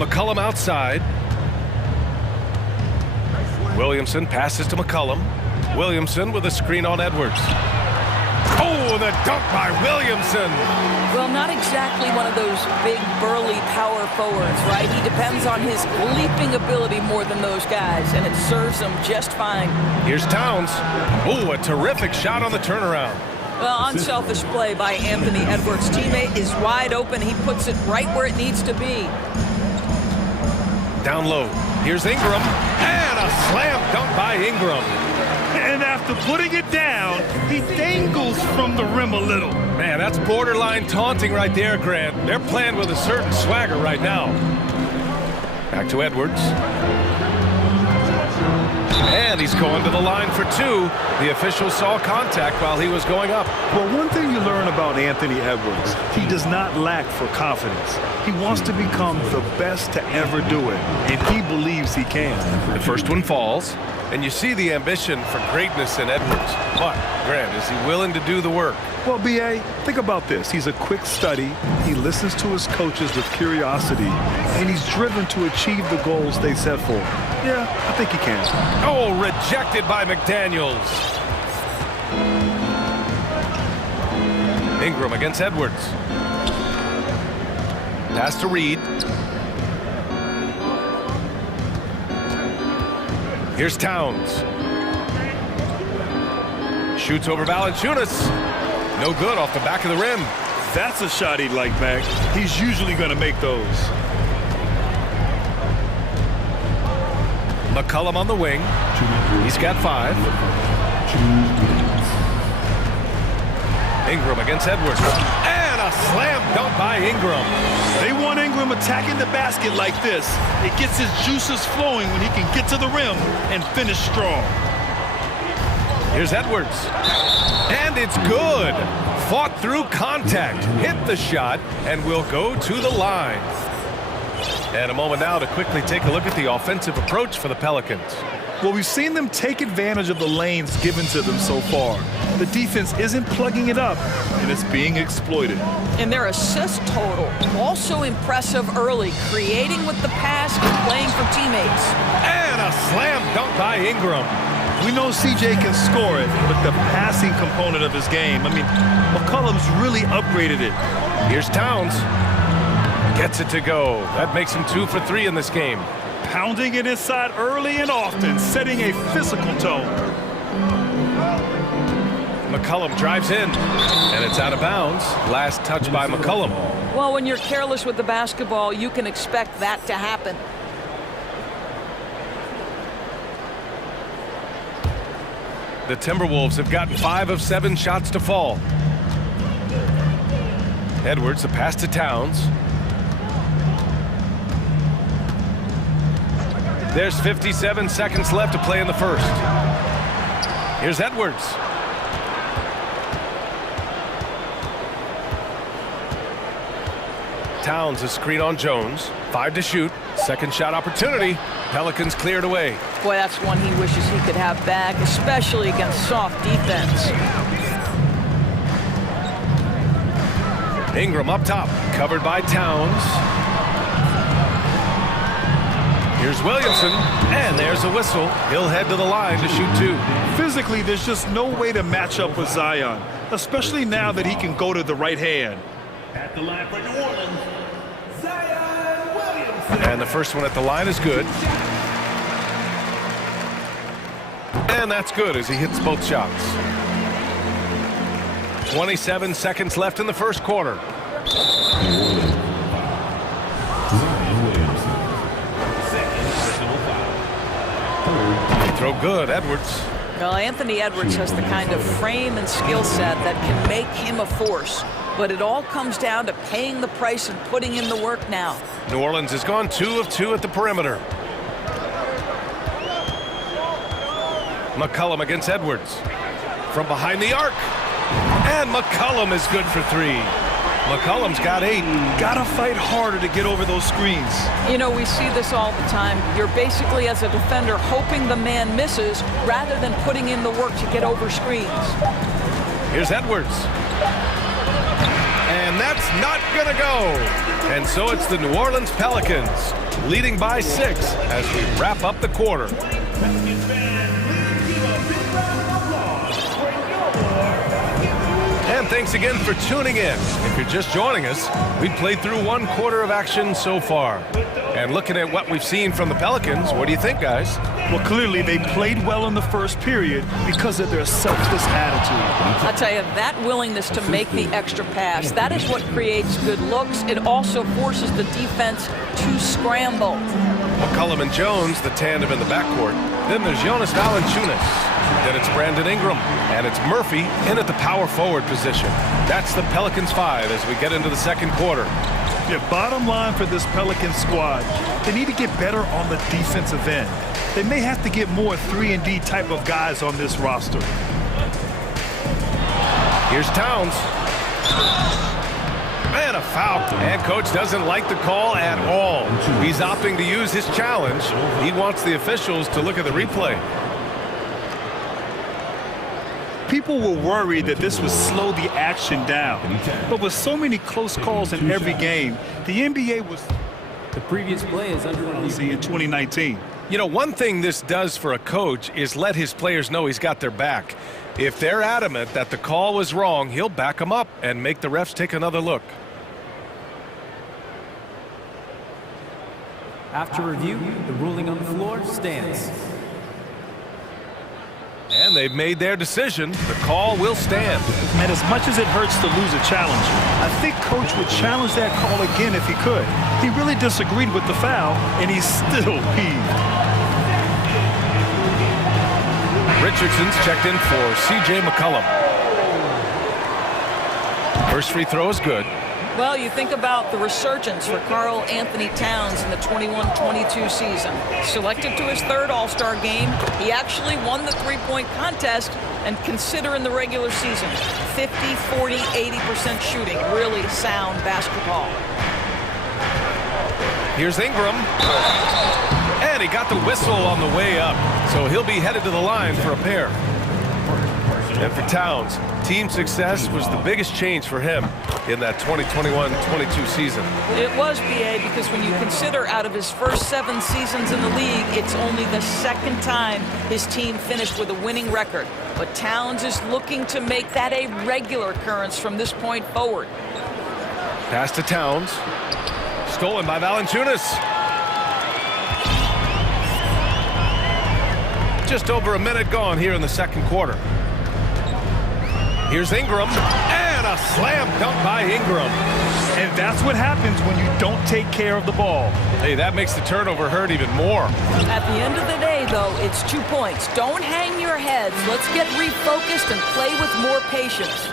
McCollum outside. Williamson passes to McCollum. Williamson with a screen on Edwards. Oh, the dunk by Williamson. Well, not exactly one of those big, burly power forwards, right? He depends on his leaping ability more than those guys, and it serves him just fine. Here's Towns. Oh, a terrific shot on the turnaround. Well, unselfish play by Anthony Edwards' teammate is wide open. He puts it right where it needs to be. Down low. Here's Ingram. And a slam dunk by Ingram. And after putting it down, he dangles from the rim a little. Man, that's borderline taunting right there, Grant. They're playing with a certain swagger right now. Back to Edwards. And he's going to the line for 2. The official saw contact while he was going up. Well, one thing you learn about Anthony Edwards, he does not lack for confidence. He wants to become the best to ever do it, and he believes he can. The first one falls, and you see the ambition for greatness in Edwards. But, Grant, is he willing to do the work? Well, B.A., think about this. He's a quick study. He listens to his coaches with curiosity, and he's driven to achieve the goals they set for him. Yeah, I think he can. Oh, rejected by McDaniels. Ingram against Edwards. Pass to Reid. Here's Towns. Shoots over Valanciunas. No good off the back of the rim. That's a shot he'd like back. He's usually going to make those. McCollum on the wing. He's got 5. Ingram against Edwards. And a slam dunk by Ingram. They want Ingram attacking the basket like this. It gets his juices flowing when he can get to the rim and finish strong. Here's Edwards. And it's good. Fought through contact. Hit the shot and will go to the line. And a moment now to quickly take a look at the offensive approach for the Pelicans. Well, we've seen them take advantage of the lanes given to them so far. The defense isn't plugging it up, and it's being exploited. And their assist total, also impressive early, creating with the pass and playing for teammates. And a slam dunk by Ingram. We know CJ can score it, but the passing component of his game, I mean, McCollum's really upgraded it. Here's Towns. Gets it to go. That makes him 2 for 3 in this game. Pounding it inside early and often, setting a physical tone. McCollum drives in, and it's out of bounds. Last touch by McCollum. Well, when you're careless with the basketball, you can expect that to happen. The Timberwolves have gotten 5 of 7 shots to fall. Edwards, the pass to Towns. There's 57 seconds left to play in the first. Here's Edwards. Towns, a screen on Jones. 5 to shoot. Second shot opportunity. Pelicans cleared away. Boy, that's one he wishes he could have back, especially against soft defense. Ingram up top, covered by Towns. Here's Williamson, and there's a whistle. He'll head to the line to shoot 2. Physically, there's just no way to match up with Zion, especially now that he can go to the right hand. At the line for New Orleans, Zion Williamson. And the first one at the line is good. And that's good as he hits both shots. 27 seconds left in the first quarter. Throw good, Edwards. Well, Anthony Edwards has the kind of frame and skill set that can make him a force. But it all comes down to paying the price and putting in the work now. New Orleans has gone 2 of 2 at the perimeter. McCollum against Edwards. From behind the arc. And McCollum is good for 3. McCollum's got 8. Gotta fight harder to get over those screens. You know, we see this all the time. You're basically, as a defender, hoping the man misses rather than putting in the work to get over screens. Here's Edwards. And that's not gonna go. And so it's the New Orleans Pelicans leading by 6 as we wrap up the quarter. And thanks again for tuning in. If you're just joining us, we've played through 1 quarter of action so far. And looking at what we've seen from the Pelicans, what do you think, guys? Well, clearly they played well in the first period because of their selfless attitude. I'll tell you, that willingness to make the extra pass, that is what creates good looks. It also forces the defense to scramble. McCollum and Jones, the tandem in the backcourt. Then there's Jonas Valanciunas. Then it's Brandon Ingram. And it's Murphy in at the power forward position. That's the Pelicans 5 as we get into the second quarter. Yeah, bottom line for this Pelicans squad, they need to get better on the defensive end. They may have to get more 3-and-D type of guys on this roster. Here's Towns. And a foul. And coach doesn't like the call at all. He's opting to use his challenge. He wants the officials to look at the replay. People were worried that this would slow the action down. But with so many close calls in every game, the NBA was the previous play is under review in 2019. You know, one thing this does for a coach is let his players know he's got their back. If they're adamant that the call was wrong, he'll back them up and make the refs take another look. After review, the ruling on the floor stands. And they've made their decision. The call will stand. And as much as it hurts to lose a challenge, I think coach would challenge that call again if he could. He really disagreed with the foul, and he's still peeved. Richardson's checked in for C.J. McCollum. First free throw is good. Well, you think about the resurgence for Karl Anthony Towns in the 21-22 season. Selected to his 3rd All-Star game, he actually won the three-point contest, and consider in the regular season, 50, 40, 80% shooting. Really sound basketball. Here's Ingram. And he got the whistle on the way up, so he'll be headed to the line for a pair. And for Towns, team success was the biggest change for him in that 2021-22 season. It was, B.A., because when you consider out of his first 7 seasons in the league, it's only the 2nd time his team finished with a winning record. But Towns is looking to make that a regular occurrence from this point forward. Pass to Towns. Stolen by Valanciunas. Just over a minute gone here in the second quarter. Here's Ingram, and a slam dunk by Ingram. And that's what happens when you don't take care of the ball. Hey, that makes the turnover hurt even more. At the end of the day, though, it's 2 points. Don't hang your heads. Let's get refocused and play with more patience.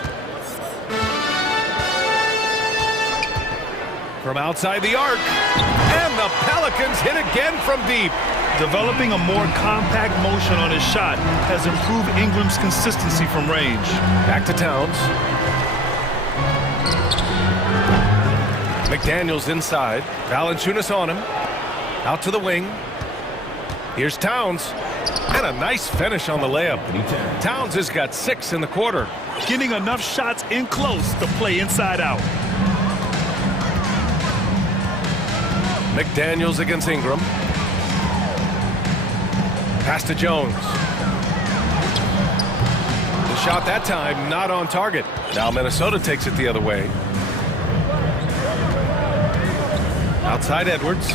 From outside the arc, and the Pelicans hit again from deep. Developing a more compact motion on his shot has improved Ingram's consistency from range. Back to Towns. McDaniels inside. Valanciunas on him. Out to the wing. Here's Towns. And a nice finish on the layup. Towns has got 6 in the quarter. Getting enough shots in close to play inside out. McDaniels against Ingram. Pass to Jones. The shot that time not on target. Now Minnesota takes it the other way. Outside Edwards.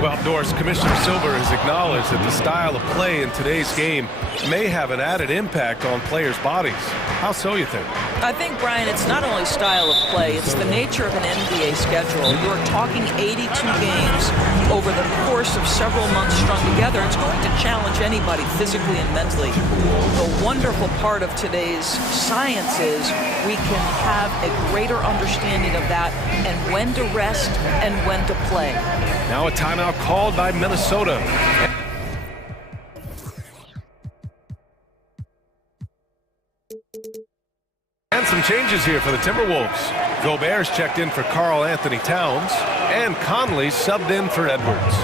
Well, Norris, Commissioner Silver has acknowledged that the style of play in today's game may have an added impact on players' bodies. How so, you think? I think, Brian, it's not only style of play, it's the nature of an NBA schedule. You're talking 82 games over the course of several months strung together. It's going to challenge anybody physically and mentally. The wonderful part of today's science is we can have a greater understanding of that and when to rest and when to play. Now a timeout called by Minnesota. And some changes here for the Timberwolves. Gobert's checked in for Karl Anthony Towns, and Conley subbed in for Edwards.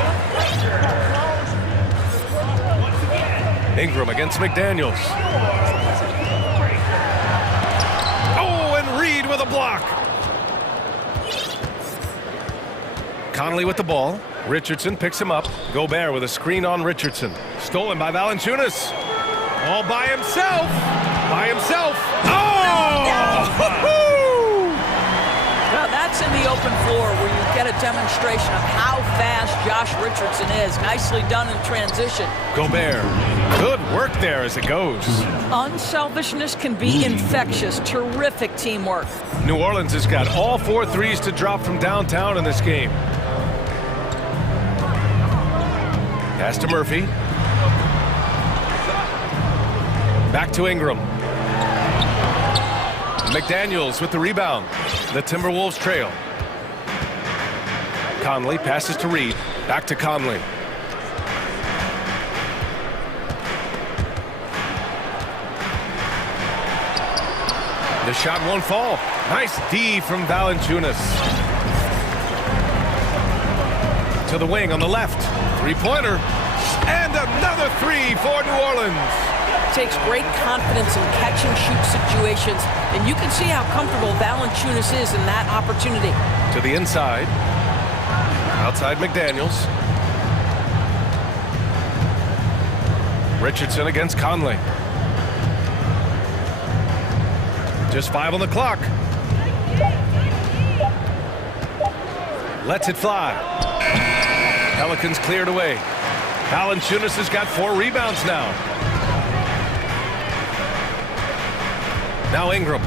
Ingram against McDaniels. Oh, and Reed with a block. Conley with the ball. Richardson picks him up. Gobert with a screen on Richardson. Stolen by Valanciunas. All by himself. By himself. Oh! Well, that's in the open floor where you get a demonstration of how fast Josh Richardson is. Nicely done in transition. Gobert. Good work there as it goes. Unselfishness can be infectious. Terrific teamwork. New Orleans has got all 4 threes to drop from downtown in this game. Pass to Murphy. Back to Ingram. McDaniels with the rebound. The Timberwolves trail. Conley passes to Reed. Back to Conley. The shot won't fall. Nice D from Valanciunas. To the wing on the left. Three-pointer. And another 3 for New Orleans. Takes great confidence in catch-and-shoot situations, and you can see how comfortable Valanciunas is in that opportunity. To the inside. Outside McDaniels. Richardson against Conley. Just 5 on the clock. Lets it fly. Pelicans cleared away. Valanciunas has got 4 rebounds now. Now Ingram.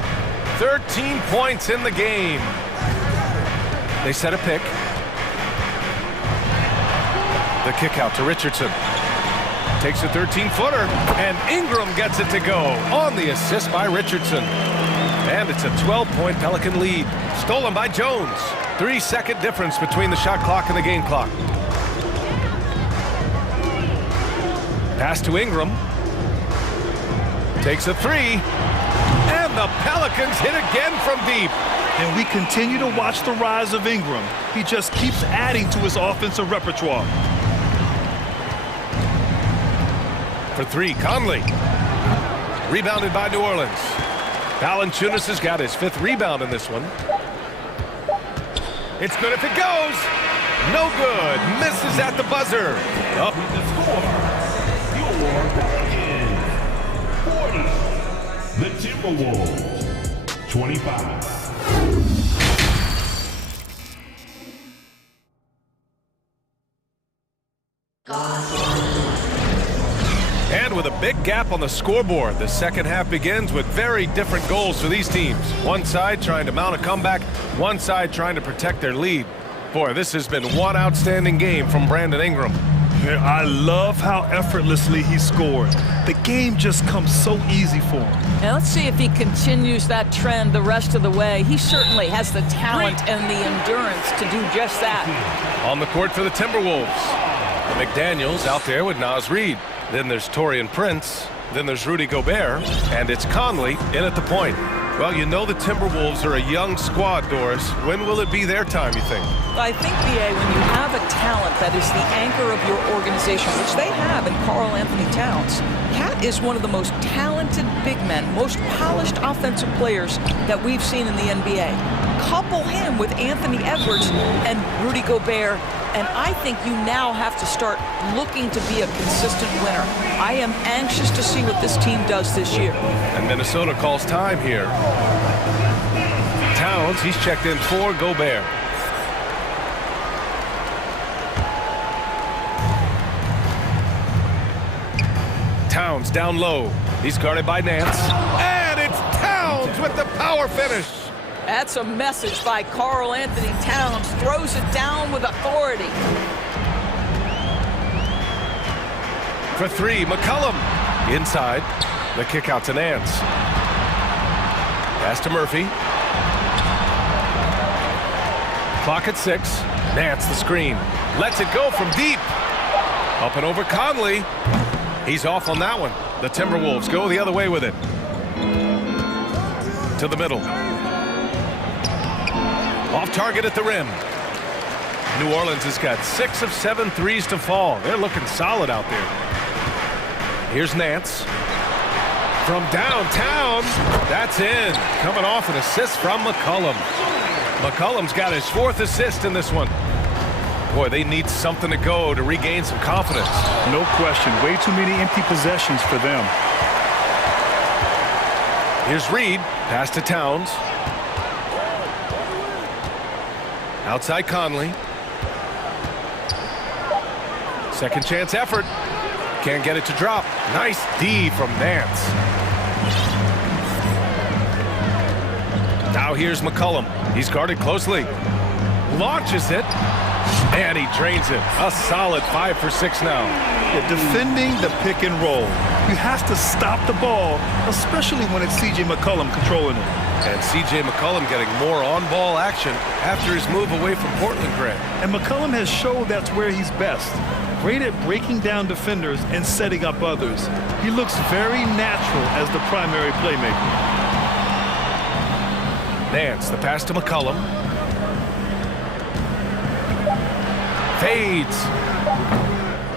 13 points in the game. They set a pick. The kick out to Richardson. Takes a 13-footer, and Ingram gets it to go on the assist by Richardson. And it's a 12-point Pelican lead. Stolen by Jones. 3-second difference between the shot clock and the game clock. Pass to Ingram. Takes a 3. And the Pelicans hit again from deep. And we continue to watch the rise of Ingram. He just keeps adding to his offensive repertoire. For 3, Conley. Rebounded by New Orleans. Valanciunas has got his 5th rebound in this one. It's good if it goes. No good. Misses at the buzzer. Up. The Timberwolves, 25. And with a big gap on the scoreboard, the second half begins with very different goals for these teams. One side trying to mount a comeback, one side trying to protect their lead. Boy, this has been one outstanding game from Brandon Ingram. I love how effortlessly he scored. The game just comes so easy for him. Now let's see if he continues that trend the rest of the way. He certainly has the talent and the endurance to do just that. On the court for the Timberwolves. McDaniels out there with Naz Reid. Then there's Taurean Prince. Then there's Rudy Gobert. And it's Conley in at the point. Well, you know the Timberwolves are a young squad, Doris. When will it be their time, you think? I think, B.A., when you have a talent that is the anchor of your organization, which they have in Karl Anthony Towns, Cat is one of the most talented big men, most polished offensive players that we've seen in the NBA. Couple him with Anthony Edwards and Rudy Gobert, and I think you now have to start looking to be a consistent winner. I am anxious to see what this team does this year. And Minnesota calls time here. Towns, he's checked in for Gobert. Towns down low. He's guarded by Nance. And it's Towns with the power finish. That's a message by Karl Anthony Towns. Throws it down with authority. For three, McCollum. Inside. The kick out to Nance. Pass to Murphy. Clock at 6. Nance the screen. Lets it go from deep. Up and over Conley. He's off on that one. The Timberwolves go the other way with it. To the middle. Off target at the rim. New Orleans has got 6 of 7 threes to fall. They're looking solid out there. Here's Nance. From downtown. That's in. Coming off an assist from McCollum. McCollum's got his 4th assist in this one. Boy, they need something to go to regain some confidence. No question. Way too many empty possessions for them. Here's Reed. Pass to Towns. Outside Conley. Second chance effort. Can't get it to drop. Nice D from Nance. Now here's McCollum. He's guarded closely. Launches it. And he drains it. A solid 5 for 6 now. Yeah, defending the pick and roll. You have to stop the ball, especially when it's C.J. McCollum controlling it. And C.J. McCollum getting more on-ball action after his move away from Portland, Grant. And McCollum has showed that's where he's best. Great at breaking down defenders and setting up others. He looks very natural as the primary playmaker. Nance, the pass to McCollum. Fades.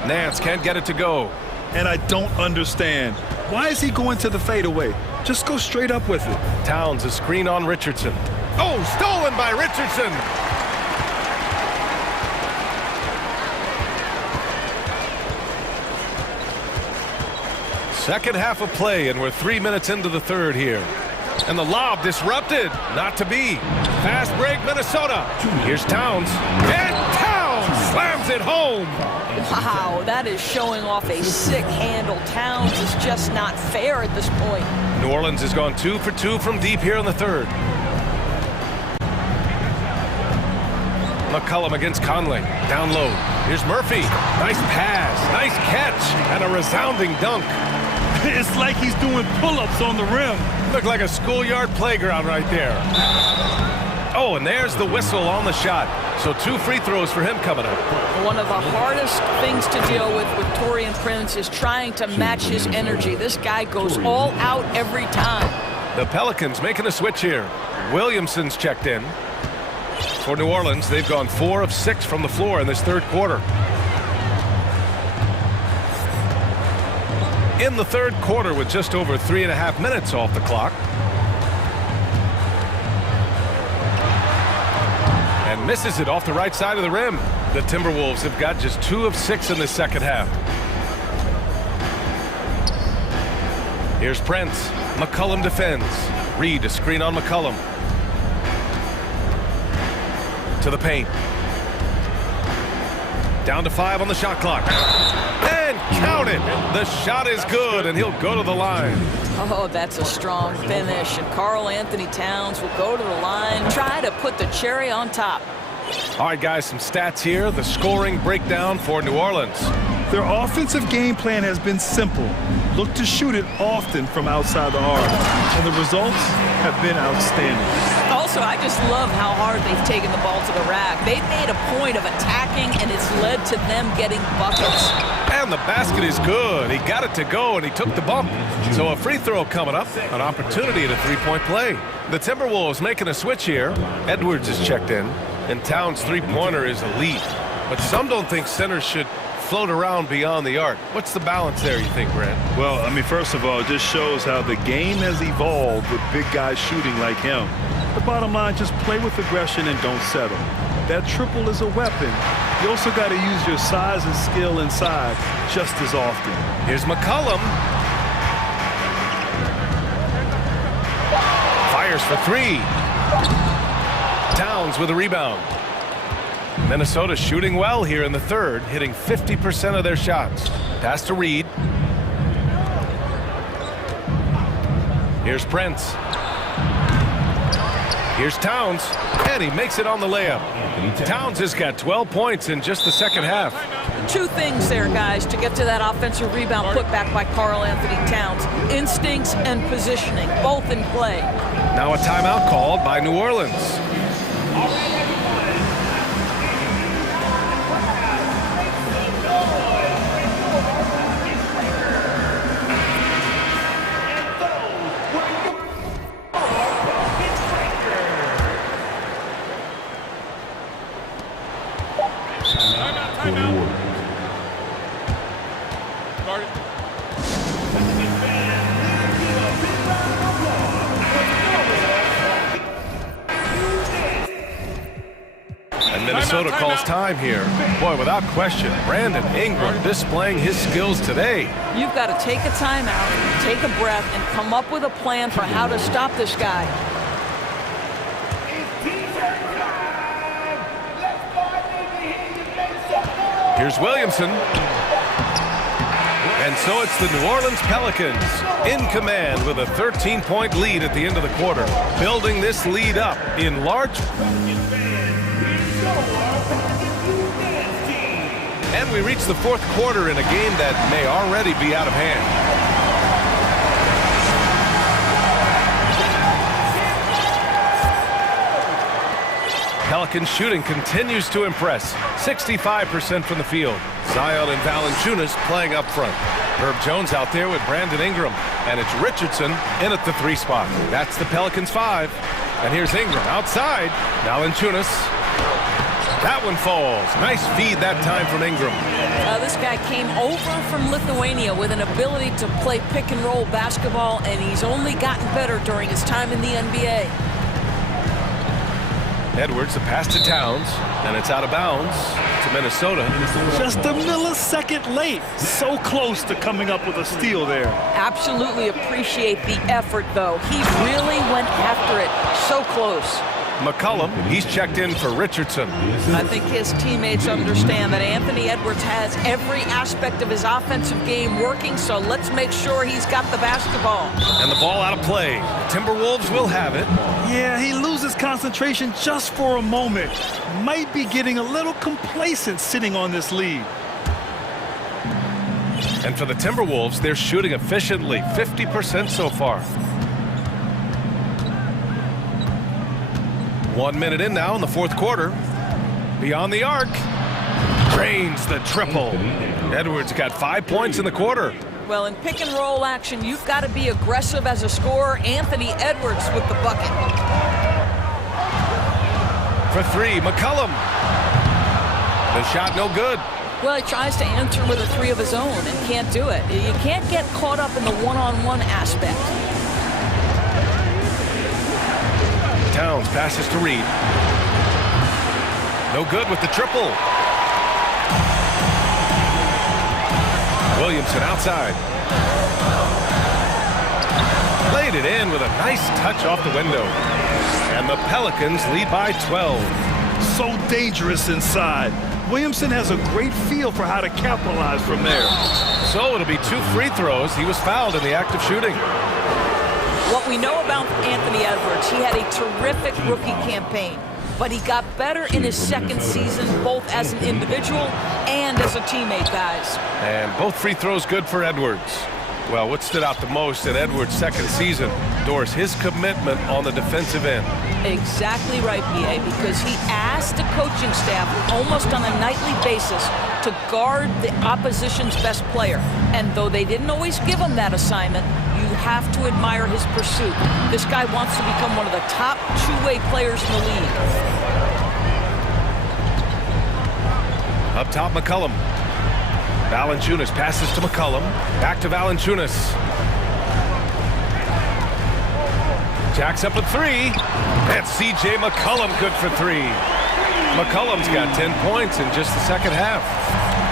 Nance can't get it to go. And I don't understand. Why is he going to the fadeaway? Just go straight up with it. Towns, a screen on Richardson. Oh, stolen by Richardson. Second half of play, and we're 3 minutes into the third here. And the lob disrupted. Not to be. Fast break, Minnesota. Here's Towns. And Towns slams it home. Wow, that is showing off a sick handle. Towns is just not fair at this point. New Orleans has gone 2 for 2 from deep here in the third. McCollum against Conley. Down low. Here's Murphy. Nice pass. Nice catch. And a resounding dunk. It's like he's doing pull-ups on the rim. Looked like a schoolyard playground right there. Oh, and there's the whistle on the shot. So 2 free throws for him coming up. One of the hardest things to deal with Taurean Prince is trying to match his energy. This guy goes all out every time. The Pelicans making a switch here. Williamson's checked in. For New Orleans, they've gone 4 of 6 from the floor in this third quarter. In the third quarter with just over 3.5 minutes off the clock. And misses it off the right side of the rim. The Timberwolves have got just 2 of 6 in the second half. Here's Prince. McCollum defends. Reed, a screen on McCollum. To the paint. Down to 5 on the shot clock. And count it. The shot is good, and he'll go to the line. Oh, that's a strong finish. And Karl Anthony Towns will go to the line, try to put the cherry on top. All right, guys, some stats here. The scoring breakdown for New Orleans. Their offensive game plan has been simple. Look to shoot it often from outside the arc. And the results have been outstanding. Also, I just love how hard they've taken the ball to the rack. They've made a point of attacking, and it's led to them getting buckets. And the basket is good. He got it to go, and he took the bump. So a free throw coming up, an opportunity at a three-point play. The Timberwolves making a switch here. Edwards is checked in, and Towns' three-pointer is elite. But some don't think centers should float around beyond the arc. What's the balance there, you think, Brent? Well, I mean, first of all, it just shows how the game has evolved with big guys shooting like him. The bottom line, just play with aggression and don't settle. That triple is a weapon. You also got to use your size and skill inside just as often. Here's McCollum. Fires for three. Towns with a rebound. Minnesota shooting well here in the third, hitting 50% of their shots. Pass to Reed. Here's Prince. Here's Towns, and he makes it on the layup. Towns has got 12 points in just the second half. Two things there, guys, to get to that offensive rebound put back by Karl Anthony Towns. Instincts and positioning, both in play. Now a timeout called by New Orleans. Minnesota calls time here. Boy, without question, Brandon Ingram displaying his skills today. You've got to take a timeout, take a breath, and come up with a plan for how to stop this guy. Here's Williamson. And so it's the New Orleans Pelicans in command with a 13-point lead at the end of the quarter, building this lead up in large. And we reach the fourth quarter in a game that may already be out of hand. Pelicans shooting continues to impress. 65% from the field. Zion and Valanciunas playing up front. Herb Jones out there with Brandon Ingram. And it's Richardson in at the three spot. That's the Pelicans 5. And here's Ingram outside. Valanciunas. That one falls. Nice feed that time from Ingram. This guy came over from Lithuania with an ability to play pick and roll basketball, and he's only gotten better during his time in the NBA. Edwards, the pass to Towns, and it's out of bounds to Minnesota. Just a millisecond late. So close to coming up with a steal there. Absolutely appreciate the effort, though. He really went after it. So close. McCollum, he's checked in for Richardson. I think his teammates understand that Anthony Edwards has every aspect of his offensive game working, so let's make sure he's got the basketball. And the ball out of play. The Timberwolves will have it. Yeah, he loses concentration just for a moment. Might be getting a little complacent sitting on this lead. And for the Timberwolves, they're shooting efficiently, 50% so far. 1 minute in now in the fourth quarter. Beyond the arc. Drains the triple. Edwards got 5 points in the quarter. Well, in pick and roll action, you've got to be aggressive as a scorer. Anthony Edwards with the bucket. For three, McCollum. The shot no good. Well, he tries to answer with a three of his own and can't do it. You can't get caught up in the one-on-one aspect. Towns passes to Reed. No good with the triple. Williamson outside. Laid it in with a nice touch off the window. And the Pelicans lead by 12. So dangerous inside. Williamson has a great feel for how to capitalize from there. So it'll be 2 free throws. He was fouled in the act of shooting. What we know about Anthony Edwards, he had a terrific rookie campaign, but he got better in his second season, both as an individual and as a teammate, guys. And both free throws good for Edwards. Well, what stood out the most in Edwards' second season, Doris, his commitment on the defensive end. Exactly right, PA, because he asked the coaching staff almost on a nightly basis to guard the opposition's best player. And though they didn't always give him that assignment, you have to admire his pursuit. This guy wants to become one of the top two-way players in the league. Up top, McCollum. Valanciunas passes to McCollum. Back to Valanciunas. Jacks up a three. And C.J. McCollum good for three. McCollum's got 10 points in just the second half.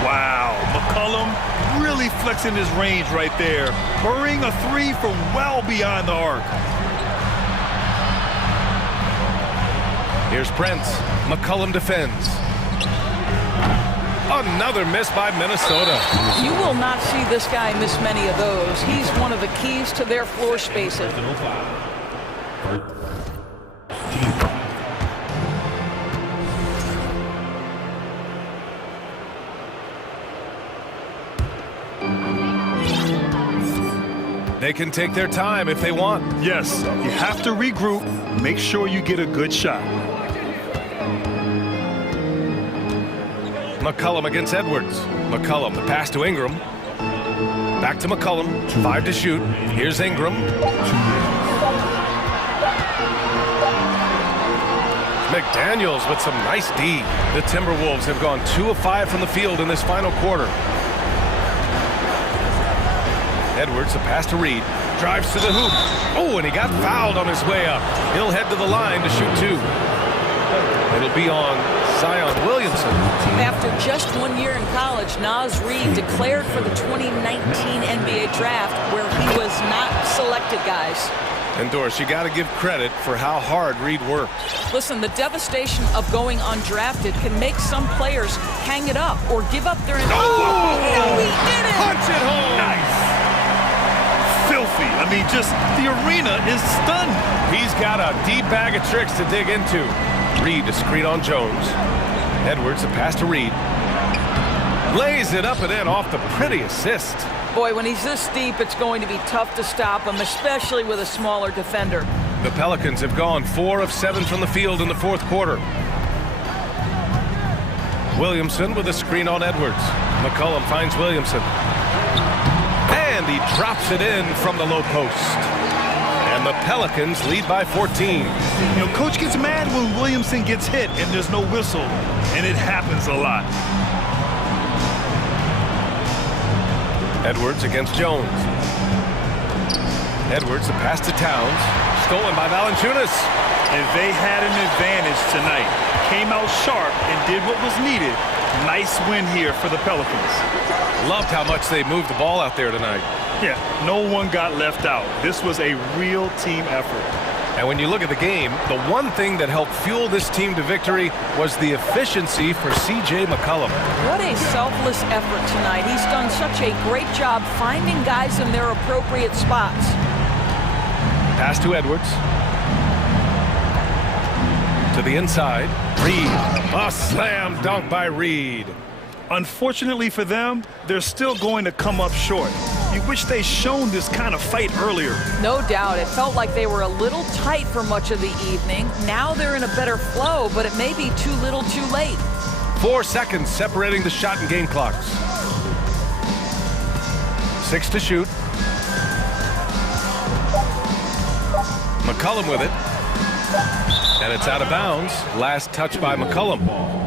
Wow, McCollum really flexing his range right there. Burying a three from well beyond the arc. Here's Prince. McCollum defends. Another miss by Minnesota. You will not see this guy miss many of those. He's one of the keys to their floor spacing. They can take their time if they want. Yes, you have to regroup. Make sure you get a good shot. McCollum against Edwards. McCollum, the pass to Ingram. Back to McCollum. 5 to shoot. Here's Ingram. McDaniels with some nice D. The Timberwolves have gone 2 of 5 from the field in this final quarter. Edwards, the pass to Reed. Drives to the hoop. Oh, and he got fouled on his way up. He'll head to the line to shoot 2. It'll be on Zion Williamson. After just 1 year in college, Naz Reid declared for the 2019 NBA draft, where he was not selected, guys. And Doris, you got to give credit for how hard Reed worked. Listen, the devastation of going undrafted can make some players hang it up or give up their... Oh! No, he did it! Punch it home! Nice! Filthy. I mean, just the arena is stunned. He's got a deep bag of tricks to dig into. Reed to screen on Jones. Edwards, the pass to Reed. Lays it up and in off the pretty assist. Boy, when he's this deep, it's going to be tough to stop him, especially with a smaller defender. The Pelicans have gone 4 of 7 from the field in the fourth quarter. Williamson with a screen on Edwards. McCollum finds Williamson. And he drops it in from the low post. And the Pelicans lead by 14. You know, coach gets mad when Williamson gets hit and there's no whistle, and it happens a lot. Edwards against Jones. Edwards, the pass to Towns. Stolen by Valanciunas. And they had an advantage tonight. Came out sharp and did what was needed. Nice win here for the Pelicans. Loved how much they moved the ball out there tonight. Yeah, no one got left out. This was a real team effort. And when you look at the game, the one thing that helped fuel this team to victory was the efficiency for C.J. McCollum. What a selfless effort tonight. He's done such a great job finding guys in their appropriate spots. Pass to Edwards. To the inside. Reed. A slam dunk by Reed. Unfortunately for them, they're still going to come up short. You wish they'd shown this kind of fight earlier. No doubt. It felt like they were a little tight for much of the evening. Now they're in a better flow, but it may be too little too late. 4 seconds separating the shot and game clocks. 6 to shoot. McCollum with it. And it's out of bounds. Last touch by McCollum.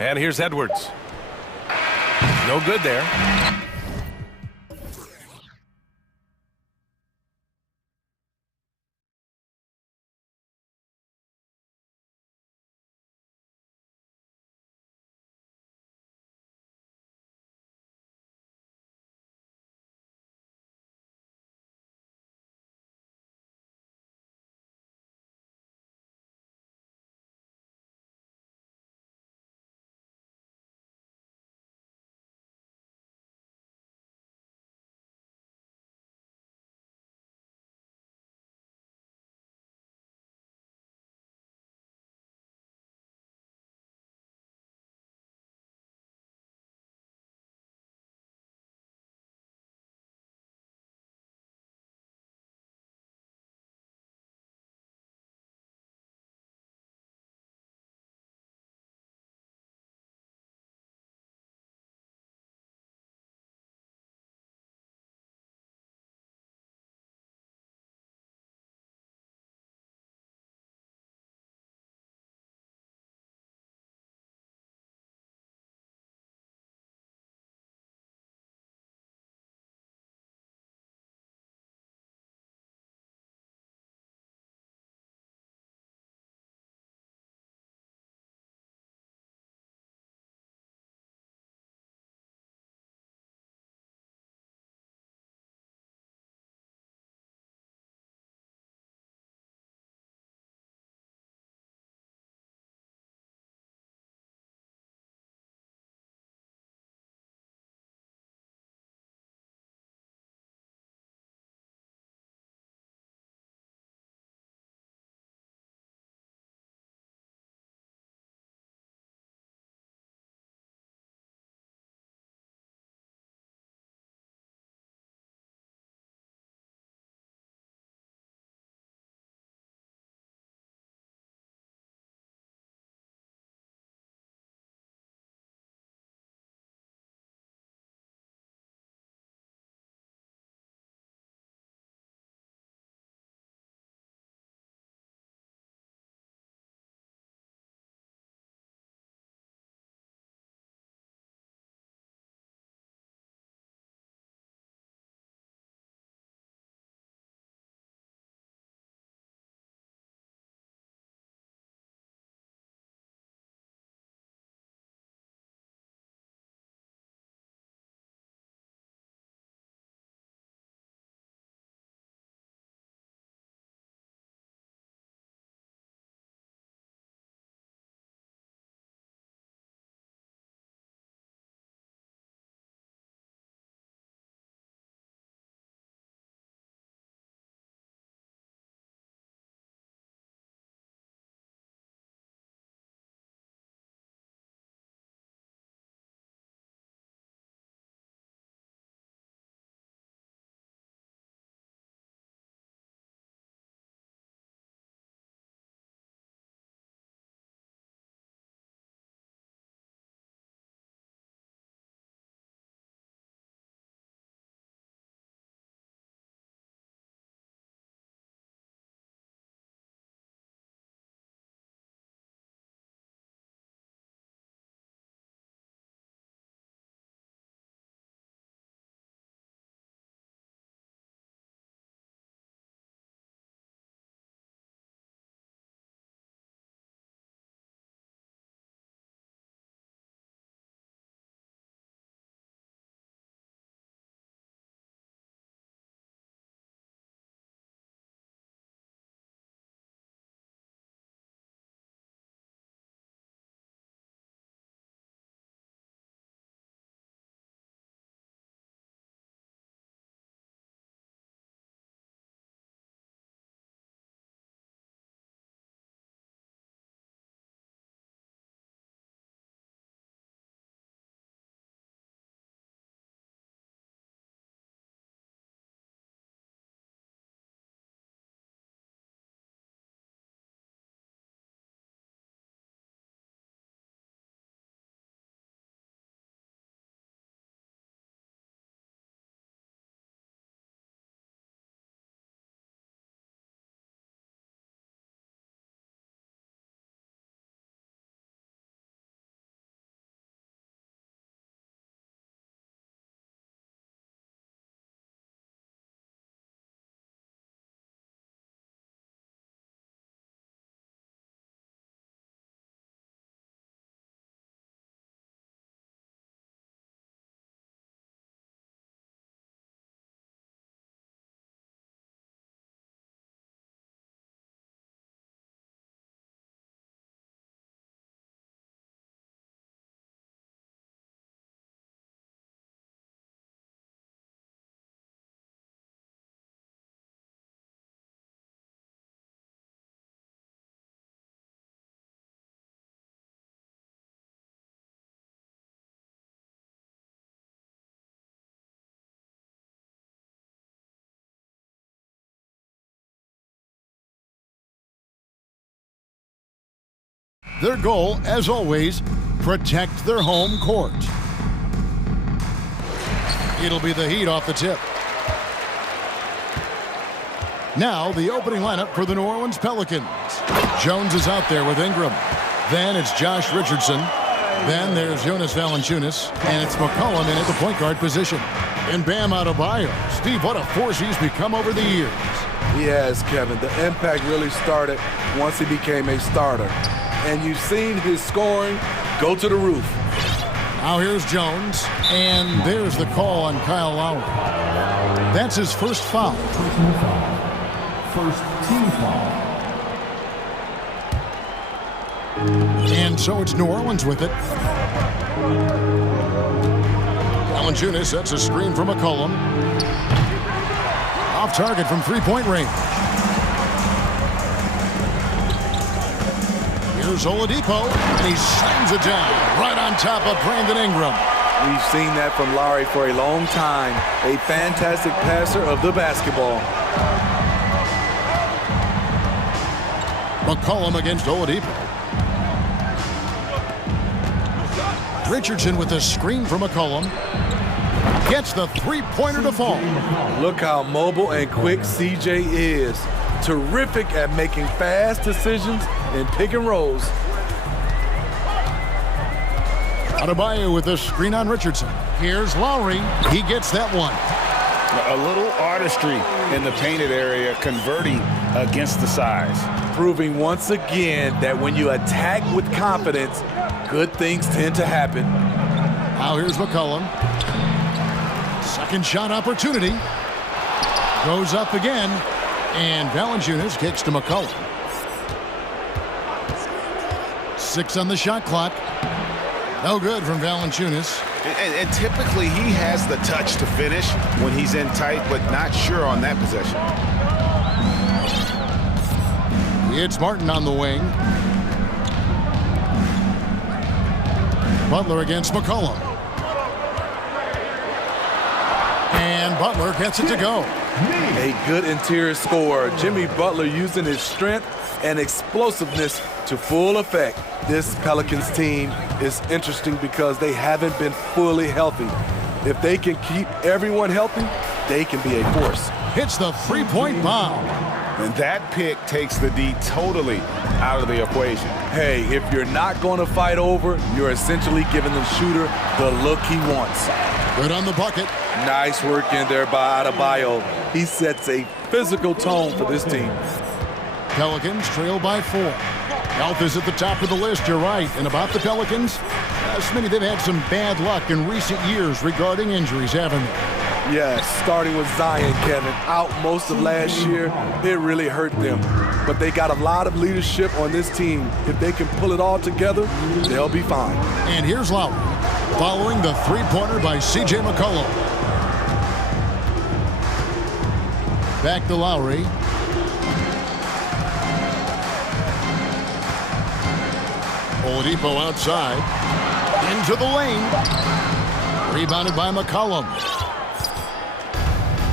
And here's Edwards. No good there. Their goal, as always, protect their home court. It'll be the Heat off the tip. Now, the opening lineup for the New Orleans Pelicans. Jones is out there with Ingram. Then it's Josh Richardson. Then there's Jonas Valanciunas. And it's McCollum in at the point guard position. And Bam Adebayo. Steve, what a force he's become over the years. He has, Kevin. The impact really started once he became a starter. And you've seen his scoring go to the roof. Now here's Jones. And there's the call on Kyle Lowry. That's his first foul. First team foul. And so it's New Orleans with it. Valanciunas sets a screen for McCollum. Off target from three-point range. Here's Oladipo, and he slams it down right on top of Brandon Ingram. We've seen that from Lowry for a long time. A fantastic passer of the basketball. McCollum against Oladipo. Richardson with a screen from McCollum. Gets the three-pointer to fall. Look how mobile and quick CJ is. Terrific at making fast decisions in pick and rolls. Adebayo with a screen on Richardson. Here's Lowry. He gets that one. A little artistry in the painted area, converting against the size. Proving once again that when you attack with confidence, good things tend to happen. Now here's McCollum. Second shot opportunity. Goes up again. And Valanciunas kicks to McCollum. 6 on the shot clock. No good from Valanciunas. And typically he has the touch to finish when he's in tight, but not sure on that possession. It's Martin on the wing. Butler against McCollum. And Butler gets it to go. A good interior scorer. Jimmy Butler using his strength and explosiveness to full effect. This Pelicans team is interesting because they haven't been fully healthy. If they can keep everyone healthy, they can be a force. Hits the three-point bomb. And that pick takes the D totally out of the equation. Hey, if you're not going to fight over, you're essentially giving the shooter the look he wants. Good on the bucket. Nice work in there by Adebayo. He sets a physical tone for this team. Pelicans trail by 4. Health is at the top of the list, you're right. And about the Pelicans, Smitty, they've had some bad luck in recent years regarding injuries, haven't they? Yes, starting with Zion, Kevin, out most of last year. It really hurt them. But they got a lot of leadership on this team. If they can pull it all together, they'll be fine. And here's Lowry, following the three-pointer by C.J. McCollum. Back to Lowry. Oladipo outside. Into the lane. Rebounded by McCollum.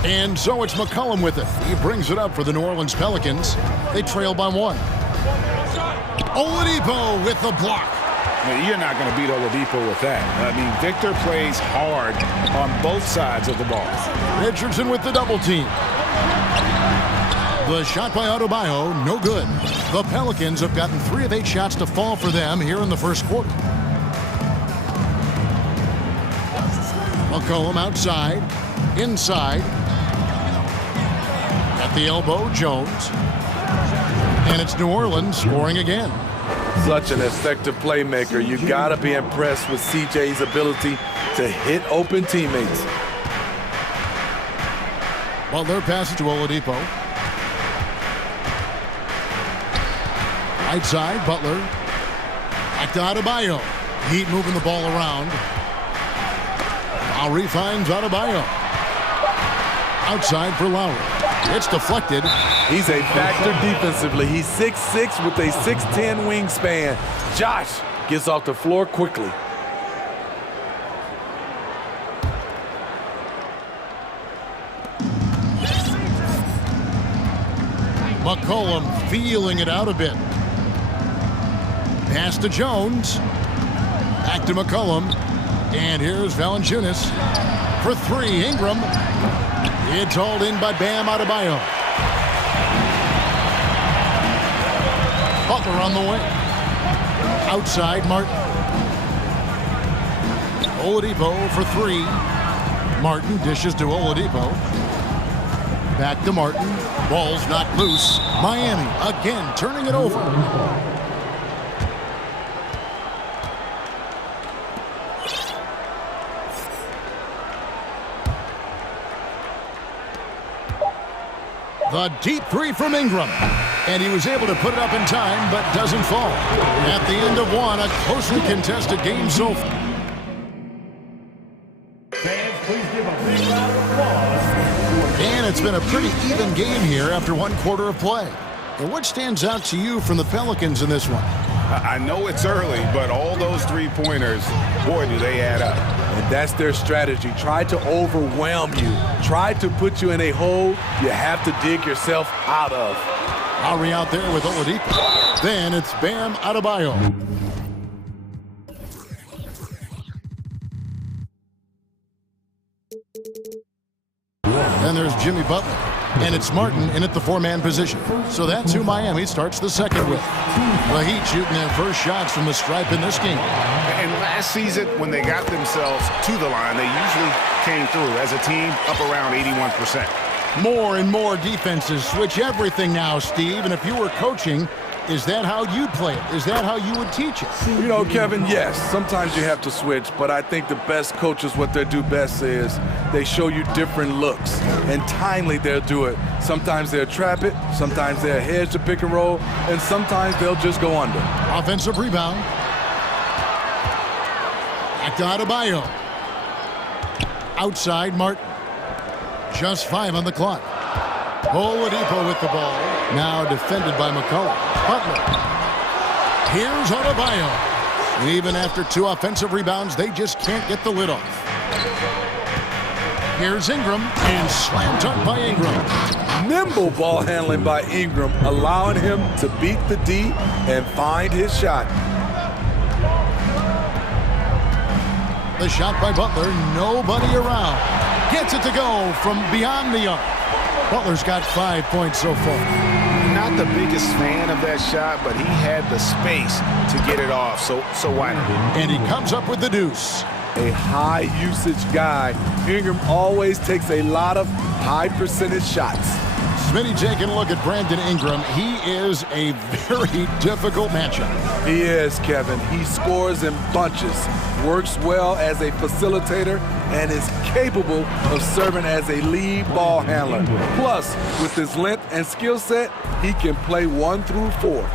And so it's McCollum with it. He brings it up for the New Orleans Pelicans. They trail by 1. Oladipo with the block. You're not going to beat Oladipo with that. I mean, Victor plays hard on both sides of the ball. Richardson with the double team. The shot by Adebayo, no good. The Pelicans have gotten 3 of 8 shots to fall for them here in the first quarter. McCollum outside, inside. At the elbow, Jones. And it's New Orleans scoring again. Such an effective playmaker. You got to be impressed with CJ's ability to hit open teammates. Butler passes to Oladipo. Right side, Butler. Back to Adebayo. Heat moving the ball around. Lowry finds Adebayo. Outside for Lowry. It's deflected. He's a factor defensively. He's 6'6" with a 6'10" wingspan. Josh gets off the floor quickly. McCollum feeling it out a bit. Pass to Jones. Back to McCollum. And here's Valanciunas. For three, Ingram. It's hauled in by Bam Adebayo. Butler on the way. Outside, Martin. Oladipo for three. Martin dishes to Oladipo. Back to Martin. Ball's knocked loose. Miami again turning it over. The deep three from Ingram. And he was able to put it up in time, but doesn't fall. At the end of one, a closely contested game so far. Fans, please give a big round of applause. And it's been a pretty even game here after one quarter of play. And what stands out to you from the Pelicans in this one? I know it's early, but all those three-pointers, boy, do they add up. And that's their strategy. Try to overwhelm you. Try to put you in a hole you have to dig yourself out of. Lowry out there with Oladipo. Then it's Bam Adebayo. Then there's Jimmy Butler. And it's Martin in at the four-man position. So that's who Miami starts the second with. The Heat shooting their first shots from the stripe in this game. And last season, when they got themselves to the line, they usually came through as a team up around 81%. More and more defenses switch everything now, Steve. And if you were coaching, is that how you'd play it? Is that how you would teach it? You know, Kevin, yes, sometimes you have to switch, but I think the best coaches, what they do best is they show you different looks, and timely they'll do it. Sometimes they'll trap it, sometimes they'll hedge the pick and roll, and sometimes they'll just go under. Offensive rebound. Back to Adebayo. Outside, Martin. Just 5 on the clock. Oladipo with the ball. Now defended by McCollum. Butler. Here's Adebayo. Even after 2 offensive rebounds, they just can't get the lid off. Here's Ingram, and slam dunk by Ingram. Nimble ball handling by Ingram, allowing him to beat the D and find his shot. The shot by Butler, nobody around. Gets it to go from beyond the arc. Butler's got 5 points so far. Not the biggest fan of that shot, but he had the space to get it off, so why not? And he comes up with the deuce. A high usage guy. Ingram always takes a lot of high percentage shots. Smitty taking a look at Brandon Ingram. He is a very difficult matchup. He is, Kevin. He scores in bunches, works well as a facilitator, and is capable of serving as a lead ball handler. Plus, with his length and skill set, he can play 1 through 4.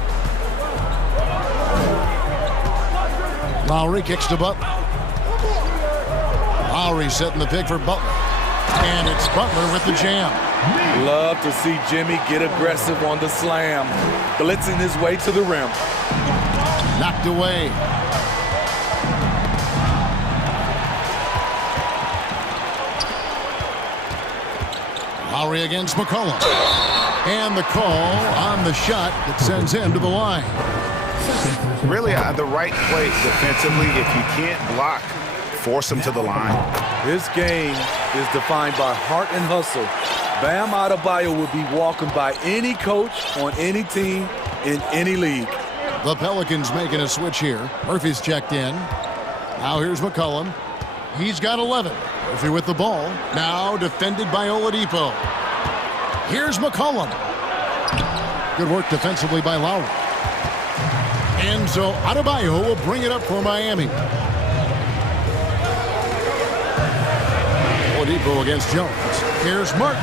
Lowry kicks to Butler. Lowry setting the pick for Butler. And it's Butler with the jam. Love to see Jimmy get aggressive on the slam, blitzing his way to the rim. Knocked away. Lowry against McCollum. And the call on the shot that sends him to the line. Really, the right play defensively. If you can't block, force him to the line. This game is defined by heart and hustle. Bam Adebayo will be welcomed by any coach on any team in any league. The Pelicans making a switch here. Murphy's checked in. Now here's McCollum. He's got 11. Murphy with the ball. Now defended by Oladipo. Here's McCollum. Good work defensively by Lowry. And so Adebayo will bring it up for Miami. Oladipo against Jones. Here's Martin.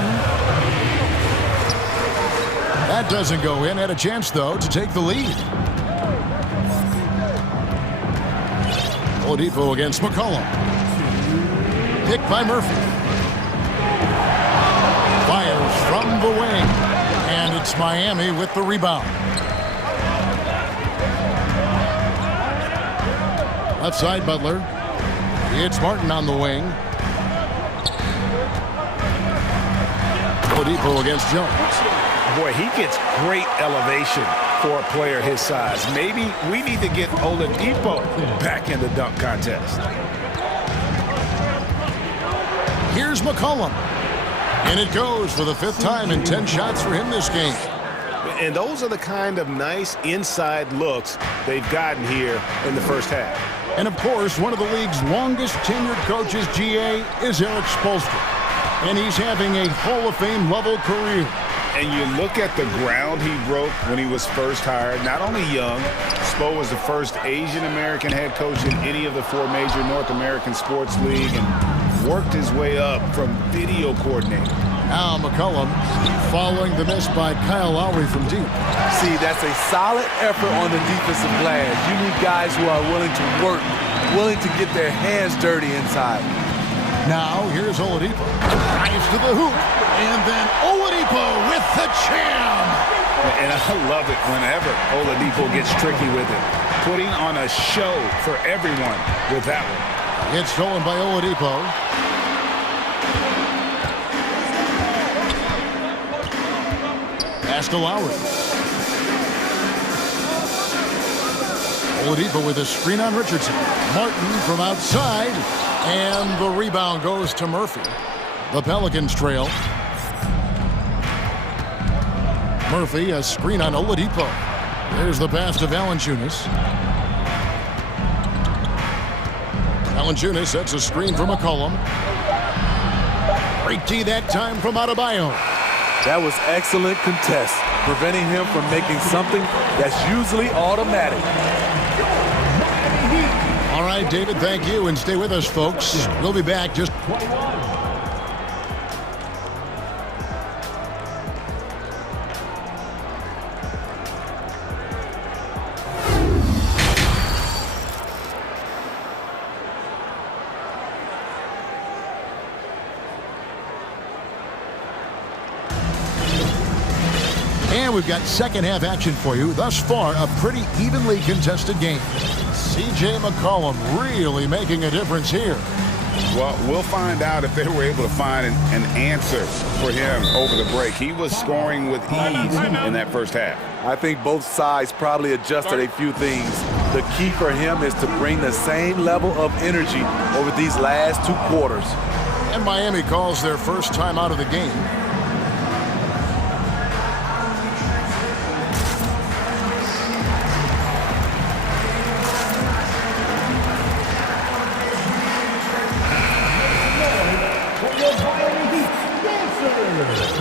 That doesn't go in. Had a chance, though, to take the lead. Oladipo against McCollum. Picked by Murphy. Fires from the wing. And it's Miami with the rebound. Left side, Butler. It's Martin on the wing. Oladipo against Jones. Boy, he gets great elevation for a player his size. Maybe we need to get Oladipo back in the dunk contest. Here's McCollum. And it goes for the 5th time in 10 shots for him this game. And those are the kind of nice inside looks they've gotten here in the first half. And, of course, one of the league's longest tenured coaches, GA, is Eric Spoelstra. And he's having a Hall of Fame level career. And you look at the ground he broke when he was first hired. Not only young, Spo was the first Asian-American head coach in any of the 4 major North American sports league and worked his way up from video coordinator. Now McCollum following the miss by Kyle Lowry from deep. See, that's a solid effort on the defensive glass. You need guys who are willing to work, willing to get their hands dirty inside. Now here's Oladipo. Drives to the hoop. And then Oladipo with the jam. And I love it whenever Oladipo gets tricky with it. Putting on a show for everyone with that one. It's stolen by Oladipo. Pass to Lowry. Oladipo with a screen on Richardson. Martin from outside. And the rebound goes to Murphy. The Pelicans trail. Murphy, a screen on Oladipo. There's the pass to Valanciunas. Valanciunas sets a screen for McCollum. Great D that time from Adebayo. That was excellent contest, preventing him from making something that's usually automatic. All right, David, thank you, and stay with us, folks. We'll be back just... And we've got second half action for you. Thus far, a pretty evenly contested game. C.J. McCollum really making a difference here. Well, we'll find out if they were able to find an answer for him over the break. He was scoring with ease in that first half. I think both sides probably adjusted a few things. The key for him is to bring the same level of energy over these last 2 quarters. And Miami calls their first time out of the game.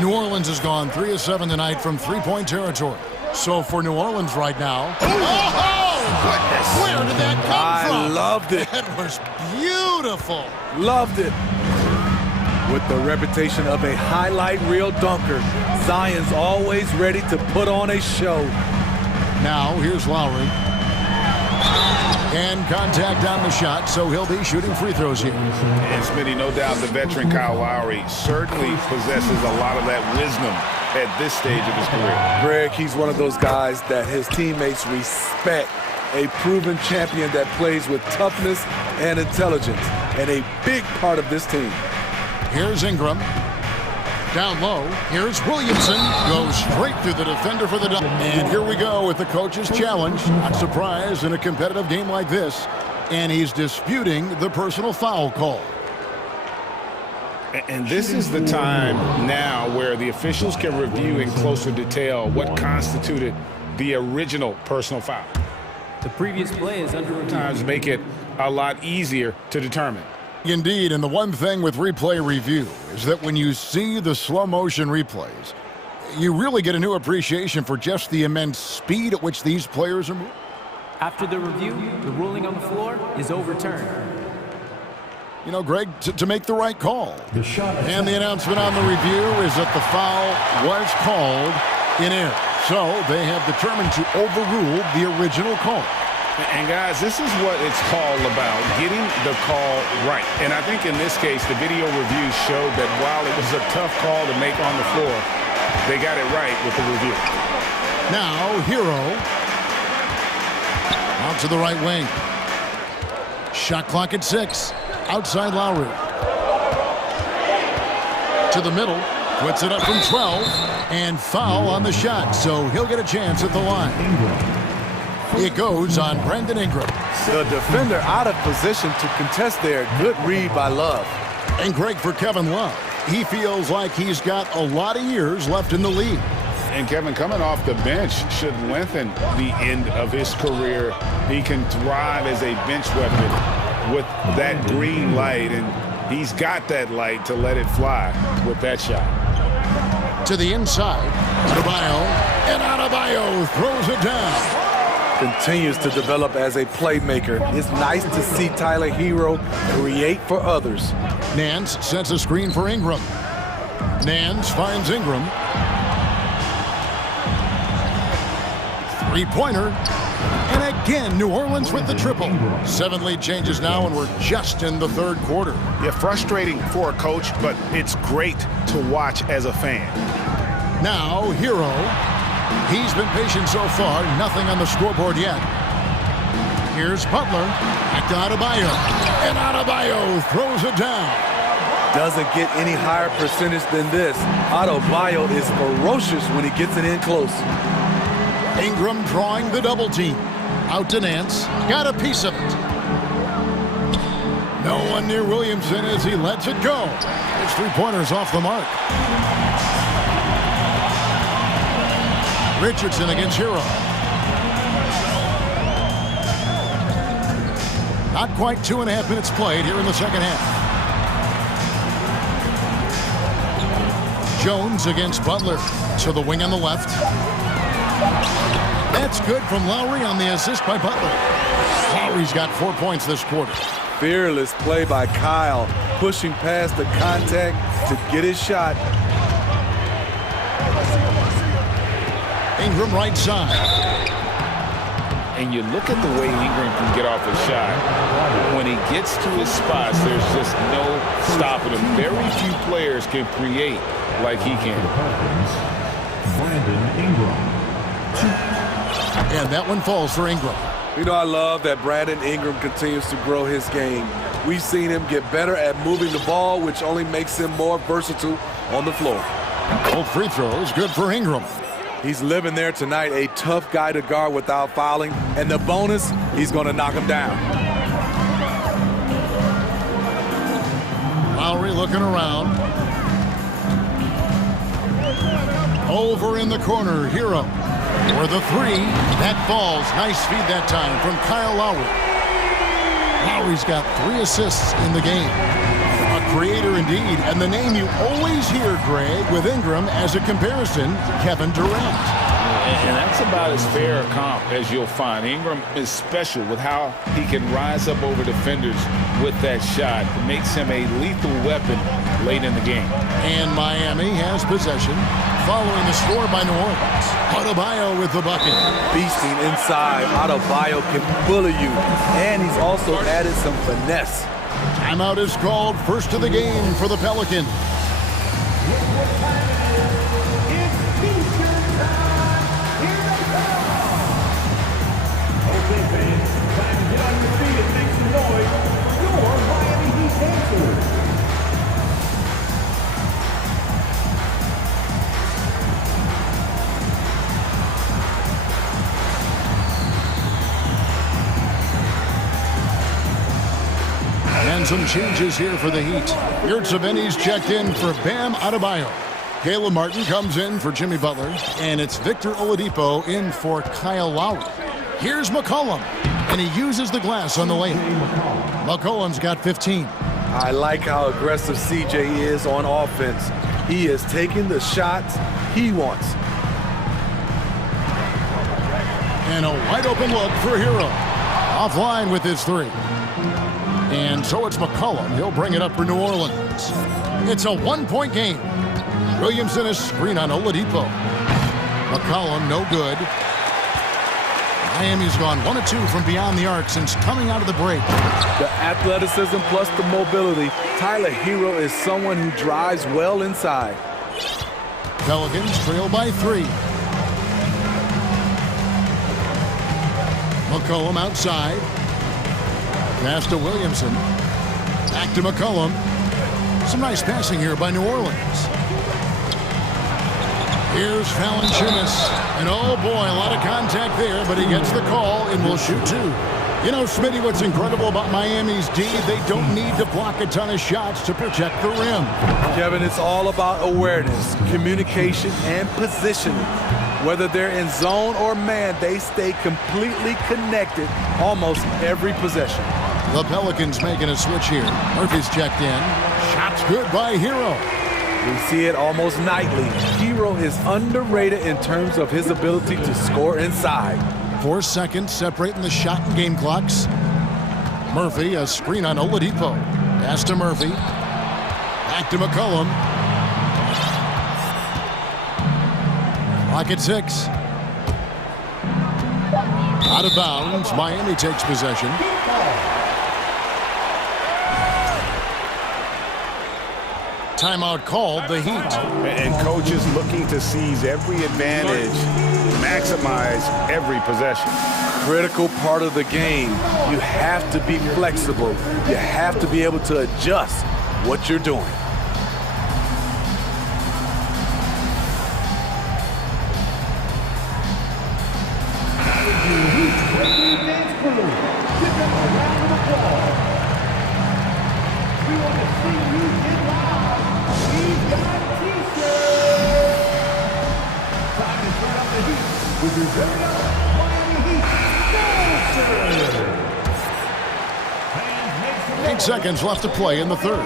New Orleans has gone 3 of 7 tonight from 3-point territory. So for New Orleans right now... Oh, goodness! Where did that come from? I loved it. That was beautiful. Loved it. With the reputation of a highlight reel dunker, Zion's always ready to put on a show. Now here's Lowry. And contact on the shot, so he'll be shooting free throws here. And Smitty, no doubt the veteran Kyle Lowry certainly possesses a lot of that wisdom at this stage of his career. Greg, he's one of those guys that his teammates respect. A proven champion that plays with toughness and intelligence, and a big part of this team. Here's Ingram. Down low, here's Williamson. Goes straight through the defender for the dunk. And here we go with the coach's challenge. Not surprised in a competitive game like this. And he's disputing the personal foul call. And this is the time now where the officials can review in closer detail what constituted the original personal foul. The previous play is under review. Sometimes make it a lot easier to determine. Indeed, and the one thing with replay review is that when you see the slow motion replays, you really get a new appreciation for just the immense speed at which these players are moving. After the review, the ruling on the floor is overturned. You know, Greg, to make the right call. And the announcement on the review is that the foul was called in error. So they have determined to overrule the original call. And guys, this is what it's called about, getting the call right. And I think in this case, the video review showed that while it was a tough call to make on the floor, they got it right with the review. Now, Hero. Out to the right wing. Shot clock at 6. Outside Lowry. To the middle Puts it up from 12, and foul on the shot, so he'll get a chance at the line. It goes on Brandon Ingram. The defender out of position to contest there. Good read by Love. And Greg, for Kevin Love, he feels like he's got a lot of years left in the league. And Kevin, coming off the bench should lengthen the end of his career. He can thrive as a bench weapon with that green light, and he's got that light to let it fly with that shot. To the inside, Adebayo, and Adebayo throws it down. Continues to develop as a playmaker. It's nice to see Tyler Hero create for others. Nance sets a screen for Ingram. Nance finds Ingram. Three-pointer. And again, New Orleans with the triple. 7 lead changes now, and we're just in the third quarter. Yeah, frustrating for a coach, but it's great to watch as a fan. Now, Hero. He's been patient so far. Nothing on the scoreboard yet. Here's Butler. Back to Adebayo. And Adebayo throws it down. Doesn't get any higher percentage than this. Adebayo is ferocious when he gets it in close. Ingram drawing the double team. Out to Nance. Got a piece of it. No one near Williamson as he lets it go. His three-pointers off the mark. Richardson against Hero. Not quite 2.5 minutes played here in the second half. Jones against Butler. To the wing on the left. That's good from Lowry on the assist by Butler. Lowry's got 4 points this quarter. Fearless play by Kyle, pushing past the contact to get his shot. Ingram right side. And you look at the way Ingram can get off a shot. When he gets to his spots, there's just no stopping him. Very few players can create like he can. Brandon Ingram. And that one falls for Ingram. You know, I love that Brandon Ingram continues to grow his game. We've seen him get better at moving the ball, which only makes him more versatile on the floor. Both free throws, good for Ingram. He's living there tonight, a tough guy to guard without fouling. And the bonus, he's going to knock him down. Lowry looking around. Over in the corner, Hero. For the three, that falls. Nice feed that time from Kyle Lowry. Lowry's got 3 assists in the game. A creator indeed, and the name you always hear, Greg, with Ingram as a comparison, Kevin Durant. And that's about as fair a comp as you'll find. Ingram is special with how he can rise up over defenders with that shot. It makes him a lethal weapon late in the game. And Miami has possession following the score by New Orleans. Adebayo with the bucket. Beasting inside. Adebayo can bully you. And he's also added some finesse. Timeout is called. First of the game for the Pelicans. Okay, fans, time to get on your feet and make some noise for your Miami Heat dancers. And some changes here for the Heat. Yurtseven's checked in for Bam Adebayo. Caleb Martin comes in for Jimmy Butler. And it's Victor Oladipo in for Kyle Lowry. Here's McCollum. And he uses the glass on the lane. McCollum's got 15. I like how aggressive CJ is on offense. He is taking the shots he wants. And a wide open look for Hero. Offline with his 3. And so it's McCollum. He'll bring it up for New Orleans. It's a 1-point game. Williamson is screen on Oladipo. McCollum, no good. Miami's gone 1 of 2 from beyond the arc since coming out of the break. The athleticism plus the mobility. Tyler Hero is someone who drives well inside. Pelicans trail by 3. McCollum outside. Pass to Williamson. Back to McCollum. Some nice passing here by New Orleans. Here's Valanciunas. And oh boy, a lot of contact there, but he gets the call and will shoot two. You know, Smitty, what's incredible about Miami's D, they don't need to block a ton of shots to protect the rim. Kevin, it's all about awareness, communication, and positioning. Whether they're in zone or man, they stay completely connected almost every possession. The Pelicans making a switch here. Murphy's checked in. Shots good by Hero. We see it almost nightly. Hero is underrated in terms of his ability to score inside. 4 seconds separating the shot and game clocks. Murphy, a screen on Oladipo. Pass to Murphy. Back to McCollum. Clock at 6. Out of bounds. Miami takes possession. Timeout called, the Heat. And coaches looking to seize every advantage, maximize every possession. Critical part of the game. You have to be flexible. You have to be able to adjust what you're doing. With your very own Miami Heat, 8 seconds left to play in the third.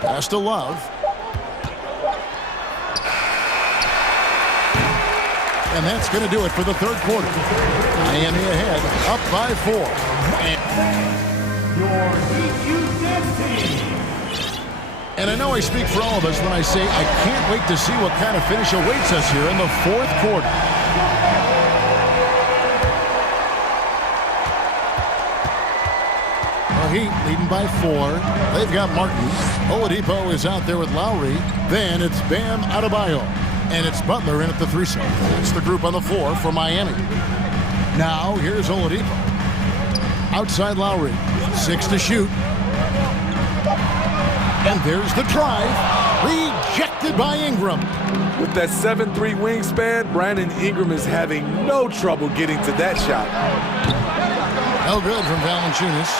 Pass to Love. And that's going to do it for the third quarter. Miami ahead, up by 4. your Heat Youth Dance Team. And I know I speak for all of us when I say I can't wait to see what kind of finish awaits us here in the fourth quarter. The Heat leading by 4. They've got Martin. Oladipo is out there with Lowry. Then it's Bam Adebayo. And it's Butler in at the 3 zone. That's the group on the floor for Miami. Now here's Oladipo. Outside Lowry. 6 to shoot. And there's the drive. Rejected by Ingram. With that 7'3" wingspan, Brandon Ingram is having no trouble getting to that shot. No good from Valanciunas.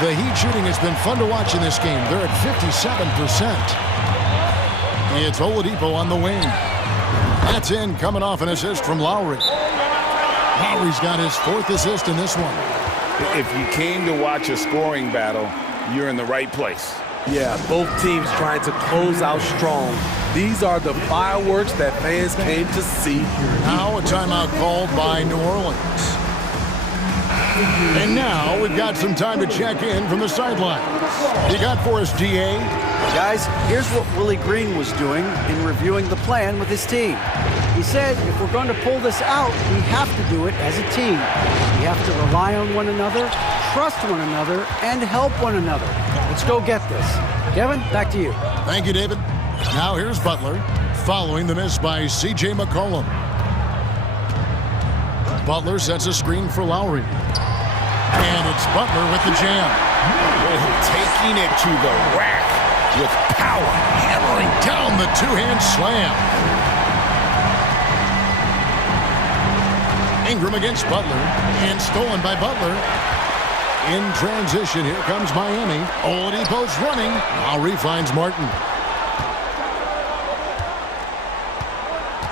The Heat shooting has been fun to watch in this game. They're at 57%. It's Oladipo on the wing. That's in, coming off an assist from Lowry. Lowry's got his 4th assist in this one. If you came to watch a scoring battle, you're in the right place. Yeah, both teams trying to close out strong. These are the fireworks that fans came to see. Now a timeout called by New Orleans. And now we've got some time to check in from the sidelines. You got for us, DA? Guys, here's what Willie Green was doing in reviewing the plan with his team. He said, if we're going to pull this out, we have to do it as a team. We have to rely on one another, trust one another, and help one another. Let's go get this. Kevin, back to you. Thank you, David. Now here's Butler, following the miss by C.J. McCollum. Butler sets a screen for Lowry. And it's Butler with the jam. Taking it to the rack with power. Hammering down the two-hand slam. Ingram against Butler. And stolen by Butler. In transition, here comes Miami. Oladipo's running. Lowry finds Martin.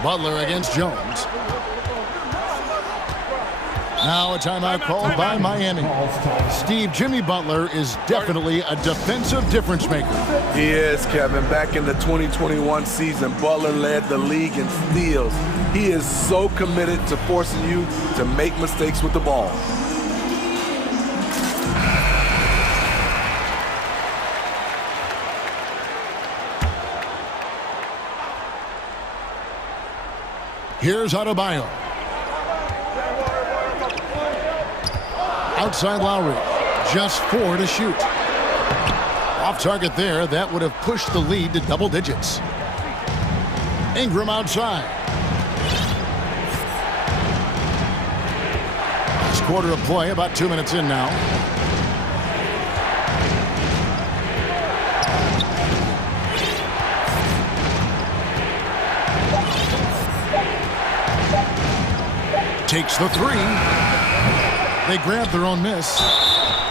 Butler against Jones. Now a timeout called by Miami. Steve, Jimmy Butler is definitely a defensive difference maker. He is, Kevin. Back in the 2021 season, Butler led the league in steals. He is so committed to forcing you to make mistakes with the ball. Here's Adebayo. Outside Lowry. Just 4 to shoot. Off target there. That would have pushed the lead to double digits. Ingram outside. Last quarter of play, about 2 minutes in now. takes the three. They grab their own miss.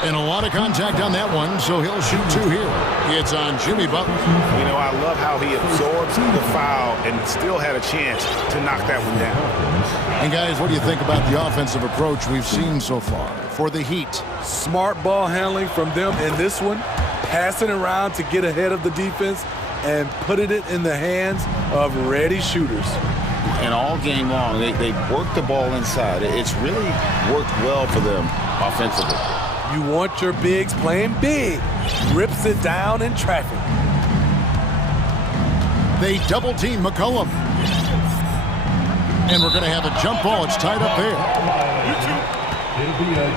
And a lot of contact on that one, so he'll shoot two here. It's on Jimmy Butler. You know, I love how he absorbs the foul and still had a chance to knock that one down. And guys, what do you think about the offensive approach we've seen so far for the Heat? Smart ball handling from them in this one, passing around to get ahead of the defense and putting it in the hands of ready shooters. And all game long, they work the ball inside. It's really worked well for them offensively. You want your bigs playing big. Rips it down in traffic. They double team McCollum. And we're going to have a jump ball. It's tied up there.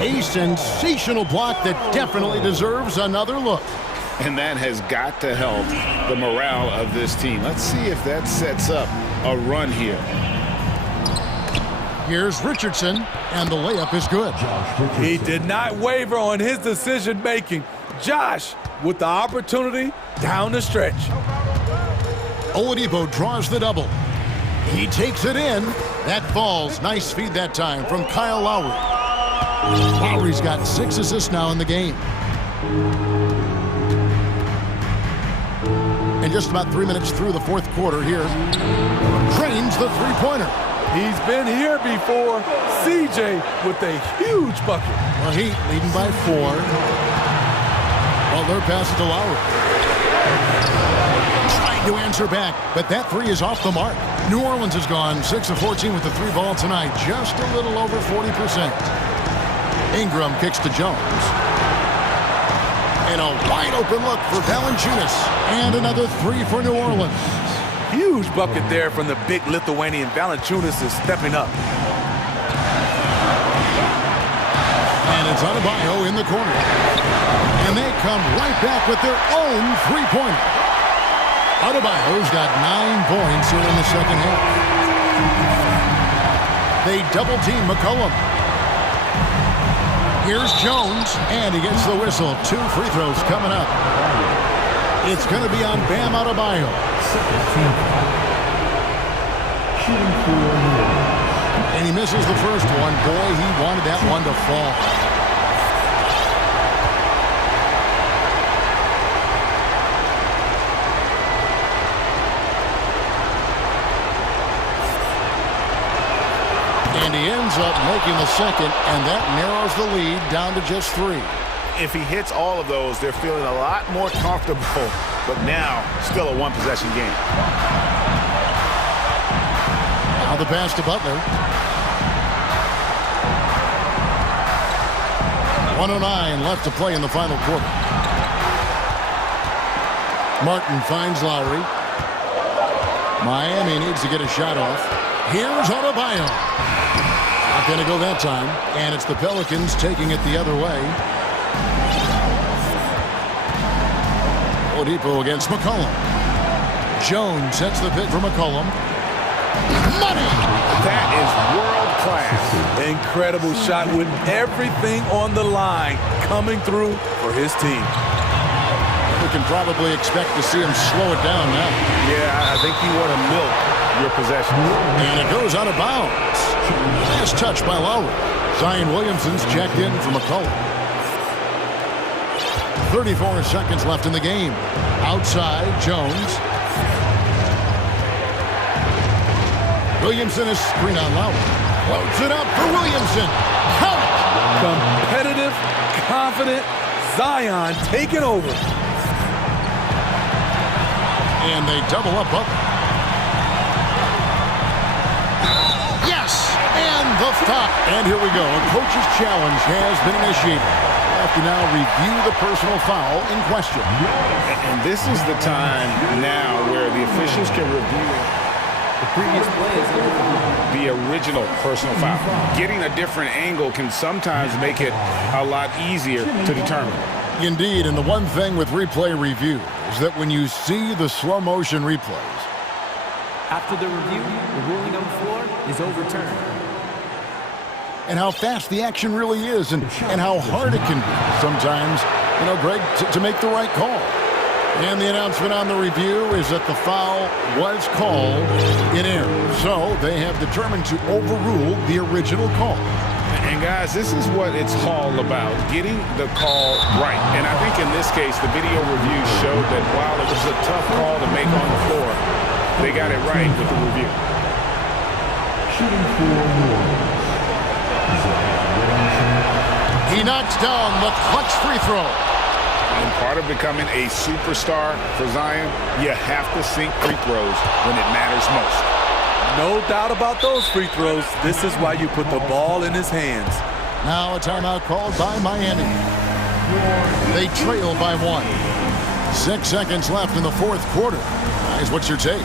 A sensational block that definitely deserves another look. And that has got to help the morale of this team. Let's see if that sets up a run here. Here's Richardson, and the layup is good. He did not waver on his decision-making. Josh with the opportunity down the stretch. Oladipo draws the double. He takes it in. That falls. Nice feed that time from Kyle Lowry. Lowry's got 6 assists now in the game. And just about 3 minutes through the fourth quarter here. Drains the three-pointer. He's been here before. CJ with a huge bucket. Well, Heat leading by 4. Butler passes to Lowry. Trying to answer back, but that three is off the mark. New Orleans has gone 6 of 14 with the three ball tonight, just a little over 40%. Ingram kicks to Jones. And a wide open look for Valanciunas. And another three for New Orleans. Huge bucket there from the big Lithuanian. Valanciunas is stepping up. And it's Adebayo in the corner. And they come right back with their own three-pointer. Adebayo's got 9 points here in the second half. They double-team McCollum. Here's Jones, and he gets the whistle. 2 free throws coming up. It's going to be on Bam Adebayo. And he misses the first one. Boy, he wanted that one to fall. And he ends up making the second, and that narrows the lead down to just 3. If he hits all of those, they're feeling a lot more comfortable, but now still a one-possession game. Now the pass to Butler. 1:09 left to play in the final quarter. Martin finds Lowry. Miami needs to get a shot off. Here's Adebayo. Not going to go that time, and it's the Pelicans taking it the other way. Oladipo against McCollum. Jones sets the pick for McCollum. Money! That is world class. Incredible shot with everything on the line coming through for his team. We can probably expect to see him slow it down now. Yeah, I think you want to milk your possession. And it goes out of bounds. Last touch by Lowry. Zion Williamson's checked in for McCollum. 34 seconds left in the game. Outside, Jones. Williamson is screen on Lowry. Floats it up for Williamson. Count it! Competitive, confident, Zion taking over. And they double up. Yes! And the foul. And here we go. A coach's challenge has been initiated. We'll have to now review the personal foul in question. And this is the time now where the officials can review the previous play is the original personal foul. Getting a different angle can sometimes make it a lot easier to determine. Indeed, and the one thing with replay review is that when you see the slow motion replays. After the review, the ruling on the floor is overturned. And how fast the action really is and how hard it can be sometimes, Greg, to make the right call. And the announcement on the review is that the foul was called in error. So they have determined to overrule the original call. And guys, this is what it's all about, getting the call right. And I think in this case, the video review showed that while it was a tough call to make on the floor, they got it right with the review. Shooting for Warriors. He knocks down the clutch free throw. And part of becoming a superstar for Zion, you have to sink free throws when it matters most. No doubt about those free throws. This is why you put the ball in his hands. Now a timeout called by Miami. They trail by 1. 6 seconds left in the fourth quarter. Guys, what's your take?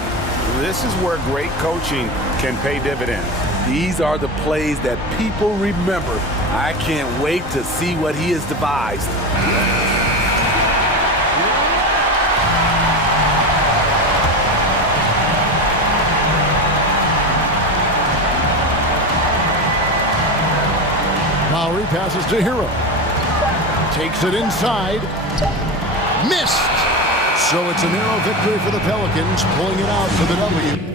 This is where great coaching can pay dividends. These are the plays that people remember. I can't wait to see what he has devised. Lowry passes to Hero. Takes it inside. Missed. So it's a narrow victory for the Pelicans, pulling it out for the W.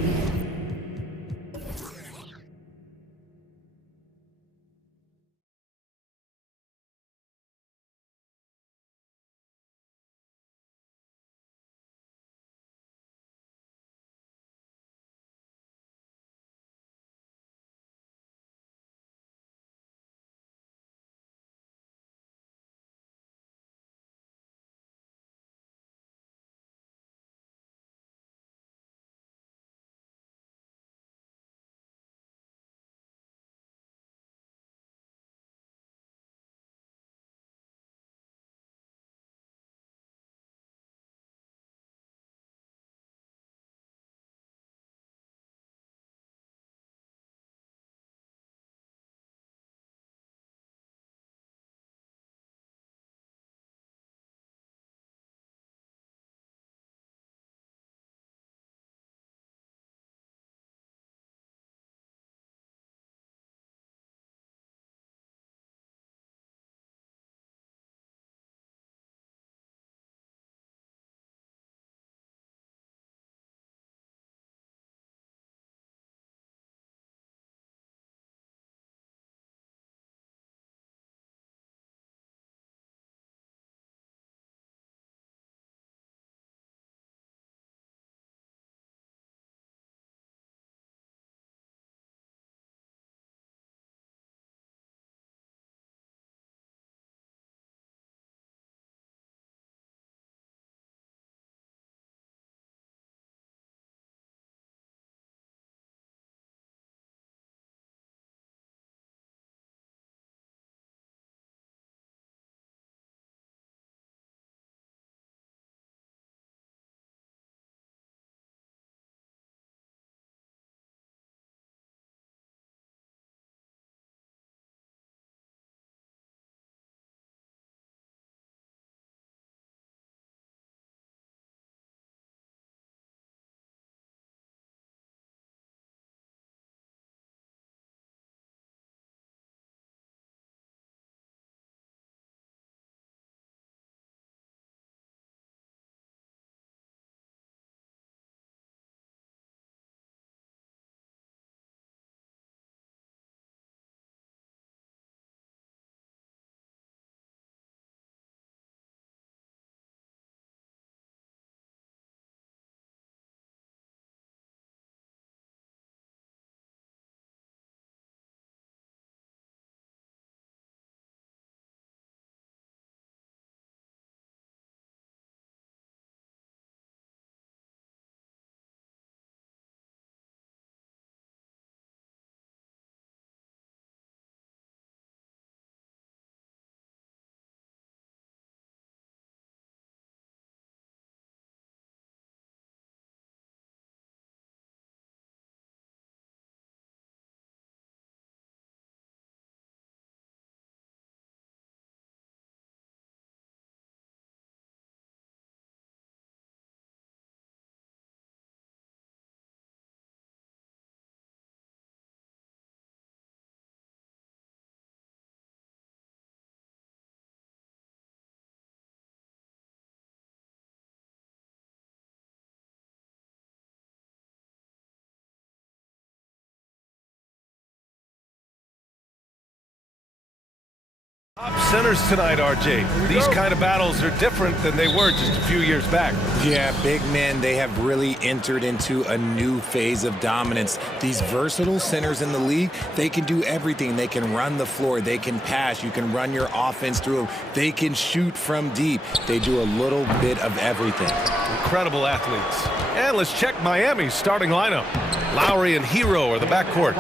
centers tonight, RJ. These kind of battles are different than they were just a few years back. Yeah, big men, they have really entered into a new phase of dominance. These versatile centers in the league, they can do everything. They can run the floor, they can pass, you can run your offense through them, they can shoot from deep. They do a little bit of everything. Incredible athletes. And let's check Miami's starting lineup. Lowry and Hero are the backcourt.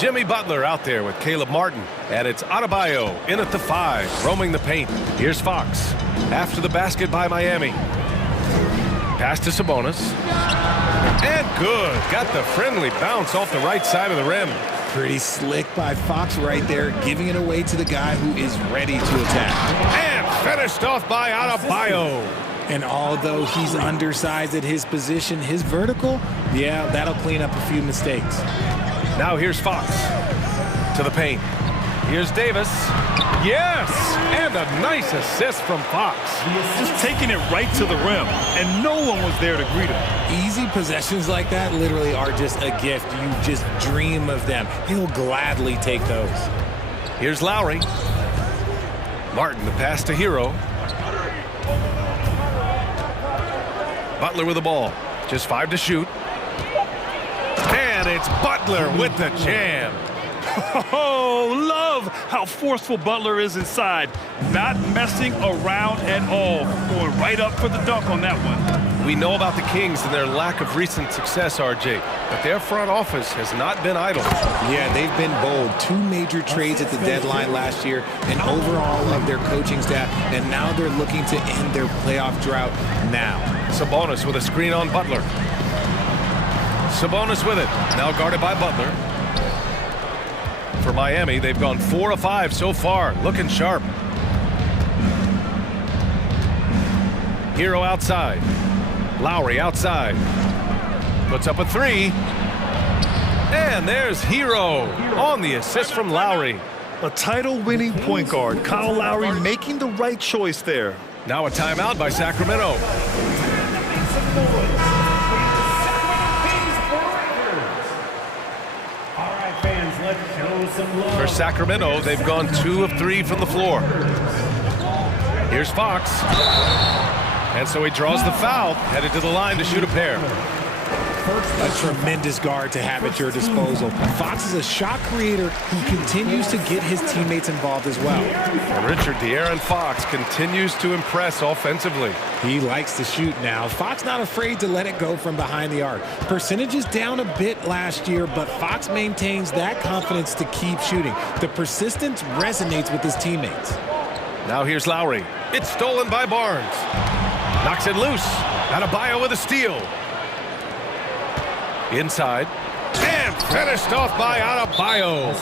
Jimmy Butler out there with Caleb Martin. And it's Adebayo in at the 5, roaming the paint. Here's Fox. After the basket by Miami. Pass to Sabonis. And good. Got the friendly bounce off the right side of the rim. Pretty slick by Fox right there, giving it away to the guy who is ready to attack. And finished off by Adebayo. And although he's undersized at his position, his vertical, yeah, that'll clean up a few mistakes. Now here's Fox to the paint. Here's Davis. Yes! And a nice assist from Fox. Just taking it right to the rim, and no one was there to greet him. Easy possessions like that literally are just a gift. You just dream of them. He'll gladly take those. Here's Lowry. Martin, the pass to Hero. Butler with the ball. Just 5 to shoot. And it's Butler with the jam. Oh, love how forceful Butler is inside. Not messing around at all. Going right up for the dunk on that one. We know about the Kings and their lack of recent success, RJ, but their front office has not been idle. Yeah, they've been bold. 2 major trades at the deadline last year, an overhaul of their coaching staff, and now they're looking to end their playoff drought now. Sabonis with a screen on Butler. Sabonis with it. Now guarded by Butler. For Miami, they've gone 4 of 5 so far. Looking sharp. Hero outside. Lowry outside. Puts up a 3. And there's Hero on the assist from Lowry. A title-winning point guard, Kyle Lowry, making the right choice there. Now a timeout by Sacramento. For Sacramento, they've gone 2 of 3 from the floor. Here's Fox. And so he draws the foul, headed to the line to shoot a pair. A tremendous guard to have at your disposal. Fox is a shot creator who continues to get his teammates involved as well. And Richard De'Aaron Fox continues to impress offensively. He likes to shoot now. Fox not afraid to let it go from behind the arc. Percentages down a bit last year, but Fox maintains that confidence to keep shooting. The persistence resonates with his teammates. Now here's Lowry. It's stolen by Barnes. Knocks it loose. Adebayo with a steal. Inside. And finished off by Adebayo.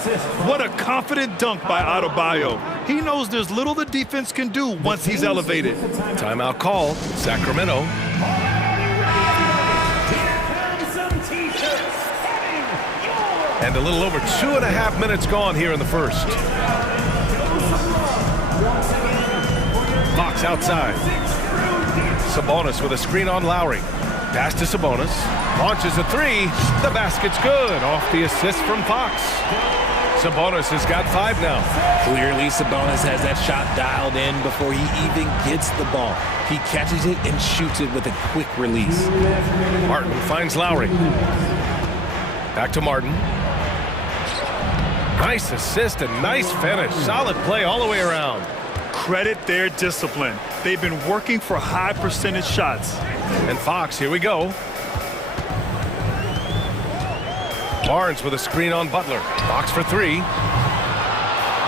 What a confident dunk by Adebayo. He knows there's little the defense can do once he's elevated. Timeout call. Sacramento. And a little over 2.5 minutes gone here in the first. Fox outside. Sabonis with a screen on Lowry. Pass to Sabonis. Launches a 3. The basket's good. Off the assist from Fox. Sabonis has got 5 now. Clearly, Sabonis has that shot dialed in before he even gets the ball. He catches it and shoots it with a quick release. Martin finds Lowry. Back to Martin. Nice assist and nice finish. Solid play all the way around. Credit their discipline. They've been working for high percentage shots. And Fox, here we go. Barnes with a screen on Butler. Fox for 3.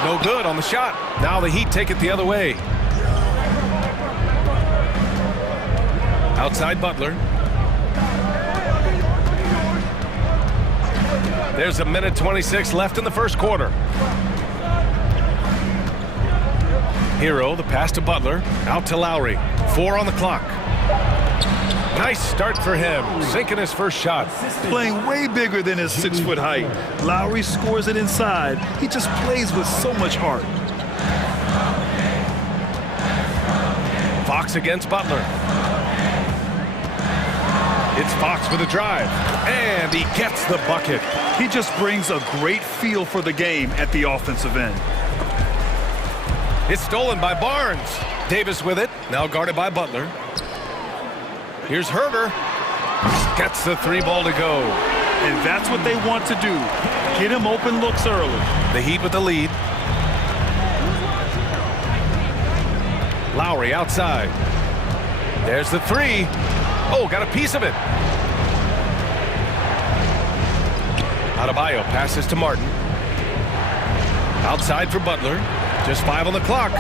No good on the shot. Now the Heat take it the other way. Outside Butler. There's a minute 26 left in the first quarter. Hero, the pass to Butler. Out to Lowry. 4 on the clock. Nice start for him, sinking his first shot. Playing way bigger than his 6-foot height. Lowry scores it inside. He just plays with so much heart. Fox against Butler. It's Fox with a drive, and he gets the bucket. He just brings a great feel for the game at the offensive end. It's stolen by Barnes. Davis with it, now guarded by Butler. Here's Herter. Gets the three ball to go. And that's what they want to do. Get him open looks early. The Heat with the lead. Lowry outside. There's the three. Oh, got a piece of it. Adebayo passes to Martin. Outside for Butler. Just 5 on the clock.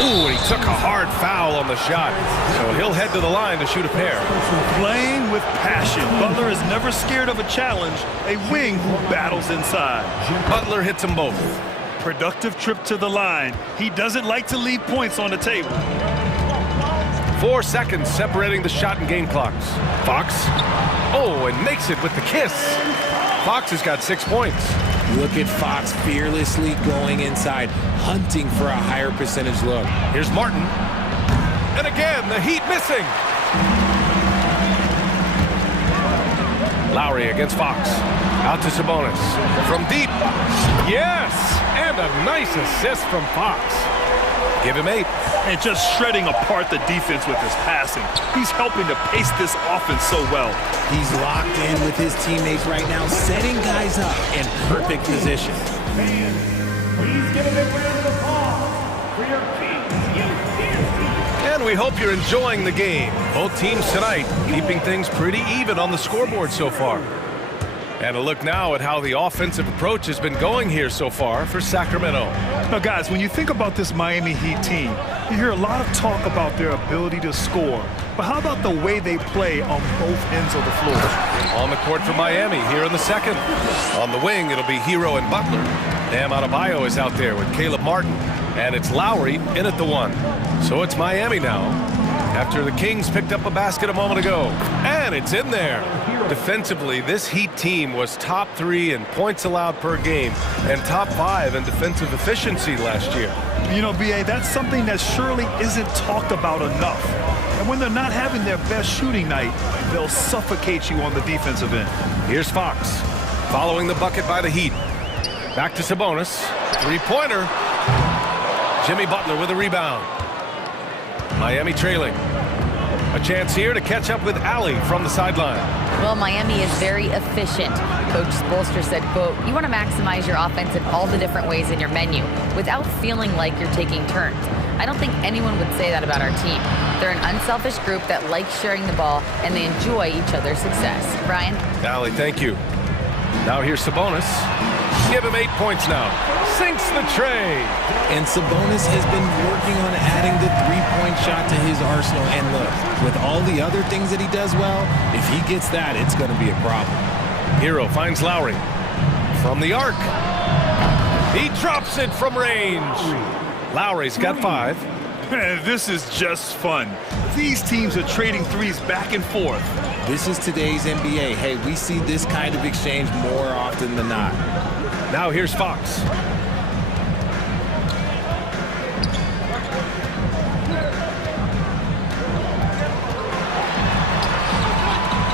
Ooh, he took a hard foul on the shot. So he'll head to the line to shoot a pair. Playing with passion. Butler is never scared of a challenge. A wing who battles inside. Butler hits them both. Productive trip to the line. He doesn't like to leave points on the table. 4 seconds separating the shot and game clocks. Fox. Oh, and makes it with the kiss. Fox has got 6 points. Look at Fox fearlessly going inside, hunting for a higher percentage look. Here's Martin. And again, the Heat missing. Lowry against Fox. Out to Sabonis. From deep. Yes! And a nice assist from Fox. Give him 8. And just shredding apart the defense with his passing. He's helping to pace this offense so well. He's locked in with his teammates right now, setting guys up in perfect position. Please give a big round of applause for your And we hope you're enjoying the game. Both teams tonight keeping things pretty even on the scoreboard so far. And a look now at how the offensive approach has been going here so far for Sacramento. Now, guys, when you think about this Miami Heat team, you hear a lot of talk about their ability to score. But how about the way they play on both ends of the floor? On the court for Miami here in the second. On the wing, it'll be Hero and Butler. Bam Adebayo is out there with Caleb Martin. And it's Lowry in at the 1. So it's Miami now, after the Kings picked up a basket a moment ago. And it's in there. Defensively, this Heat team was top 3 in points allowed per game and top 5 in defensive efficiency last year. You know, B.A., that's something that surely isn't talked about enough. And when they're not having their best shooting night, they'll suffocate you on the defensive end. Here's Fox, following the bucket by the Heat. Back to Sabonis. Three-pointer. Jimmy Butler with a rebound. Miami trailing. A chance here to catch up with Allie from the sideline. Well, Miami is very efficient. Coach Spoelstra said, quote, "You want to maximize your offense in all the different ways in your menu without feeling like you're taking turns." I don't think anyone would say that about our team. They're an unselfish group that likes sharing the ball, and they enjoy each other's success. Brian? Allie, thank you. Now here's Sabonis. Give him 8 points now. Sinks the tray. And Sabonis has been working on adding the three-point shot to his arsenal. And look, with all the other things that he does well, if he gets that, it's going to be a problem. Hero finds Lowry. From the arc. He drops it from range. Lowry's got 5. Man, this is just fun. These teams are trading threes back and forth. This is today's NBA. Hey, we see this kind of exchange more often than not. Now here's Fox.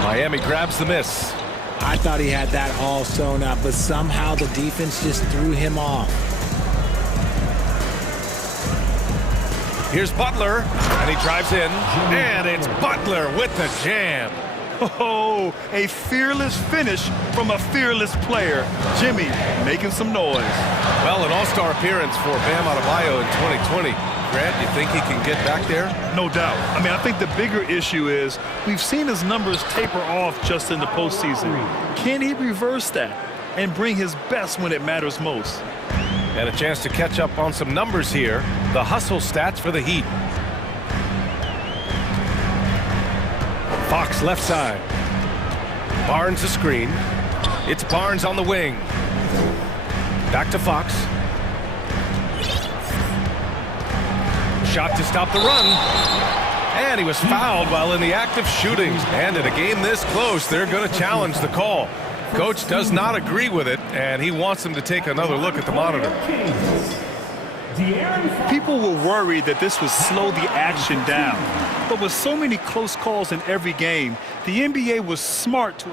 Miami grabs the miss. I thought he had that all sewn up, but somehow the defense just threw him off. Here's Butler, and he drives in, and it's Butler with the jam. Oh, a fearless finish from a fearless player. Jimmy making some noise. Well, an all-star appearance for Bam Adebayo in 2020. Grant, you think he can get back there? No doubt. I mean, I think the bigger issue is we've seen his numbers taper off just in the postseason. Can he reverse that and bring his best when it matters most? And a chance to catch up on some numbers here. The hustle stats for the Heat. Fox left side. Barnes a screen. It's Barnes on the wing. Back to Fox. Shot to stop the run. And he was fouled while in the act of shooting. And in a game this close, they're going to challenge the call. Coach does not agree with it, and he wants him to take another look at the monitor. People were worried that this would slow the action down. But with so many close calls in every game, the NBA was smart to...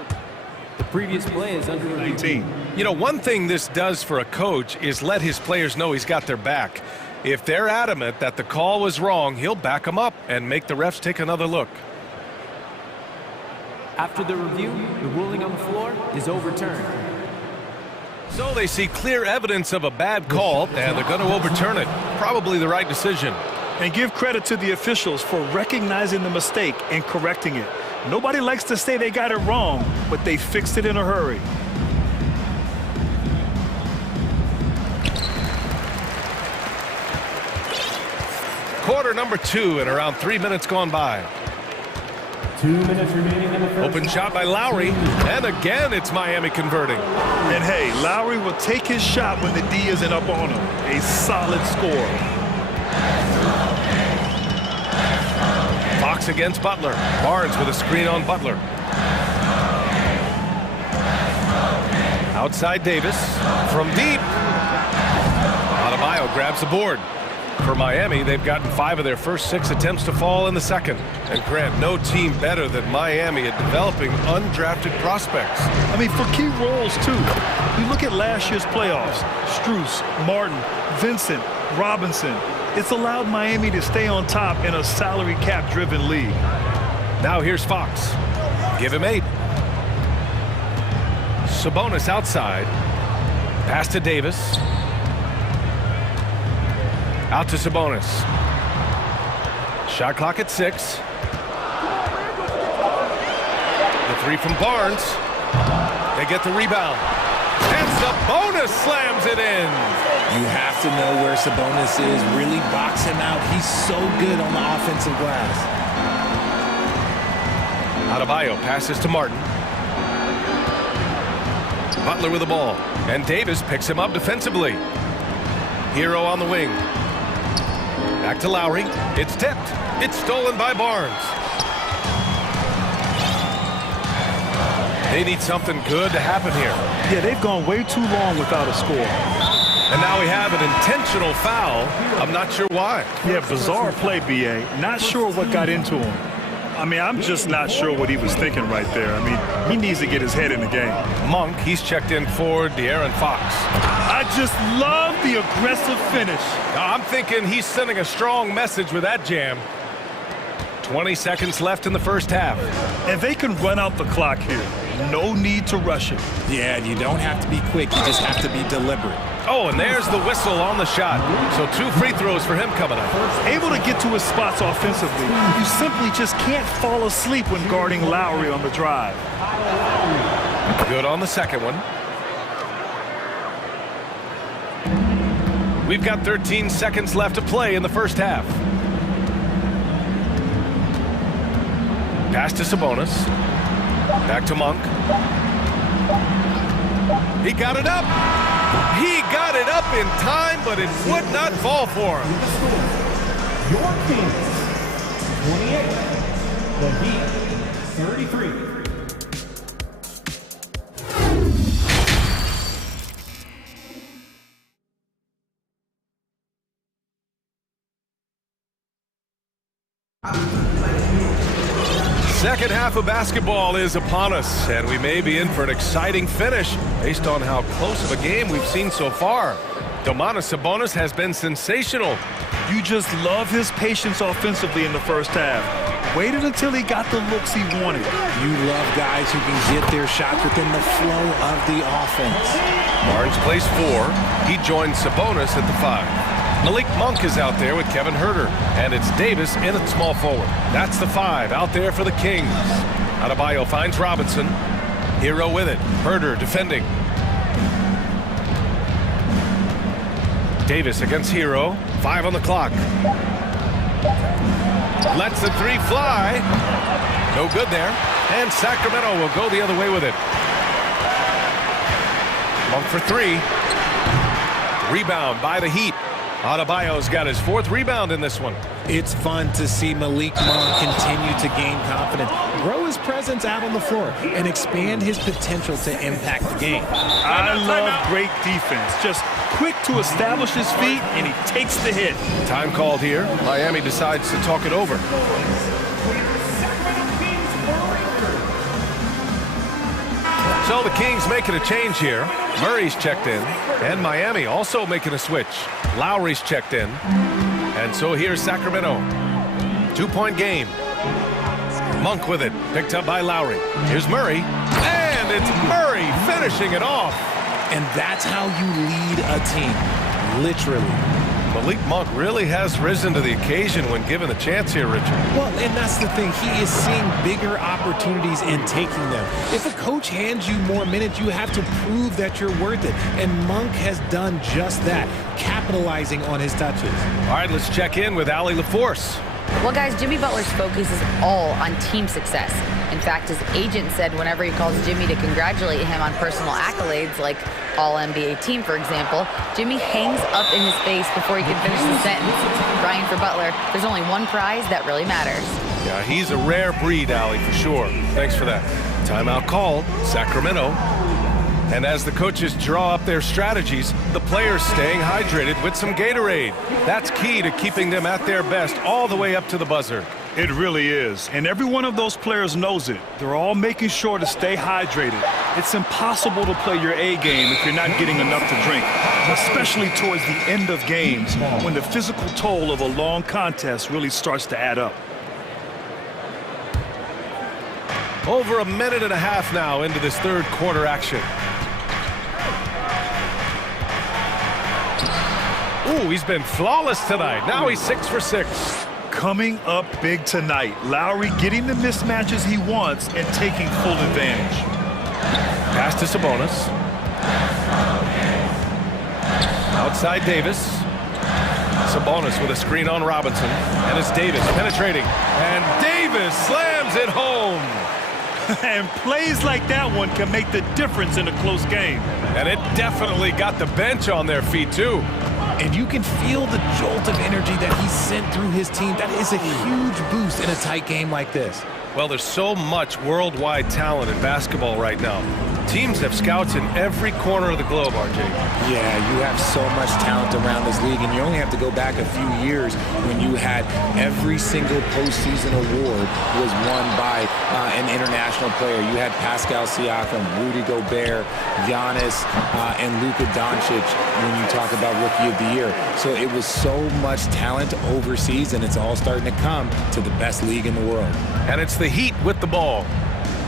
The previous play is under 19. You know, one thing this does for a coach is let his players know he's got their back. If they're adamant that the call was wrong, he'll back them up and make the refs take another look. After the review, the ruling on the floor is overturned. So they see clear evidence of a bad call, and they're going to overturn it. Probably the right decision. And give credit to the officials for recognizing the mistake and correcting it. Nobody likes to say they got it wrong, but they fixed it in a hurry. Quarter number 2 and around 3 minutes gone by. 2 minutes remaining in the first. Open shot by Lowry, and again it's Miami converting. And hey, Lowry will take his shot when the D isn't up on him. A solid score. Fox against Butler. Barnes with a screen on Butler. Outside Davis from deep. Adebayo grabs the board. For Miami, they've gotten 5 of their first 6 attempts to fall in the second. And Grant, no team better than Miami at developing undrafted prospects. I mean, for key roles, too. You look at last year's playoffs. Strus, Martin, Vincent, Robinson. It's allowed Miami to stay on top in a salary cap-driven league. Now here's Fox. Give him 8. Sabonis outside. Pass to Davis. Out to Sabonis. Shot clock at 6. The 3 from Barnes. They get the rebound. And Sabonis slams it in. You have to know where Sabonis is. Really box him out. He's so good on the offensive glass. Adebayo passes to Martin. Butler with the ball. And Davis picks him up defensively. Hero on the wing. Back to Lowry. It's tipped. It's stolen by Barnes. They need something good to happen here. Yeah, they've gone way too long without a score. And now we have an intentional foul. I'm not sure why. Yeah, bizarre play, B.A. Not sure what got into him. I mean, I'm just not sure what he was thinking right there. I mean, he needs to get his head in the game. Monk, he's checked in for De'Aaron Fox. I just love the aggressive finish. I'm thinking he's sending a strong message with that jam. 20 seconds left in the first half. And they can run out the clock here. No need to rush it. Yeah, and you don't have to be quick. You just have to be deliberate. Oh, and there's the whistle on the shot. So 2 free throws for him coming up. Able to get to his spots offensively. You simply just can't fall asleep when guarding Lowry on the drive. Good on the second one. We've got 13 seconds left to play in the first half. Pass to Sabonis. Back to Monk. He got it up. He got it up in time, but it would not fall for him. Your Kings, 28. The Heat, 33. Second half of basketball is upon us, and we may be in for an exciting finish based on how close of a game we've seen so far. Domantas Sabonis has been sensational. You just love his patience offensively in the first half. Waited until he got the looks he wanted. You love guys who can get their shots within the flow of the offense. Barnes plays 4. He joins Sabonis at the 5. Malik Monk is out there with Kevin Huerter, and it's Davis in at small forward. That's the 5 out there for the Kings. Adebayo finds Robinson. Hero with it. Huerter defending. Davis against Hero. 5 on the clock. Lets the 3 fly. No good there. And Sacramento will go the other way with it. Monk for 3. Rebound by the Heat. Adebayo's got his 4th rebound in this one. It's fun to see Malik Monk continue to gain confidence, grow his presence out on the floor, and expand his potential to impact the game. I love great defense. Just quick to establish his feet, and he takes the hit. Time called here. Miami decides to talk it over. So So the Kings making a change here. Murray's checked in, and Miami also making a switch. Lowry's checked in, and so here's Sacramento. 2-point game. Monk with it, picked up by Lowry. Here's Murray, and it's Murray finishing it off. And that's how you lead a team, literally. Malik Monk really has risen to the occasion when given the chance here, Richard. Well, and that's the thing. He is seeing bigger opportunities and taking them. If a coach hands you more minutes, you have to prove that you're worth it. And Monk has done just that, capitalizing on his touches. All right, let's check in with Allie LaForce. Well, guys, Jimmy Butler's focus is all on team success. In fact, his agent said whenever he calls Jimmy to congratulate him on personal accolades, like All-NBA team, for example, Jimmy hangs up in his face before he can finish the sentence. Brian, for Butler, there's only one prize that really matters. Yeah, he's a rare breed, Allie, for sure. Thanks for that. Timeout called, Sacramento. And as the coaches draw up their strategies, the players staying hydrated with some Gatorade. That's key to keeping them at their best all the way up to the buzzer. It really is. And every one of those players knows it. They're all making sure to stay hydrated. It's impossible to play your A game if you're not getting enough to drink, especially towards the end of games when the physical toll of a long contest really starts to add up. Over a minute and a half now into this third quarter action. Ooh, he's been flawless tonight. Now he's 6 for 6. Coming up big tonight. Lowry getting the mismatches he wants and taking full advantage. Pass to Sabonis. Outside Davis. Sabonis with a screen on Robinson. And it's Davis penetrating. And Davis slams it home. And plays like that one can make the difference in a close game. And it definitely got the bench on their feet, too. And you can feel the jolt of energy that he sent through his team. That is a huge boost in a tight game like this. Well, there's so much worldwide talent in basketball right now. Teams have scouts in every corner of the globe, RJ. Yeah, you have so much talent around this league, and you only have to go back a few years when you had every single postseason award was won by an international player. You had Pascal Siakam, Rudy Gobert, Giannis, and Luka Doncic when you talk about Rookie of the Year. So it was so much talent overseas, and it's all starting to come to the best league in the world. And it's the Heat with the ball.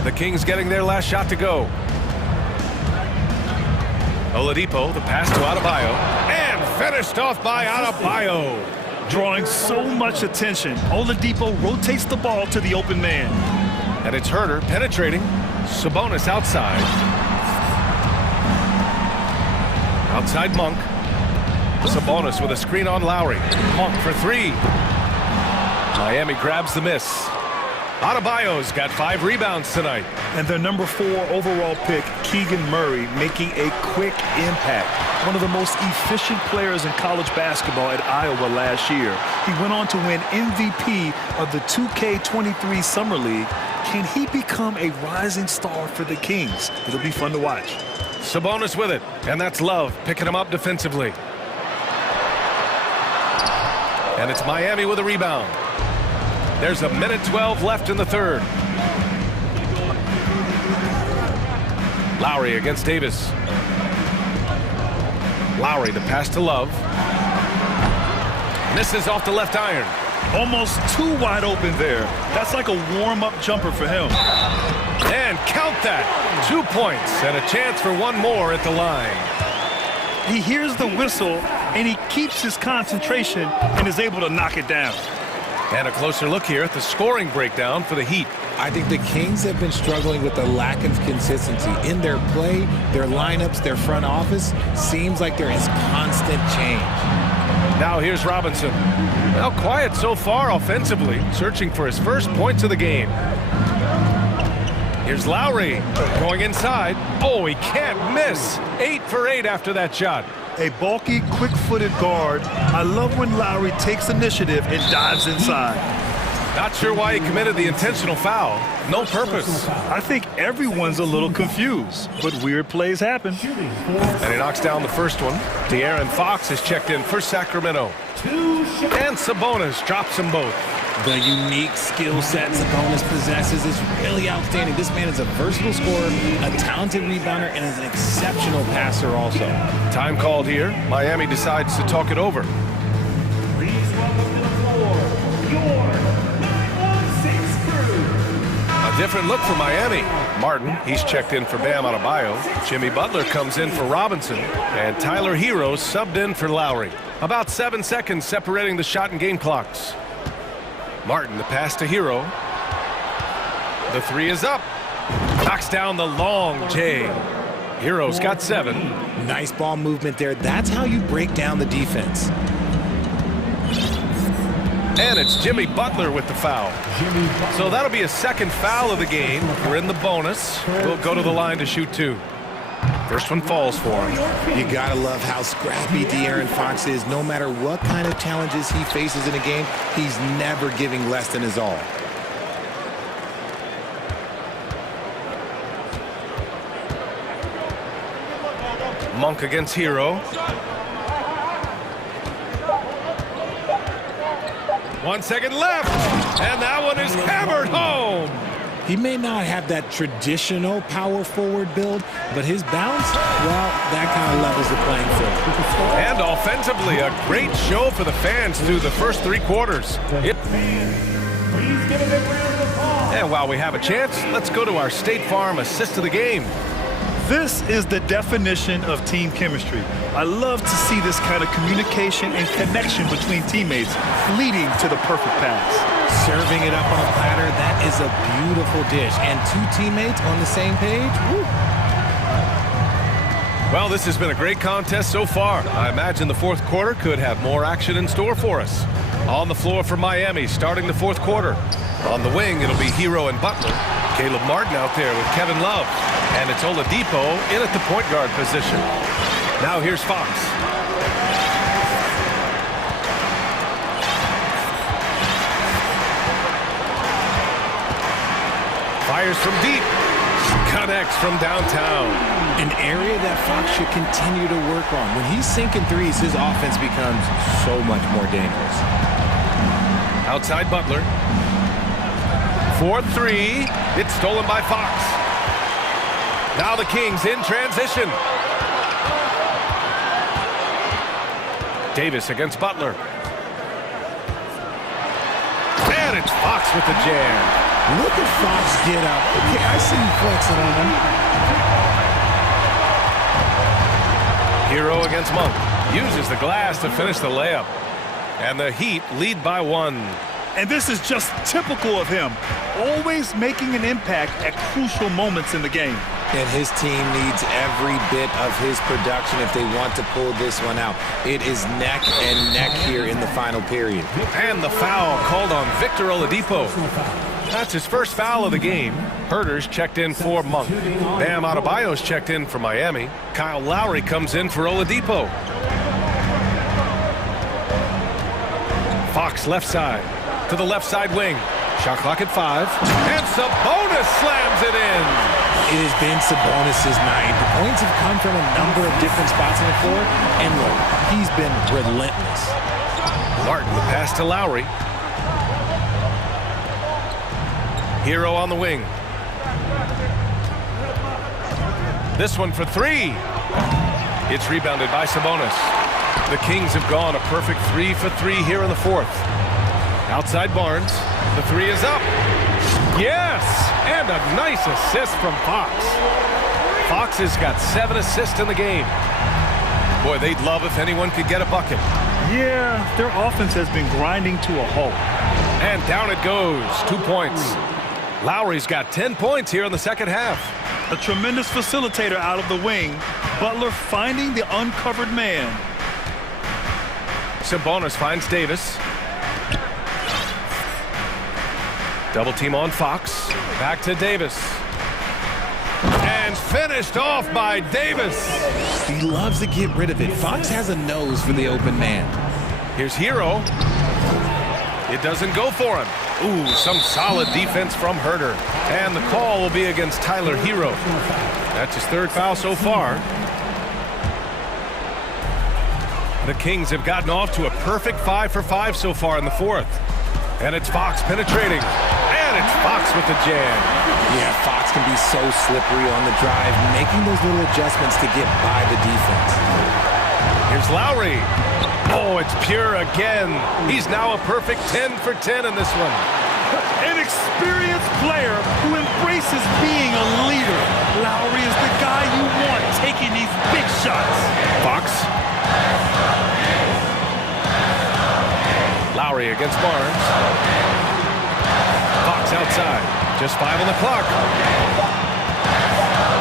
The Kings getting their last shot to go. Oladipo, the pass to Adebayo, and finished off by Adebayo. Drawing so much attention, Oladipo rotates the ball to the open man. And it's Herter penetrating. Sabonis outside. Outside Monk. Sabonis with a screen on Lowry. Monk for three. Miami grabs the miss. Adebayo's got 5 rebounds tonight. And their number 4 overall pick, Keegan Murray, making a quick impact. One of the most efficient players in college basketball at Iowa last year. He went on to win MVP of the 2K23 Summer League. Can he become a rising star for the Kings? It'll be fun to watch. Sabonis with it, and that's Love picking him up defensively. And it's Miami with a rebound. There's a minute 12 left in the third. Lowry against Davis. Lowry, the pass to Love. Misses off the left iron. Almost too wide open there. That's like a warm-up jumper for him. And count that. 2 points and a chance for one more at the line. He hears the whistle, and he keeps his concentration and is able to knock it down. And a closer look here at the scoring breakdown for the Heat. I think the Kings have been struggling with the lack of consistency in their play, their lineups, their front office. Seems like there is constant change. Now here's Robinson. Well, quiet so far offensively, searching for his first points of the game. Here's Lowry going inside. Oh, he can't miss. 8 for 8 after that shot. A bulky, quick-footed guard. I love when Lowry takes initiative and dives inside. Not sure why he committed the intentional foul. No purpose. I think everyone's a little confused, but weird plays happen. And he knocks down the first one. De'Aaron Fox is checked in for Sacramento. And Sabonis drops them both. The unique skill set Sabonis possesses is really outstanding. This man is a versatile scorer, a talented rebounder, and is an exceptional passer also. Time called here. Miami decides to talk it over. Please welcome to the floor your 916 crew. A different look for Miami. Martin, he's checked in for Bam Adebayo. Jimmy Butler comes in for Robinson. And Tyler Hero subbed in for Lowry. About 7 seconds separating the shot and game clocks. Martin, the pass to Hero. The three is up. Knocks down the long J. Hero's got 7. Nice ball movement there. That's how you break down the defense. And it's Jimmy Butler with the foul. So that'll be a second foul of the game. We're in the bonus. We'll go to the line to shoot 2. First one falls for him. You gotta love how scrappy De'Aaron Fox is. No matter what kind of challenges he faces in a game, he's never giving less than his all. Monk against Hero. 1 second left, and that one is hammered home. He may not have that traditional power forward build, but his bounce, well, that kind of levels the playing field. And offensively, a great show for the fans through the first 3 quarters. Please give a big round of applause. And while we have a chance, let's go to our State Farm assist of the game. This is the definition of team chemistry. I love to see this kind of communication and connection between teammates leading to the perfect pass. Serving it up on a platter, that is a beautiful dish. And 2 teammates on the same page, woo. Well, this has been a great contest so far. I imagine the fourth quarter could have more action in store for us. On the floor for Miami, starting the fourth quarter. On the wing, it'll be Hero and Butler. Caleb Martin out there with Kevin Love. And it's Oladipo in at the point guard position. Now here's Fox. Fires from deep. Connects from downtown. An area that Fox should continue to work on. When he's sinking threes, his offense becomes so much more dangerous. Outside Butler. 4-3. It's stolen by Fox. Now the Kings in transition. Davis against Butler. And it's Fox with the jam. Look at Fox get up. Okay, I see you flexing on him. Hero against Monk. Uses the glass to finish the layup. And the Heat lead by 1. And this is just typical of him. Always making an impact at crucial moments in the game. And his team needs every bit of his production if they want to pull this one out. It is neck and neck here in the final period. And the foul called on Victor Oladipo. That's his first foul of the game. Herter's checked in for Monk. Bam Adebayo's checked in for Miami. Kyle Lowry comes in for Oladipo. Fox left side to the left side wing. Shot clock at 5. And Sabonis slams it in. It has been Sabonis' night. The points have come from a number of different spots on the floor. And look, he's been relentless. Martin, the pass to Lowry. Hero on the wing. This one for 3. It's rebounded by Sabonis. The Kings have gone a perfect 3 for 3 here in the fourth. Outside Barnes. The 3 is up. Yes! And a nice assist from Fox. Fox has got 7 assists in the game. Boy, they'd love if anyone could get a bucket. Yeah, their offense has been grinding to a halt. And down it goes. 2 points. Lowry's got 10 points here in the second half. A tremendous facilitator out of the wing. Butler finding the uncovered man. Sabonis finds Davis. Double team on Fox. Back to Davis. And finished off by Davis. He loves to get rid of it. Fox has a nose for the open man. Here's Hero. It doesn't go for him. Ooh, some solid defense from Herter. And the call will be against Tyler Hero. That's his 3rd foul so far. The Kings have gotten off to a perfect 5 for 5 so far in the fourth. And it's Fox penetrating. And it's Fox with the jam. Yeah, Fox can be so slippery on the drive, making those little adjustments to get by the defense. Here's Lowry. Oh, it's Pure again. He's now a perfect 10 for 10 in this one. An experienced player who embraces being a leader. Lowry is the guy you want taking these big shots. Fox. Lowry against Barnes. Fox outside. Just 5 on the clock.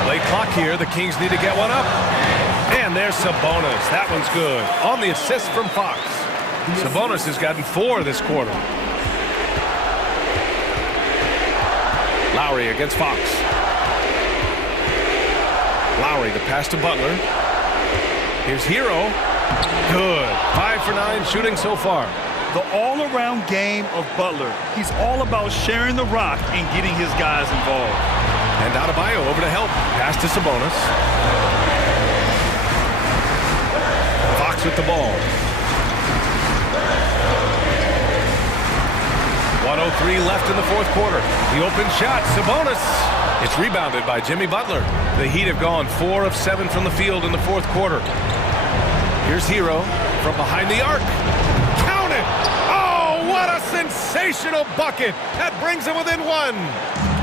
Late clock here. The Kings need to get one up. And there's Sabonis. That one's good. On the assist from Fox. Sabonis has gotten 4 this quarter. Lowry against Fox. Lowry, the pass to Butler. Here's Hero. Good. 5 for 9 shooting so far. The all-around game of Butler. He's all about sharing the rock and getting his guys involved. And Adebayo over to help. Pass to Sabonis. Fox with the ball. 1:03 left in the fourth quarter. The open shot, Sabonis. It's rebounded by Jimmy Butler. The Heat have gone 4 of 7 from the field in the fourth quarter. Here's Hero from behind the arc. Count it! Oh, what a sensational bucket! That brings him within 1.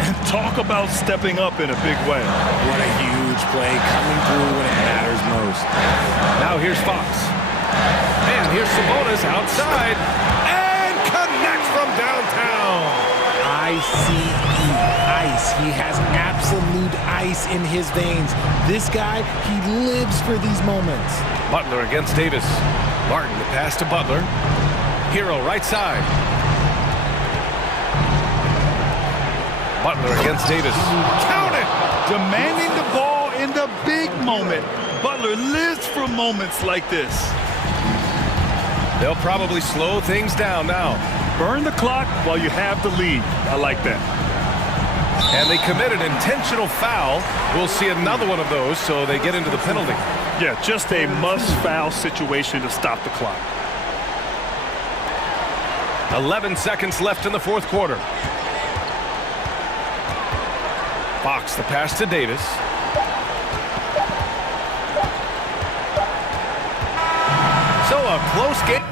And talk about stepping up in a big way. What a huge play coming through when it matters most. Now here's Fox. And here's Sabonis outside. And connects from downtown. ICE, ice. He has absolute ice in his veins. This guy, he lives for these moments. Butler against Davis. Martin, the pass to Butler. Hero right side. Butler against Davis. Count it! Demanding the ball in the big moment. Butler lives for moments like this. They'll probably slow things down now. Burn the clock while you have the lead. I like that. And they committed intentional foul. We'll see another one of those, so they get into the penalty. Yeah, just a must-foul situation to stop the clock. 11 seconds left in the fourth quarter. Fox, the pass to Davis. So a close game.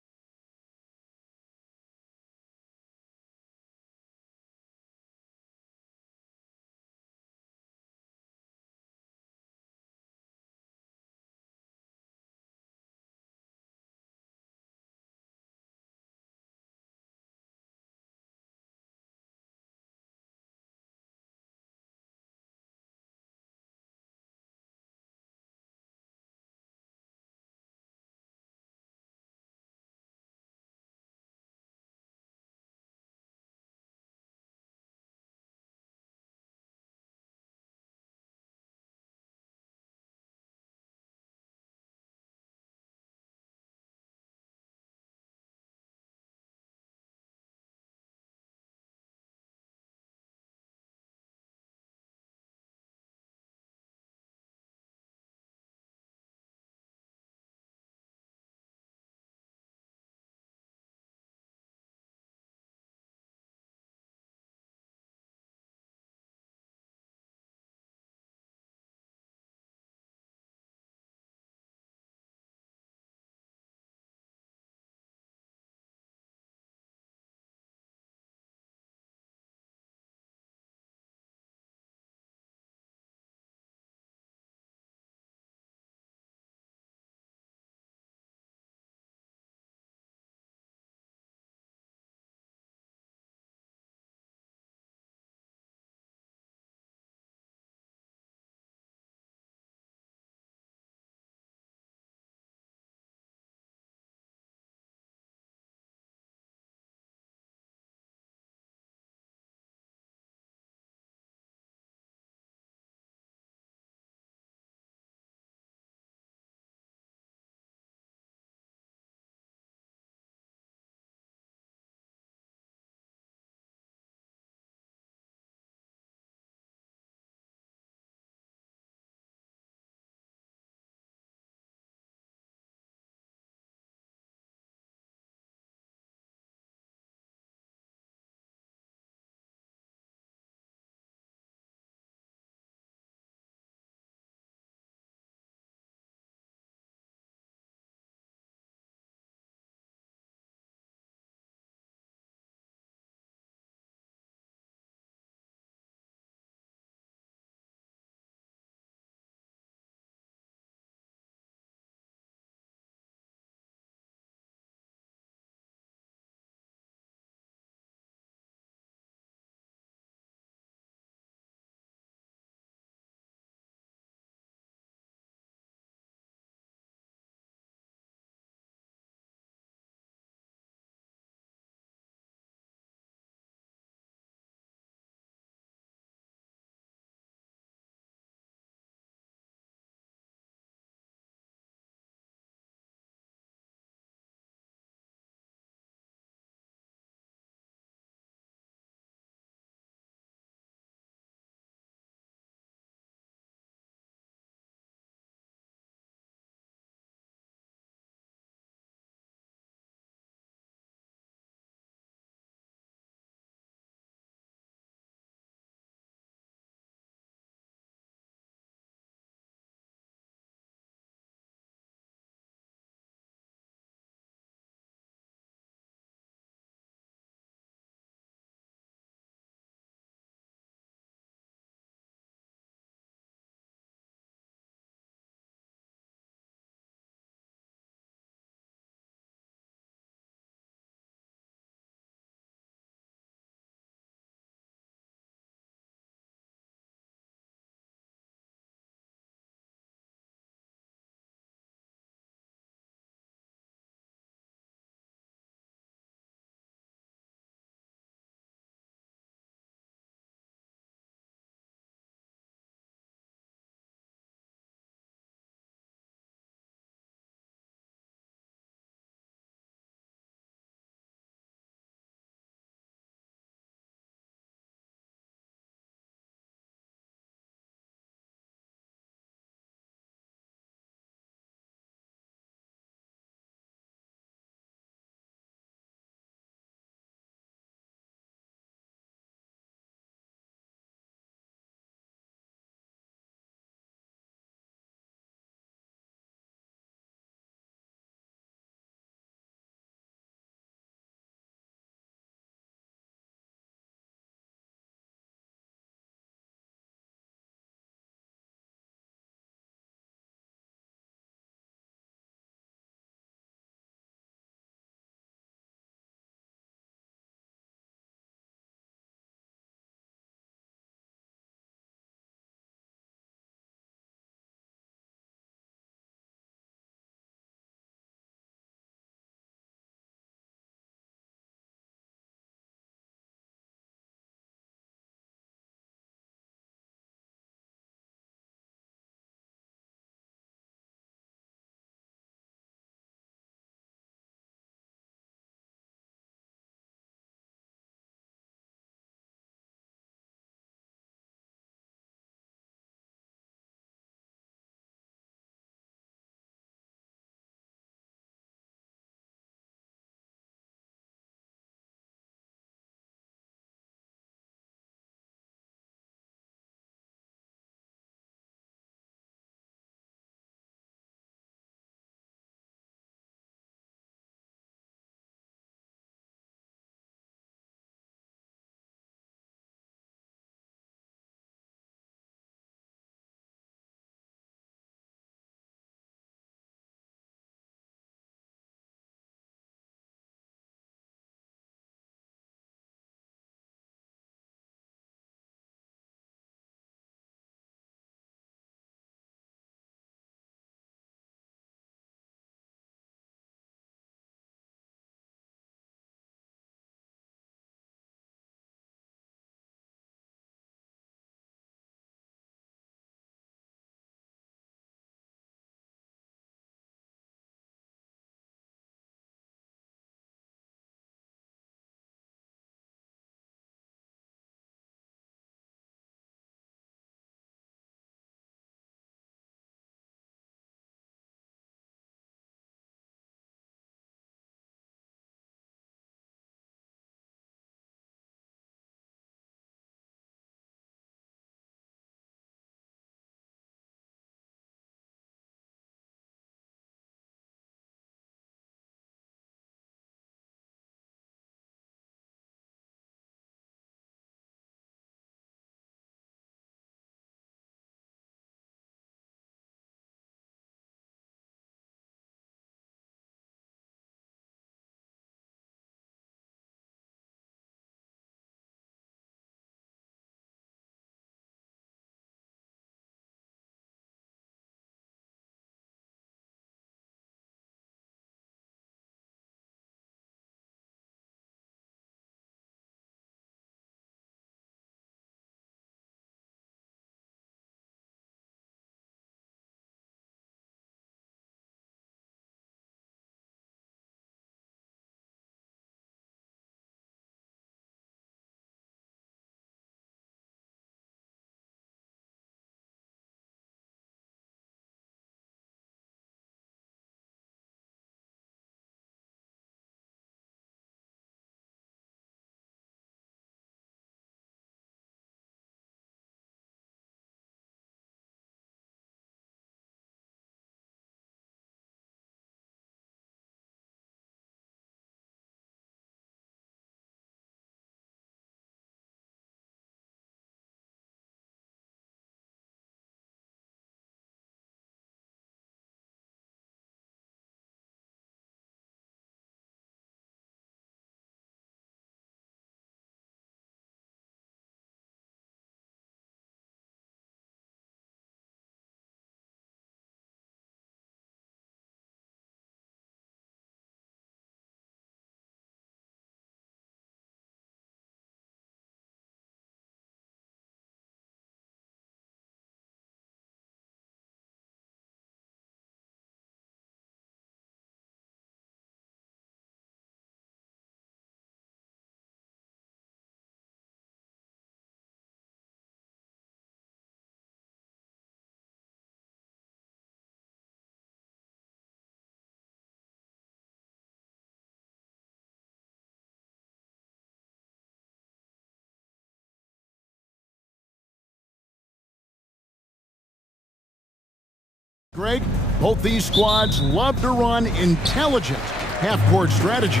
Greg, both these squads love to run intelligent half-court strategy.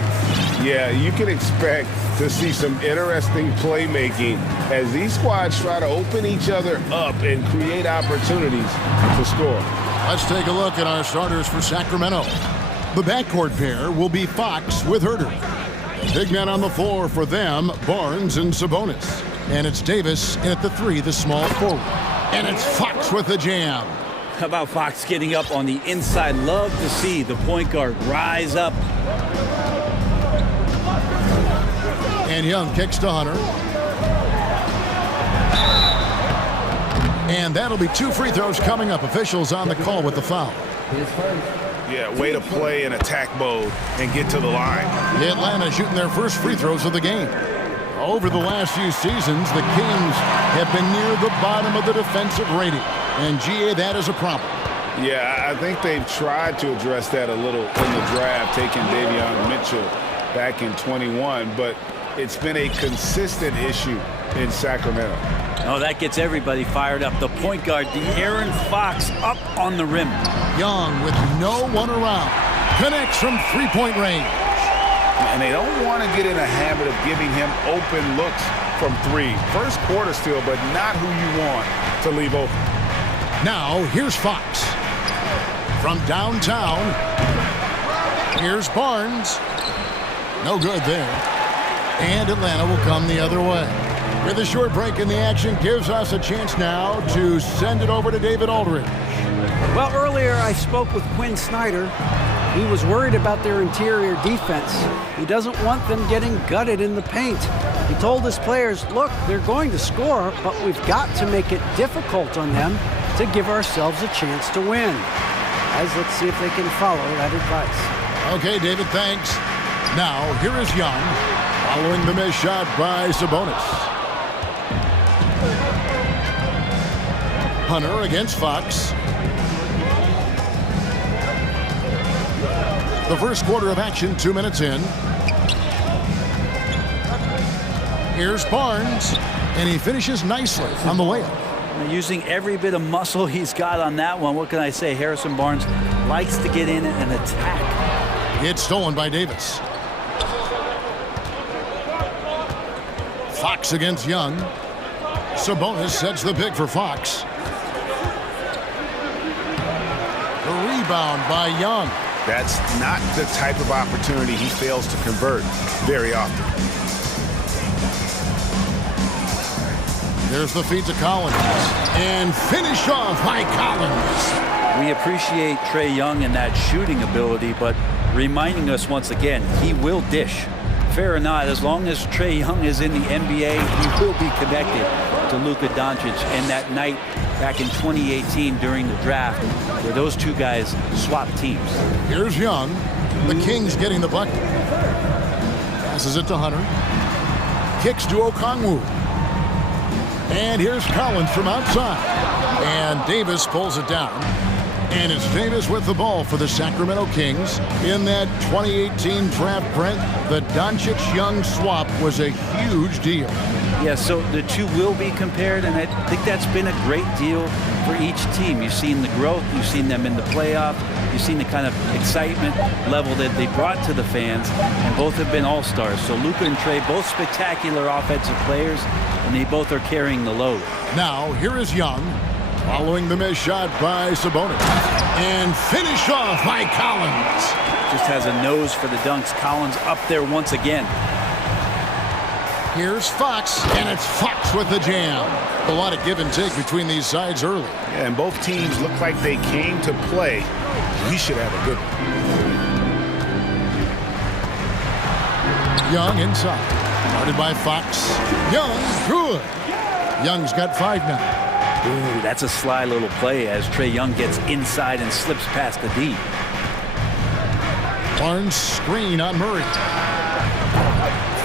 Yeah, you can expect to see some interesting playmaking as these squads try to open each other up and create opportunities to score. Let's take a look at our starters for Sacramento. The backcourt pair will be Fox with Herter. Big men on the floor for them, Barnes and Sabonis. And it's Davis in at the 3, the small forward. And it's Fox with the jam. How about Fox getting up on the inside? Love to see the point guard rise up. And Young kicks to Hunter. And that'll be 2 free throws coming up. Officials on the call with the foul. Yeah, way to play in attack mode and get to the line. Atlanta shooting their first free throws of the game. Over the last few seasons, the Kings have been near the bottom of the defensive rating. And, GA, that is a problem. Yeah, I think they've tried to address that a little in the draft, taking Davion Mitchell back in 21, but it's been a consistent issue in Sacramento. Oh, that gets everybody fired up. The point guard, De'Aaron Fox, up on the rim. Young with no one around. Connects from three-point range. And they don't want to get in a habit of giving him open looks from 3. First quarter still, but not who you want to leave open. Now, here's Fox. From downtown, here's Barnes. No good there. And Atlanta will come the other way. With a short break in the action, gives us a chance now to send it over to David Aldridge. Well, earlier I spoke with Quinn Snyder. He was worried about their interior defense. He doesn't want them getting gutted in the paint. He told his players, look, they're going to score, but we've got to make it difficult on them to give ourselves a chance to win. Guys, let's see if they can follow that advice. Okay, David, thanks. Now, here is Young, following the missed shot by Sabonis. Hunter against Fox. The first quarter of action, 2 minutes in. Here's Barnes, and he finishes nicely on the layup. Using every bit of muscle he's got on that one. What can I say? Harrison Barnes likes to get in and attack. It's stolen by Davis. Fox against Young. Sabonis sets the pick for Fox. The rebound by Young. That's not the type of opportunity he fails to convert very often. There's the feed to Collins. And finish off by Collins. We appreciate Trae Young and that shooting ability, but reminding us once again, he will dish. Fair or not, as long as Trae Young is in the NBA, he will be connected to Luka Doncic. And that night back in 2018 during the draft, where those two guys swapped teams. Here's Young. The Kings getting the bucket. Passes it to Hunter. Kicks to Okongwu. And here's Collins from outside. And Davis pulls it down. And it's Davis with the ball for the Sacramento Kings. In that 2018 draft, Brent, the Doncic-Young swap was a huge deal. Yeah, so the two will be compared, and I think that's been a great deal for each team. You've seen the growth, you've seen them in the playoff, you've seen the kind of excitement level that they brought to the fans, and both have been all-stars. So Luka and Trae, both spectacular offensive players, and they both are carrying the load. Now, here is Young, following the missed shot by Sabonis. And finish off by Collins. Just has a nose for the dunks. Collins up there once again. Here's Fox, and it's Fox with the jam. A lot of give and take between these sides early. Yeah, and both teams look like they came to play. We should have a good one. Young inside. Guarded by Fox. Young, good. Young's got 5 now. Ooh, that's a sly little play as Trae Young gets inside and slips past the D. Barnes screen on Murray.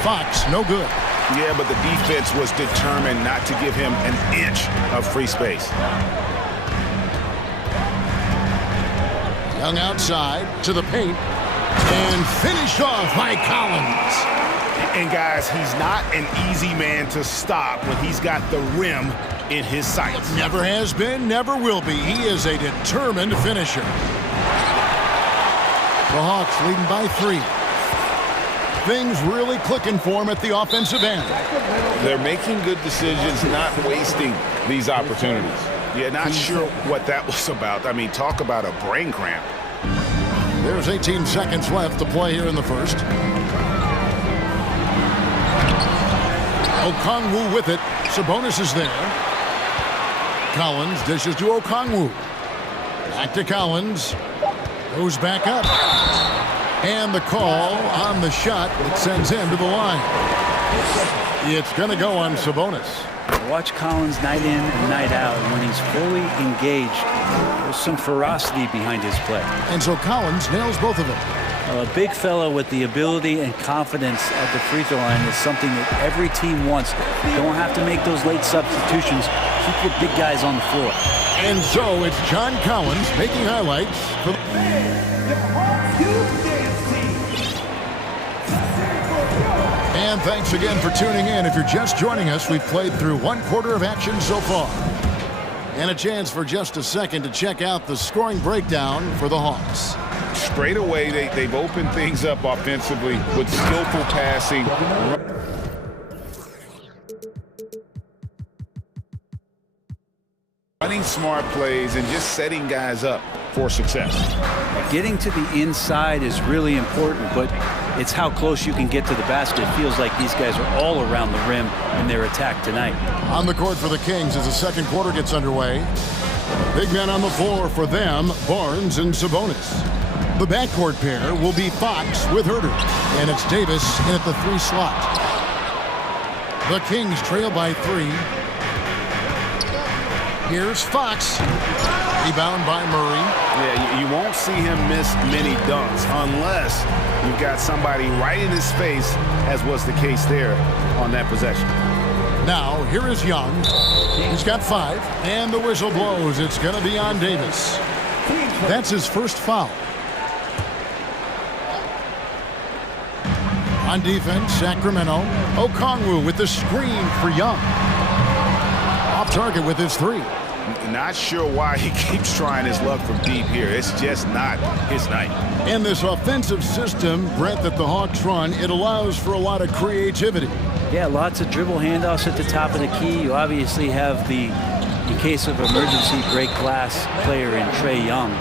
Fox, no good. Yeah, but the defense was determined not to give him an inch of free space. Young outside to the paint. And finished off by Collins. And guys, he's not an easy man to stop when he's got the rim in his sights. Never has been, never will be. He is a determined finisher. The Hawks leading by 3. Things really clicking for him at the offensive end. They're making good decisions, not wasting these opportunities. Yeah, not sure what that was about. I mean, talk about a brain cramp. There's 18 seconds left to play here in the first. Okongwu with it. Sabonis is there. Collins dishes to Okongwu. Back to Collins. Goes back up. And the call on the shot that sends him to the line. It's going to go on Sabonis. Watch Collins night in and night out. When he's fully engaged, there's some ferocity behind his play. And so Collins nails both of them. A big fellow with the ability and confidence at the free throw line is something that every team wants. You don't have to make those late substitutions. Keep your big guys on the floor. And so it's John Collins making highlights for And thanks again for tuning in. If you're just joining us, we've played through 1/4 of action so far. And a chance for just a second to check out the scoring breakdown for the Hawks. Straight away, they've opened things up offensively with skillful passing. Running smart plays and just setting guys up for success. Getting to the inside is really important, but it's how close you can get to the basket. It feels like these guys are all around the rim in their attack tonight. On the court for the Kings as the second quarter gets underway. Big men on the floor for them, Barnes and Sabonis. The backcourt pair will be Fox with Herter, and it's Davis in at the 3 slot. The Kings trail by 3. Here's Fox. Rebound by Murray. Yeah, you won't see him miss many dunks unless you've got somebody right in his face, as was the case there on that possession. Now, here is Young. He's got 5, and the whistle blows. It's going to be on Davis. That's his first foul. On defense, Sacramento. Okongwu with the screen for Young. Off target with his 3. Not sure why he keeps trying his luck from deep here. It's just not his night. In this offensive system, Brett, that the Hawks run, it allows for a lot of creativity. Yeah, lots of dribble handoffs at the top of the key. You obviously have the, in case of emergency, break glass player in Trae Young.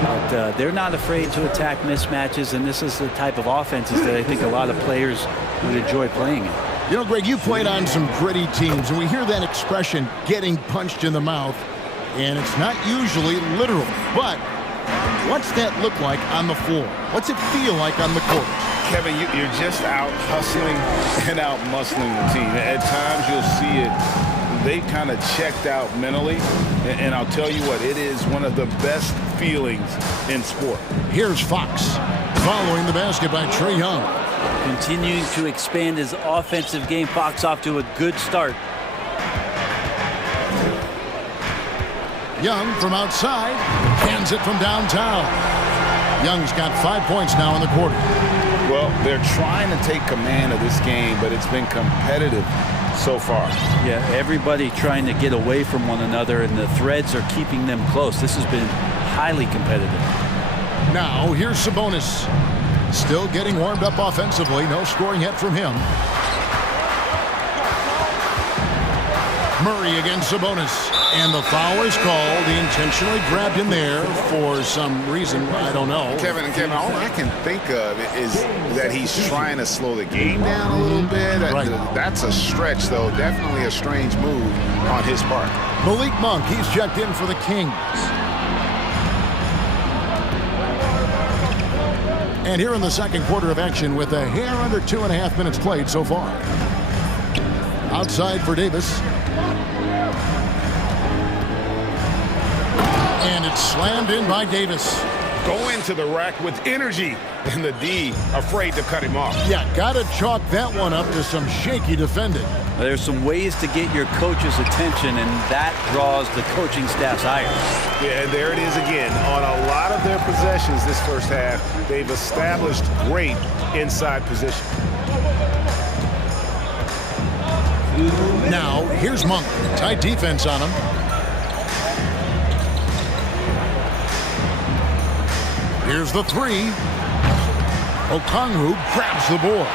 But they're not afraid to attack mismatches, and this is the type of offenses that I think a lot of players would enjoy playing in. You know, Greg, you played on some gritty teams, and we hear that expression, getting punched in the mouth, and it's not usually literal. But what's that look like on the floor? What's it feel like on the court? Kevin, you're just out hustling and out muscling the team. At times you'll see it. They kind of checked out mentally, and I'll tell you what, it is one of the best feelings in sport. Here's Fox following the basket by Trae Young. Continuing to expand his offensive game. Fox off to a good start. Young from outside hands it from downtown. Young's got 5 points now in the quarter. Well, they're trying to take command of this game, but it's been competitive so far. Yeah, everybody trying to get away from one another, and the threads are keeping them close. This has been highly competitive. Now, here's Sabonis. Still getting warmed up offensively. No scoring yet from him. Murray against Sabonis. And the foul is called. He intentionally grabbed him there for some reason. I don't know. Kevin, all I can think of is that he's trying to slow the game down a little bit. Right. That's a stretch, though. Definitely a strange move on his part. Malik Monk, he's checked in for the Kings. And here in the second quarter of action with a hair under 2.5 minutes played so far. Outside for Davis. And it's slammed in by Davis. Go into the rack with energy, and the D afraid to cut him off. Yeah, gotta chalk that one up to some shaky defending. There's some ways to get your coach's attention, and that draws the coaching staff's ire. Yeah, there it is again. On a lot of their possessions this first half, they've established great inside position. Now, here's Monk. Tight defense on him. Here's the three. Okongwu grabs the board.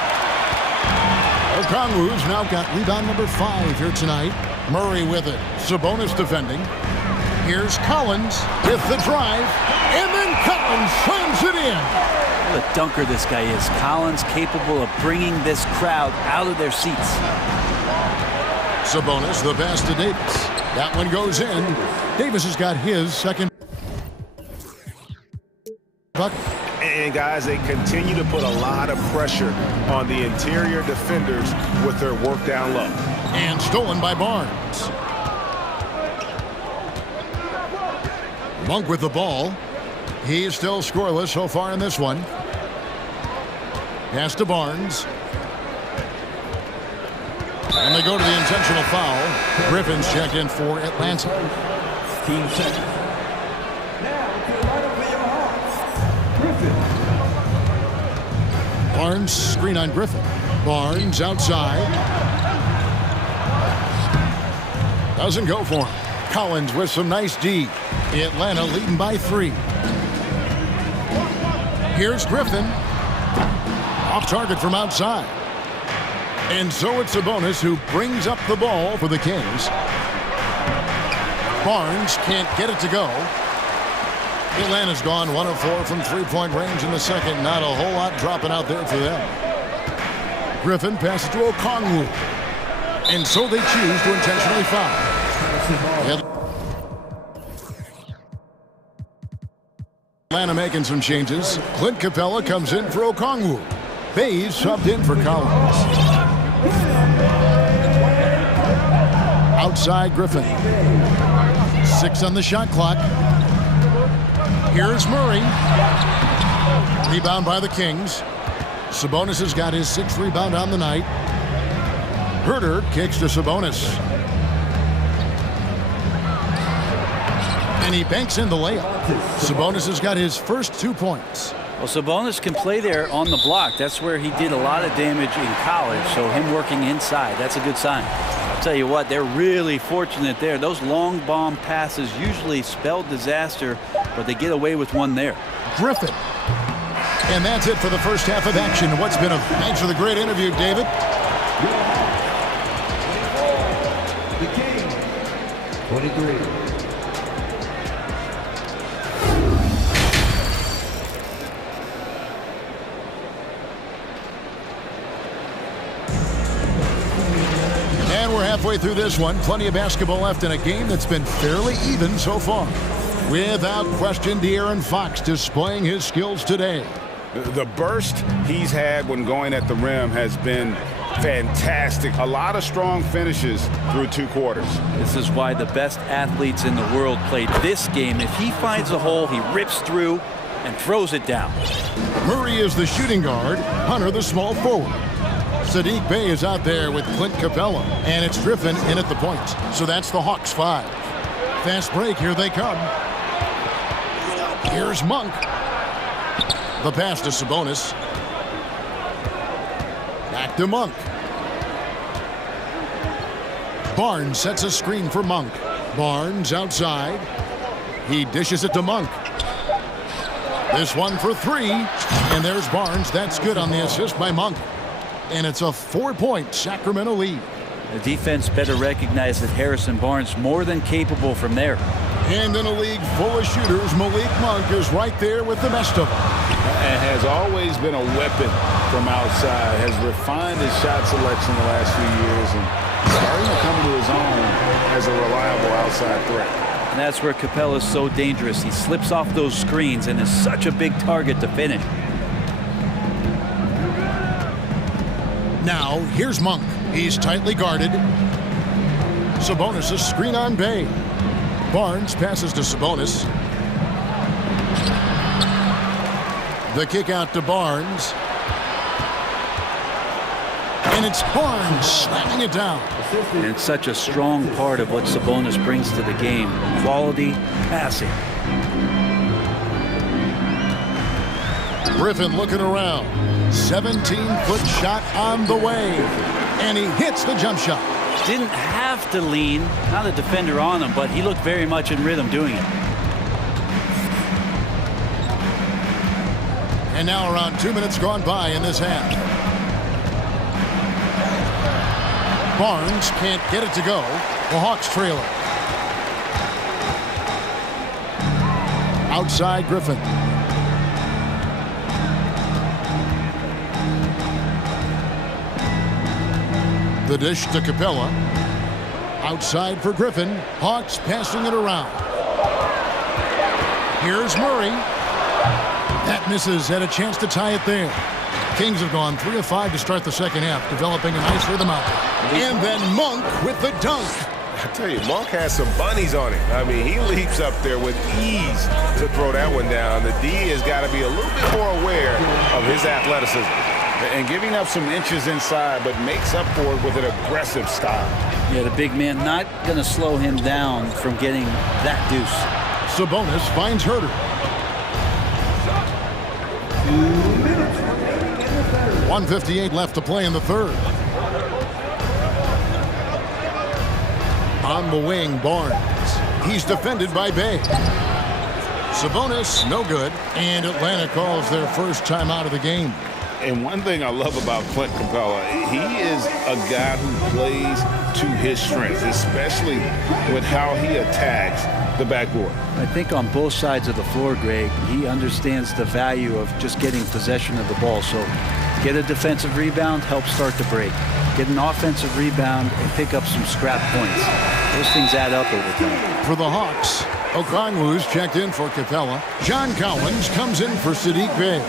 Okongwu's now got rebound number 5 here tonight. Murray with it. Sabonis defending. Here's Collins with the drive. And then Collins slams it in. What a dunker this guy is. Collins capable of bringing this crowd out of their seats. Sabonis, the pass to Davis. That one goes in. Davis has got his second bucket. And guys, they continue to put a lot of pressure on the interior defenders with their work down low. And stolen by Barnes. Monk with the ball. He's still scoreless so far in this one. Pass to Barnes. And they go to the intentional foul. Griffin's checked in for Atlanta. Team second. Now to the right of your heart. Griffin. Barnes screen on Griffin. Barnes outside. Doesn't go for him. Collins with some nice D. Atlanta leading by 3. Here's Griffin. Off target from outside. And so it's Sabonis who brings up the ball for the Kings. Barnes can't get it to go. Atlanta's gone 1 of 4 from three-point range in the second. Not a whole lot dropping out there for them. Griffin passes to Okongwu. And so they choose to intentionally foul. Atlanta making some changes. Clint Capella comes in for Okongwu. Bays subbed in for Collins. Outside Griffin. 6 on the shot clock. Here's Murray. Rebound by the Kings. Sabonis has got his 6th rebound on the night. Herter kicks to Sabonis. And he banks in the layup. Sabonis has got his first 2 points. Well, Sabonis can play there on the block. That's where he did a lot of damage in college, so him working inside, that's a good sign. I'll tell you what, they're really fortunate there. Those long bomb passes usually spell disaster, but they get away with one there. Griffin. And that's it for the first half of action. What's been a thanks for the great interview, David. The Kings, 23. Halfway through this one, plenty of basketball left in a game that's been fairly even so far. Without question, De'Aaron Fox displaying his skills today. The burst he's had when going at the rim has been fantastic. A lot of strong finishes through 2 quarters. This is why the best athletes in the world play this game. If he finds a hole, he rips through and throws it down. Murray is the shooting guard, Hunter the small forward. Sadiq Bey is out there with Clint Capella, and it's Griffin in at the point. So that's the Hawks 5. Fast break, here they come. Here's Monk. The pass to Sabonis. Back to Monk. Barnes sets a screen for Monk. Barnes outside. He dishes it to Monk. This one for 3, and there's Barnes. That's good on the assist by Monk. And it's a 4-point Sacramento lead. The defense better recognize that Harrison Barnes more than capable from there. And in a league full of shooters, Malik Monk is right there with the best of them. And has always been a weapon from outside. Has refined his shot selection the last few years and starting to come to his own as a reliable outside threat. And that's where Capella's so dangerous. He slips off those screens and is such a big target to finish. Now, here's Monk. He's tightly guarded. Sabonis' a screen on Bey. Barnes passes to Sabonis. The kick out to Barnes. And it's Barnes slamming it down. And it's such a strong part of what Sabonis brings to the game. Quality passing. Griffin looking around. 17-foot shot on the way. And he hits the jump shot. didn't have to lean, not a defender on him, but he looked very much in rhythm doing it. And now around 2 minutes gone by in this half. Barnes can't get it to go. The Hawks trail it. Outside Griffin. The dish to Capella. Outside for Griffin. Hawks passing it around. Here's Murray. That misses. Had a chance to tie it there. Kings have gone 3 of 5 to start the second half, developing a nice rhythm out there. And then Monk with the dunk. I tell you, Monk has some bunnies on him. I mean, he leaps up there with ease to throw that one down. The D has got to be a little bit more aware of his athleticism. And giving up some inches inside, but makes up for it with an aggressive style. Yeah, the big man not going to slow him down from getting that deuce. Sabonis finds Herter. 1:58 left to play in the third. On the wing, Barnes. He's defended by Bay. Sabonis, no good. And Atlanta calls their first time out of the game. And one thing I love about Clint Capella, he is a guy who plays to his strengths, especially with how he attacks the backboard. I think on both sides of the floor, Greg, he understands the value of just getting possession of the ball. So get a defensive rebound, help start the break. Get an offensive rebound and pick up some scrap points. Those things add up over time. For the Hawks, Okongwu's checked in for Capella. John Collins comes in for Sadiq Bey.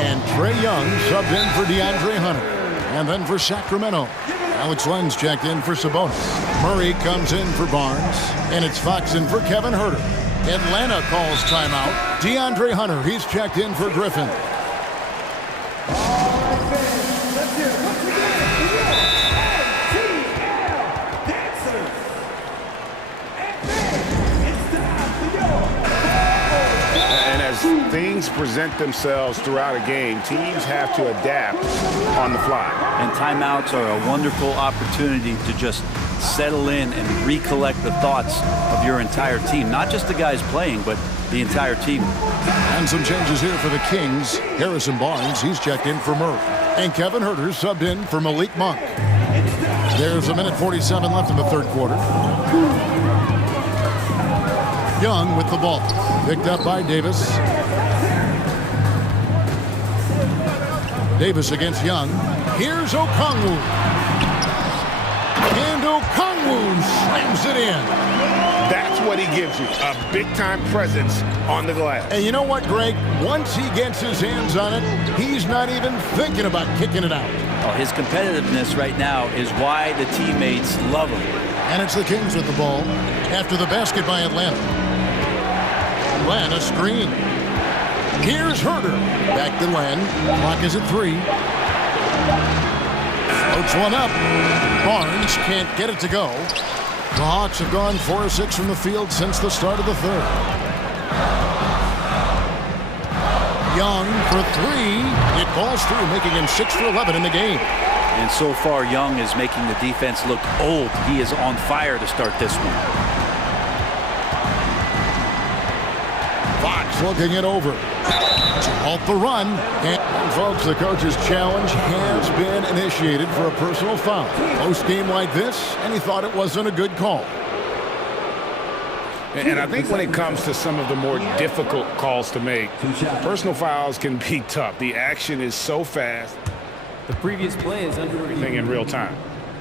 And Trae Young subbed in for DeAndre Hunter. And then for Sacramento, Alex Len's checked in for Sabonis. Murray comes in for Barnes. And it's Fox in for Kevin Herter. Atlanta calls timeout. DeAndre Hunter, he's checked in for Griffin. Things present themselves throughout a game. Teams have to adapt on the fly. And timeouts are a wonderful opportunity to just settle in and recollect the thoughts of your entire team. Not just the guys playing, but the entire team. And some changes here for the Kings. Harrison Barnes, he's checked in for Murray. And Kevin Herter subbed in for Malik Monk. There's 1:47 left in the third quarter. Young with the ball. Picked up by Davis. Davis against Young. Here's Okongwu. And Okongwu slams it in. That's what he gives you, a big-time presence on the glass. And you know what, Greg? Once he gets his hands on it, he's not even thinking about kicking it out. Oh, his competitiveness right now is why the teammates love him. And it's the Kings with the ball after the basket by Atlanta. Atlanta screen. Here's Herter. Back to Len. Clock is at 3. Floats one up. Barnes can't get it to go. The Hawks have gone 4 of 6 from the field since the start of the third. Young for 3. It falls through, making him 6 for 11 in the game. And so far, Young is making the defense look old. He is on fire to start this one. Fox looking it over to halt the run. And folks, the coach's challenge has been initiated for a personal foul. Close game like this, and he thought it wasn't a good call. And I think when it comes to some of the more difficult calls to make, personal fouls can be tough. The action is so fast. The previous play is under everything in real time.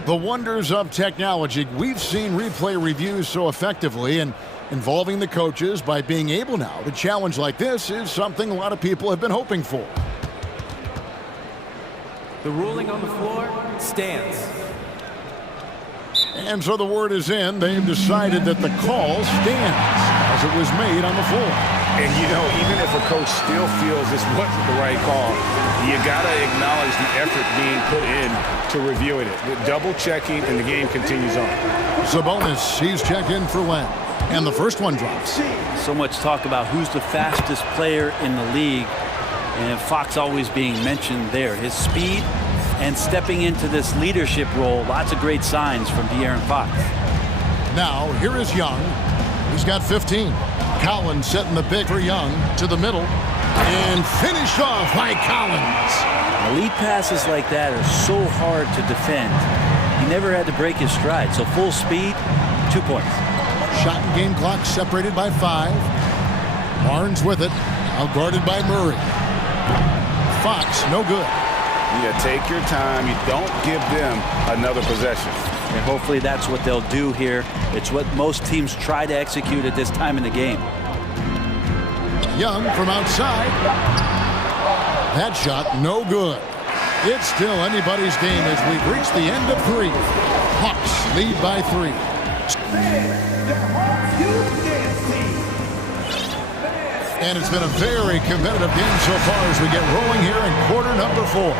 The wonders of technology. We've seen replay reviews so effectively, and involving the coaches by being able now to challenge like this is something a lot of people have been hoping for. The ruling on the floor stands. And so the word is in. They've decided that the call stands as it was made on the floor. And, you know, even if a coach still feels this wasn't the right call, you got to acknowledge the effort being put in to reviewing it. The double checking, and the game continues on. Sabonis, he's checked in for Len. And the first one drops. So much talk about who's the fastest player in the league. And Fox always being mentioned there. His speed and stepping into this leadership role. Lots of great signs from De'Aaron Fox. Now, here is Young. He's got 15. Collins setting the pick for Young to the middle. And finished off by Collins. Lead passes like that are so hard to defend. He never had to break his stride. So full speed, 2 points. Shot and game clock separated by 5. Barnes with it. Out guarded by Murray. Fox, no good. Yeah, take your time. You don't give them another possession. And hopefully that's what they'll do here. It's what most teams try to execute at this time in the game. Young from outside. That shot, no good. It's still anybody's game as we've reached the end of 3. Hawks lead by 3. And it's been a very competitive game so far as we get rolling here in quarter number 4.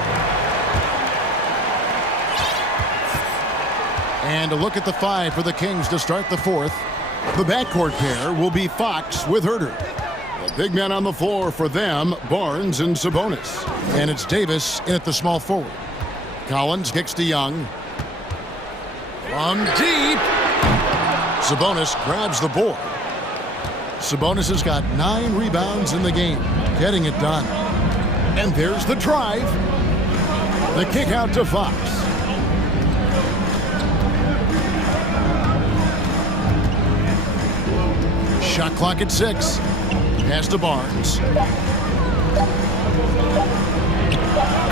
And a look at the 5 for the Kings to start the 4th. The backcourt pair will be Fox with Herter. The big man on the floor for them, Barnes and Sabonis. And it's Davis in at the small forward. Collins kicks to Young. From deep. Sabonis grabs the board. Sabonis has got 9 rebounds in the game, getting it done. And there's the drive. The kick out to Fox. Shot clock at 6. Pass to Barnes.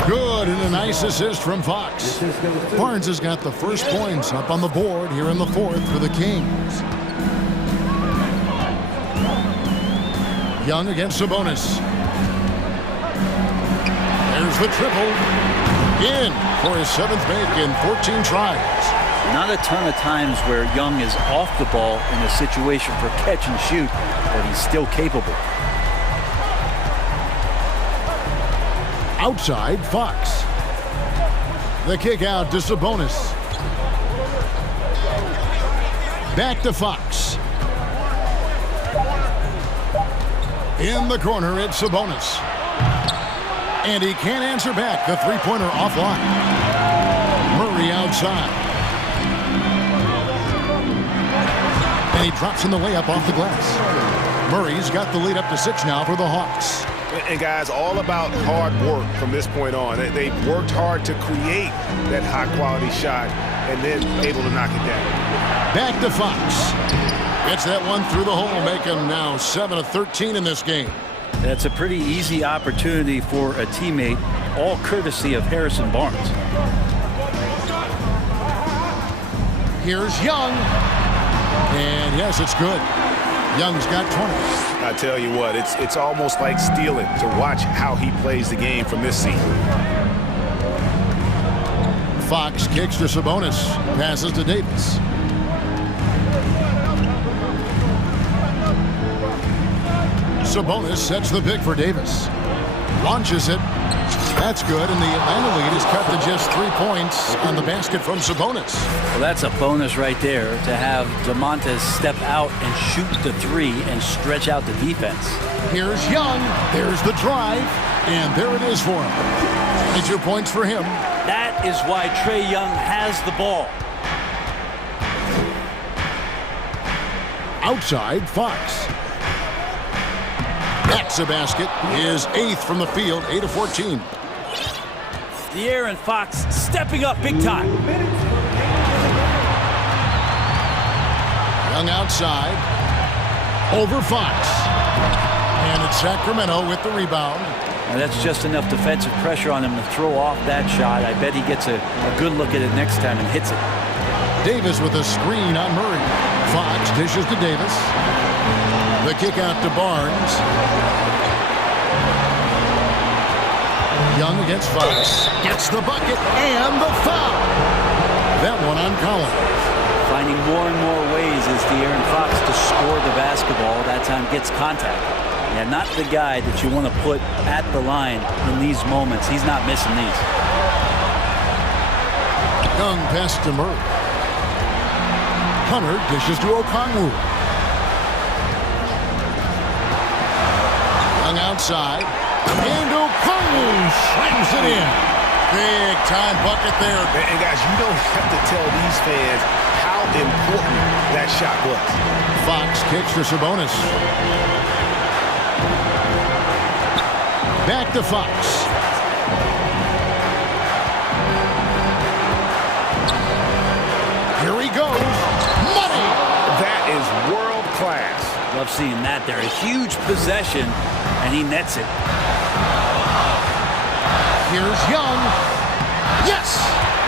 Good, and a nice assist from Fox. Barnes has got the first points up on the board here in the 4th for the Kings. Young against Sabonis. There's the triple. In for his 7th make in 14 tries. Not a ton of times where Young is off the ball in a situation for catch and shoot, but he's still capable. Outside, Fox. The kick out to Sabonis. Back to Fox. In the corner, it's Sabonis. And he can't answer back. The three-pointer offline. Murray outside. And he drops in the layup off the glass. Murray's got the lead up to 6 now for the Hawks. And guys, all about hard work from this point on. They've worked hard to create that high-quality shot and then able to knock it down. Back to Fox. Gets that one through the hole, make him now 7 of 13 in this game. That's a pretty easy opportunity for a teammate, all courtesy of Harrison Barnes. Here's Young. And yes, it's good. Young's got 20. I tell you what, it's almost like stealing to watch how he plays the game from this seat. Fox kicks to Sabonis. Passes to Davis. Sabonis sets the pick for Davis. Launches it. That's good, and the Atlanta lead is cut to just 3 points on the basket from Sabonis. Well, that's a bonus right there to have DeMontis step out and shoot the 3 and stretch out the defense. Here's Young. There's the drive, and there it is for him. 22 points for him. That is why Trae Young has the ball. Outside, Fox. That's a basket. His 8th from the field, 8 of 14. De'Aaron Fox stepping up big time. Young outside. Over Fox. And it's Sacramento with the rebound. And that's just enough defensive pressure on him to throw off that shot. I bet he gets a good look at it next time and hits it. Davis with a screen on Murray. Fox dishes to Davis. The kick out to Barnes. Young against Fox. Gets the bucket and the foul. That one on Collins. Finding more and more ways as De'Aaron Fox to score the basketball. That time gets contact. Yeah, not the guy that you want to put at the line in these moments. He's not missing these. Young pass to Murray. Hunter dishes to Okongwu. Young outside. And Okongwu slams it in. Big time bucket there. And guys, you don't have to tell these fans how important that shot was. Fox kicks to Sabonis. Back to Fox. Here he goes. Money! That is world class. Love seeing that there. A huge possession, and he nets it. Here's Young. Yes!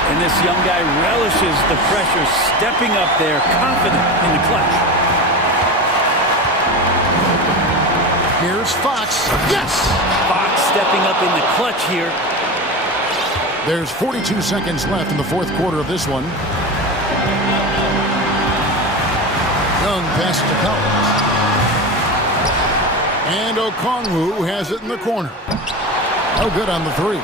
And this young guy relishes the pressure, stepping up there, confident in the clutch. Here's Fox. Yes! Fox stepping up in the clutch here. There's 42 seconds left in the fourth quarter of this one. Young passes to Collins. And Okongwu has it in the corner. No good on the three.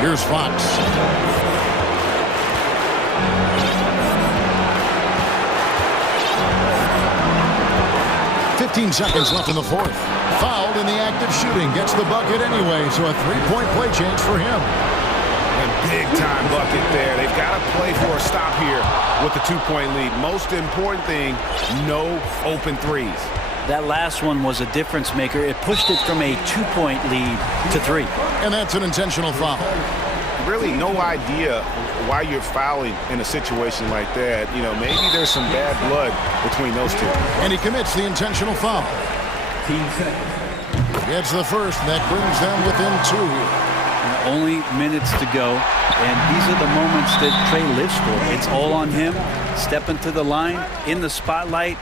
Here's Fox. "15 seconds left in the fourth. Fouled in the act of shooting. Gets the bucket anyway, so a three-point play change for him. A big-time bucket there. They've got to play for a stop here with the two-point lead. Most important thing, no open threes. That last one was a difference maker. It pushed it from a two-point lead to three. And that's an intentional foul. Really no idea why you're fouling in a situation like that. You know, maybe there's some bad blood between those two. And he commits the intentional foul. Gets the first, and that brings them within two here. Only minutes to go, and these are the moments that Trey lives for. It's all on him, stepping to the line, in the spotlight.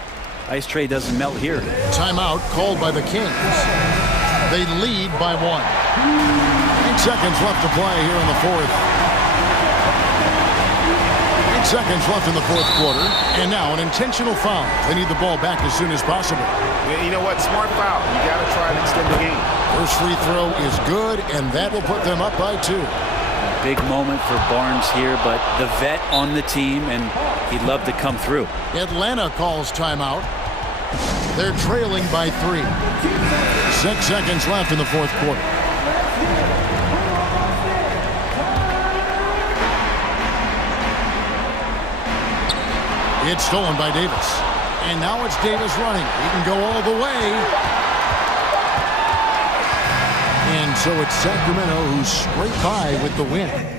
Ice Trey doesn't melt here. Timeout called by the Kings. They lead by 1. 8 seconds left to play here in the fourth. 8 seconds left in the fourth quarter, and now an intentional foul. They need the ball back as soon as possible. Yeah, you know what? Smart foul. You got to try and extend the game. First free throw is good, and that will put them up by 2. Big moment for Barnes here, but the vet on the team, and he'd love to come through. Atlanta calls timeout. They're trailing by 3. 6 seconds left in the fourth quarter. It's stolen by Davis. And now it's Davis running. He can go all the way. And so it's Sacramento who's scraped by with the win.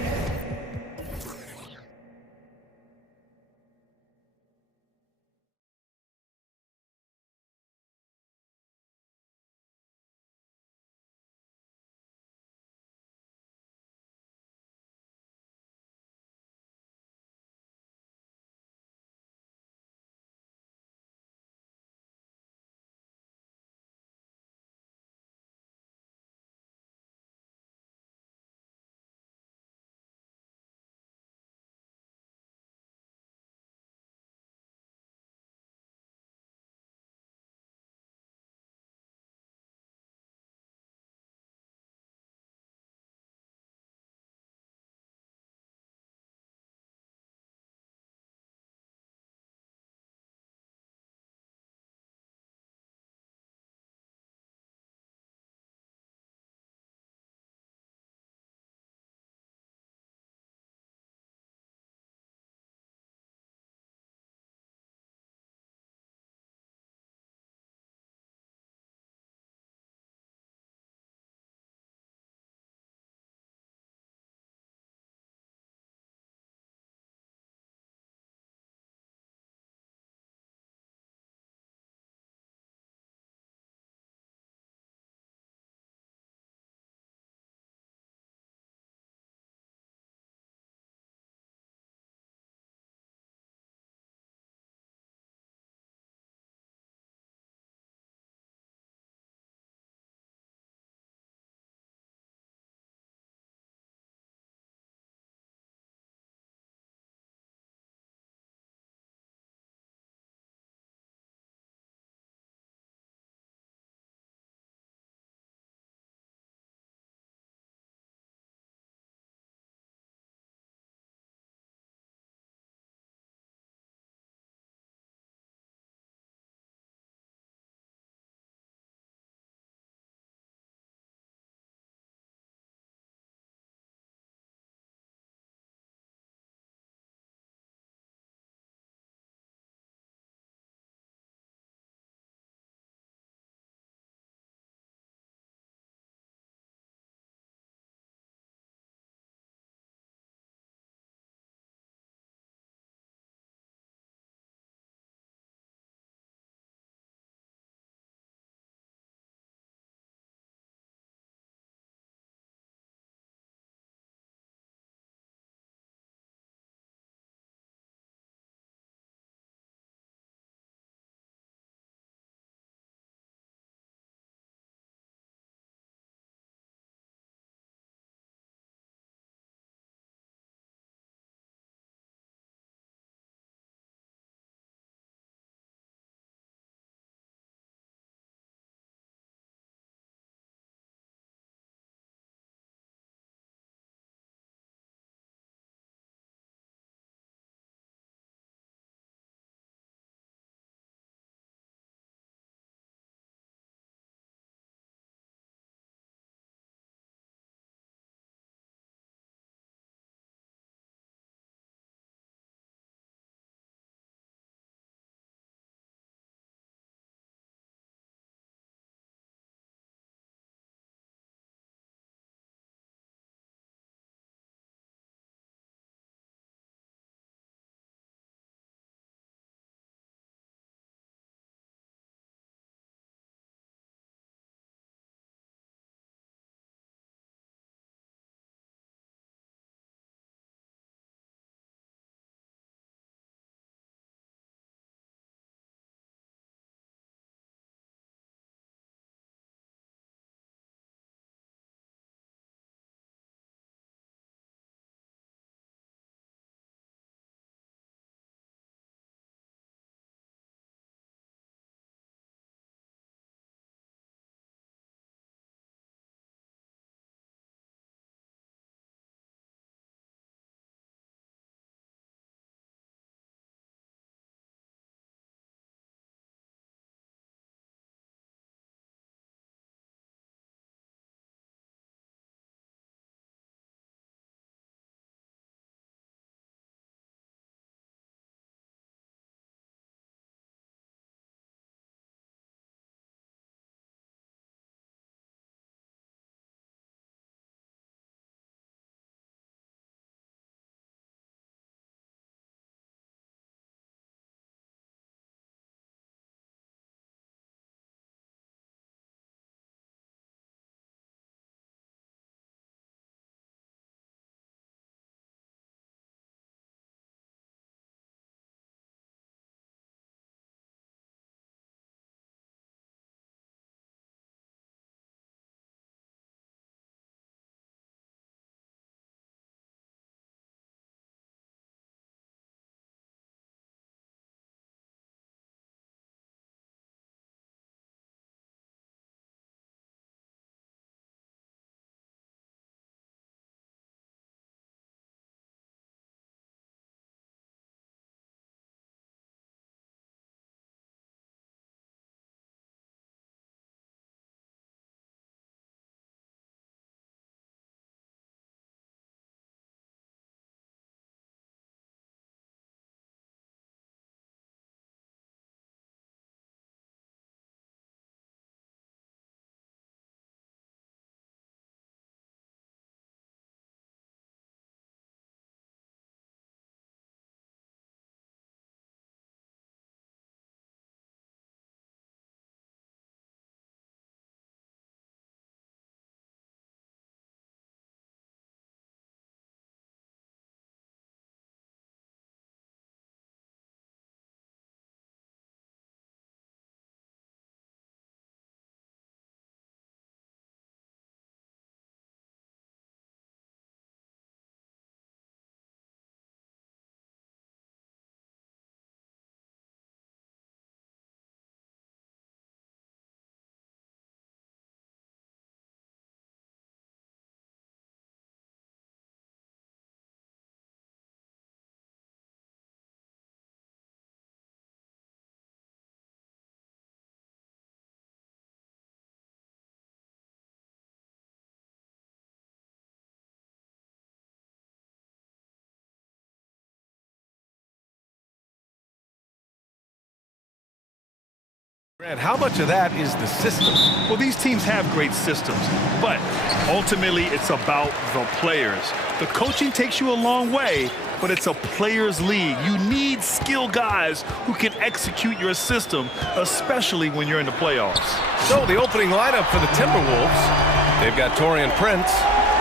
And how much of that is the system? Well, these teams have great systems, but ultimately it's about the players. The coaching takes you a long way, but it's a players' league. You need skilled guys who can execute your system, especially when you're in the playoffs. So the opening lineup for the Timberwolves, they've got Torian Prince.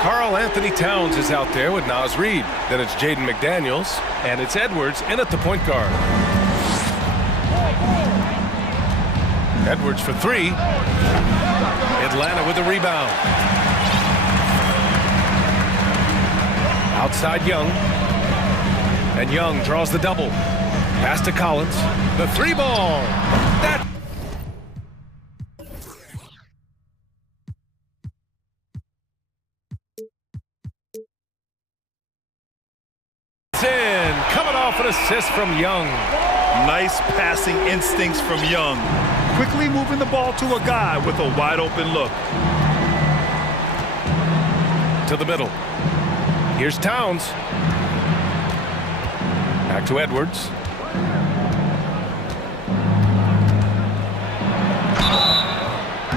Karl Anthony Towns is out there with Naz Reid. Then it's Jaden McDaniels, and it's Edwards in at the point guard. Edwards for three. Atlanta with the rebound. Outside Young. And Young draws the double. Pass to Collins. The three ball. That's in. Coming off an assist from Young. Nice passing instincts from Young. Quickly moving the ball to a guy with a wide open look. To the middle. Here's Towns. Back to Edwards.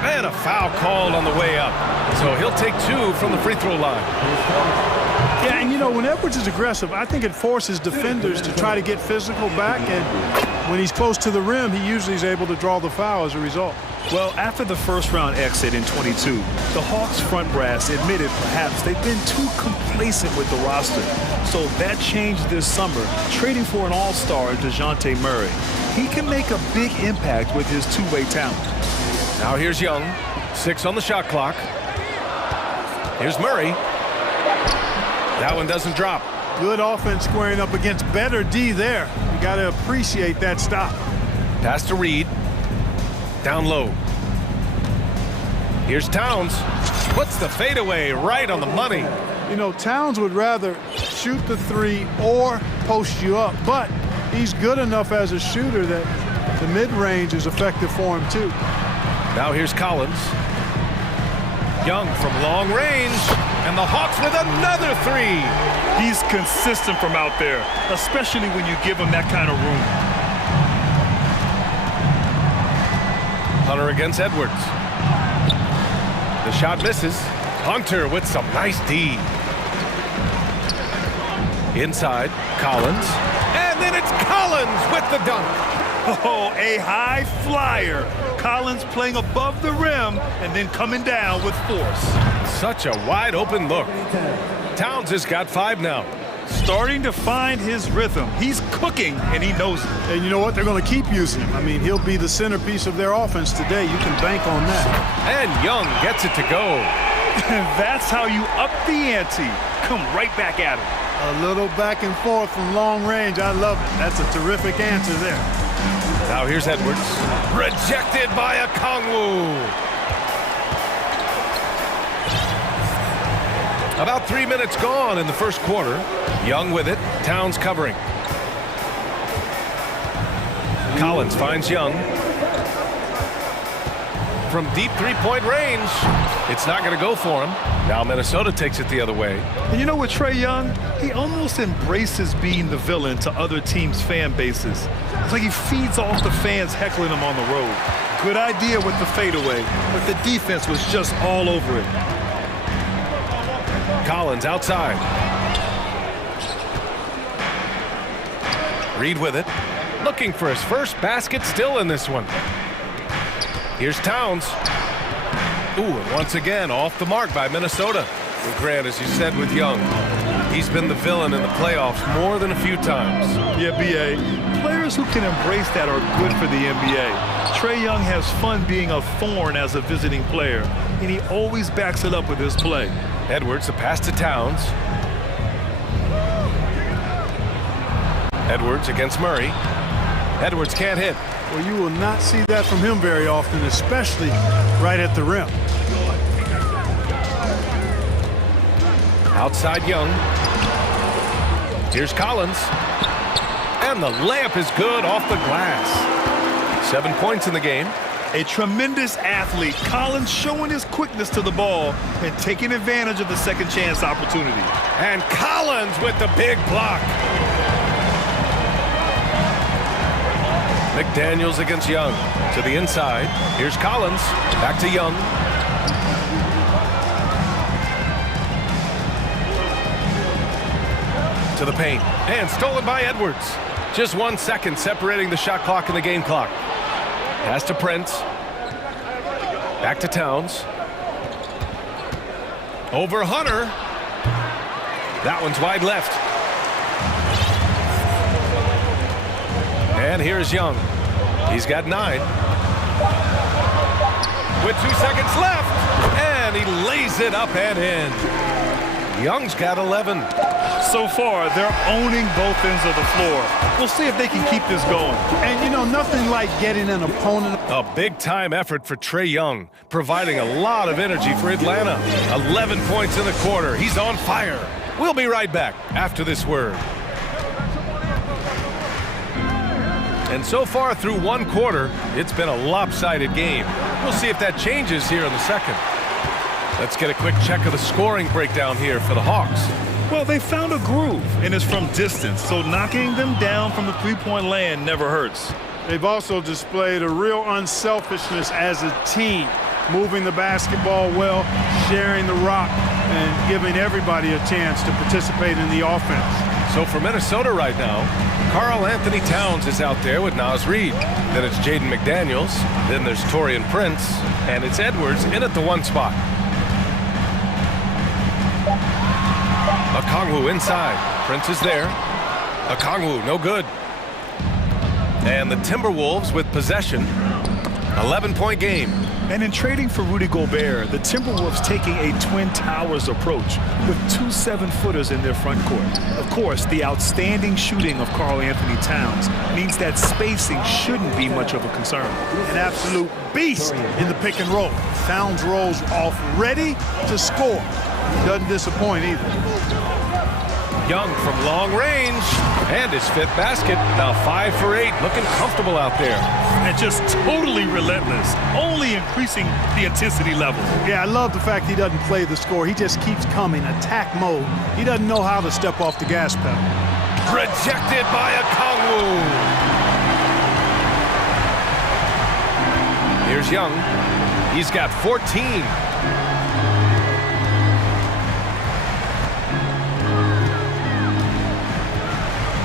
And a foul called on the way up. So he'll take two from the free throw line. Yeah, and you know, when Edwards is aggressive, I think it forces defenders to try to get physical back, and when he's close to the rim, he usually is able to draw the foul as a result. Well, after the first-round exit in 22, the Hawks front brass admitted perhaps they've been too complacent with the roster. So that changed this summer, trading for an all-star, DeJounte Murray. He can make a big impact with his two-way talent. Now here's Young. 6 on the shot clock. Here's Murray. That one doesn't drop. Good offense squaring up against better D there. You got to appreciate that stop. Pass to Reid. Down low. Here's Towns. Puts the fadeaway right on the money. You know, Towns would rather shoot the three or post you up, but he's good enough as a shooter that the mid-range is effective for him too. Now here's Collins. Young from long range, and the Hawks with another three. He's consistent from out there, especially when you give him that kind of room. Hunter against Edwards. The shot misses. Hunter with some nice D. Inside, Collins. And then it's Collins with the dunk. Oh, a high flyer. Collins playing above the rim and then coming down with force. Such a wide open look. Towns has got 5 now. Starting to find his rhythm. He's cooking, and he knows it. And you know what? They're going to keep using him. I mean, he'll be the centerpiece of their offense today. You can bank on that. And Young gets it to go. That's how you up the ante. Come right back at him. A little back and forth from long range. I love it. That's a terrific answer there. Now here's Edwards. Rejected by a Kongwu. About 3 minutes gone in the first quarter. Young with it. Towns covering. Collins finds Young. From deep three-point range. It's not going to go for him. Now Minnesota takes it the other way. And you know what, Trae Young? He almost embraces being the villain to other teams' fan bases. It's like he feeds off the fans heckling him on the road. Good idea with the fadeaway, but the defense was just all over it. Collins outside. Reid with it. Looking for his first basket still in this one. Here's Towns. Ooh, and once again, off the mark by Minnesota. Well, Grant, as you said with Young, he's been the villain in the playoffs more than a few times. Yeah, B.A. Players who can embrace that are good for the NBA. Trae Young has fun being a thorn as a visiting player, and he always backs it up with his play. Edwards, the pass to Towns. Edwards against Murray. Edwards can't hit. Well, you will not see that from him very often, especially right at the rim. Outside Young. Here's Collins. And the layup is good off the glass. 7 points in the game. A tremendous athlete. Collins showing his quickness to the ball and taking advantage of the second chance opportunity. And Collins with the big block. McDaniels against Young. To the inside. Here's Collins. Back to Young. To the paint. And stolen by Edwards. Just 1 second separating the shot clock and the game clock. Pass to Prince. Back to Towns. Over Hunter. That one's wide left. And here's Young. He's got 9. With 2 seconds left. And he lays it up and in. Young's got 11. So far, they're owning both ends of the floor. We'll see if they can keep this going. And, you know, nothing like getting an opponent. A big-time effort for Trae Young, providing a lot of energy for Atlanta. 11 points in the quarter. He's on fire. We'll be right back after this word. And so far through 1 quarter, it's been a lopsided game. We'll see if that changes here in the second. Let's get a quick check of the scoring breakdown here for the Hawks. Well, they found a groove, and it's from distance, so knocking them down from the three-point land never hurts. They've also displayed a real unselfishness as a team, moving the basketball well, sharing the rock, and giving everybody a chance to participate in the offense. So for Minnesota right now, Karl Anthony Towns is out there with Naz Reid. Then it's Jaden McDaniels. Then there's Taurean Prince. And it's Edwards in at the 1 spot. Okongwu inside. Prince is there. Okongwu, no good. And the Timberwolves with possession. 11-point game. And in trading for Rudy Gobert, the Timberwolves taking a Twin Towers approach with 2 7-footers in their front court. Of course, the outstanding shooting of Karl Anthony Towns means that spacing shouldn't be much of a concern. An absolute beast in the pick and roll. Towns rolls off ready to score. Doesn't disappoint either. Young from long range, and his 5th basket. Now 5 for 8, looking comfortable out there. And just totally relentless, only increasing the intensity level. Yeah, I love the fact he doesn't play the score. He just keeps coming, attack mode. He doesn't know how to step off the gas pedal. Rejected by Okongwu. Here's Young. He's got 14.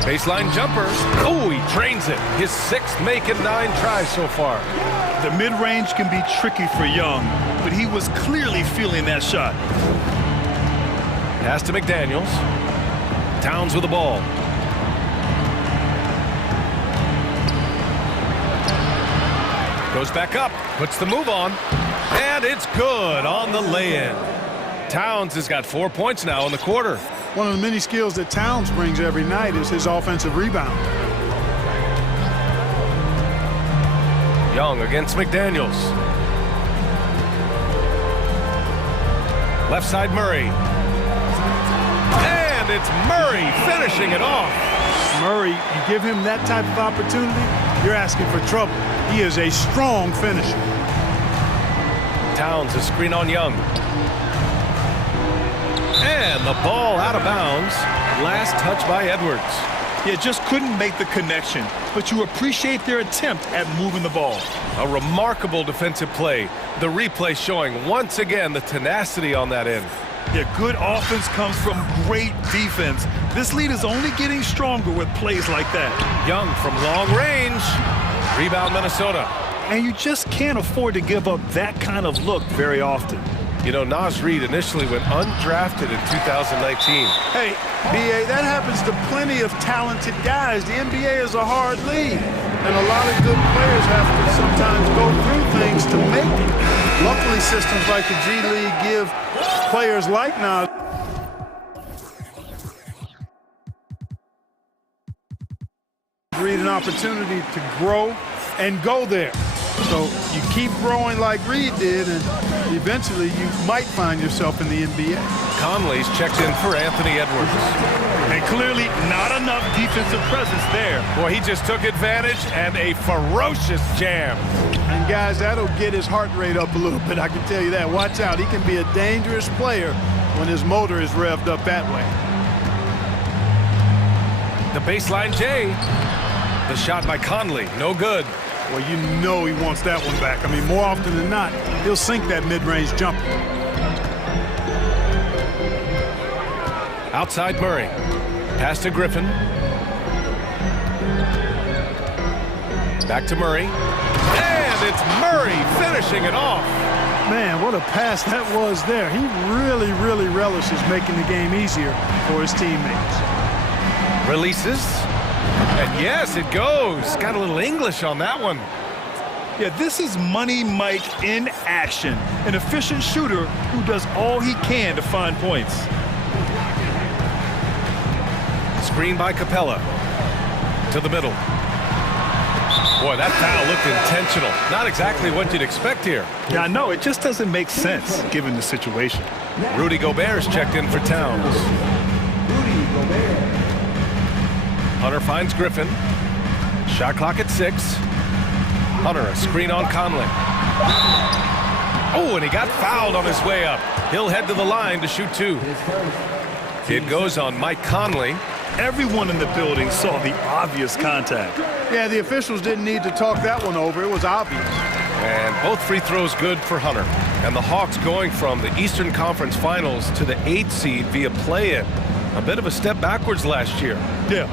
Baseline jumper. Oh, he drains it. His 6th make and 9 tries so far. The mid-range can be tricky for Young, but he was clearly feeling that shot. Pass to McDaniels. Towns with the ball. Goes back up. Puts the move on. And it's good on the lay-in. Towns has got 4 points now in the quarter. One of the many skills that Towns brings every night is his offensive rebound. Young against McDaniels. Left side Murray. And it's Murray finishing it off. Murray, you give him that type of opportunity, you're asking for trouble. He is a strong finisher. Towns a screen on Young. And the ball out of bounds. Last touch by Edwards. Yeah, just couldn't make the connection, but you appreciate their attempt at moving the ball. A remarkable defensive play. The replay showing once again the tenacity on that end. Yeah, good offense comes from great defense. This lead is only getting stronger with plays like that. Young from long range. Rebound Minnesota. And you just can't afford to give up that kind of look very often. You know, Naz Reid initially went undrafted in 2019. Hey, B.A., that happens to plenty of talented guys. The NBA is a hard league, and a lot of good players have to sometimes go through things to make it. Luckily, systems like the G League give players like Naz Reid an opportunity to grow and go there. So you keep growing like Reid did, and eventually you might find yourself in the NBA. Conley's checked in for Anthony Edwards. And clearly not enough defensive presence there. Boy, he just took advantage and a ferocious jam. And guys, that'll get his heart rate up a little bit, I can tell you that. Watch out, he can be a dangerous player when his motor is revved up that way. The baseline J. The shot by Conley, no good. Well, you know he wants that one back. I mean, more often than not, he'll sink that mid-range jumper. Outside Murray. Pass to Griffin. Back to Murray. And it's Murray finishing it off. Man, what a pass that was there. He really, really relishes making the game easier for his teammates. Releases. And yes, it goes. Got a little English on that one. Yeah, this is Money Mike in action. An efficient shooter who does all he can to find points. Screen by Capella. To the middle. Boy, that foul looked intentional. Not exactly what you'd expect here. Yeah, I know. It just doesn't make sense given the situation. Rudy Gobert's checked in for Towns. Hunter finds Griffin. Shot clock at 6. Hunter, a screen on Conley. Oh, and he got fouled on his way up. He'll head to the line to shoot 2. It goes on Mike Conley. Everyone in the building saw the obvious contact. Yeah, the officials didn't need to talk that one over. It was obvious. And both free throws good for Hunter. And the Hawks going from the Eastern Conference Finals to the 8th seed via play-in. A bit of a step backwards last year. Yeah.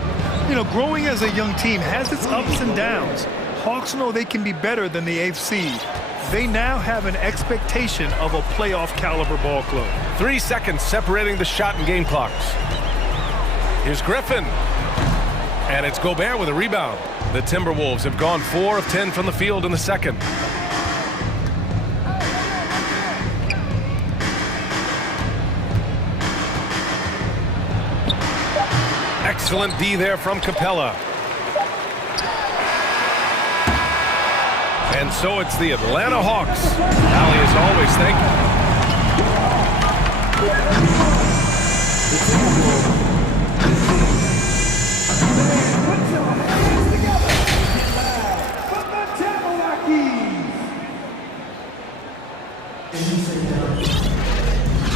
You know, growing as a young team has its ups and downs. Hawks know they can be better than the 8th seed. They now have an expectation of a playoff caliber ball club. 3 seconds separating the shot and game clocks. Here's Griffin. And it's Gobert with a rebound. The Timberwolves have gone 4 of 10 from the field in the second. Excellent D there from Capella. And so it's the Atlanta Hawks. Allie, as always, thank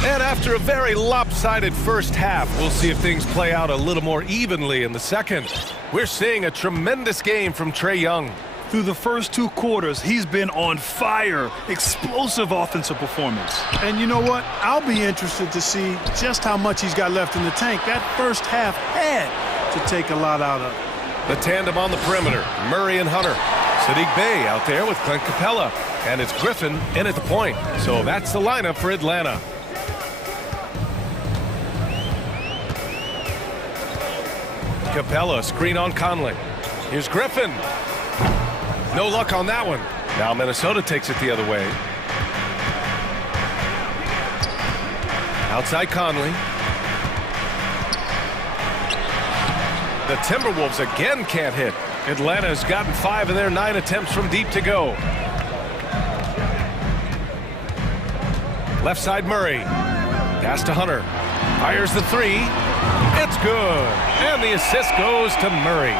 And after a very lopsided first half, we'll see if things play out a little more evenly in the second. We're seeing a tremendous game from Trae Young. Through the first 2 quarters, he's been on fire. Explosive offensive performance. And you know what? I'll be interested to see just how much he's got left in the tank. That first half had to take a lot out of it. The tandem on the perimeter, Murray and Hunter. Sadiq Bey out there with Clint Capella. And it's Griffin in at the point. So that's the lineup for Atlanta. Capella, screen on Conley. Here's Griffin. No luck on that one. Now Minnesota takes it the other way. Outside Conley. The Timberwolves again can't hit. Atlanta's gotten 5 of their 9 attempts from deep to go. Left side Murray. Pass to Hunter. Fires the 3. It's good. And the assist goes to Murray.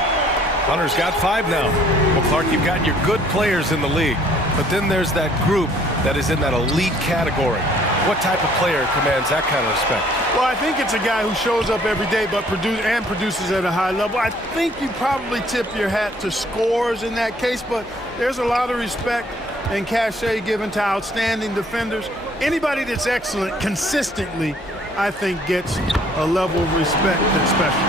Hunter's got 5 now. Well, Clark, you've got your good players in the league, but then there's that group that is in that elite category. What type of player commands that kind of respect? Well, I think it's a guy who shows up every day but produces at a high level. I think you probably tip your hat to scores in that case, but there's a lot of respect and cachet given to outstanding defenders. Anybody that's excellent consistently, I think, gets a level of respect that's special.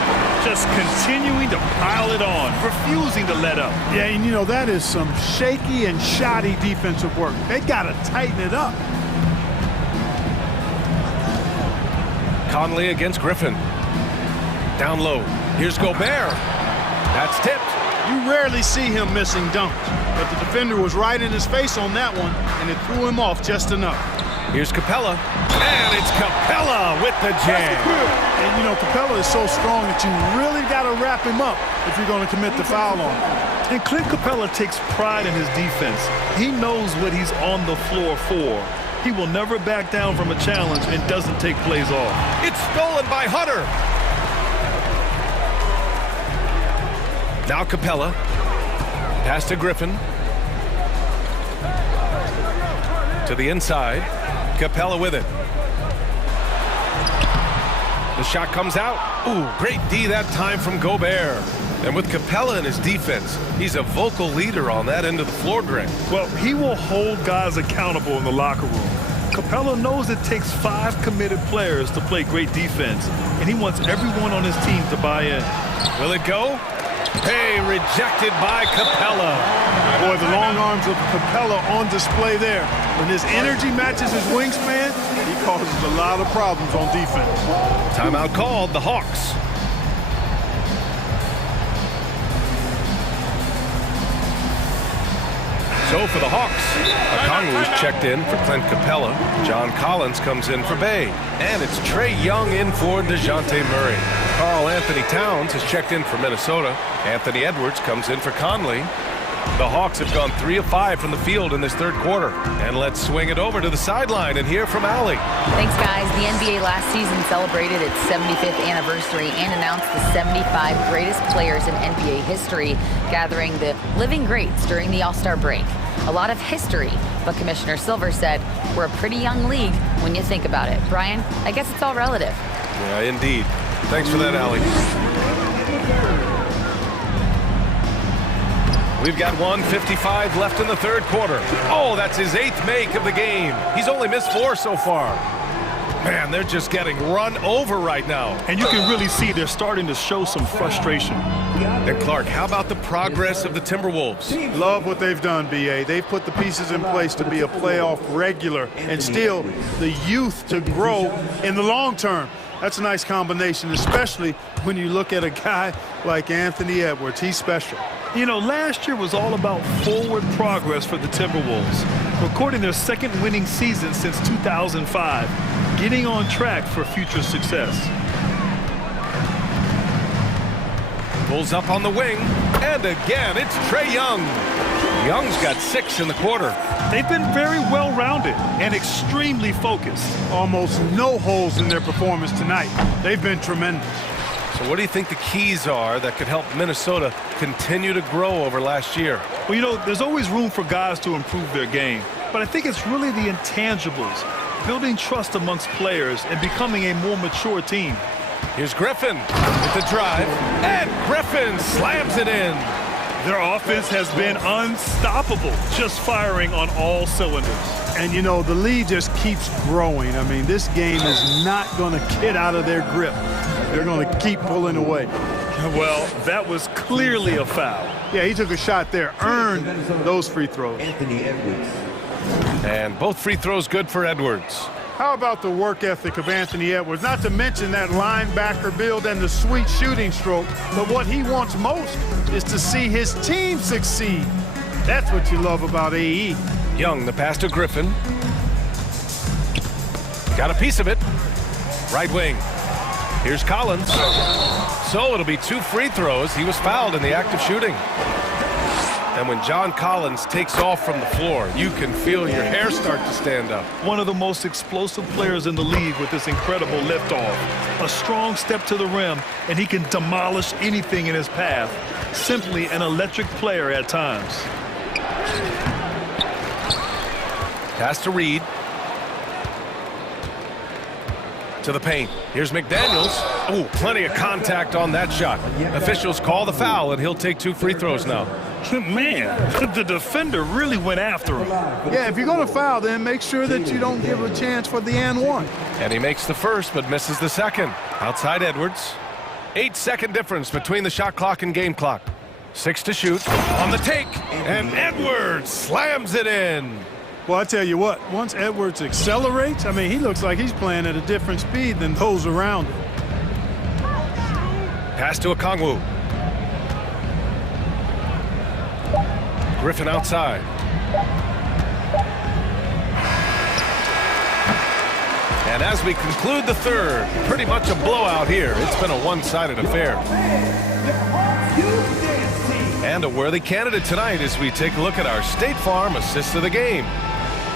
Just continuing to pile it on, refusing to let up. Yeah, and you know, that is some shaky and shoddy defensive work. They got to tighten it up. Conley against Griffin. Down low. Here's Gobert. That's tipped. You rarely see him missing dunks, but the defender was right in his face on that one, and it threw him off just enough. Here's Capella. And it's Capella with the jam. And, you know, Capella is so strong that you really got to wrap him up if you're going to commit the foul on him. And Clint Capella takes pride in his defense. He knows what he's on the floor for. He will never back down from a challenge and doesn't take plays off. It's stolen by Hunter. Now Capella. Pass to Griffin. To the inside. Capella with it. The shot comes out. Ooh, great D that time from Gobert. And with Capella in his defense, he's a vocal leader on that end of the floor, Greg. Well, he will hold guys accountable in the locker room. Capella knows it takes 5 committed players to play great defense, and he wants everyone on his team to buy in. Will it go? Hey, rejected by Capella. Boy, the long arms of Capella on display there. When his energy matches his wingspan, he causes a lot of problems on defense. Timeout called, the Hawks. So for the Hawks, Okongwu's checked in for Clint Capella. John Collins comes in for Bay. And it's Trae Young in for DeJounte Murray. Karl Anthony Towns has checked in for Minnesota. Anthony Edwards comes in for Conley. The Hawks have gone 3 of 5 from the field in this third quarter. And let's swing it over to the sideline and hear from Allie. Thanks, guys. The NBA last season celebrated its 75th anniversary and announced the 75 greatest players in NBA history, gathering the living greats during the All-Star break. A lot of history, but Commissioner Silver said we're a pretty young league when you think about it. Brian, I guess it's all relative. Yeah, indeed. Thanks for that, Allie. We've got 1:55 left in the third quarter. Oh, that's his 8th make of the game. He's only missed 4 so far. Man, they're just getting run over right now. And you can really see they're starting to show some frustration. And Clark, how about the progress of the Timberwolves? Love what they've done, B.A. They've put the pieces in place to be a playoff regular and still the youth to grow in the long term. That's a nice combination, especially when you look at a guy like Anthony Edwards. He's special. You know, last year was all about forward progress for the Timberwolves, recording their 2nd winning season since 2005, getting on track for future success. Pulls up on the wing, and again, it's Trae Young. Young's got 6 in the quarter. They've been very well-rounded and extremely focused. Almost no holes in their performance tonight. They've been tremendous. So what do you think the keys are that could help Minnesota continue to grow over last year? Well, you know, there's always room for guys to improve their game, but I think it's really the intangibles, building trust amongst players and becoming a more mature team. Here's Griffin with the drive, and Griffin slams it in. Their offense has been unstoppable, just firing on all cylinders. And, you know, the lead just keeps growing. I mean, this game is not going to get out of their grip. They're going to keep pulling away. Well, that was clearly a foul. Yeah, he took a shot there, earned those free throws. Anthony Edwards. And both free throws good for Edwards. How about the work ethic of Anthony Edwards? Not to mention that linebacker build and the sweet shooting stroke, but what he wants most is to see his team succeed. That's what you love about AE. Young, the pass to Griffin. Got a piece of it. Right wing. Here's Collins. So it'll be 2 free throws. He was fouled in the act of shooting. And when John Collins takes off from the floor, you can feel your hair start to stand up. One of the most explosive players in the league with this incredible liftoff. A strong step to the rim, and he can demolish anything in his path. Simply an electric player at times. Pass to Reed. To the paint. Here's McDaniels. Oh, plenty of contact on that shot. Officials call the foul, and he'll take 2 free throws now. Man, the defender really went after him. Yeah, if you're going to foul, then make sure that you don't give a chance for the and one. And he makes the first, but misses the second. Outside Edwards. 8-second difference between the shot clock and game clock. 6 to shoot. On the take, and Edwards slams it in. Well, I tell you what, once Edwards accelerates, I mean, he looks like he's playing at a different speed than those around him. Pass to Okongwu. Griffin outside. And as we conclude the third, pretty much a blowout here. It's been a one-sided affair. And a worthy candidate tonight as we take a look at our State Farm assist of the game.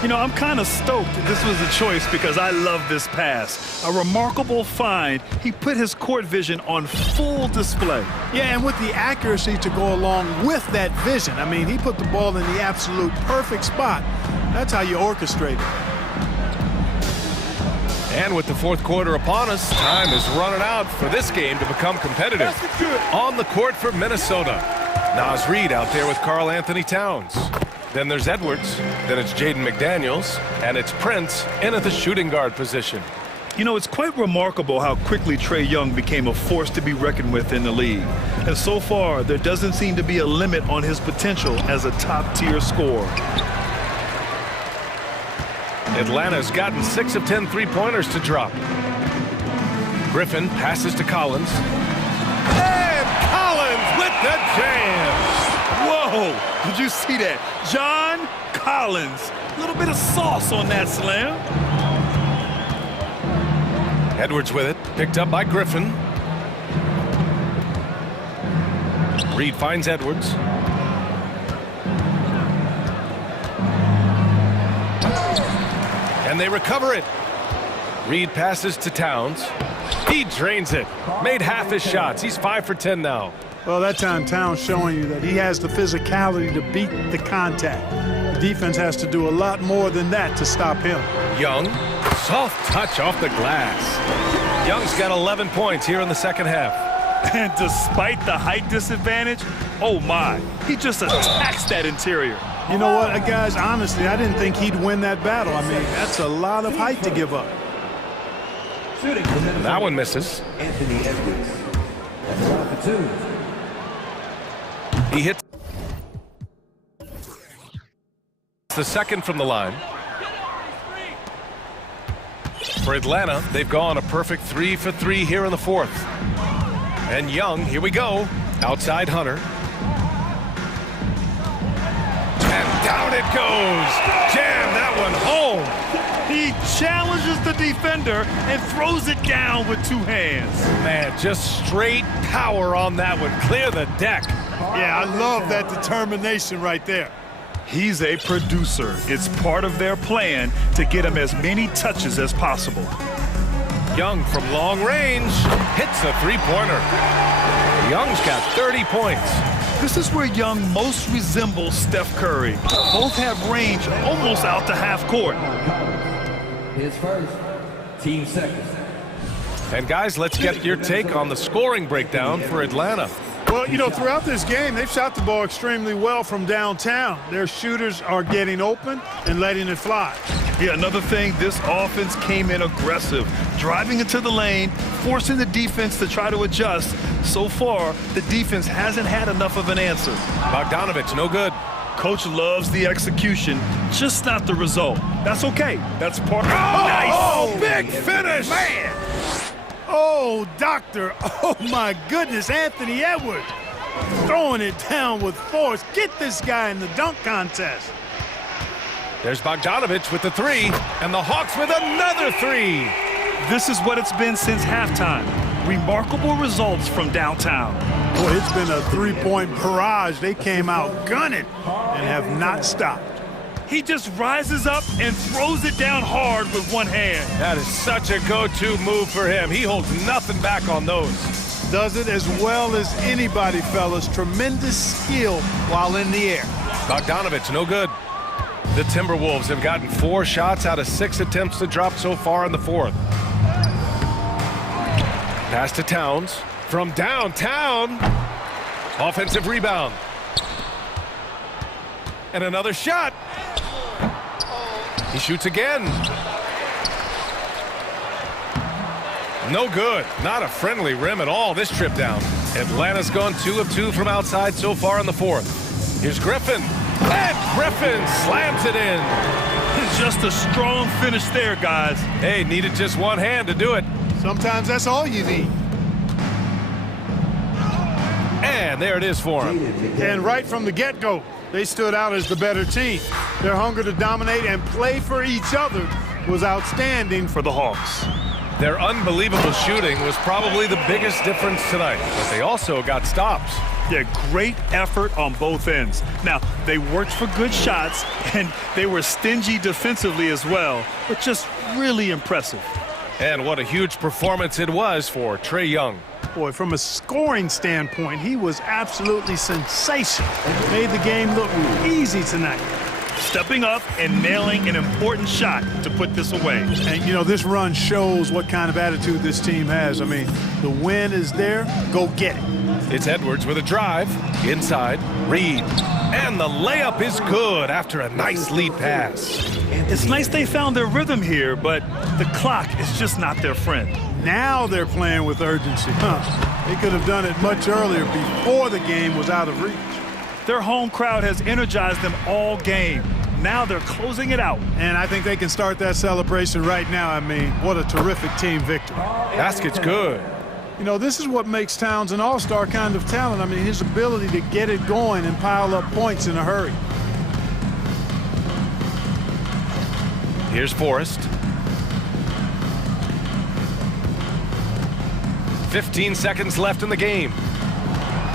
You know, I'm kind of stoked this was a choice because I love this pass. A remarkable find. He put his court vision on full display. Yeah, and with the accuracy to go along with that vision. I mean, he put the ball in the absolute perfect spot. That's how you orchestrate it. And with the fourth quarter upon us, time is running out for this game to become competitive. On the court for Minnesota, Naz Reid out there with Karl Anthony Towns. Then there's Edwards, then it's Jaden McDaniels, and it's Prince in at the shooting guard position. You know, it's quite remarkable how quickly Trae Young became a force to be reckoned with in the league. And so far, there doesn't seem to be a limit on his potential as a top-tier scorer. Atlanta's gotten 6 of 10 three-pointers to drop. Griffin passes to Collins. And Collins with the jam! Whoa! Did you see that? John Collins. A little bit of sauce on that slam. Edwards with it, picked up by Griffin. Reid finds Edwards. And they recover it. Reid passes to Towns. He drains it. Made half his shots. He's 5 for 10 now. Well, that time Towns showing you that he has the physicality to beat the contact. The defense has to do a lot more than that to stop him. Young, soft touch off the glass. Young's got 11 points here in the second half. And despite the height disadvantage, oh my, he just attacks that interior. You know what, guys, honestly, I didn't think he'd win that battle. I mean, that's a lot of height to give up. That one misses. Anthony Edwards. That's 2. He hits the second from the line. For Atlanta, they've gone a perfect 3 for 3 here in the fourth. And Young, here we go, outside Hunter. And down it goes. Jam that one home. He challenges the defender and throws it down with 2 hands. Man, just straight power on that one. Clear the deck. Yeah, I love that determination right there. He's a producer. It's part of their plan to get him as many touches as possible. Young from long range hits a three-pointer. Young's got 30 points. This is where Young most resembles Steph Curry. Both have range almost out to half court. His first, team second. And guys, let's get your take on the scoring breakdown for Atlanta. Well, you know, throughout this game, they've shot the ball extremely well from downtown. Their shooters are getting open and letting it fly. Yeah, another thing, this offense came in aggressive, driving into the lane, forcing the defense to try to adjust. So far, the defense hasn't had enough of an answer. Bogdanovich, no good. Coach loves the execution, just not the result. That's okay. That's part of it. Oh, big finish! Man! Oh, doctor. Oh, my goodness, Anthony Edwards. Throwing it down with force. Get this guy in the dunk contest. There's Bogdanovich with the 3, and the Hawks with another 3. This is what it's been since halftime. Remarkable results from downtown. Boy, it's been a three-point barrage. They came out gunning and have not stopped. He just rises up and throws it down hard with 1 hand. That is such a go-to move for him. He holds nothing back on those. Does it as well as anybody, fellas. Tremendous skill while in the air. Bogdanovich, no good. The Timberwolves have gotten 4 shots out of 6 attempts to drop so far in the fourth. Pass to Towns from downtown. Offensive rebound. And another shot. He shoots again. No good. Not a friendly rim at all this trip down. Atlanta's gone 2 of 2 from outside so far in the fourth. Here's Griffin. And Griffin slams it in. Just a strong finish there, guys. Hey, needed just 1 hand to do it. Sometimes that's all you need. And there it is for him. And right from the get-go, they stood out as the better team. Their hunger to dominate and play for each other was outstanding for the Hawks. Their unbelievable shooting was probably the biggest difference tonight, but they also got stops. Yeah, great effort on both ends. Now, they worked for good shots, and they were stingy defensively as well, but just really impressive. And what a huge performance it was for Trae Young. Boy, from a scoring standpoint, he was absolutely sensational. Made the game look easy tonight. stepping up and nailing an important shot to put this away. And, you know, this run shows what kind of attitude this team has. I mean, the win is there. Go get it. It's Edwards with a drive. Inside, Reed. And the layup is good after a nice lead pass. It's nice they found their rhythm here, but the clock is just not their friend. Now they're playing with urgency. They could have done it much earlier before the game was out of reach. Their home crowd has energized them all game. Now they're closing it out. And I think they can start that celebration right now. I mean, what a terrific team victory. Basket's good. You know, this is what makes Towns an all-star kind of talent. I mean, his ability to get it going and pile up points in a hurry. Here's Forrest. 15 seconds left in the game.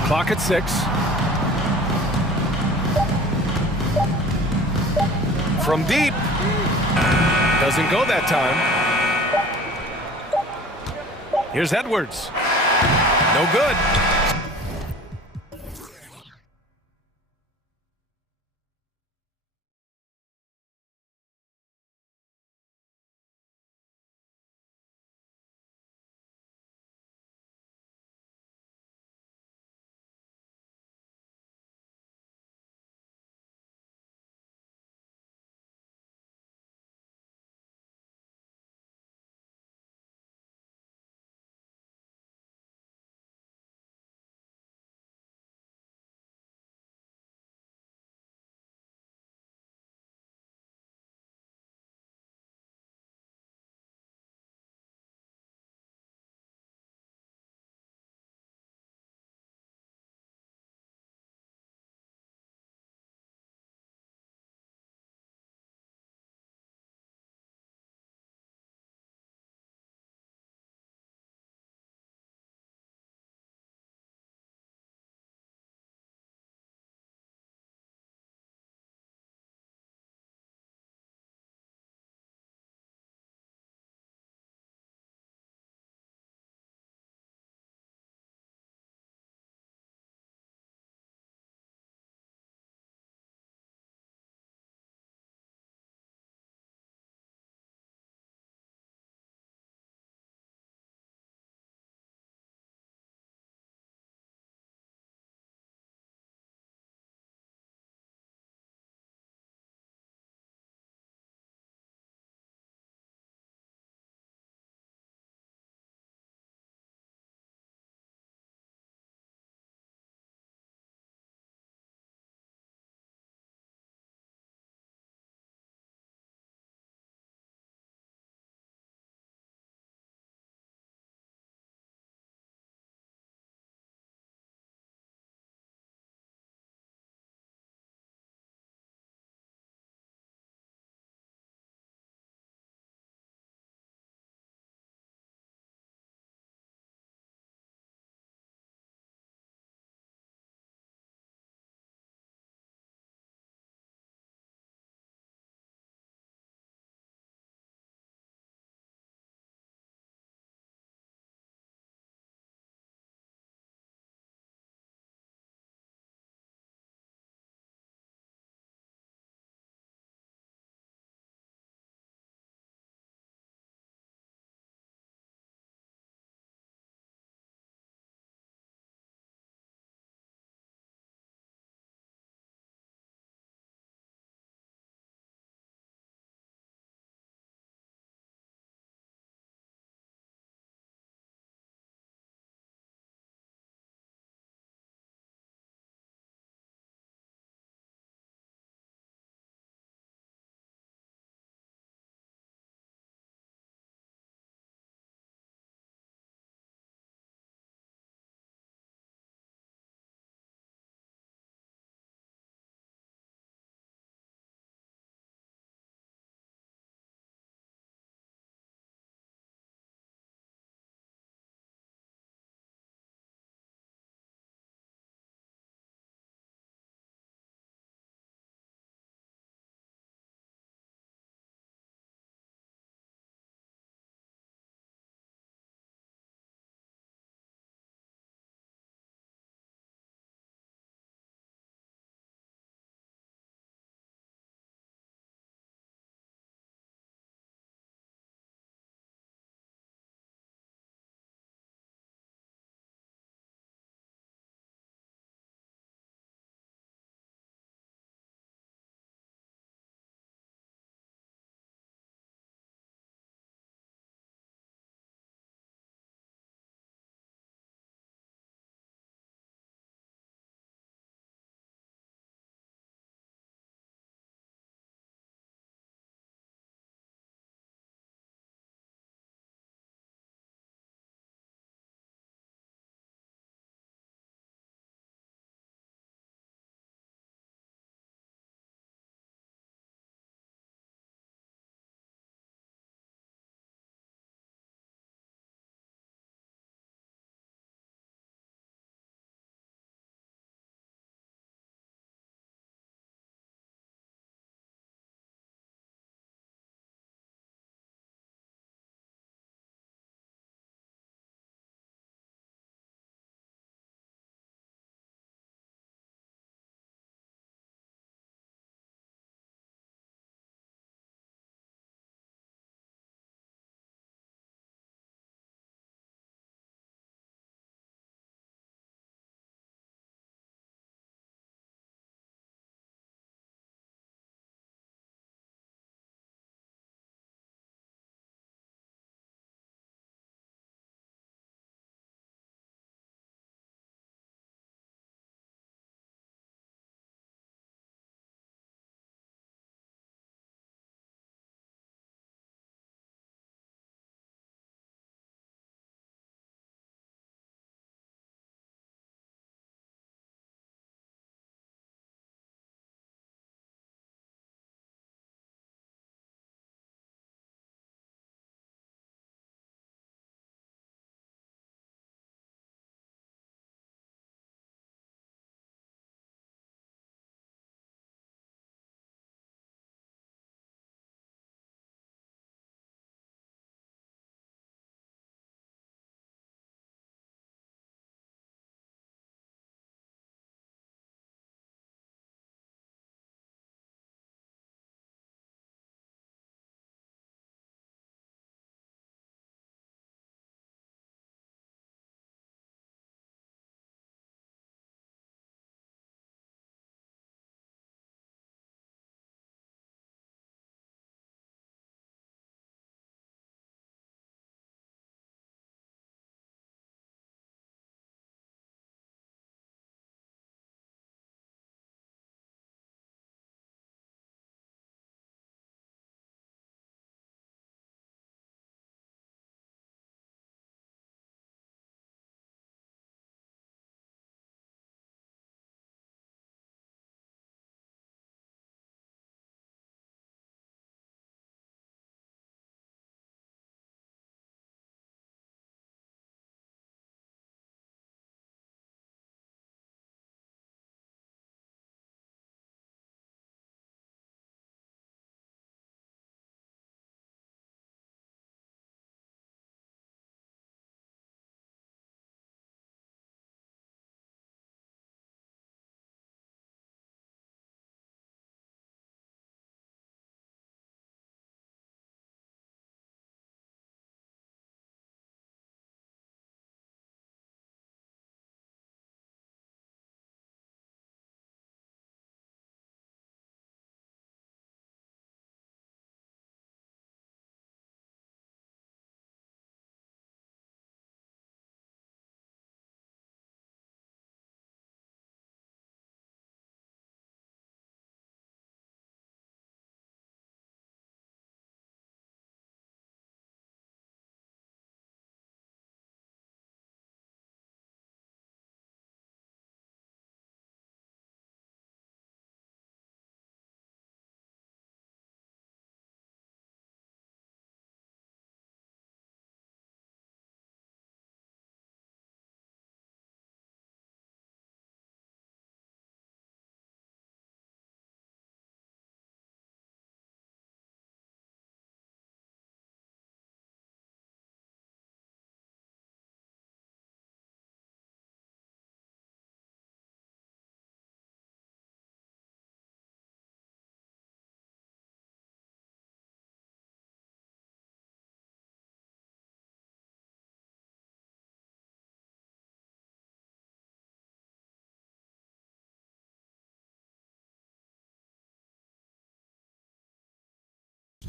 Clock at 6. From deep. Doesn't go that time. Here's Edwards. No good.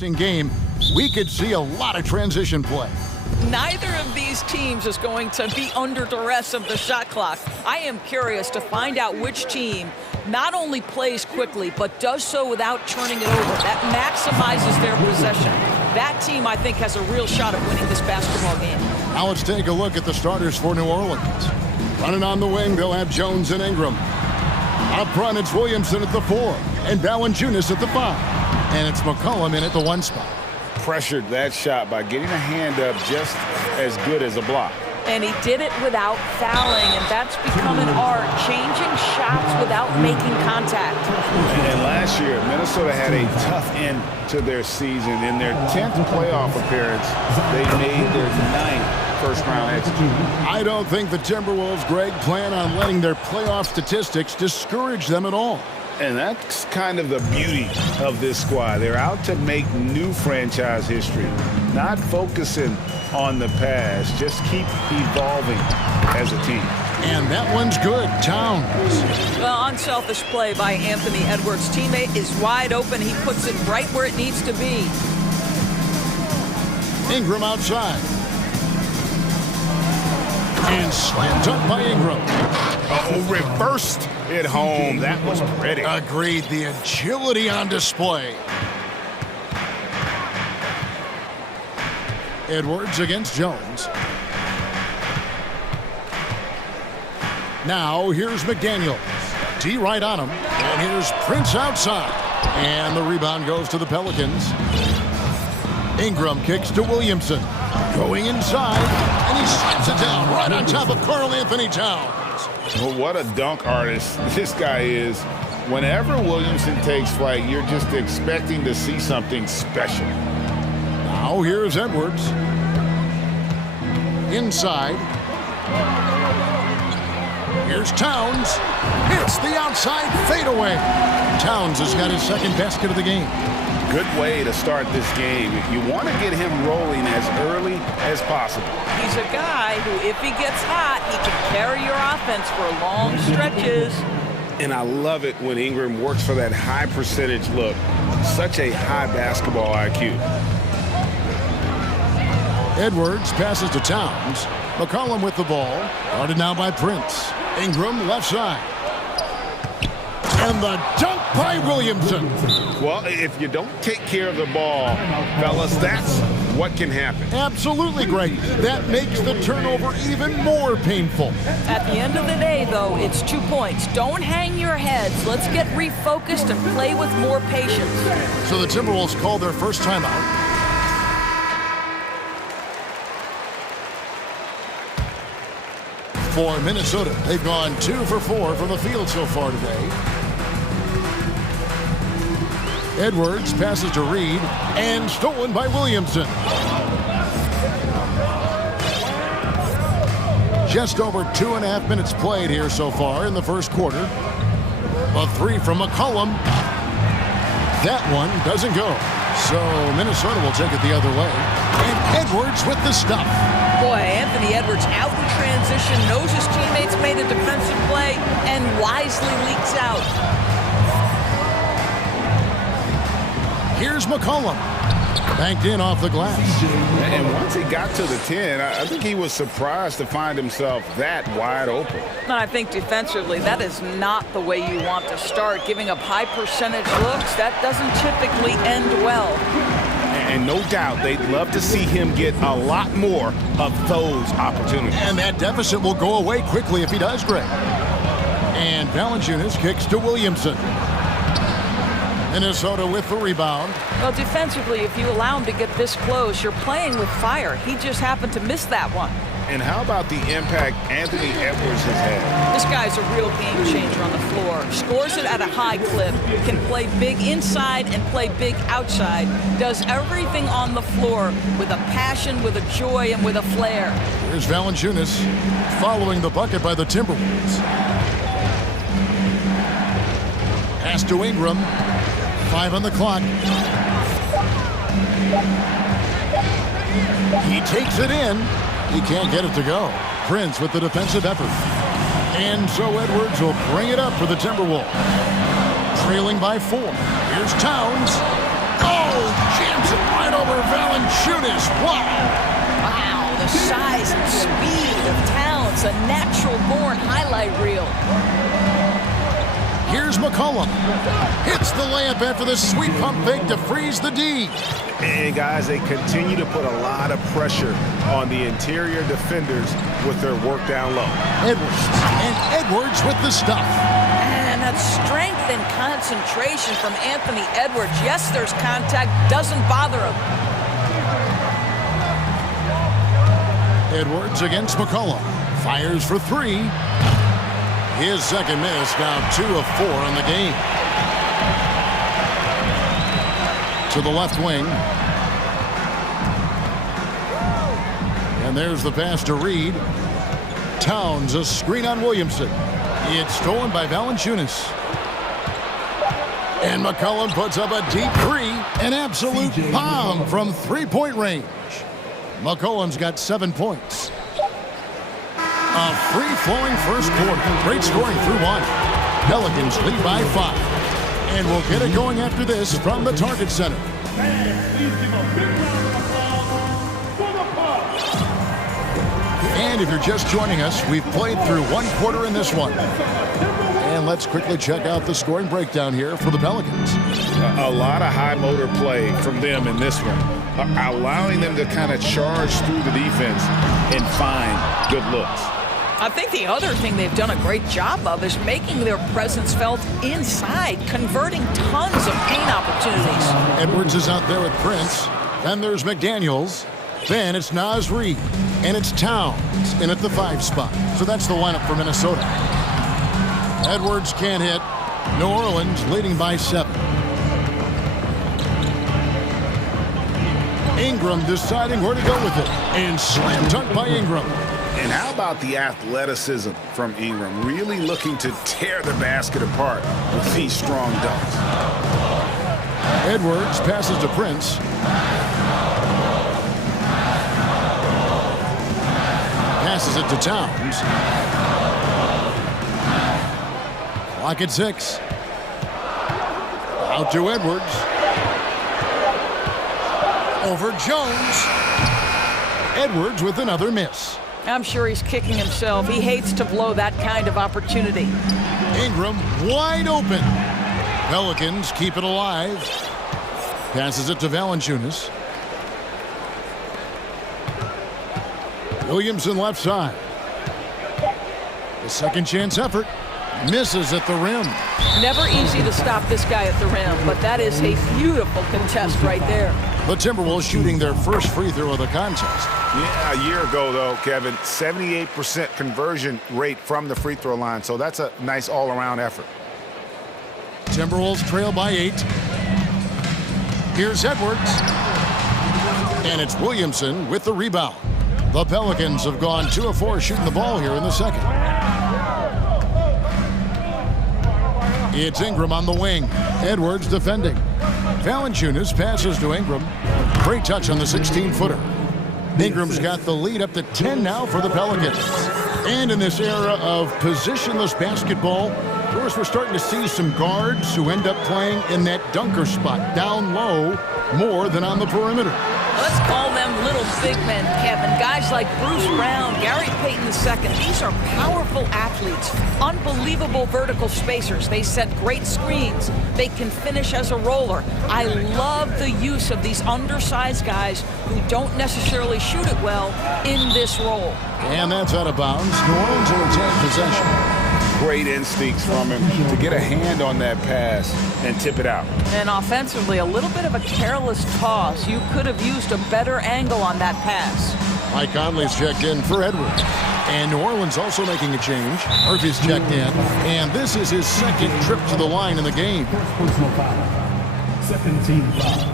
interesting game. We could see a lot of transition play. Neither of these teams is going to be under duress of the shot clock. I am curious to find out which team not only plays quickly, but does so without turning it over. That maximizes their possession. That team, I think, has a real shot at winning this basketball game. Now let's take a look at the starters for New Orleans. Running on the wing, they'll have Jones and Ingram. Up front, it's Williamson at the 4, and Valanciunas at the 5. And it's McCollum in at the 1 spot. Pressured that shot by getting a hand up just as good as a block. And he did it without fouling, and that's become an art, changing shots without making contact. And last year, Minnesota had a tough end to their season. In their 10th playoff appearance, they made their 9th first-round exit. I don't think the Timberwolves, Greg, plan on letting their playoff statistics discourage them at all. And that's kind of the beauty of this squad. They're out to make new franchise history, not focusing on the past, just keep evolving as a team. And that one's good. Towns. Well, unselfish play by Anthony Edwards. Teammate is wide open. He puts it right where it needs to be. Ingram outside. And slam dunk by Ingram. Oh, reversed it home. That was pretty. Agreed. The agility on display. Edwards against Jones. Now here's McDaniels. D right on him. And here's Prince outside. And the rebound goes to the Pelicans. Ingram kicks to Williamson. Going inside, and he slaps it down right on top of Karl Anthony Towns. Well, what a dunk artist this guy is. Whenever Williamson takes flight, you're just expecting to see something special. Now here's Edwards. Inside. Here's Towns. Hits the outside fadeaway. Towns has got his second basket of the game. Good way to start this game. You want to get him rolling as early as possible. He's a guy who, if he gets hot, he can carry your offense for long stretches. And I love it when Ingram works for that high percentage look. Such a high basketball IQ. Edwards passes to Towns. McCollum with the ball. Guarded now by Prince. Ingram left side. And the dunk by Williamson. Well, if you don't take care of the ball, fellas, that's what can happen. Absolutely, Greg. That makes the turnover even more painful. At the end of the day, though, it's 2 points. Don't hang your heads. Let's get refocused and play with more patience. So the Timberwolves call their first timeout. For Minnesota, they've gone 2 for 4 from the field so far today. Edwards passes to Reed, and stolen by Williamson. Just over 2.5 minutes played here so far in the first quarter. A 3 from McCollum. That one doesn't go. So Minnesota will take it the other way. And Edwards with the stuff. Boy, Anthony Edwards out in transition, knows his teammates made a defensive play, and wisely leaks out. Here's McCollum. Banked in off the glass. And once he got to the 10, I think he was surprised to find himself that wide open. And I think defensively, that is not the way you want to start. Giving up high percentage looks, that doesn't typically end well. And no doubt, they'd love to see him get a lot more of those opportunities. And that deficit will go away quickly if he does, Greg. And Valanciunas kicks to Williamson. Minnesota with the rebound. Well, defensively, if you allow him to get this close, you're playing with fire. He just happened to miss that one. And how about the impact Anthony Edwards has had? This guy's a real game changer on the floor. Scores it at a high clip, can play big inside and play big outside. Does everything on the floor with a passion, with a joy, and with a flair. Here's Valanciunas following the bucket by the Timberwolves. Pass to Ingram. 5 on the clock. He takes it in. He can't get it to go. Prince with the defensive effort. And so Edwards will bring it up for the Timberwolves. Trailing by 4. Here's Towns. Oh, jams it over Valanciunas. Wow, the size and speed of Towns, a natural-born highlight reel. Here's McCollum. Hits the layup after the sweet pump fake to freeze the D. And guys, they continue to put a lot of pressure on the interior defenders with their work down low. Edwards. And Edwards with the stuff. And that strength and concentration from Anthony Edwards. Yes, there's contact. Doesn't bother him. Edwards against McCollum. Fires for three. His second miss, now 2 of 4 on the game. To the left wing. And there's the pass to Reed. Towns, a screen on Williamson. It's stolen by Valanciunas. And McCollum puts up a deep three. An absolute bomb from three-point range. McCollum's got 7 points. A free-flowing first quarter. Great scoring through one. Pelicans lead by 5. And we'll get it going after this from the Target Center. And if you're just joining us, we've played through one quarter in this one. And let's quickly check out the scoring breakdown here for the Pelicans. A lot of high motor play from them in this one, allowing them to kind of charge through the defense and find good looks. I think the other thing they've done a great job of is making their presence felt inside, converting tons of paint opportunities. Edwards is out there with Prince. Then there's McDaniels. Then it's Naz Reid. And it's Towns in at the 5 spot. So that's the lineup for Minnesota. Edwards can't hit. New Orleans leading by 7. Ingram deciding where to go with it. And slam dunk by Ingram. And how about the athleticism from Ingram? Really looking to tear the basket apart with these strong dunks. Edwards passes to Prince. Passes it to Towns. Clock at 6. Out to Edwards. Over Jones. Edwards with another miss. I'm sure he's kicking himself. He hates to blow that kind of opportunity. Ingram wide open. Pelicans keep it alive. Passes it to Valanciunas. Williamson left side. The second chance effort. Misses at the rim. Never easy to stop this guy at the rim, but that is a beautiful contest right there. The Timberwolves shooting their first free throw of the contest. Yeah, a year ago, though, Kevin, 78% conversion rate from the free throw line, so that's a nice all-around effort. Timberwolves trail by 8. Here's Edwards. And it's Williamson with the rebound. The Pelicans have gone 2 of 4 shooting the ball here in the second. It's Ingram on the wing. Edwards defending. Valanciunas passes to Ingram. Great touch on the 16-footer. Ingram's got the lead up to 10 now for the Pelicans. And in this era of positionless basketball, of course, we're starting to see some guards who end up playing in that dunker spot, down low, more than on the perimeter. Let's call them little big men, Kevin. Guys like Bruce Brown, Gary Payton II. These are powerful athletes, unbelievable vertical spacers. They set great screens. They can finish as a roller. I love the use of these undersized guys who don't necessarily shoot it well in this role. And that's out of bounds. New Orleans will retain possession. Great instincts from him to get a hand on that pass and tip it out. And offensively, a little bit of a careless toss. You could have used a better angle on that pass. Mike Conley's checked in for Edwards. And New Orleans also making a change. Murphy's checked in. And this is his second trip to the line in the game. Second team foul.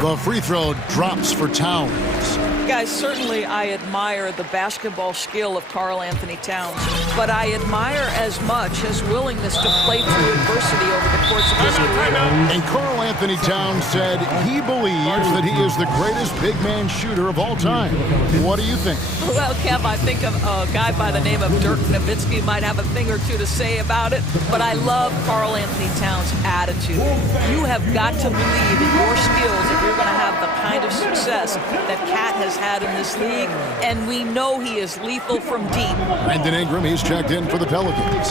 The free throw drops for Towns. Guys, certainly I admire the basketball skill of Karl Anthony Towns, but I admire as much his willingness to play through adversity over the course of his career. And Karl Anthony Towns said he believes that he is the greatest big man shooter of all time. What do you think? Well, Kev, I think of a guy by the name of Dirk Nowitzki might have a thing or two to say about it, but I love Karl Anthony Towns' attitude. You have got to believe in your skills if you're going to have the kind of success that Cat has had in this league, and we know he is lethal from deep. Brandon Ingram, he's checked in for the Pelicans.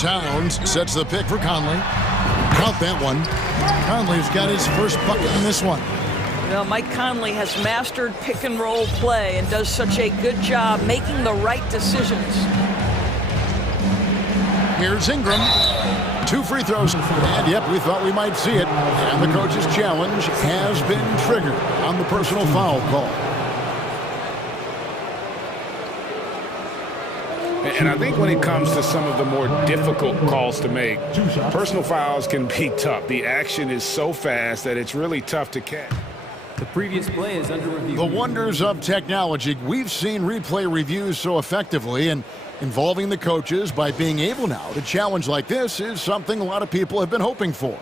Towns sets the pick for Conley. Count that one. Conley's got his first bucket in this one. Well, Mike Conley has mastered pick and roll play and does such a good job making the right decisions. Here's Ingram. 2 free throws. And yep, we thought we might see it. And the coach's challenge has been triggered on the personal foul call. And I think when it comes to some of the more difficult calls to make, personal fouls can be tough. The action is so fast that it's really tough to catch. The previous play is under review. The wonders of technology. We've seen replay reviews so effectively, and involving the coaches by being able now to challenge like this is something a lot of people have been hoping for.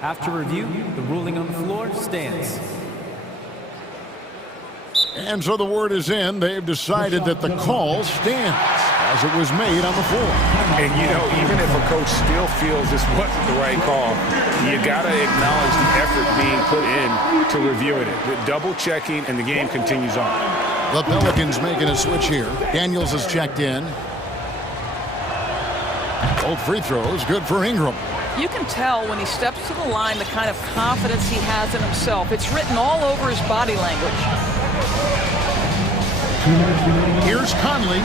After review, the ruling on the floor stands. And so the word is in. They've decided that the call stands as it was made on the floor. And, you know, even if a coach still feels this wasn't the right call, you got to acknowledge the effort being put in to reviewing it. The double checking, and the game continues on. The Pelicans making a switch here. Daniels has checked in. Both free throws, good for Ingram. You can tell when he steps to the line the kind of confidence he has in himself. It's written all over his body language. Here's Conley,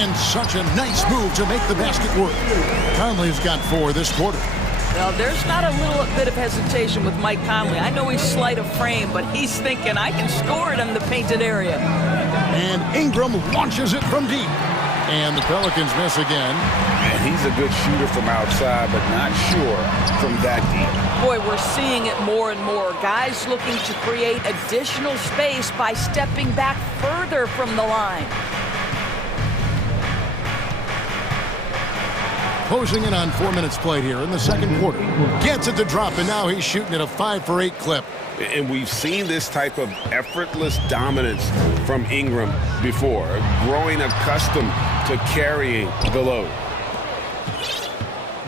and such a nice move to make the basket work. Conley's got 4 this quarter. Now, there's not a little bit of hesitation with Mike Conley. I know he's slight of frame, but he's thinking, I can score it in the painted area. And Ingram launches it from deep. And the Pelicans miss again. And he's a good shooter from outside, but not sure from that deep. Boy, we're seeing it more and more. Guys looking to create additional space by stepping back further from the line. Closing in on 4 minutes played here in the second quarter. Gets it to drop, and now he's shooting at a 5-for-8 clip. And we've seen this type of effortless dominance from Ingram before, growing accustomed to carrying the load.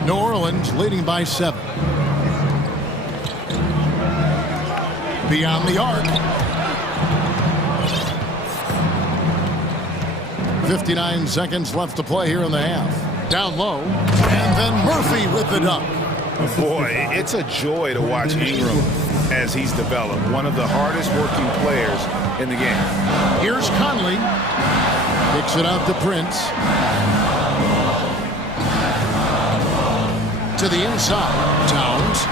New Orleans leading by 7. Beyond the arc. 59 seconds left to play here in the half. Down low, and then Murphy with the dunk. Boy, it's a joy to watch Ingram as he's developed. One of the hardest working players in the game. Here's Conley. Kicks it out to Prince. To the inside. Towns.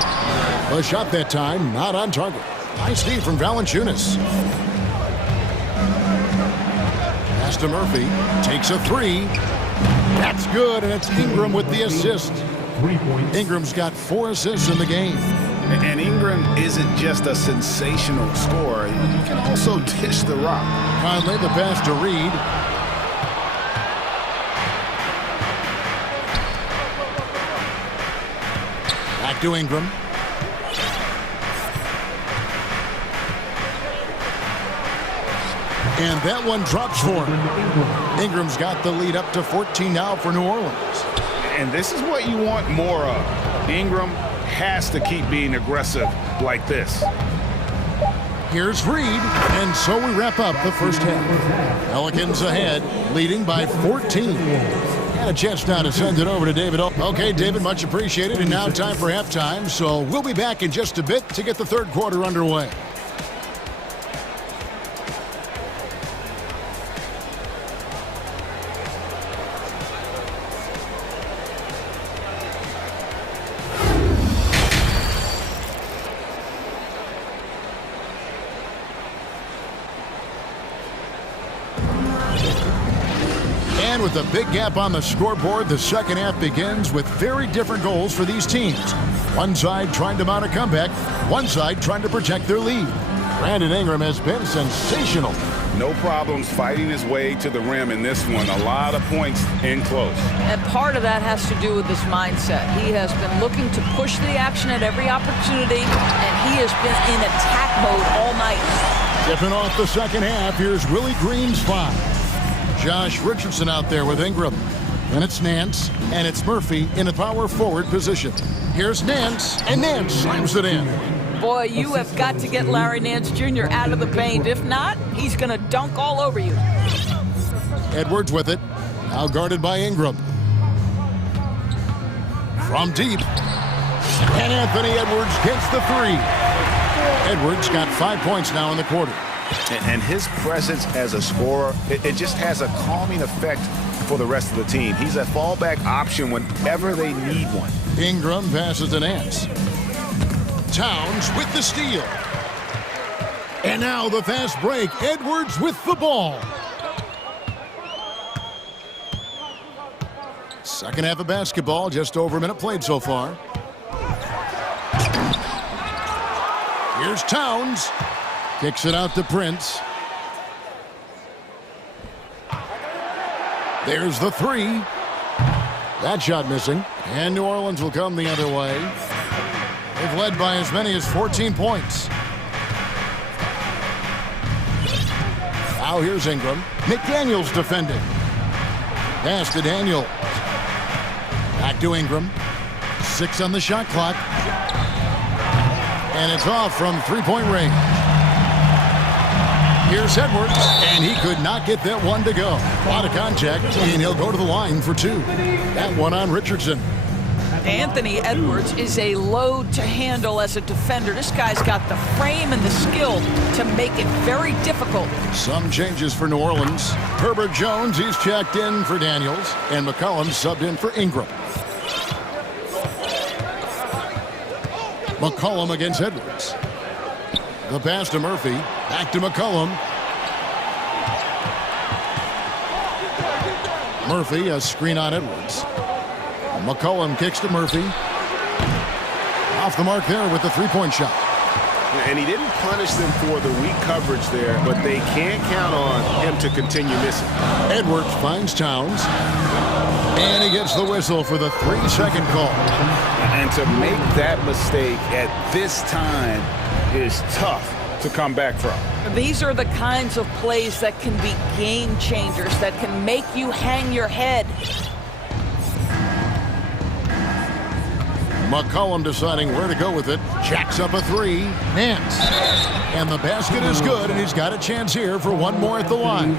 A shot that time, not on target. Nice D from Valanciunas. Pass to Murphy. Takes a 3. That's good, and it's Ingram with the assist. Ingram's got 4 assists in the game. And Ingram isn't just a sensational scorer. He can also dish the rock. Conley, the pass to Reed. Back to Ingram. And that one drops for him. Ingram's got the lead up to 14 now for New Orleans. And this is what you want more of. Ingram has to keep being aggressive like this. Here's Reed, and so we wrap up the first half. Pelicans ahead, leading by 14. And a chance now to send it over to David. Okay, David, much appreciated. And now time for halftime, so we'll be back in just a bit to get the third quarter underway. With a big gap on the scoreboard, the second half begins with very different goals for these teams. One side trying to mount a comeback, one side trying to protect their lead. Brandon Ingram has been sensational. No problems fighting his way to the rim in this one. A lot of points in close. And part of that has to do with his mindset. He has been looking to push the action at every opportunity, and he has been in attack mode all night. Tipping off the second half, here's Willie Green's 5. Josh Richardson out there with Ingram. Then it's Nance, and it's Murphy in a power forward position. Here's Nance, and Nance slams it in. Boy, you have got to get Larry Nance Jr. out of the paint. If not, he's going to dunk all over you. Edwards with it. Now guarded by Ingram. From deep. And Anthony Edwards gets the 3. Edwards got 5 points now in the quarter. And his presence as a scorer, it just has a calming effect for the rest of the team. He's a fallback option whenever they need one. Ingram passes to Nance. Towns with the steal. And now the fast break. Edwards with the ball. Second half of basketball, just over a minute played so far. Here's Towns. Kicks it out to Prince. There's the 3. That shot missing. And New Orleans will come the other way. They've led by as many as 14 points. Now here's Ingram. McDaniels defending. Pass to Daniels. Back to Ingram. 6 on the shot clock. And it's off from three-point range. Here's Edwards, and he could not get that one to go. A lot of contact, and he'll go to the line for 2. That one on Richardson. Anthony Edwards is a load to handle as a defender. This guy's got the frame and the skill to make it very difficult. Some changes for New Orleans. Herbert Jones, he's checked in for Daniels, and McCollum subbed in for Ingram. McCollum against Edwards. The pass to Murphy. Back to McCollum. Murphy, a screen on Edwards. McCollum kicks to Murphy. Off the mark there with the three-point shot. And he didn't punish them for the weak coverage there, but they can't count on him to continue missing. Edwards finds Towns. And he gets the whistle for the 3-second call. And to make that mistake at this time is tough to come back from. These are the kinds of plays that can be game changers, that can make you hang your head. McCollum deciding where to go with it. Jacks up a 3. Nance. And the basket is good, and he's got a chance here for one more at the line.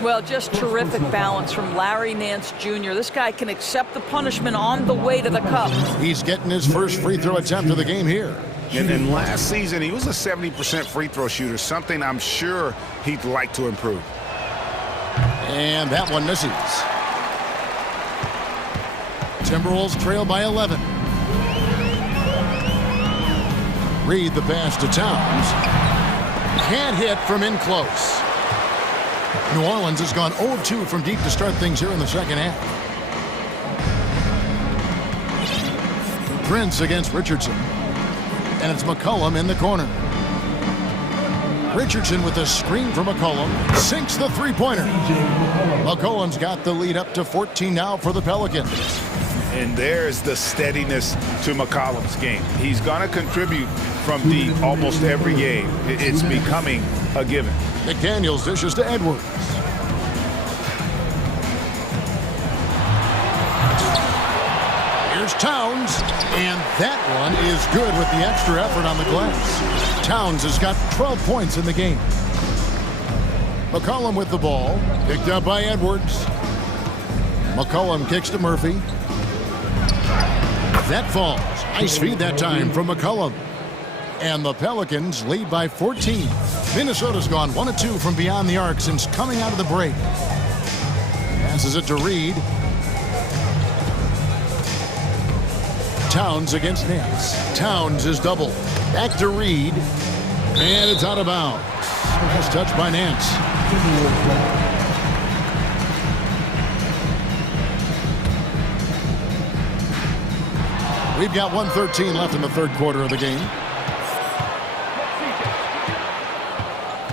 Well, just terrific balance from Larry Nance Jr. This guy can accept the punishment on the way to the cup. He's getting his first free throw attempt of the game here. And last season, he was a 70% free throw shooter, something I'm sure he'd like to improve. And that one misses. Timberwolves trail by 11. Reed the pass to Towns. Can't hit from in close. New Orleans has gone 0-2 from deep to start things here in the second half. Prince against Richardson. And it's McCollum in the corner. Richardson with a screen from McCollum. Sinks the three-pointer. McCollum's got the lead up to 14 now for the Pelicans. And there's the steadiness to McCollum's game. He's going to contribute from deep almost every game. It's becoming a given. McDaniels dishes to Edwards. Here's Towns, and that one is good with the extra effort on the glass. Towns has got 12 points in the game. McCollum with the ball, picked up by Edwards. McCollum kicks to Murphy. That falls. Nice feed that time from McCollum. And the Pelicans lead by 14. Minnesota's gone 1-2 from beyond the arc since coming out of the break. Passes it to Reed. Towns against Nance. Towns is doubled. Back to Reed. And it's out of bounds. Nice touch by Nance. We've got 1:13 left in the third quarter of the game.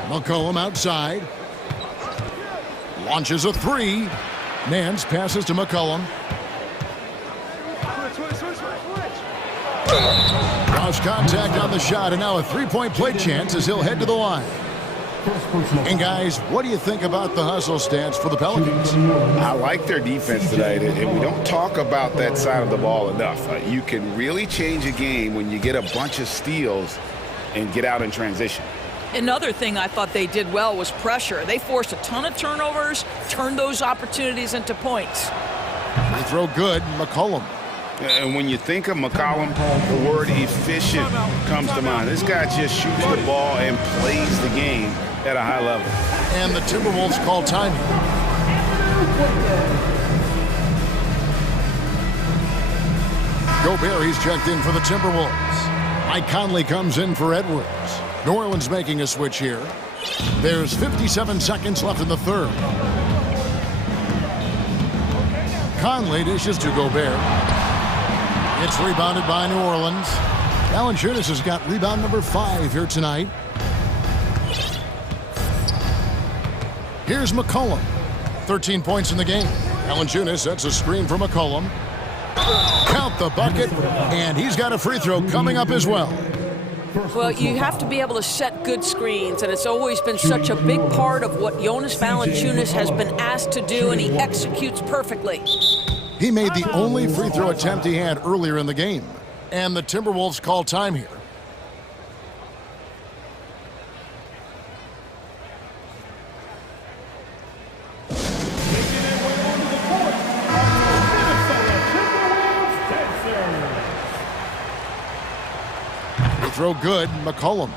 McCollum outside. Launches a three. Nance passes to McCollum. Cross contact on the shot, and now a three-point play chance as he'll head to the line. And guys, what do you think about the hustle stance for the Pelicans? I like their defense tonight, and we don't talk about that side of the ball enough. You can really change a game when you get a bunch of steals and get out in transition. Another thing I thought they did well was pressure. They forced a ton of turnovers, turned those opportunities into points. Free throw good, McCollum. And when you think of McCollum, the word efficient comes to mind. This guy just shoots the ball and plays the game at a high level. And the Timberwolves call time. Gobert, he's checked in for the Timberwolves. Mike Conley comes in for Edwards. New Orleans making a switch here. There's 57 seconds left in the third. Conley dishes to Gobert. It's rebounded by New Orleans. Valanciunas has got rebound number 5 here tonight. Here's McCollum. 13 points in the game. Valanciunas sets a screen for McCollum. Count the bucket, and he's got a free throw coming up as well. Well, you have to be able to set good screens, and it's always been such a big part of what Jonas Valanciunas has been asked to do, and he executes perfectly. He made the only free throw attempt he had earlier in the game. And the Timberwolves call time here. Free throw good, McCollum.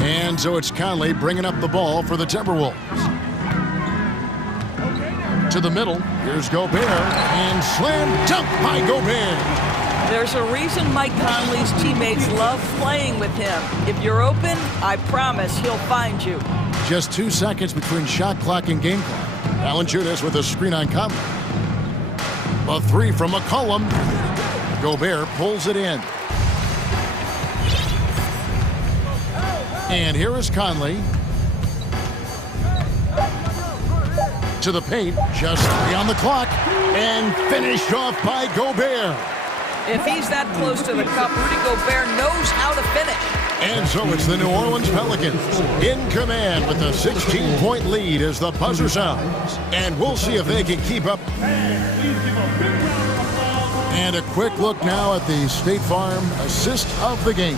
And so it's Conley bringing up the ball for the Timberwolves. To the middle, here's Gobert, and slam dunk by Gobert. There's a reason Mike Conley's teammates love playing with him. If you're open, I promise he'll find you. Just 2 seconds between shot clock and game clock. Valanciunas with a screen on Conley. A three from McCollum. Gobert pulls it in. And here is Conley. To the paint, just 3 on the clock, and finished off by Gobert. If he's that close to the cup, Rudy Gobert knows how to finish. And so it's the New Orleans Pelicans in command with a 16-point lead as the buzzer sounds. And we'll see if they can keep up. And a quick look now at the State Farm assist of the game.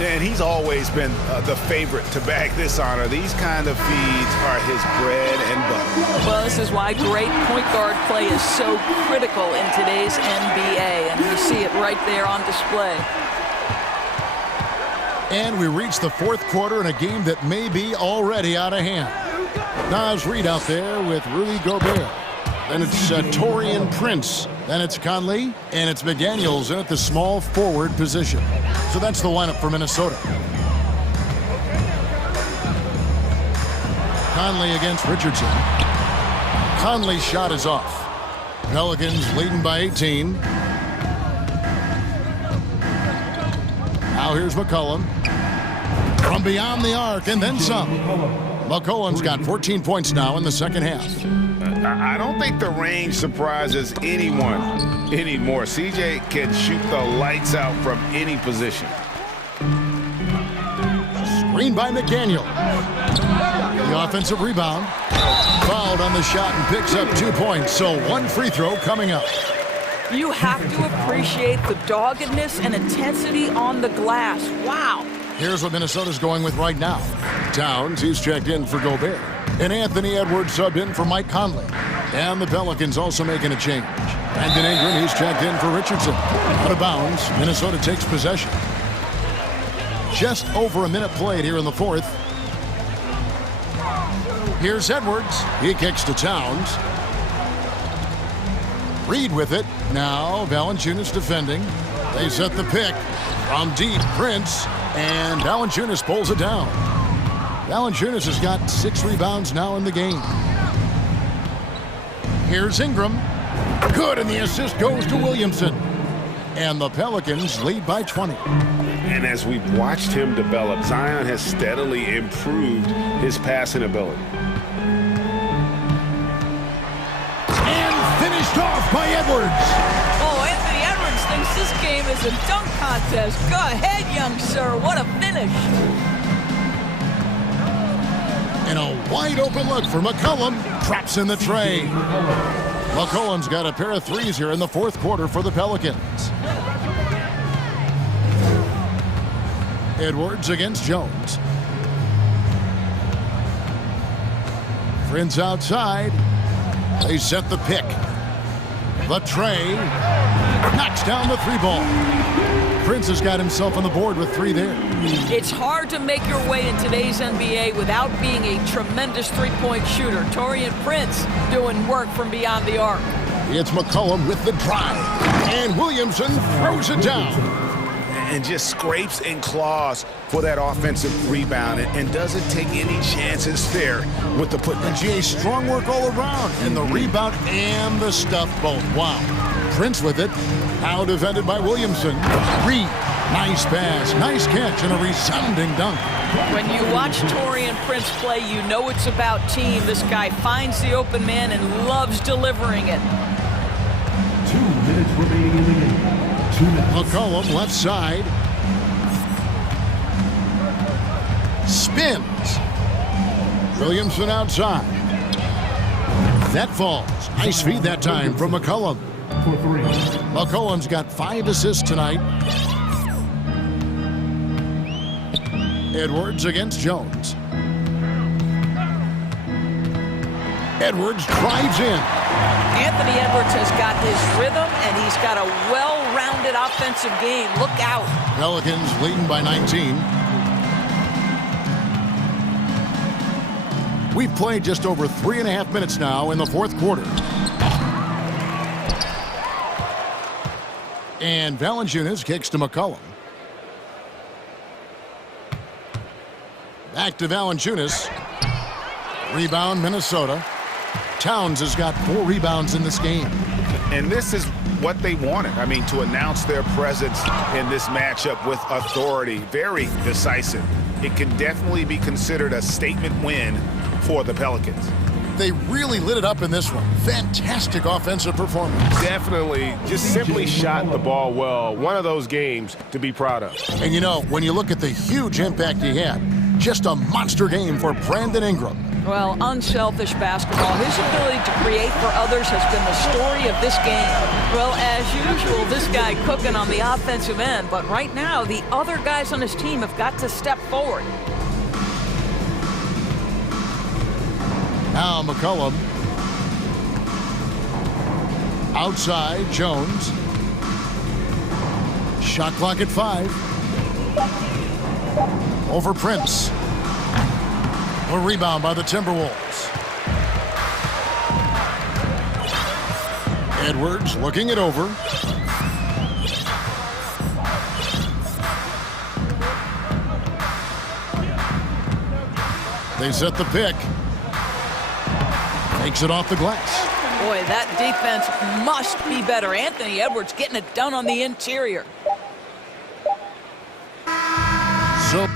And he's always been the favorite to bag this honor. These kind of feeds are his bread and butter. Well, this is why great point guard play is so critical in today's NBA, and you see it right there on display. And we reach the fourth quarter in a game that may be already out of hand. Naz Reid out there with Rudy Gobert. Then it's Taurean Prince. Then it's Conley, and it's McDaniels in at the small forward position. So that's the lineup for Minnesota. Conley against Richardson. Conley's shot is off. Pelicans leading by 18. Now here's McCollum. From beyond the arc, and then some. McCollum's got 14 points now in the second half. I don't think the range surprises anyone anymore. CJ can shoot the lights out from any position. Screen by McDaniel. The offensive rebound. Fouled on the shot and picks up 2 points. So 1 free throw coming up. You have to appreciate the doggedness and intensity on the glass. Wow. Here's what Minnesota's going with right now. Towns, he's checked in for Gobert. And Anthony Edwards subbed in for Mike Conley. And the Pelicans also making a change. Brandon Ingram, he's checked in for Richardson. Out of bounds, Minnesota takes possession. Just over a minute played here in the fourth. Here's Edwards. He kicks to Towns. Reid with it. Now Valanciunas defending. They set the pick. From deep, Prince. And Valanciunas pulls it down. Valanciunas has got 6 rebounds now in the game. Here's Ingram. Good, and the assist goes to Williamson. And the Pelicans lead by 20. And as we've watched him develop, Zion has steadily improved his passing ability. And finished off by Edwards. Oh, Anthony Edwards thinks this game is a dunk contest. Go ahead, young sir. What a finish. And a wide open look for McCollum. Drops in the tray. McCollum's got a pair of threes here in the fourth quarter for the Pelicans. Edwards against Jones. Friends outside. They set the pick. The tray. Knocks down the three ball. Prince has got himself on the board with three there. It's hard to make your way in today's NBA without being a tremendous three-point shooter. Taurean Prince doing work from beyond the arc. It's McCollum with the drive. And Williamson throws it down. And just scrapes and claws for that offensive rebound and doesn't take any chances there with the putback. And GA, strong work all around. And the rebound and the stuff both. Wow. Prince with it. Now defended by Williamson. Reed. Nice pass. Nice catch and a resounding dunk. When you watch Taurean Prince play, you know it's about team. This guy finds the open man and loves delivering it. 2 minutes remaining in the game. 2 minutes. McCollum left side. Spins. Williamson outside. That falls. Nice feed that time from McCollum. For 3. McCollum's got 5 assists tonight. Edwards against Jones. Edwards drives in. Anthony Edwards has got his rhythm, and he's got a well-rounded offensive game. Look out. Pelicans leading by 19. We've played just over 3.5 minutes now in the fourth quarter. And Valanciunas kicks to McCollum. Back to Valanciunas. Rebound, Minnesota. Towns has got 4 rebounds in this game. And this is what they wanted. I mean, to announce their presence in this matchup with authority. Very decisive. It can definitely be considered a statement win for the Pelicans. They really lit it up in this one. Fantastic offensive performance. Definitely just simply shot the ball well. One of those games to be proud of. And you know, when you look at the huge impact he had, just a monster game for Brandon Ingram. Well, unselfish basketball. His ability to create for others has been the story of this game. Well, as usual, this guy cooking on the offensive end, but right now, the other guys on his team have got to step forward. Now McCollum. Outside, Jones. Shot clock at 5. Over Prince. A rebound by the Timberwolves. Edwards looking it over. They set the pick. Takes it off the glass. Boy, that defense must be better. Anthony Edwards getting it done on the interior. So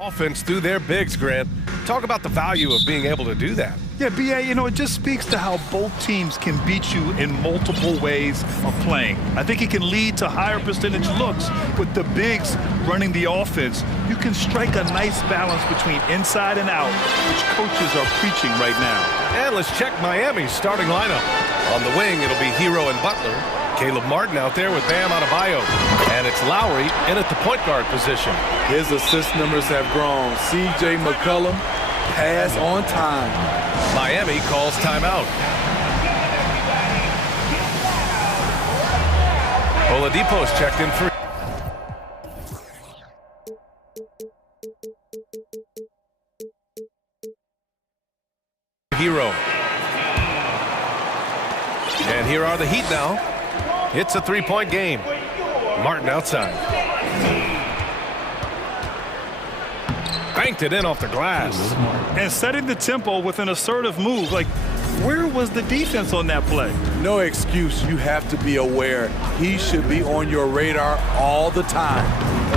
Offense through their bigs, Grant. Talk about the value of being able to do that. Yeah, BA, you know, it just speaks to how both teams can beat you in multiple ways of playing. I think it can lead to higher percentage looks with the bigs running the offense. You can strike a nice balance between inside and out, which coaches are preaching right now. And let's check Miami's starting lineup. On the wing, it'll be Hero and Butler. Caleb Martin out there with Bam Adebayo. And it's Lowry in at the point guard position. His assist numbers have grown. C.J. McCollum, pass on time. Miami calls timeout. Oladipo's checked in for... Hero. And here are the Heat now. It's a three-point game. Martin outside. Banked it in off the glass. And setting the tempo with an assertive move. Like, where was the defense on that play? No excuse. You have to be aware. He should be on your radar all the time.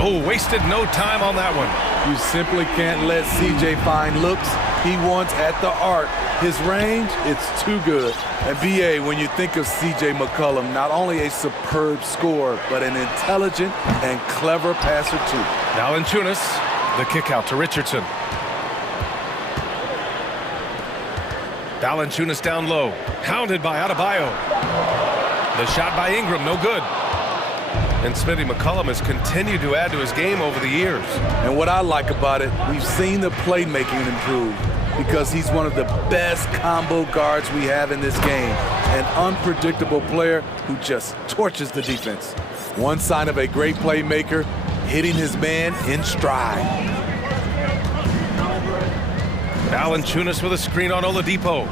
Oh, wasted no time on that one. You simply can't let CJ find looks he wants at the arc. His range, it's too good. And BA, when you think of CJ McCollum, not only a superb scorer, but an intelligent and clever passer too. Valanciunas, the kick out to Richardson. Valanciunas down low, hounded by Adebayo. The shot by Ingram, no good. And Smitty McCollum has continued to add to his game over the years. And what I like about it, we've seen the playmaking improve because he's one of the best combo guards we have in this game. An unpredictable player who just torches the defense. One sign of a great playmaker, hitting his man in stride. Valanciunas with a screen on Oladipo.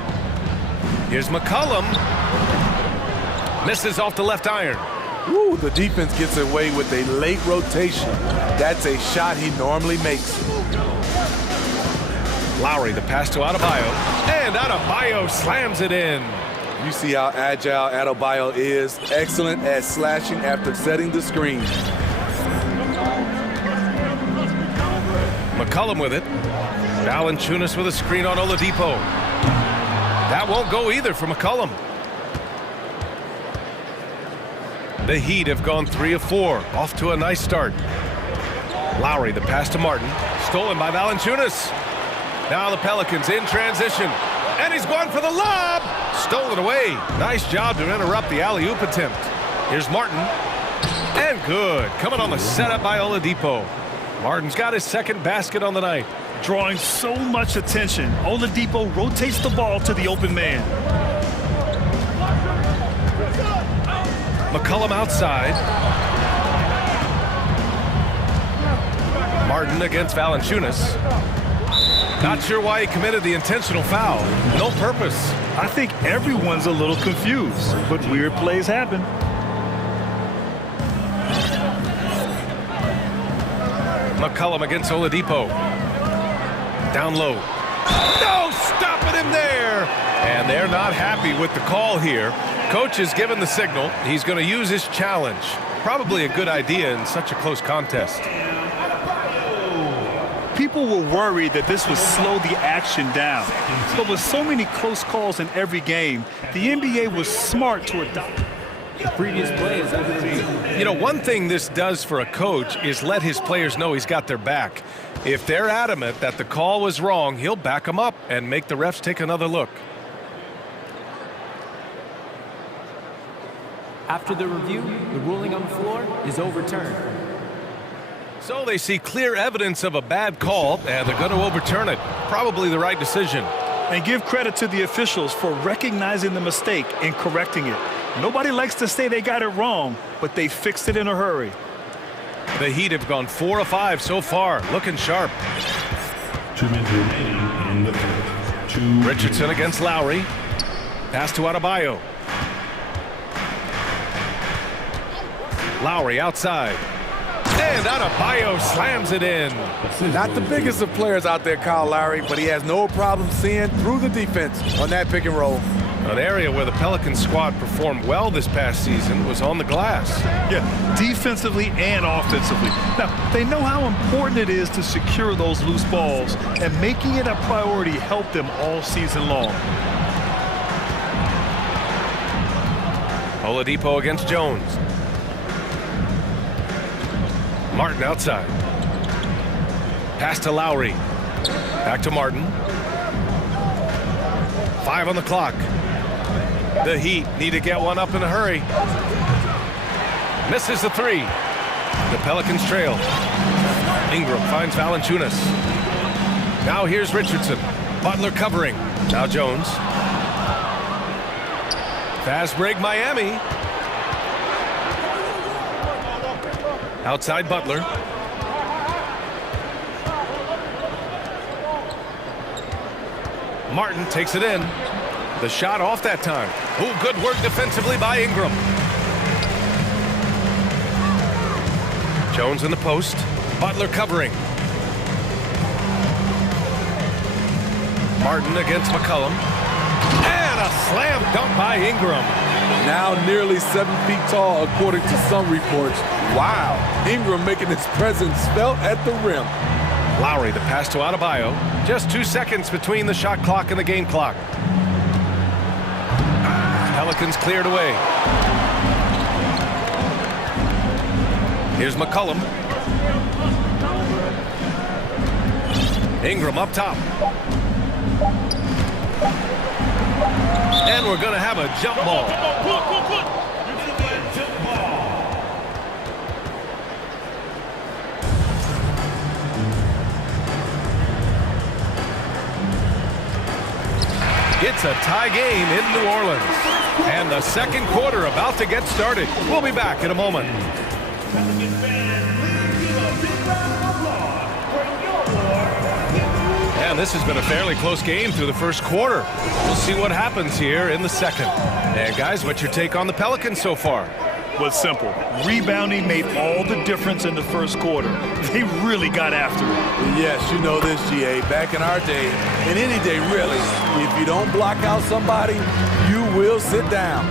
Here's McCollum. Misses off the left iron. Ooh, the defense gets away with a late rotation. That's a shot he normally makes. Lowry, the pass to Adebayo. And Adebayo slams it in. You see how agile Adebayo is. Excellent at slashing after setting the screen. McCollum with it. Valanciunas with a screen on Oladipo. That won't go either for McCollum. The Heat have gone 3 of 4, off to a nice start. Lowry, the pass to Martin, stolen by Valanciunas. Now the Pelicans in transition, and he's going for the lob. Stolen away. Nice job to interrupt the alley-oop attempt. Here's Martin, and good. Coming on the setup by Oladipo. Martin's got his second basket on the night. Drawing so much attention, Oladipo rotates the ball to the open man. McCollum outside. Martin against Valanciunas. Not sure why he committed the intentional foul. No purpose. I think everyone's a little confused, but weird plays happen. McCollum against Oladipo. Down low. No, stopping him there. And they're not happy with the call here. Coach has given the signal. He's going to use his challenge. Probably a good idea in such a close contest. People were worried that this would slow the action down. But with so many close calls in every game, the NBA was smart to adopt. The previous play is over. You know, one thing this does for a coach is let his players know he's got their back. If they're adamant that the call was wrong, he'll back them up and make the refs take another look. After the review, the ruling on the floor is overturned. So they see clear evidence of a bad call, and they're going to overturn it. Probably the right decision. And give credit to the officials for recognizing the mistake and correcting it. Nobody likes to say they got it wrong, but they fixed it in a hurry. The Heat have gone 4 of 5 so far, looking sharp. 2 minutes remaining in the fourth. Richardson against Lowry. Pass to Adebayo. Lowry outside. And Adebayo slams it in. Not the biggest of players out there, Kyle Lowry, but he has no problem seeing through the defense on that pick and roll. An area where the Pelicans squad performed well this past season was on the glass. Yeah, defensively and offensively. Now, they know how important it is to secure those loose balls, and making it a priority helped them all season long. Oladipo against Jones. Martin outside. Pass to Lowry. Back to Martin. 5 on the clock. The Heat need to get one up in a hurry. Misses the 3. The Pelicans trail. Ingram finds Valanciunas. Now here's Richardson. Butler covering. Now Jones. Fast break Miami. Outside Butler. Martin takes it in. The shot off that time. Oh, good work defensively by Ingram. Jones in the post. Butler covering. Martin against McCollum. And a slam dunk by Ingram. Now nearly 7 feet tall, according to some reports. Wow. Ingram making his presence felt at the rim. Lowry, the pass to Adebayo. Just 2 seconds between the shot clock and the game clock. Pelicans cleared away. Here's McCollum. Ingram up top. And we're going to have a jump ball. It's a tie game in New Orleans. And the second quarter about to get started. We'll be back in a moment. And this has been a fairly close game through the first quarter. We'll see what happens here in the second. And guys, what's your take on the Pelicans so far? Well, it's simple. Rebounding made all the difference in the first quarter. They really got after it. Yes, you know this, GA. Back in our day, and any day really, if you don't block out somebody, you will sit down.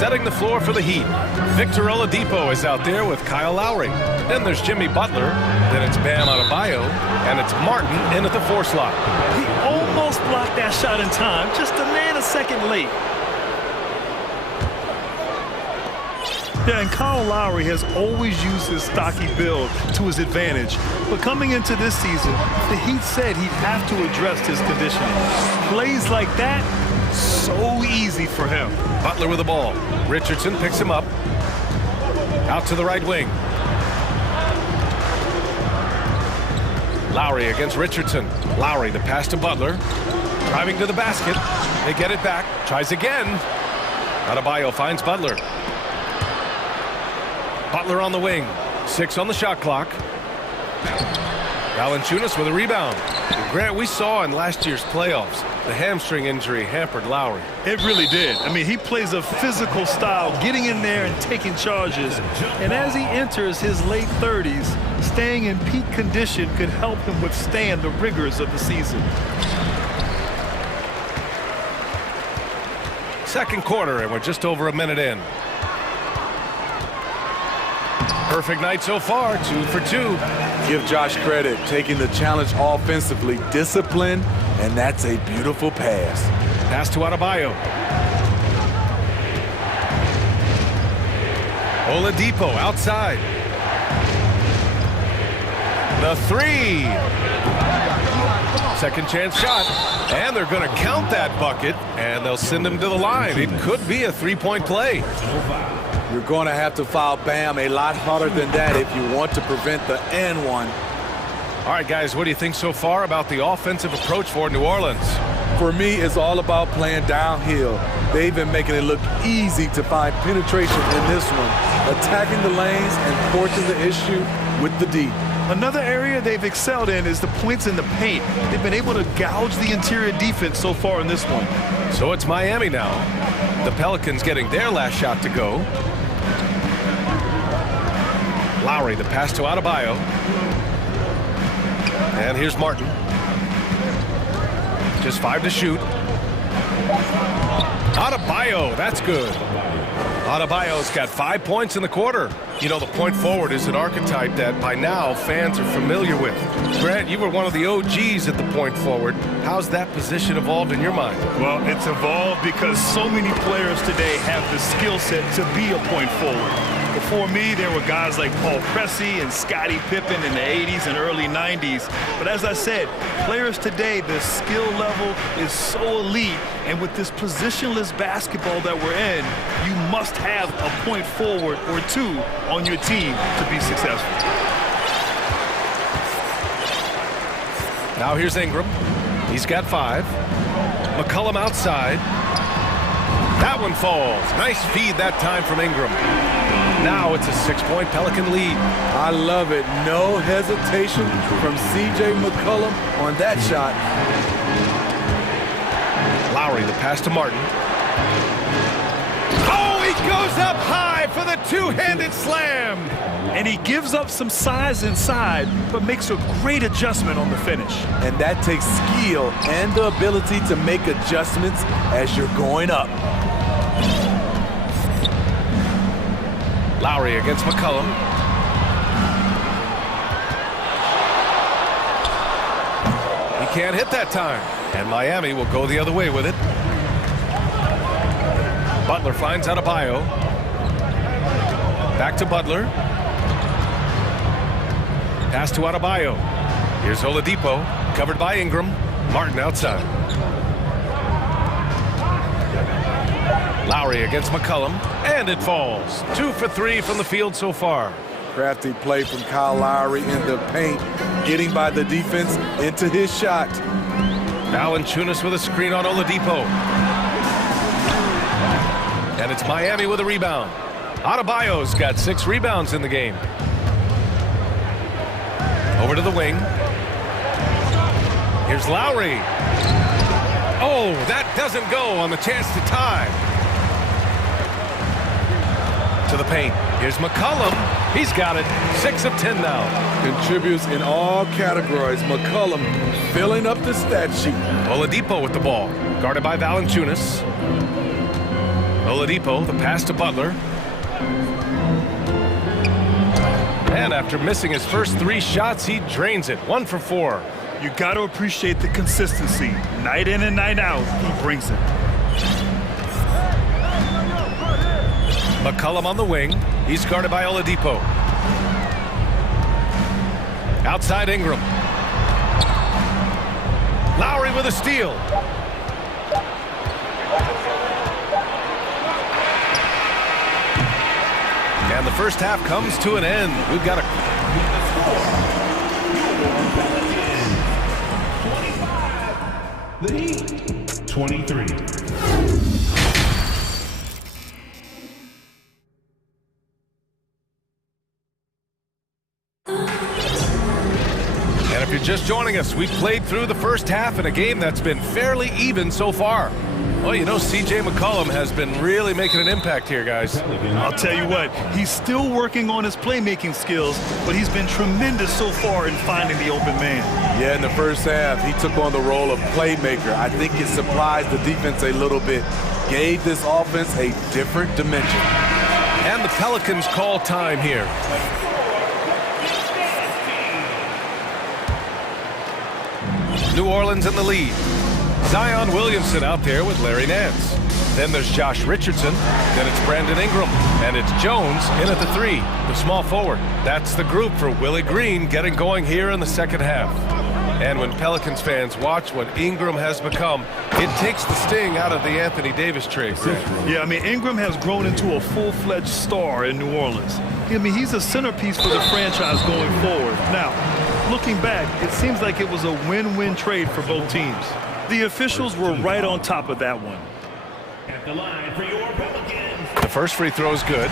Setting the floor for the Heat. Victor Oladipo is out there with Kyle Lowry. Then there's Jimmy Butler. Then it's Bam Adebayo. And it's Martin in at the 4 slot. He almost blocked that shot in time, just a nanosecond late. Yeah, and Kyle Lowry has always used his stocky build to his advantage. But coming into this season, the Heat said he'd have to address his conditioning. Plays like that, so easy for him. Butler with the ball. Richardson picks him up. Out to the right wing. Lowry against Richardson. Lowry, the pass to Butler. Driving to the basket. They get it back. Tries again. Adebayo finds Butler. Butler on the wing. 6 on the shot clock. Valanciunas with a rebound. And Grant, we saw in last year's playoffs, the hamstring injury hampered Lowry. It really did. I mean, he plays a physical style, getting in there and taking charges. And as he enters his late 30s, staying in peak condition could help him withstand the rigors of the season. Second quarter, and we're just over a minute in. Perfect night so far, 2 for 2. Give Josh credit, taking the challenge offensively, discipline, and that's a beautiful pass. Pass to Adebayo. Oladipo outside. The 3. Second chance shot. And they're going to count that bucket, and they'll send him to the line. It could be a 3-point play. You're going to have to foul Bam a lot harder than that if you want to prevent the and one. All right, guys, what do you think so far about the offensive approach for New Orleans? For me, it's all about playing downhill. They've been making it look easy to find penetration in this one, attacking the lanes and forcing the issue with the D. Another area they've excelled in is the points in the paint. They've been able to gouge the interior defense so far in this one. So it's Miami now. The Pelicans getting their last shot to go. Lowry, the pass to Adebayo. And here's Martin. Just 5 to shoot. Adebayo, that's good. Adebayo's got 5 points in the quarter. You know, the point forward is an archetype that by now fans are familiar with. Grant, you were one of the OGs at the point forward. How's that position evolved in your mind? Well, it's evolved because so many players today have the skill set to be a point forward. Before me, there were guys like Paul Pressey and Scottie Pippen in the 80s and early 90s. But as I said, players today, the skill level is so elite. And with this positionless basketball that we're in, you must have a point forward or two on your team to be successful. Now here's Ingram. He's got 5. McCollum outside. That one falls. Nice feed that time from Ingram. Now it's a 6-point Pelican lead. I love it. No hesitation from C.J. McCollum on that shot. Lowry, the pass to Martin. Oh, he goes up high for the two-handed slam. And he gives up some size inside, but makes a great adjustment on the finish. And that takes skill and the ability to make adjustments as you're going up. Lowry against McCollum. He can't hit that time. And Miami will go the other way with it. Butler finds Adebayo. Back to Butler. Pass to Adebayo. Here's Oladipo, covered by Ingram. Martin outside. Lowry against McCollum, and it falls. 2 for 3 from the field so far. Crafty play from Kyle Lowry in the paint, getting by the defense into his shot. Valanciunas with a screen on Oladipo. And it's Miami with a rebound. Adebayo's got 6 rebounds in the game. Over to the wing. Here's Lowry. Oh, that doesn't go on the chance to tie. To the paint. Here's McCollum. He's got it. 6 of 10 now. Contributes in all categories. McCollum filling up the stat sheet. Oladipo with the ball. Guarded by Valanciunas. Oladipo, the pass to Butler. And after missing his first 3 shots, he drains it. 1 for 4. You got to appreciate the consistency. Night in and night out, he brings it. McCollum on the wing. He's guarded by Oladipo. Outside Ingram. Lowry with a steal. And the first half comes to an end. We've got a... The Heat, 23. And if you're just joining us, we've played through the first half in a game that's been fairly even so far. Well, you know, C.J. McCollum has been really making an impact here, guys. I'll tell you what, he's still working on his playmaking skills, but he's been tremendous so far in finding the open man. Yeah, in the first half, he took on the role of playmaker. I think it surprised the defense a little bit, gave this offense a different dimension. And the Pelicans call time here. New Orleans in the lead. Zion Williamson out there with Larry Nance. Then there's Josh Richardson. Then it's Brandon Ingram. And it's Jones in at the 3, the small forward. That's the group for Willie Green getting going here in the second half. And when Pelicans fans watch what Ingram has become, it takes the sting out of the Anthony Davis trade. Yeah, I mean, Ingram has grown into a full-fledged star in New Orleans. I mean, he's a centerpiece for the franchise going forward. Now, looking back, it seems like it was a win-win trade for both teams. The officials were right on top of that one. At the line for your Pelicans. The first free throw is good.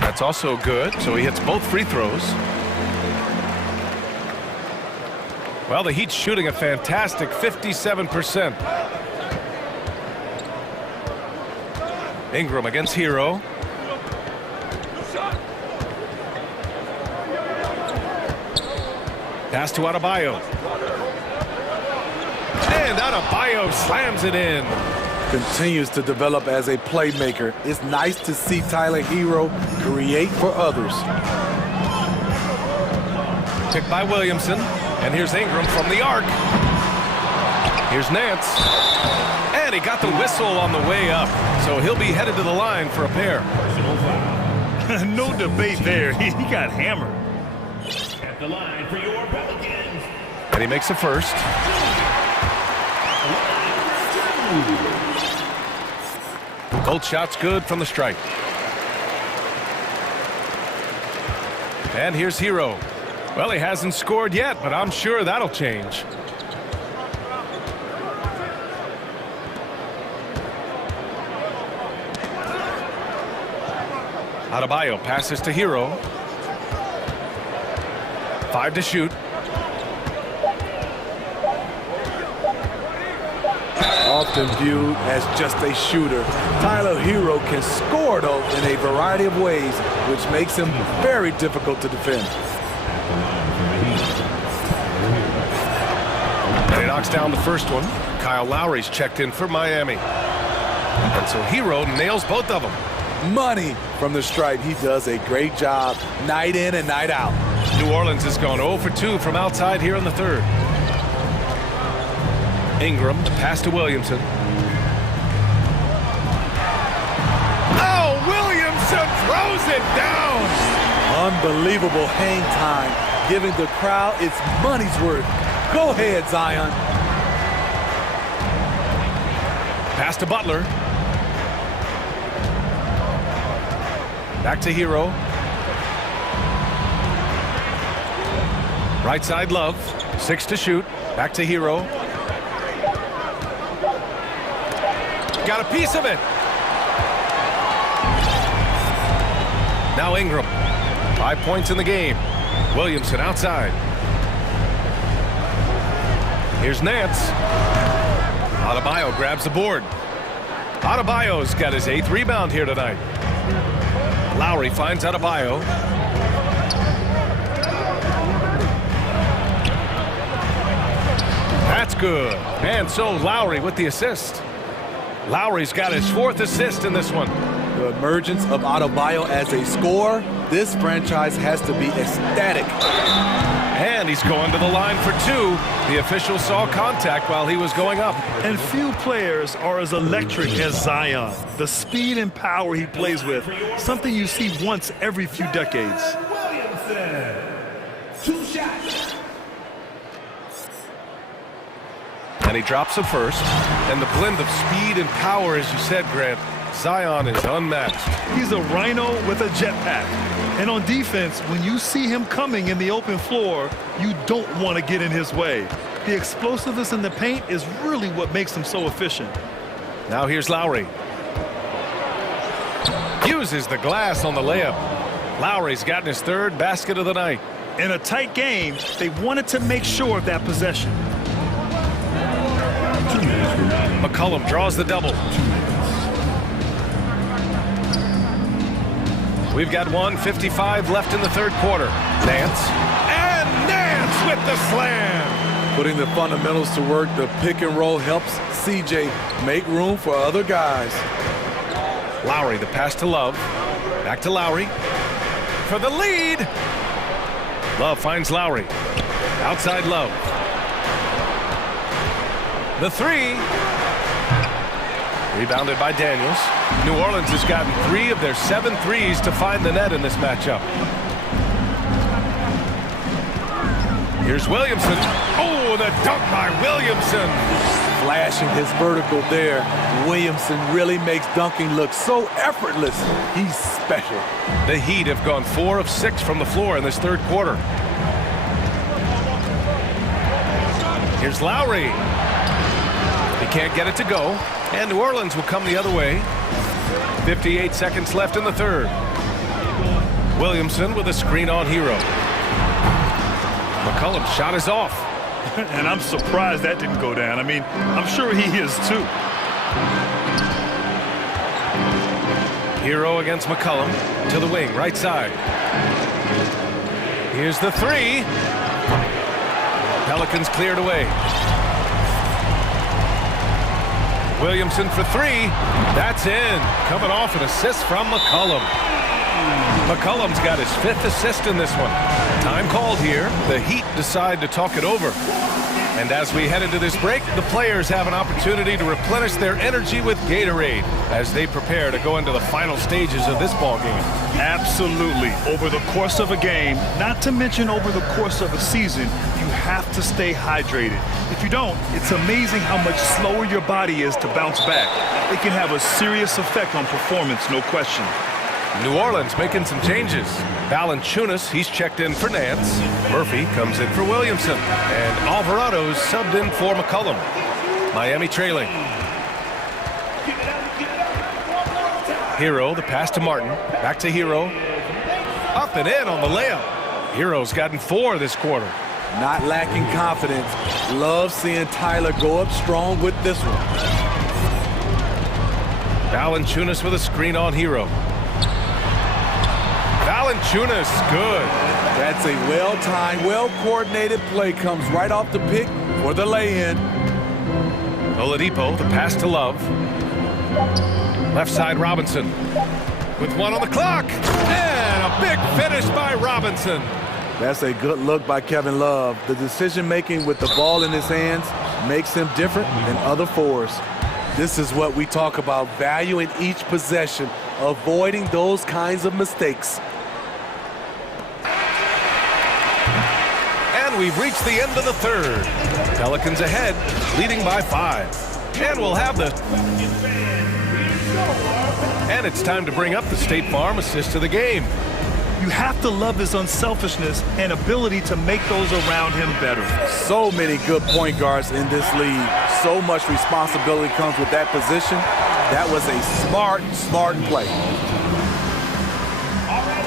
That's also good, so he hits both free throws. Well, the Heat's shooting a fantastic 57%. Ingram against Hero. Pass to Adebayo. And Adebayo slams it in. Continues to develop as a playmaker. It's nice to see Tyler Hero create for others. Picked by Williamson. And here's Ingram from the arc. Here's Nance. And he got the whistle on the way up. So he'll be headed to the line for a pair. No debate there. He got hammered. At the line for your Pelicans. And he makes a first. Both shots good from the stripe. And here's Hero. Well, he hasn't scored yet, but I'm sure that'll change. Adebayo passes to Hero. 5 to shoot. Often viewed as just a shooter, Tyler Hero can score, though, in a variety of ways, which makes him very difficult to defend. And he knocks down the first one. Kyle Lowry's checked in for Miami. And so Hero nails both of them. Money from the stripe. He does a great job night in and night out. New Orleans has gone 0 for 2 from outside here in the third. Ingram, the pass to Williamson. Oh, Williamson throws it down! Unbelievable hang time, giving the crowd its money's worth. Go ahead, Zion. Pass to Butler. Back to Hero. Right side, Love. 6 to shoot. Back to Hero. Got a piece of it. Now Ingram. 5 points in the game. Williamson outside. Here's Nance. Adebayo grabs the board. Adebayo's got his 8th rebound here tonight. Lowry finds Adebayo. That's good. And so Lowry with the assist. Lowry's got his 4th assist in this one. The emergence of Adebayo as a scorer, this franchise has to be ecstatic. And he's going to the line for 2. The official saw contact while he was going up. And few players are as electric as Zion. The speed and power he plays with, something you see once every few decades. Williamson. 2 shots. And he drops the first. And the blend of speed and power, as you said, Grant, Zion is unmatched. He's a rhino with a jetpack. And on defense, when you see him coming in the open floor, you don't want to get in his way. The explosiveness in the paint is really what makes him so efficient. Now here's Lowry. Uses the glass on the layup. Lowry's gotten his 3rd basket of the night. In a tight game, they wanted to make sure of that possession. McCollum draws the double. We've got 1:55 left in the 3rd quarter. Nance. And Nance with the slam. Putting the fundamentals to work, the pick and roll helps CJ make room for other guys. Lowry, the pass to Love. Back to Lowry. For the lead. Love finds Lowry. Outside Love. The 3. Rebounded by Daniels. New Orleans has gotten 3 of their 7 threes to find the net in this matchup. Here's Williamson. Oh, the dunk by Williamson. Flashing his vertical there. Williamson really makes dunking look so effortless. He's special. The Heat have gone 4 of 6 from the floor in this 3rd quarter. Here's Lowry. He can't get it to go. And New Orleans will come the other way. 58 seconds left in the 3rd. Williamson with a screen on Hero. McCollum's shot is off. And I'm surprised that didn't go down. I mean, I'm sure he is too. Hero against McCollum to the wing, right side. Here's the 3. Pelicans cleared away. Williamson for three. That's in. Coming off an assist from McCollum. McCollum's got his 5th assist in this one. Time called here. The Heat decide to talk it over. And as we head into this break, the players have an opportunity to replenish their energy with Gatorade as they prepare to go into the final stages of this ball game. Absolutely. Over the course of a game, not to mention over the course of a season, you have to stay hydrated. If you don't, it's amazing how much slower your body is to bounce back. It can have a serious effect on performance, no question. New Orleans making some changes. Valanciunas, he's checked in for Nance. Murphy comes in for Williamson. And Alvarado's subbed in for McCollum. Miami trailing. Hero, the pass to Martin. Back to Hero. Up and in on the layup. Hero's gotten 4 this quarter. Not lacking confidence. Love seeing Tyler go up strong with this one. Valanciunas with a screen on Hero. Valanciunas, good. That's a well-timed, well-coordinated play. Comes right off the pick for the lay-in. Oladipo, the pass to Love. Left side, Robinson. With 1 on the clock. And a big finish by Robinson. That's a good look by Kevin Love. The decision-making with the ball in his hands makes him different than other fours. This is what we talk about, valuing each possession, avoiding those kinds of mistakes. And we've reached the end of the third. Pelicans ahead, leading by 5. And we'll have the... And it's time to bring up the State Farm assist of the game. You have to love his unselfishness and ability to make those around him better. So many good point guards in this league. So much responsibility comes with that position. That was a smart play.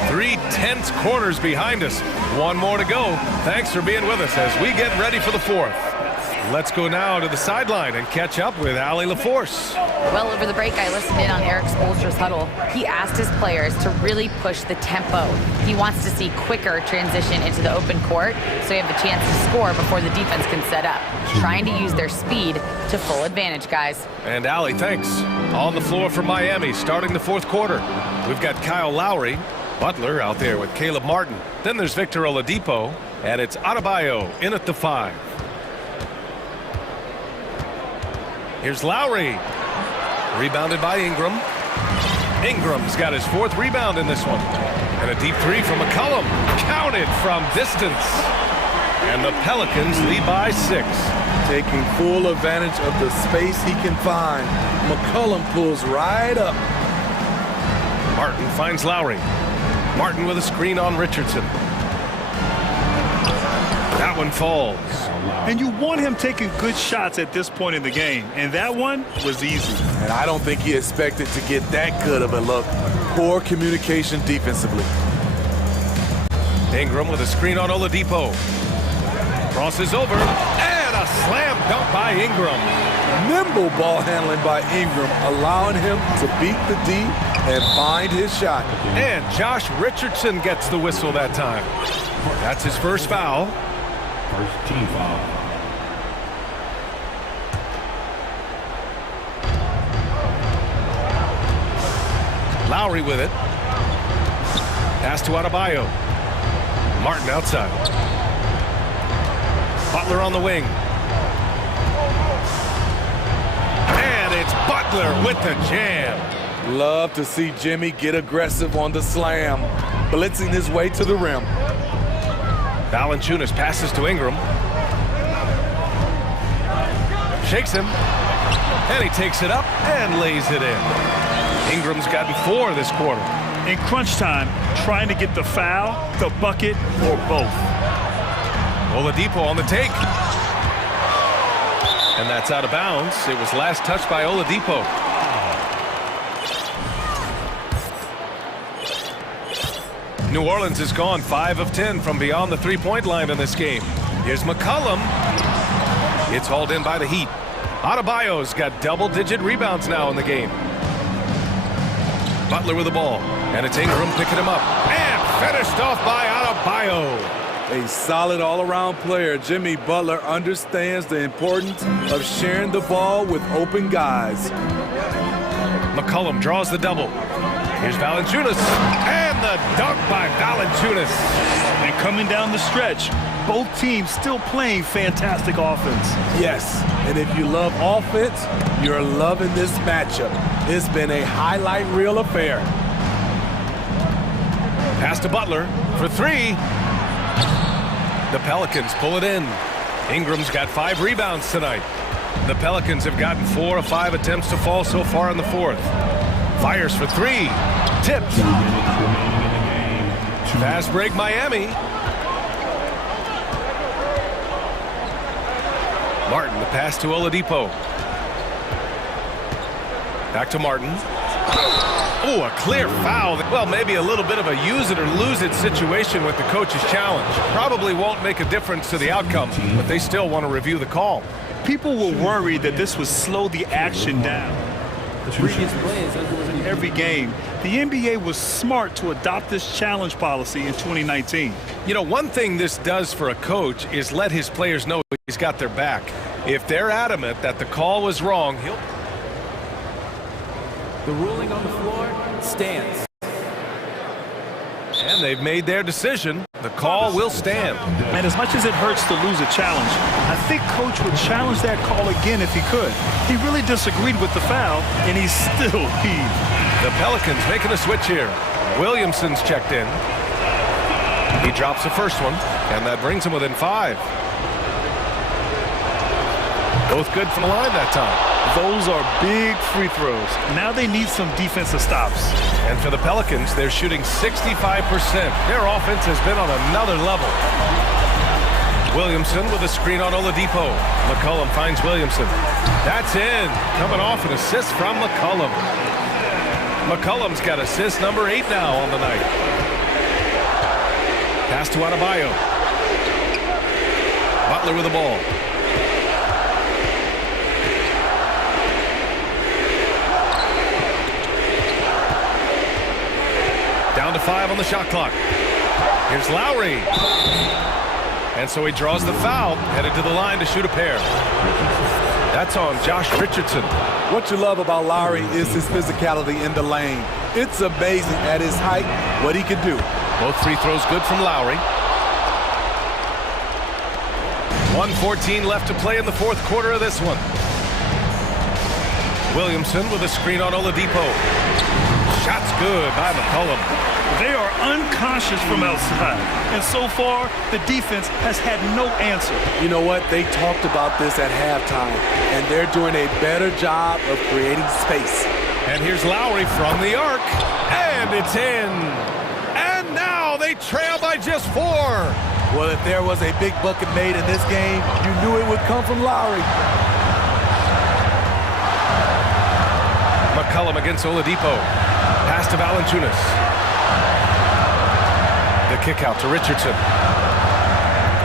3 tense quarters behind us. 1 more to go. Thanks for being with us as we get ready for the 4th. Let's go now to the sideline and catch up with Allie LaForce. Well, over the break, I listened in on Eric Spoelstra's huddle. He asked his players to really push the tempo. He wants to see quicker transition into the open court so you have a chance to score before the defense can set up. Trying to use their speed to full advantage, guys. And Allie, thanks. On the floor for Miami, starting the 4th quarter. We've got Kyle Lowry, Butler out there with Caleb Martin. Then there's Victor Oladipo, and it's Adebayo in at the 5. Here's Lowry. Rebounded by Ingram. Ingram's got his 4th rebound in this one. And a deep 3 from McCollum. Counted from distance. And the Pelicans lead by 6. Taking full advantage of the space he can find. McCollum pulls right up. Martin finds Lowry. Martin with a screen on Richardson. That one falls. And you want him taking good shots at this point in the game. And that one was easy. And I don't think he expected to get that good of a look. Poor communication defensively. Ingram with a screen on Oladipo. Crosses over. And a slam dunk by Ingram. Nimble ball handling by Ingram, allowing him to beat the D and find his shot. And Josh Richardson gets the whistle that time. That's his first foul. First team foul. Lowry with it. Pass to Adebayo. Martin outside. Butler on the wing. And it's Butler with the jam. Love to see Jimmy get aggressive on the slam, blitzing his way to the rim. Valanciunas passes to Ingram. Shakes him. And he takes it up and lays it in. Ingram's gotten 4 this quarter. In crunch time, trying to get the foul, the bucket, or both. Oladipo on the take. And that's out of bounds. It was last touched by Oladipo. New Orleans has gone 5 of 10 from beyond the 3-point line in this game. Here's McCollum. It's hauled in by the Heat. Adebayo's got double-digit rebounds now in the game. Butler with the ball. And it's Ingram picking him up. And finished off by Adebayo. A solid all-around player, Jimmy Butler understands the importance of sharing the ball with open guys. McCollum draws the double. Here's Valanciunas, and the dunk by Valanciunas. And coming down the stretch, both teams still playing fantastic offense. Yes, and if you love offense, you're loving this matchup. It's been a highlight reel affair. Pass to Butler for three. The Pelicans pull it in. Ingram's got 5 rebounds tonight. The Pelicans have gotten 4 of 5 attempts to fall so far in the fourth. Fires for three. Tipped. Fast break, Miami. Martin, the pass to Oladipo. Back to Martin. Oh, a clear foul. Well, maybe a little bit of a use it or lose it situation with the coach's challenge. Probably won't make a difference to the outcome, but they still want to review the call. People were worried that this would slow the action down. Previous plays in every game, the NBA was smart to adopt this challenge policy in 2019. You know, one thing this does for a coach is let his players know he's got their back. If they're adamant that the call was wrong, he'll... The ruling on the floor stands. And they've made their decision. The call will stand. And as much as it hurts to lose a challenge, I think Coach would challenge that call again if he could. He really disagreed with the foul, and he's still heaved. The Pelicans making a switch here. Williamson's checked in. He drops the first one, and that brings him within 5. Both good from the line that time. Those are big free throws. Now they need some defensive stops. And for the Pelicans, they're shooting 65%. Their offense has been on another level. Williamson with a screen on Oladipo. McCollum finds Williamson. That's in. Coming off an assist from McCollum. McCollum's got assist number 8 now on the night. Pass to Adebayo. Butler with the ball. Down to 5 on the shot clock. Here's Lowry. And so he draws the foul, headed to the line to shoot a pair. That's on Josh Richardson. What you love about Lowry is his physicality in the lane. It's amazing at his height what he can do. Both free throws good from Lowry. 1:14 left to play in the fourth quarter of this one. Williamson with a screen on Oladipo. Shot's good by McCollum. They are unconscious from outside, and so far, the defense has had no answer. You know what? They talked about this at halftime, and they're doing a better job of creating space. And here's Lowry from the arc, and it's in. And now they trail by just 4. Well, if there was a big bucket made in this game, you knew it would come from Lowry. McCollum against Oladipo. Pass to Valanciunas. The kick out to Richardson.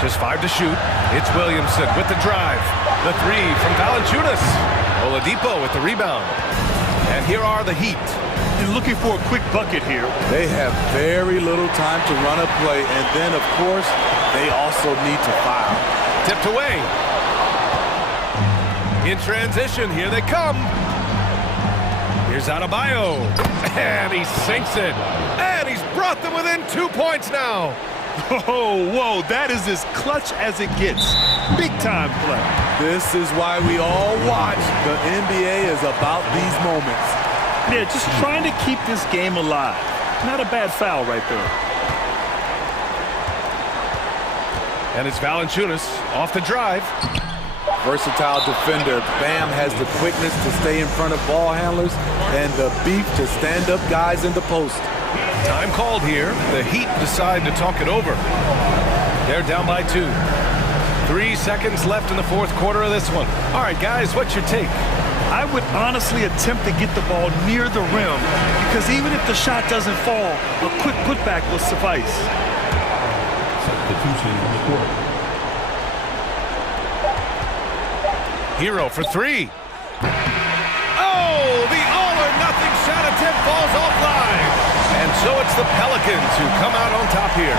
Just 5 to shoot. It's Williamson with the drive. The 3 from Valanciunas. Oladipo with the rebound. And here are the Heat. And looking for a quick bucket here. They have very little time to run a play, and then, of course, they also need to foul. Tipped away. In transition, here they come. Here's Adebayo, and he sinks it. And he's brought them within 2 points now. Oh, whoa, that is as clutch as it gets. Big time play. This is why we all watch. The NBA is about these moments. Yeah, just trying to keep this game alive. Not a bad foul right there. And it's Valanciunas off the drive. Versatile defender. Bam has the quickness to stay in front of ball handlers and the beef to stand up guys in the post. Time called here. The Heat decide to talk it over. They're down by 2. 3 seconds left in the fourth quarter of this one. All right, guys, what's your take? I would honestly attempt to get the ball near the rim because even if the shot doesn't fall, a quick putback will suffice. Substitution on the court. Hero for 3. Oh, the all-or-nothing shot attempt falls offline. And so it's the Pelicans who come out on top here.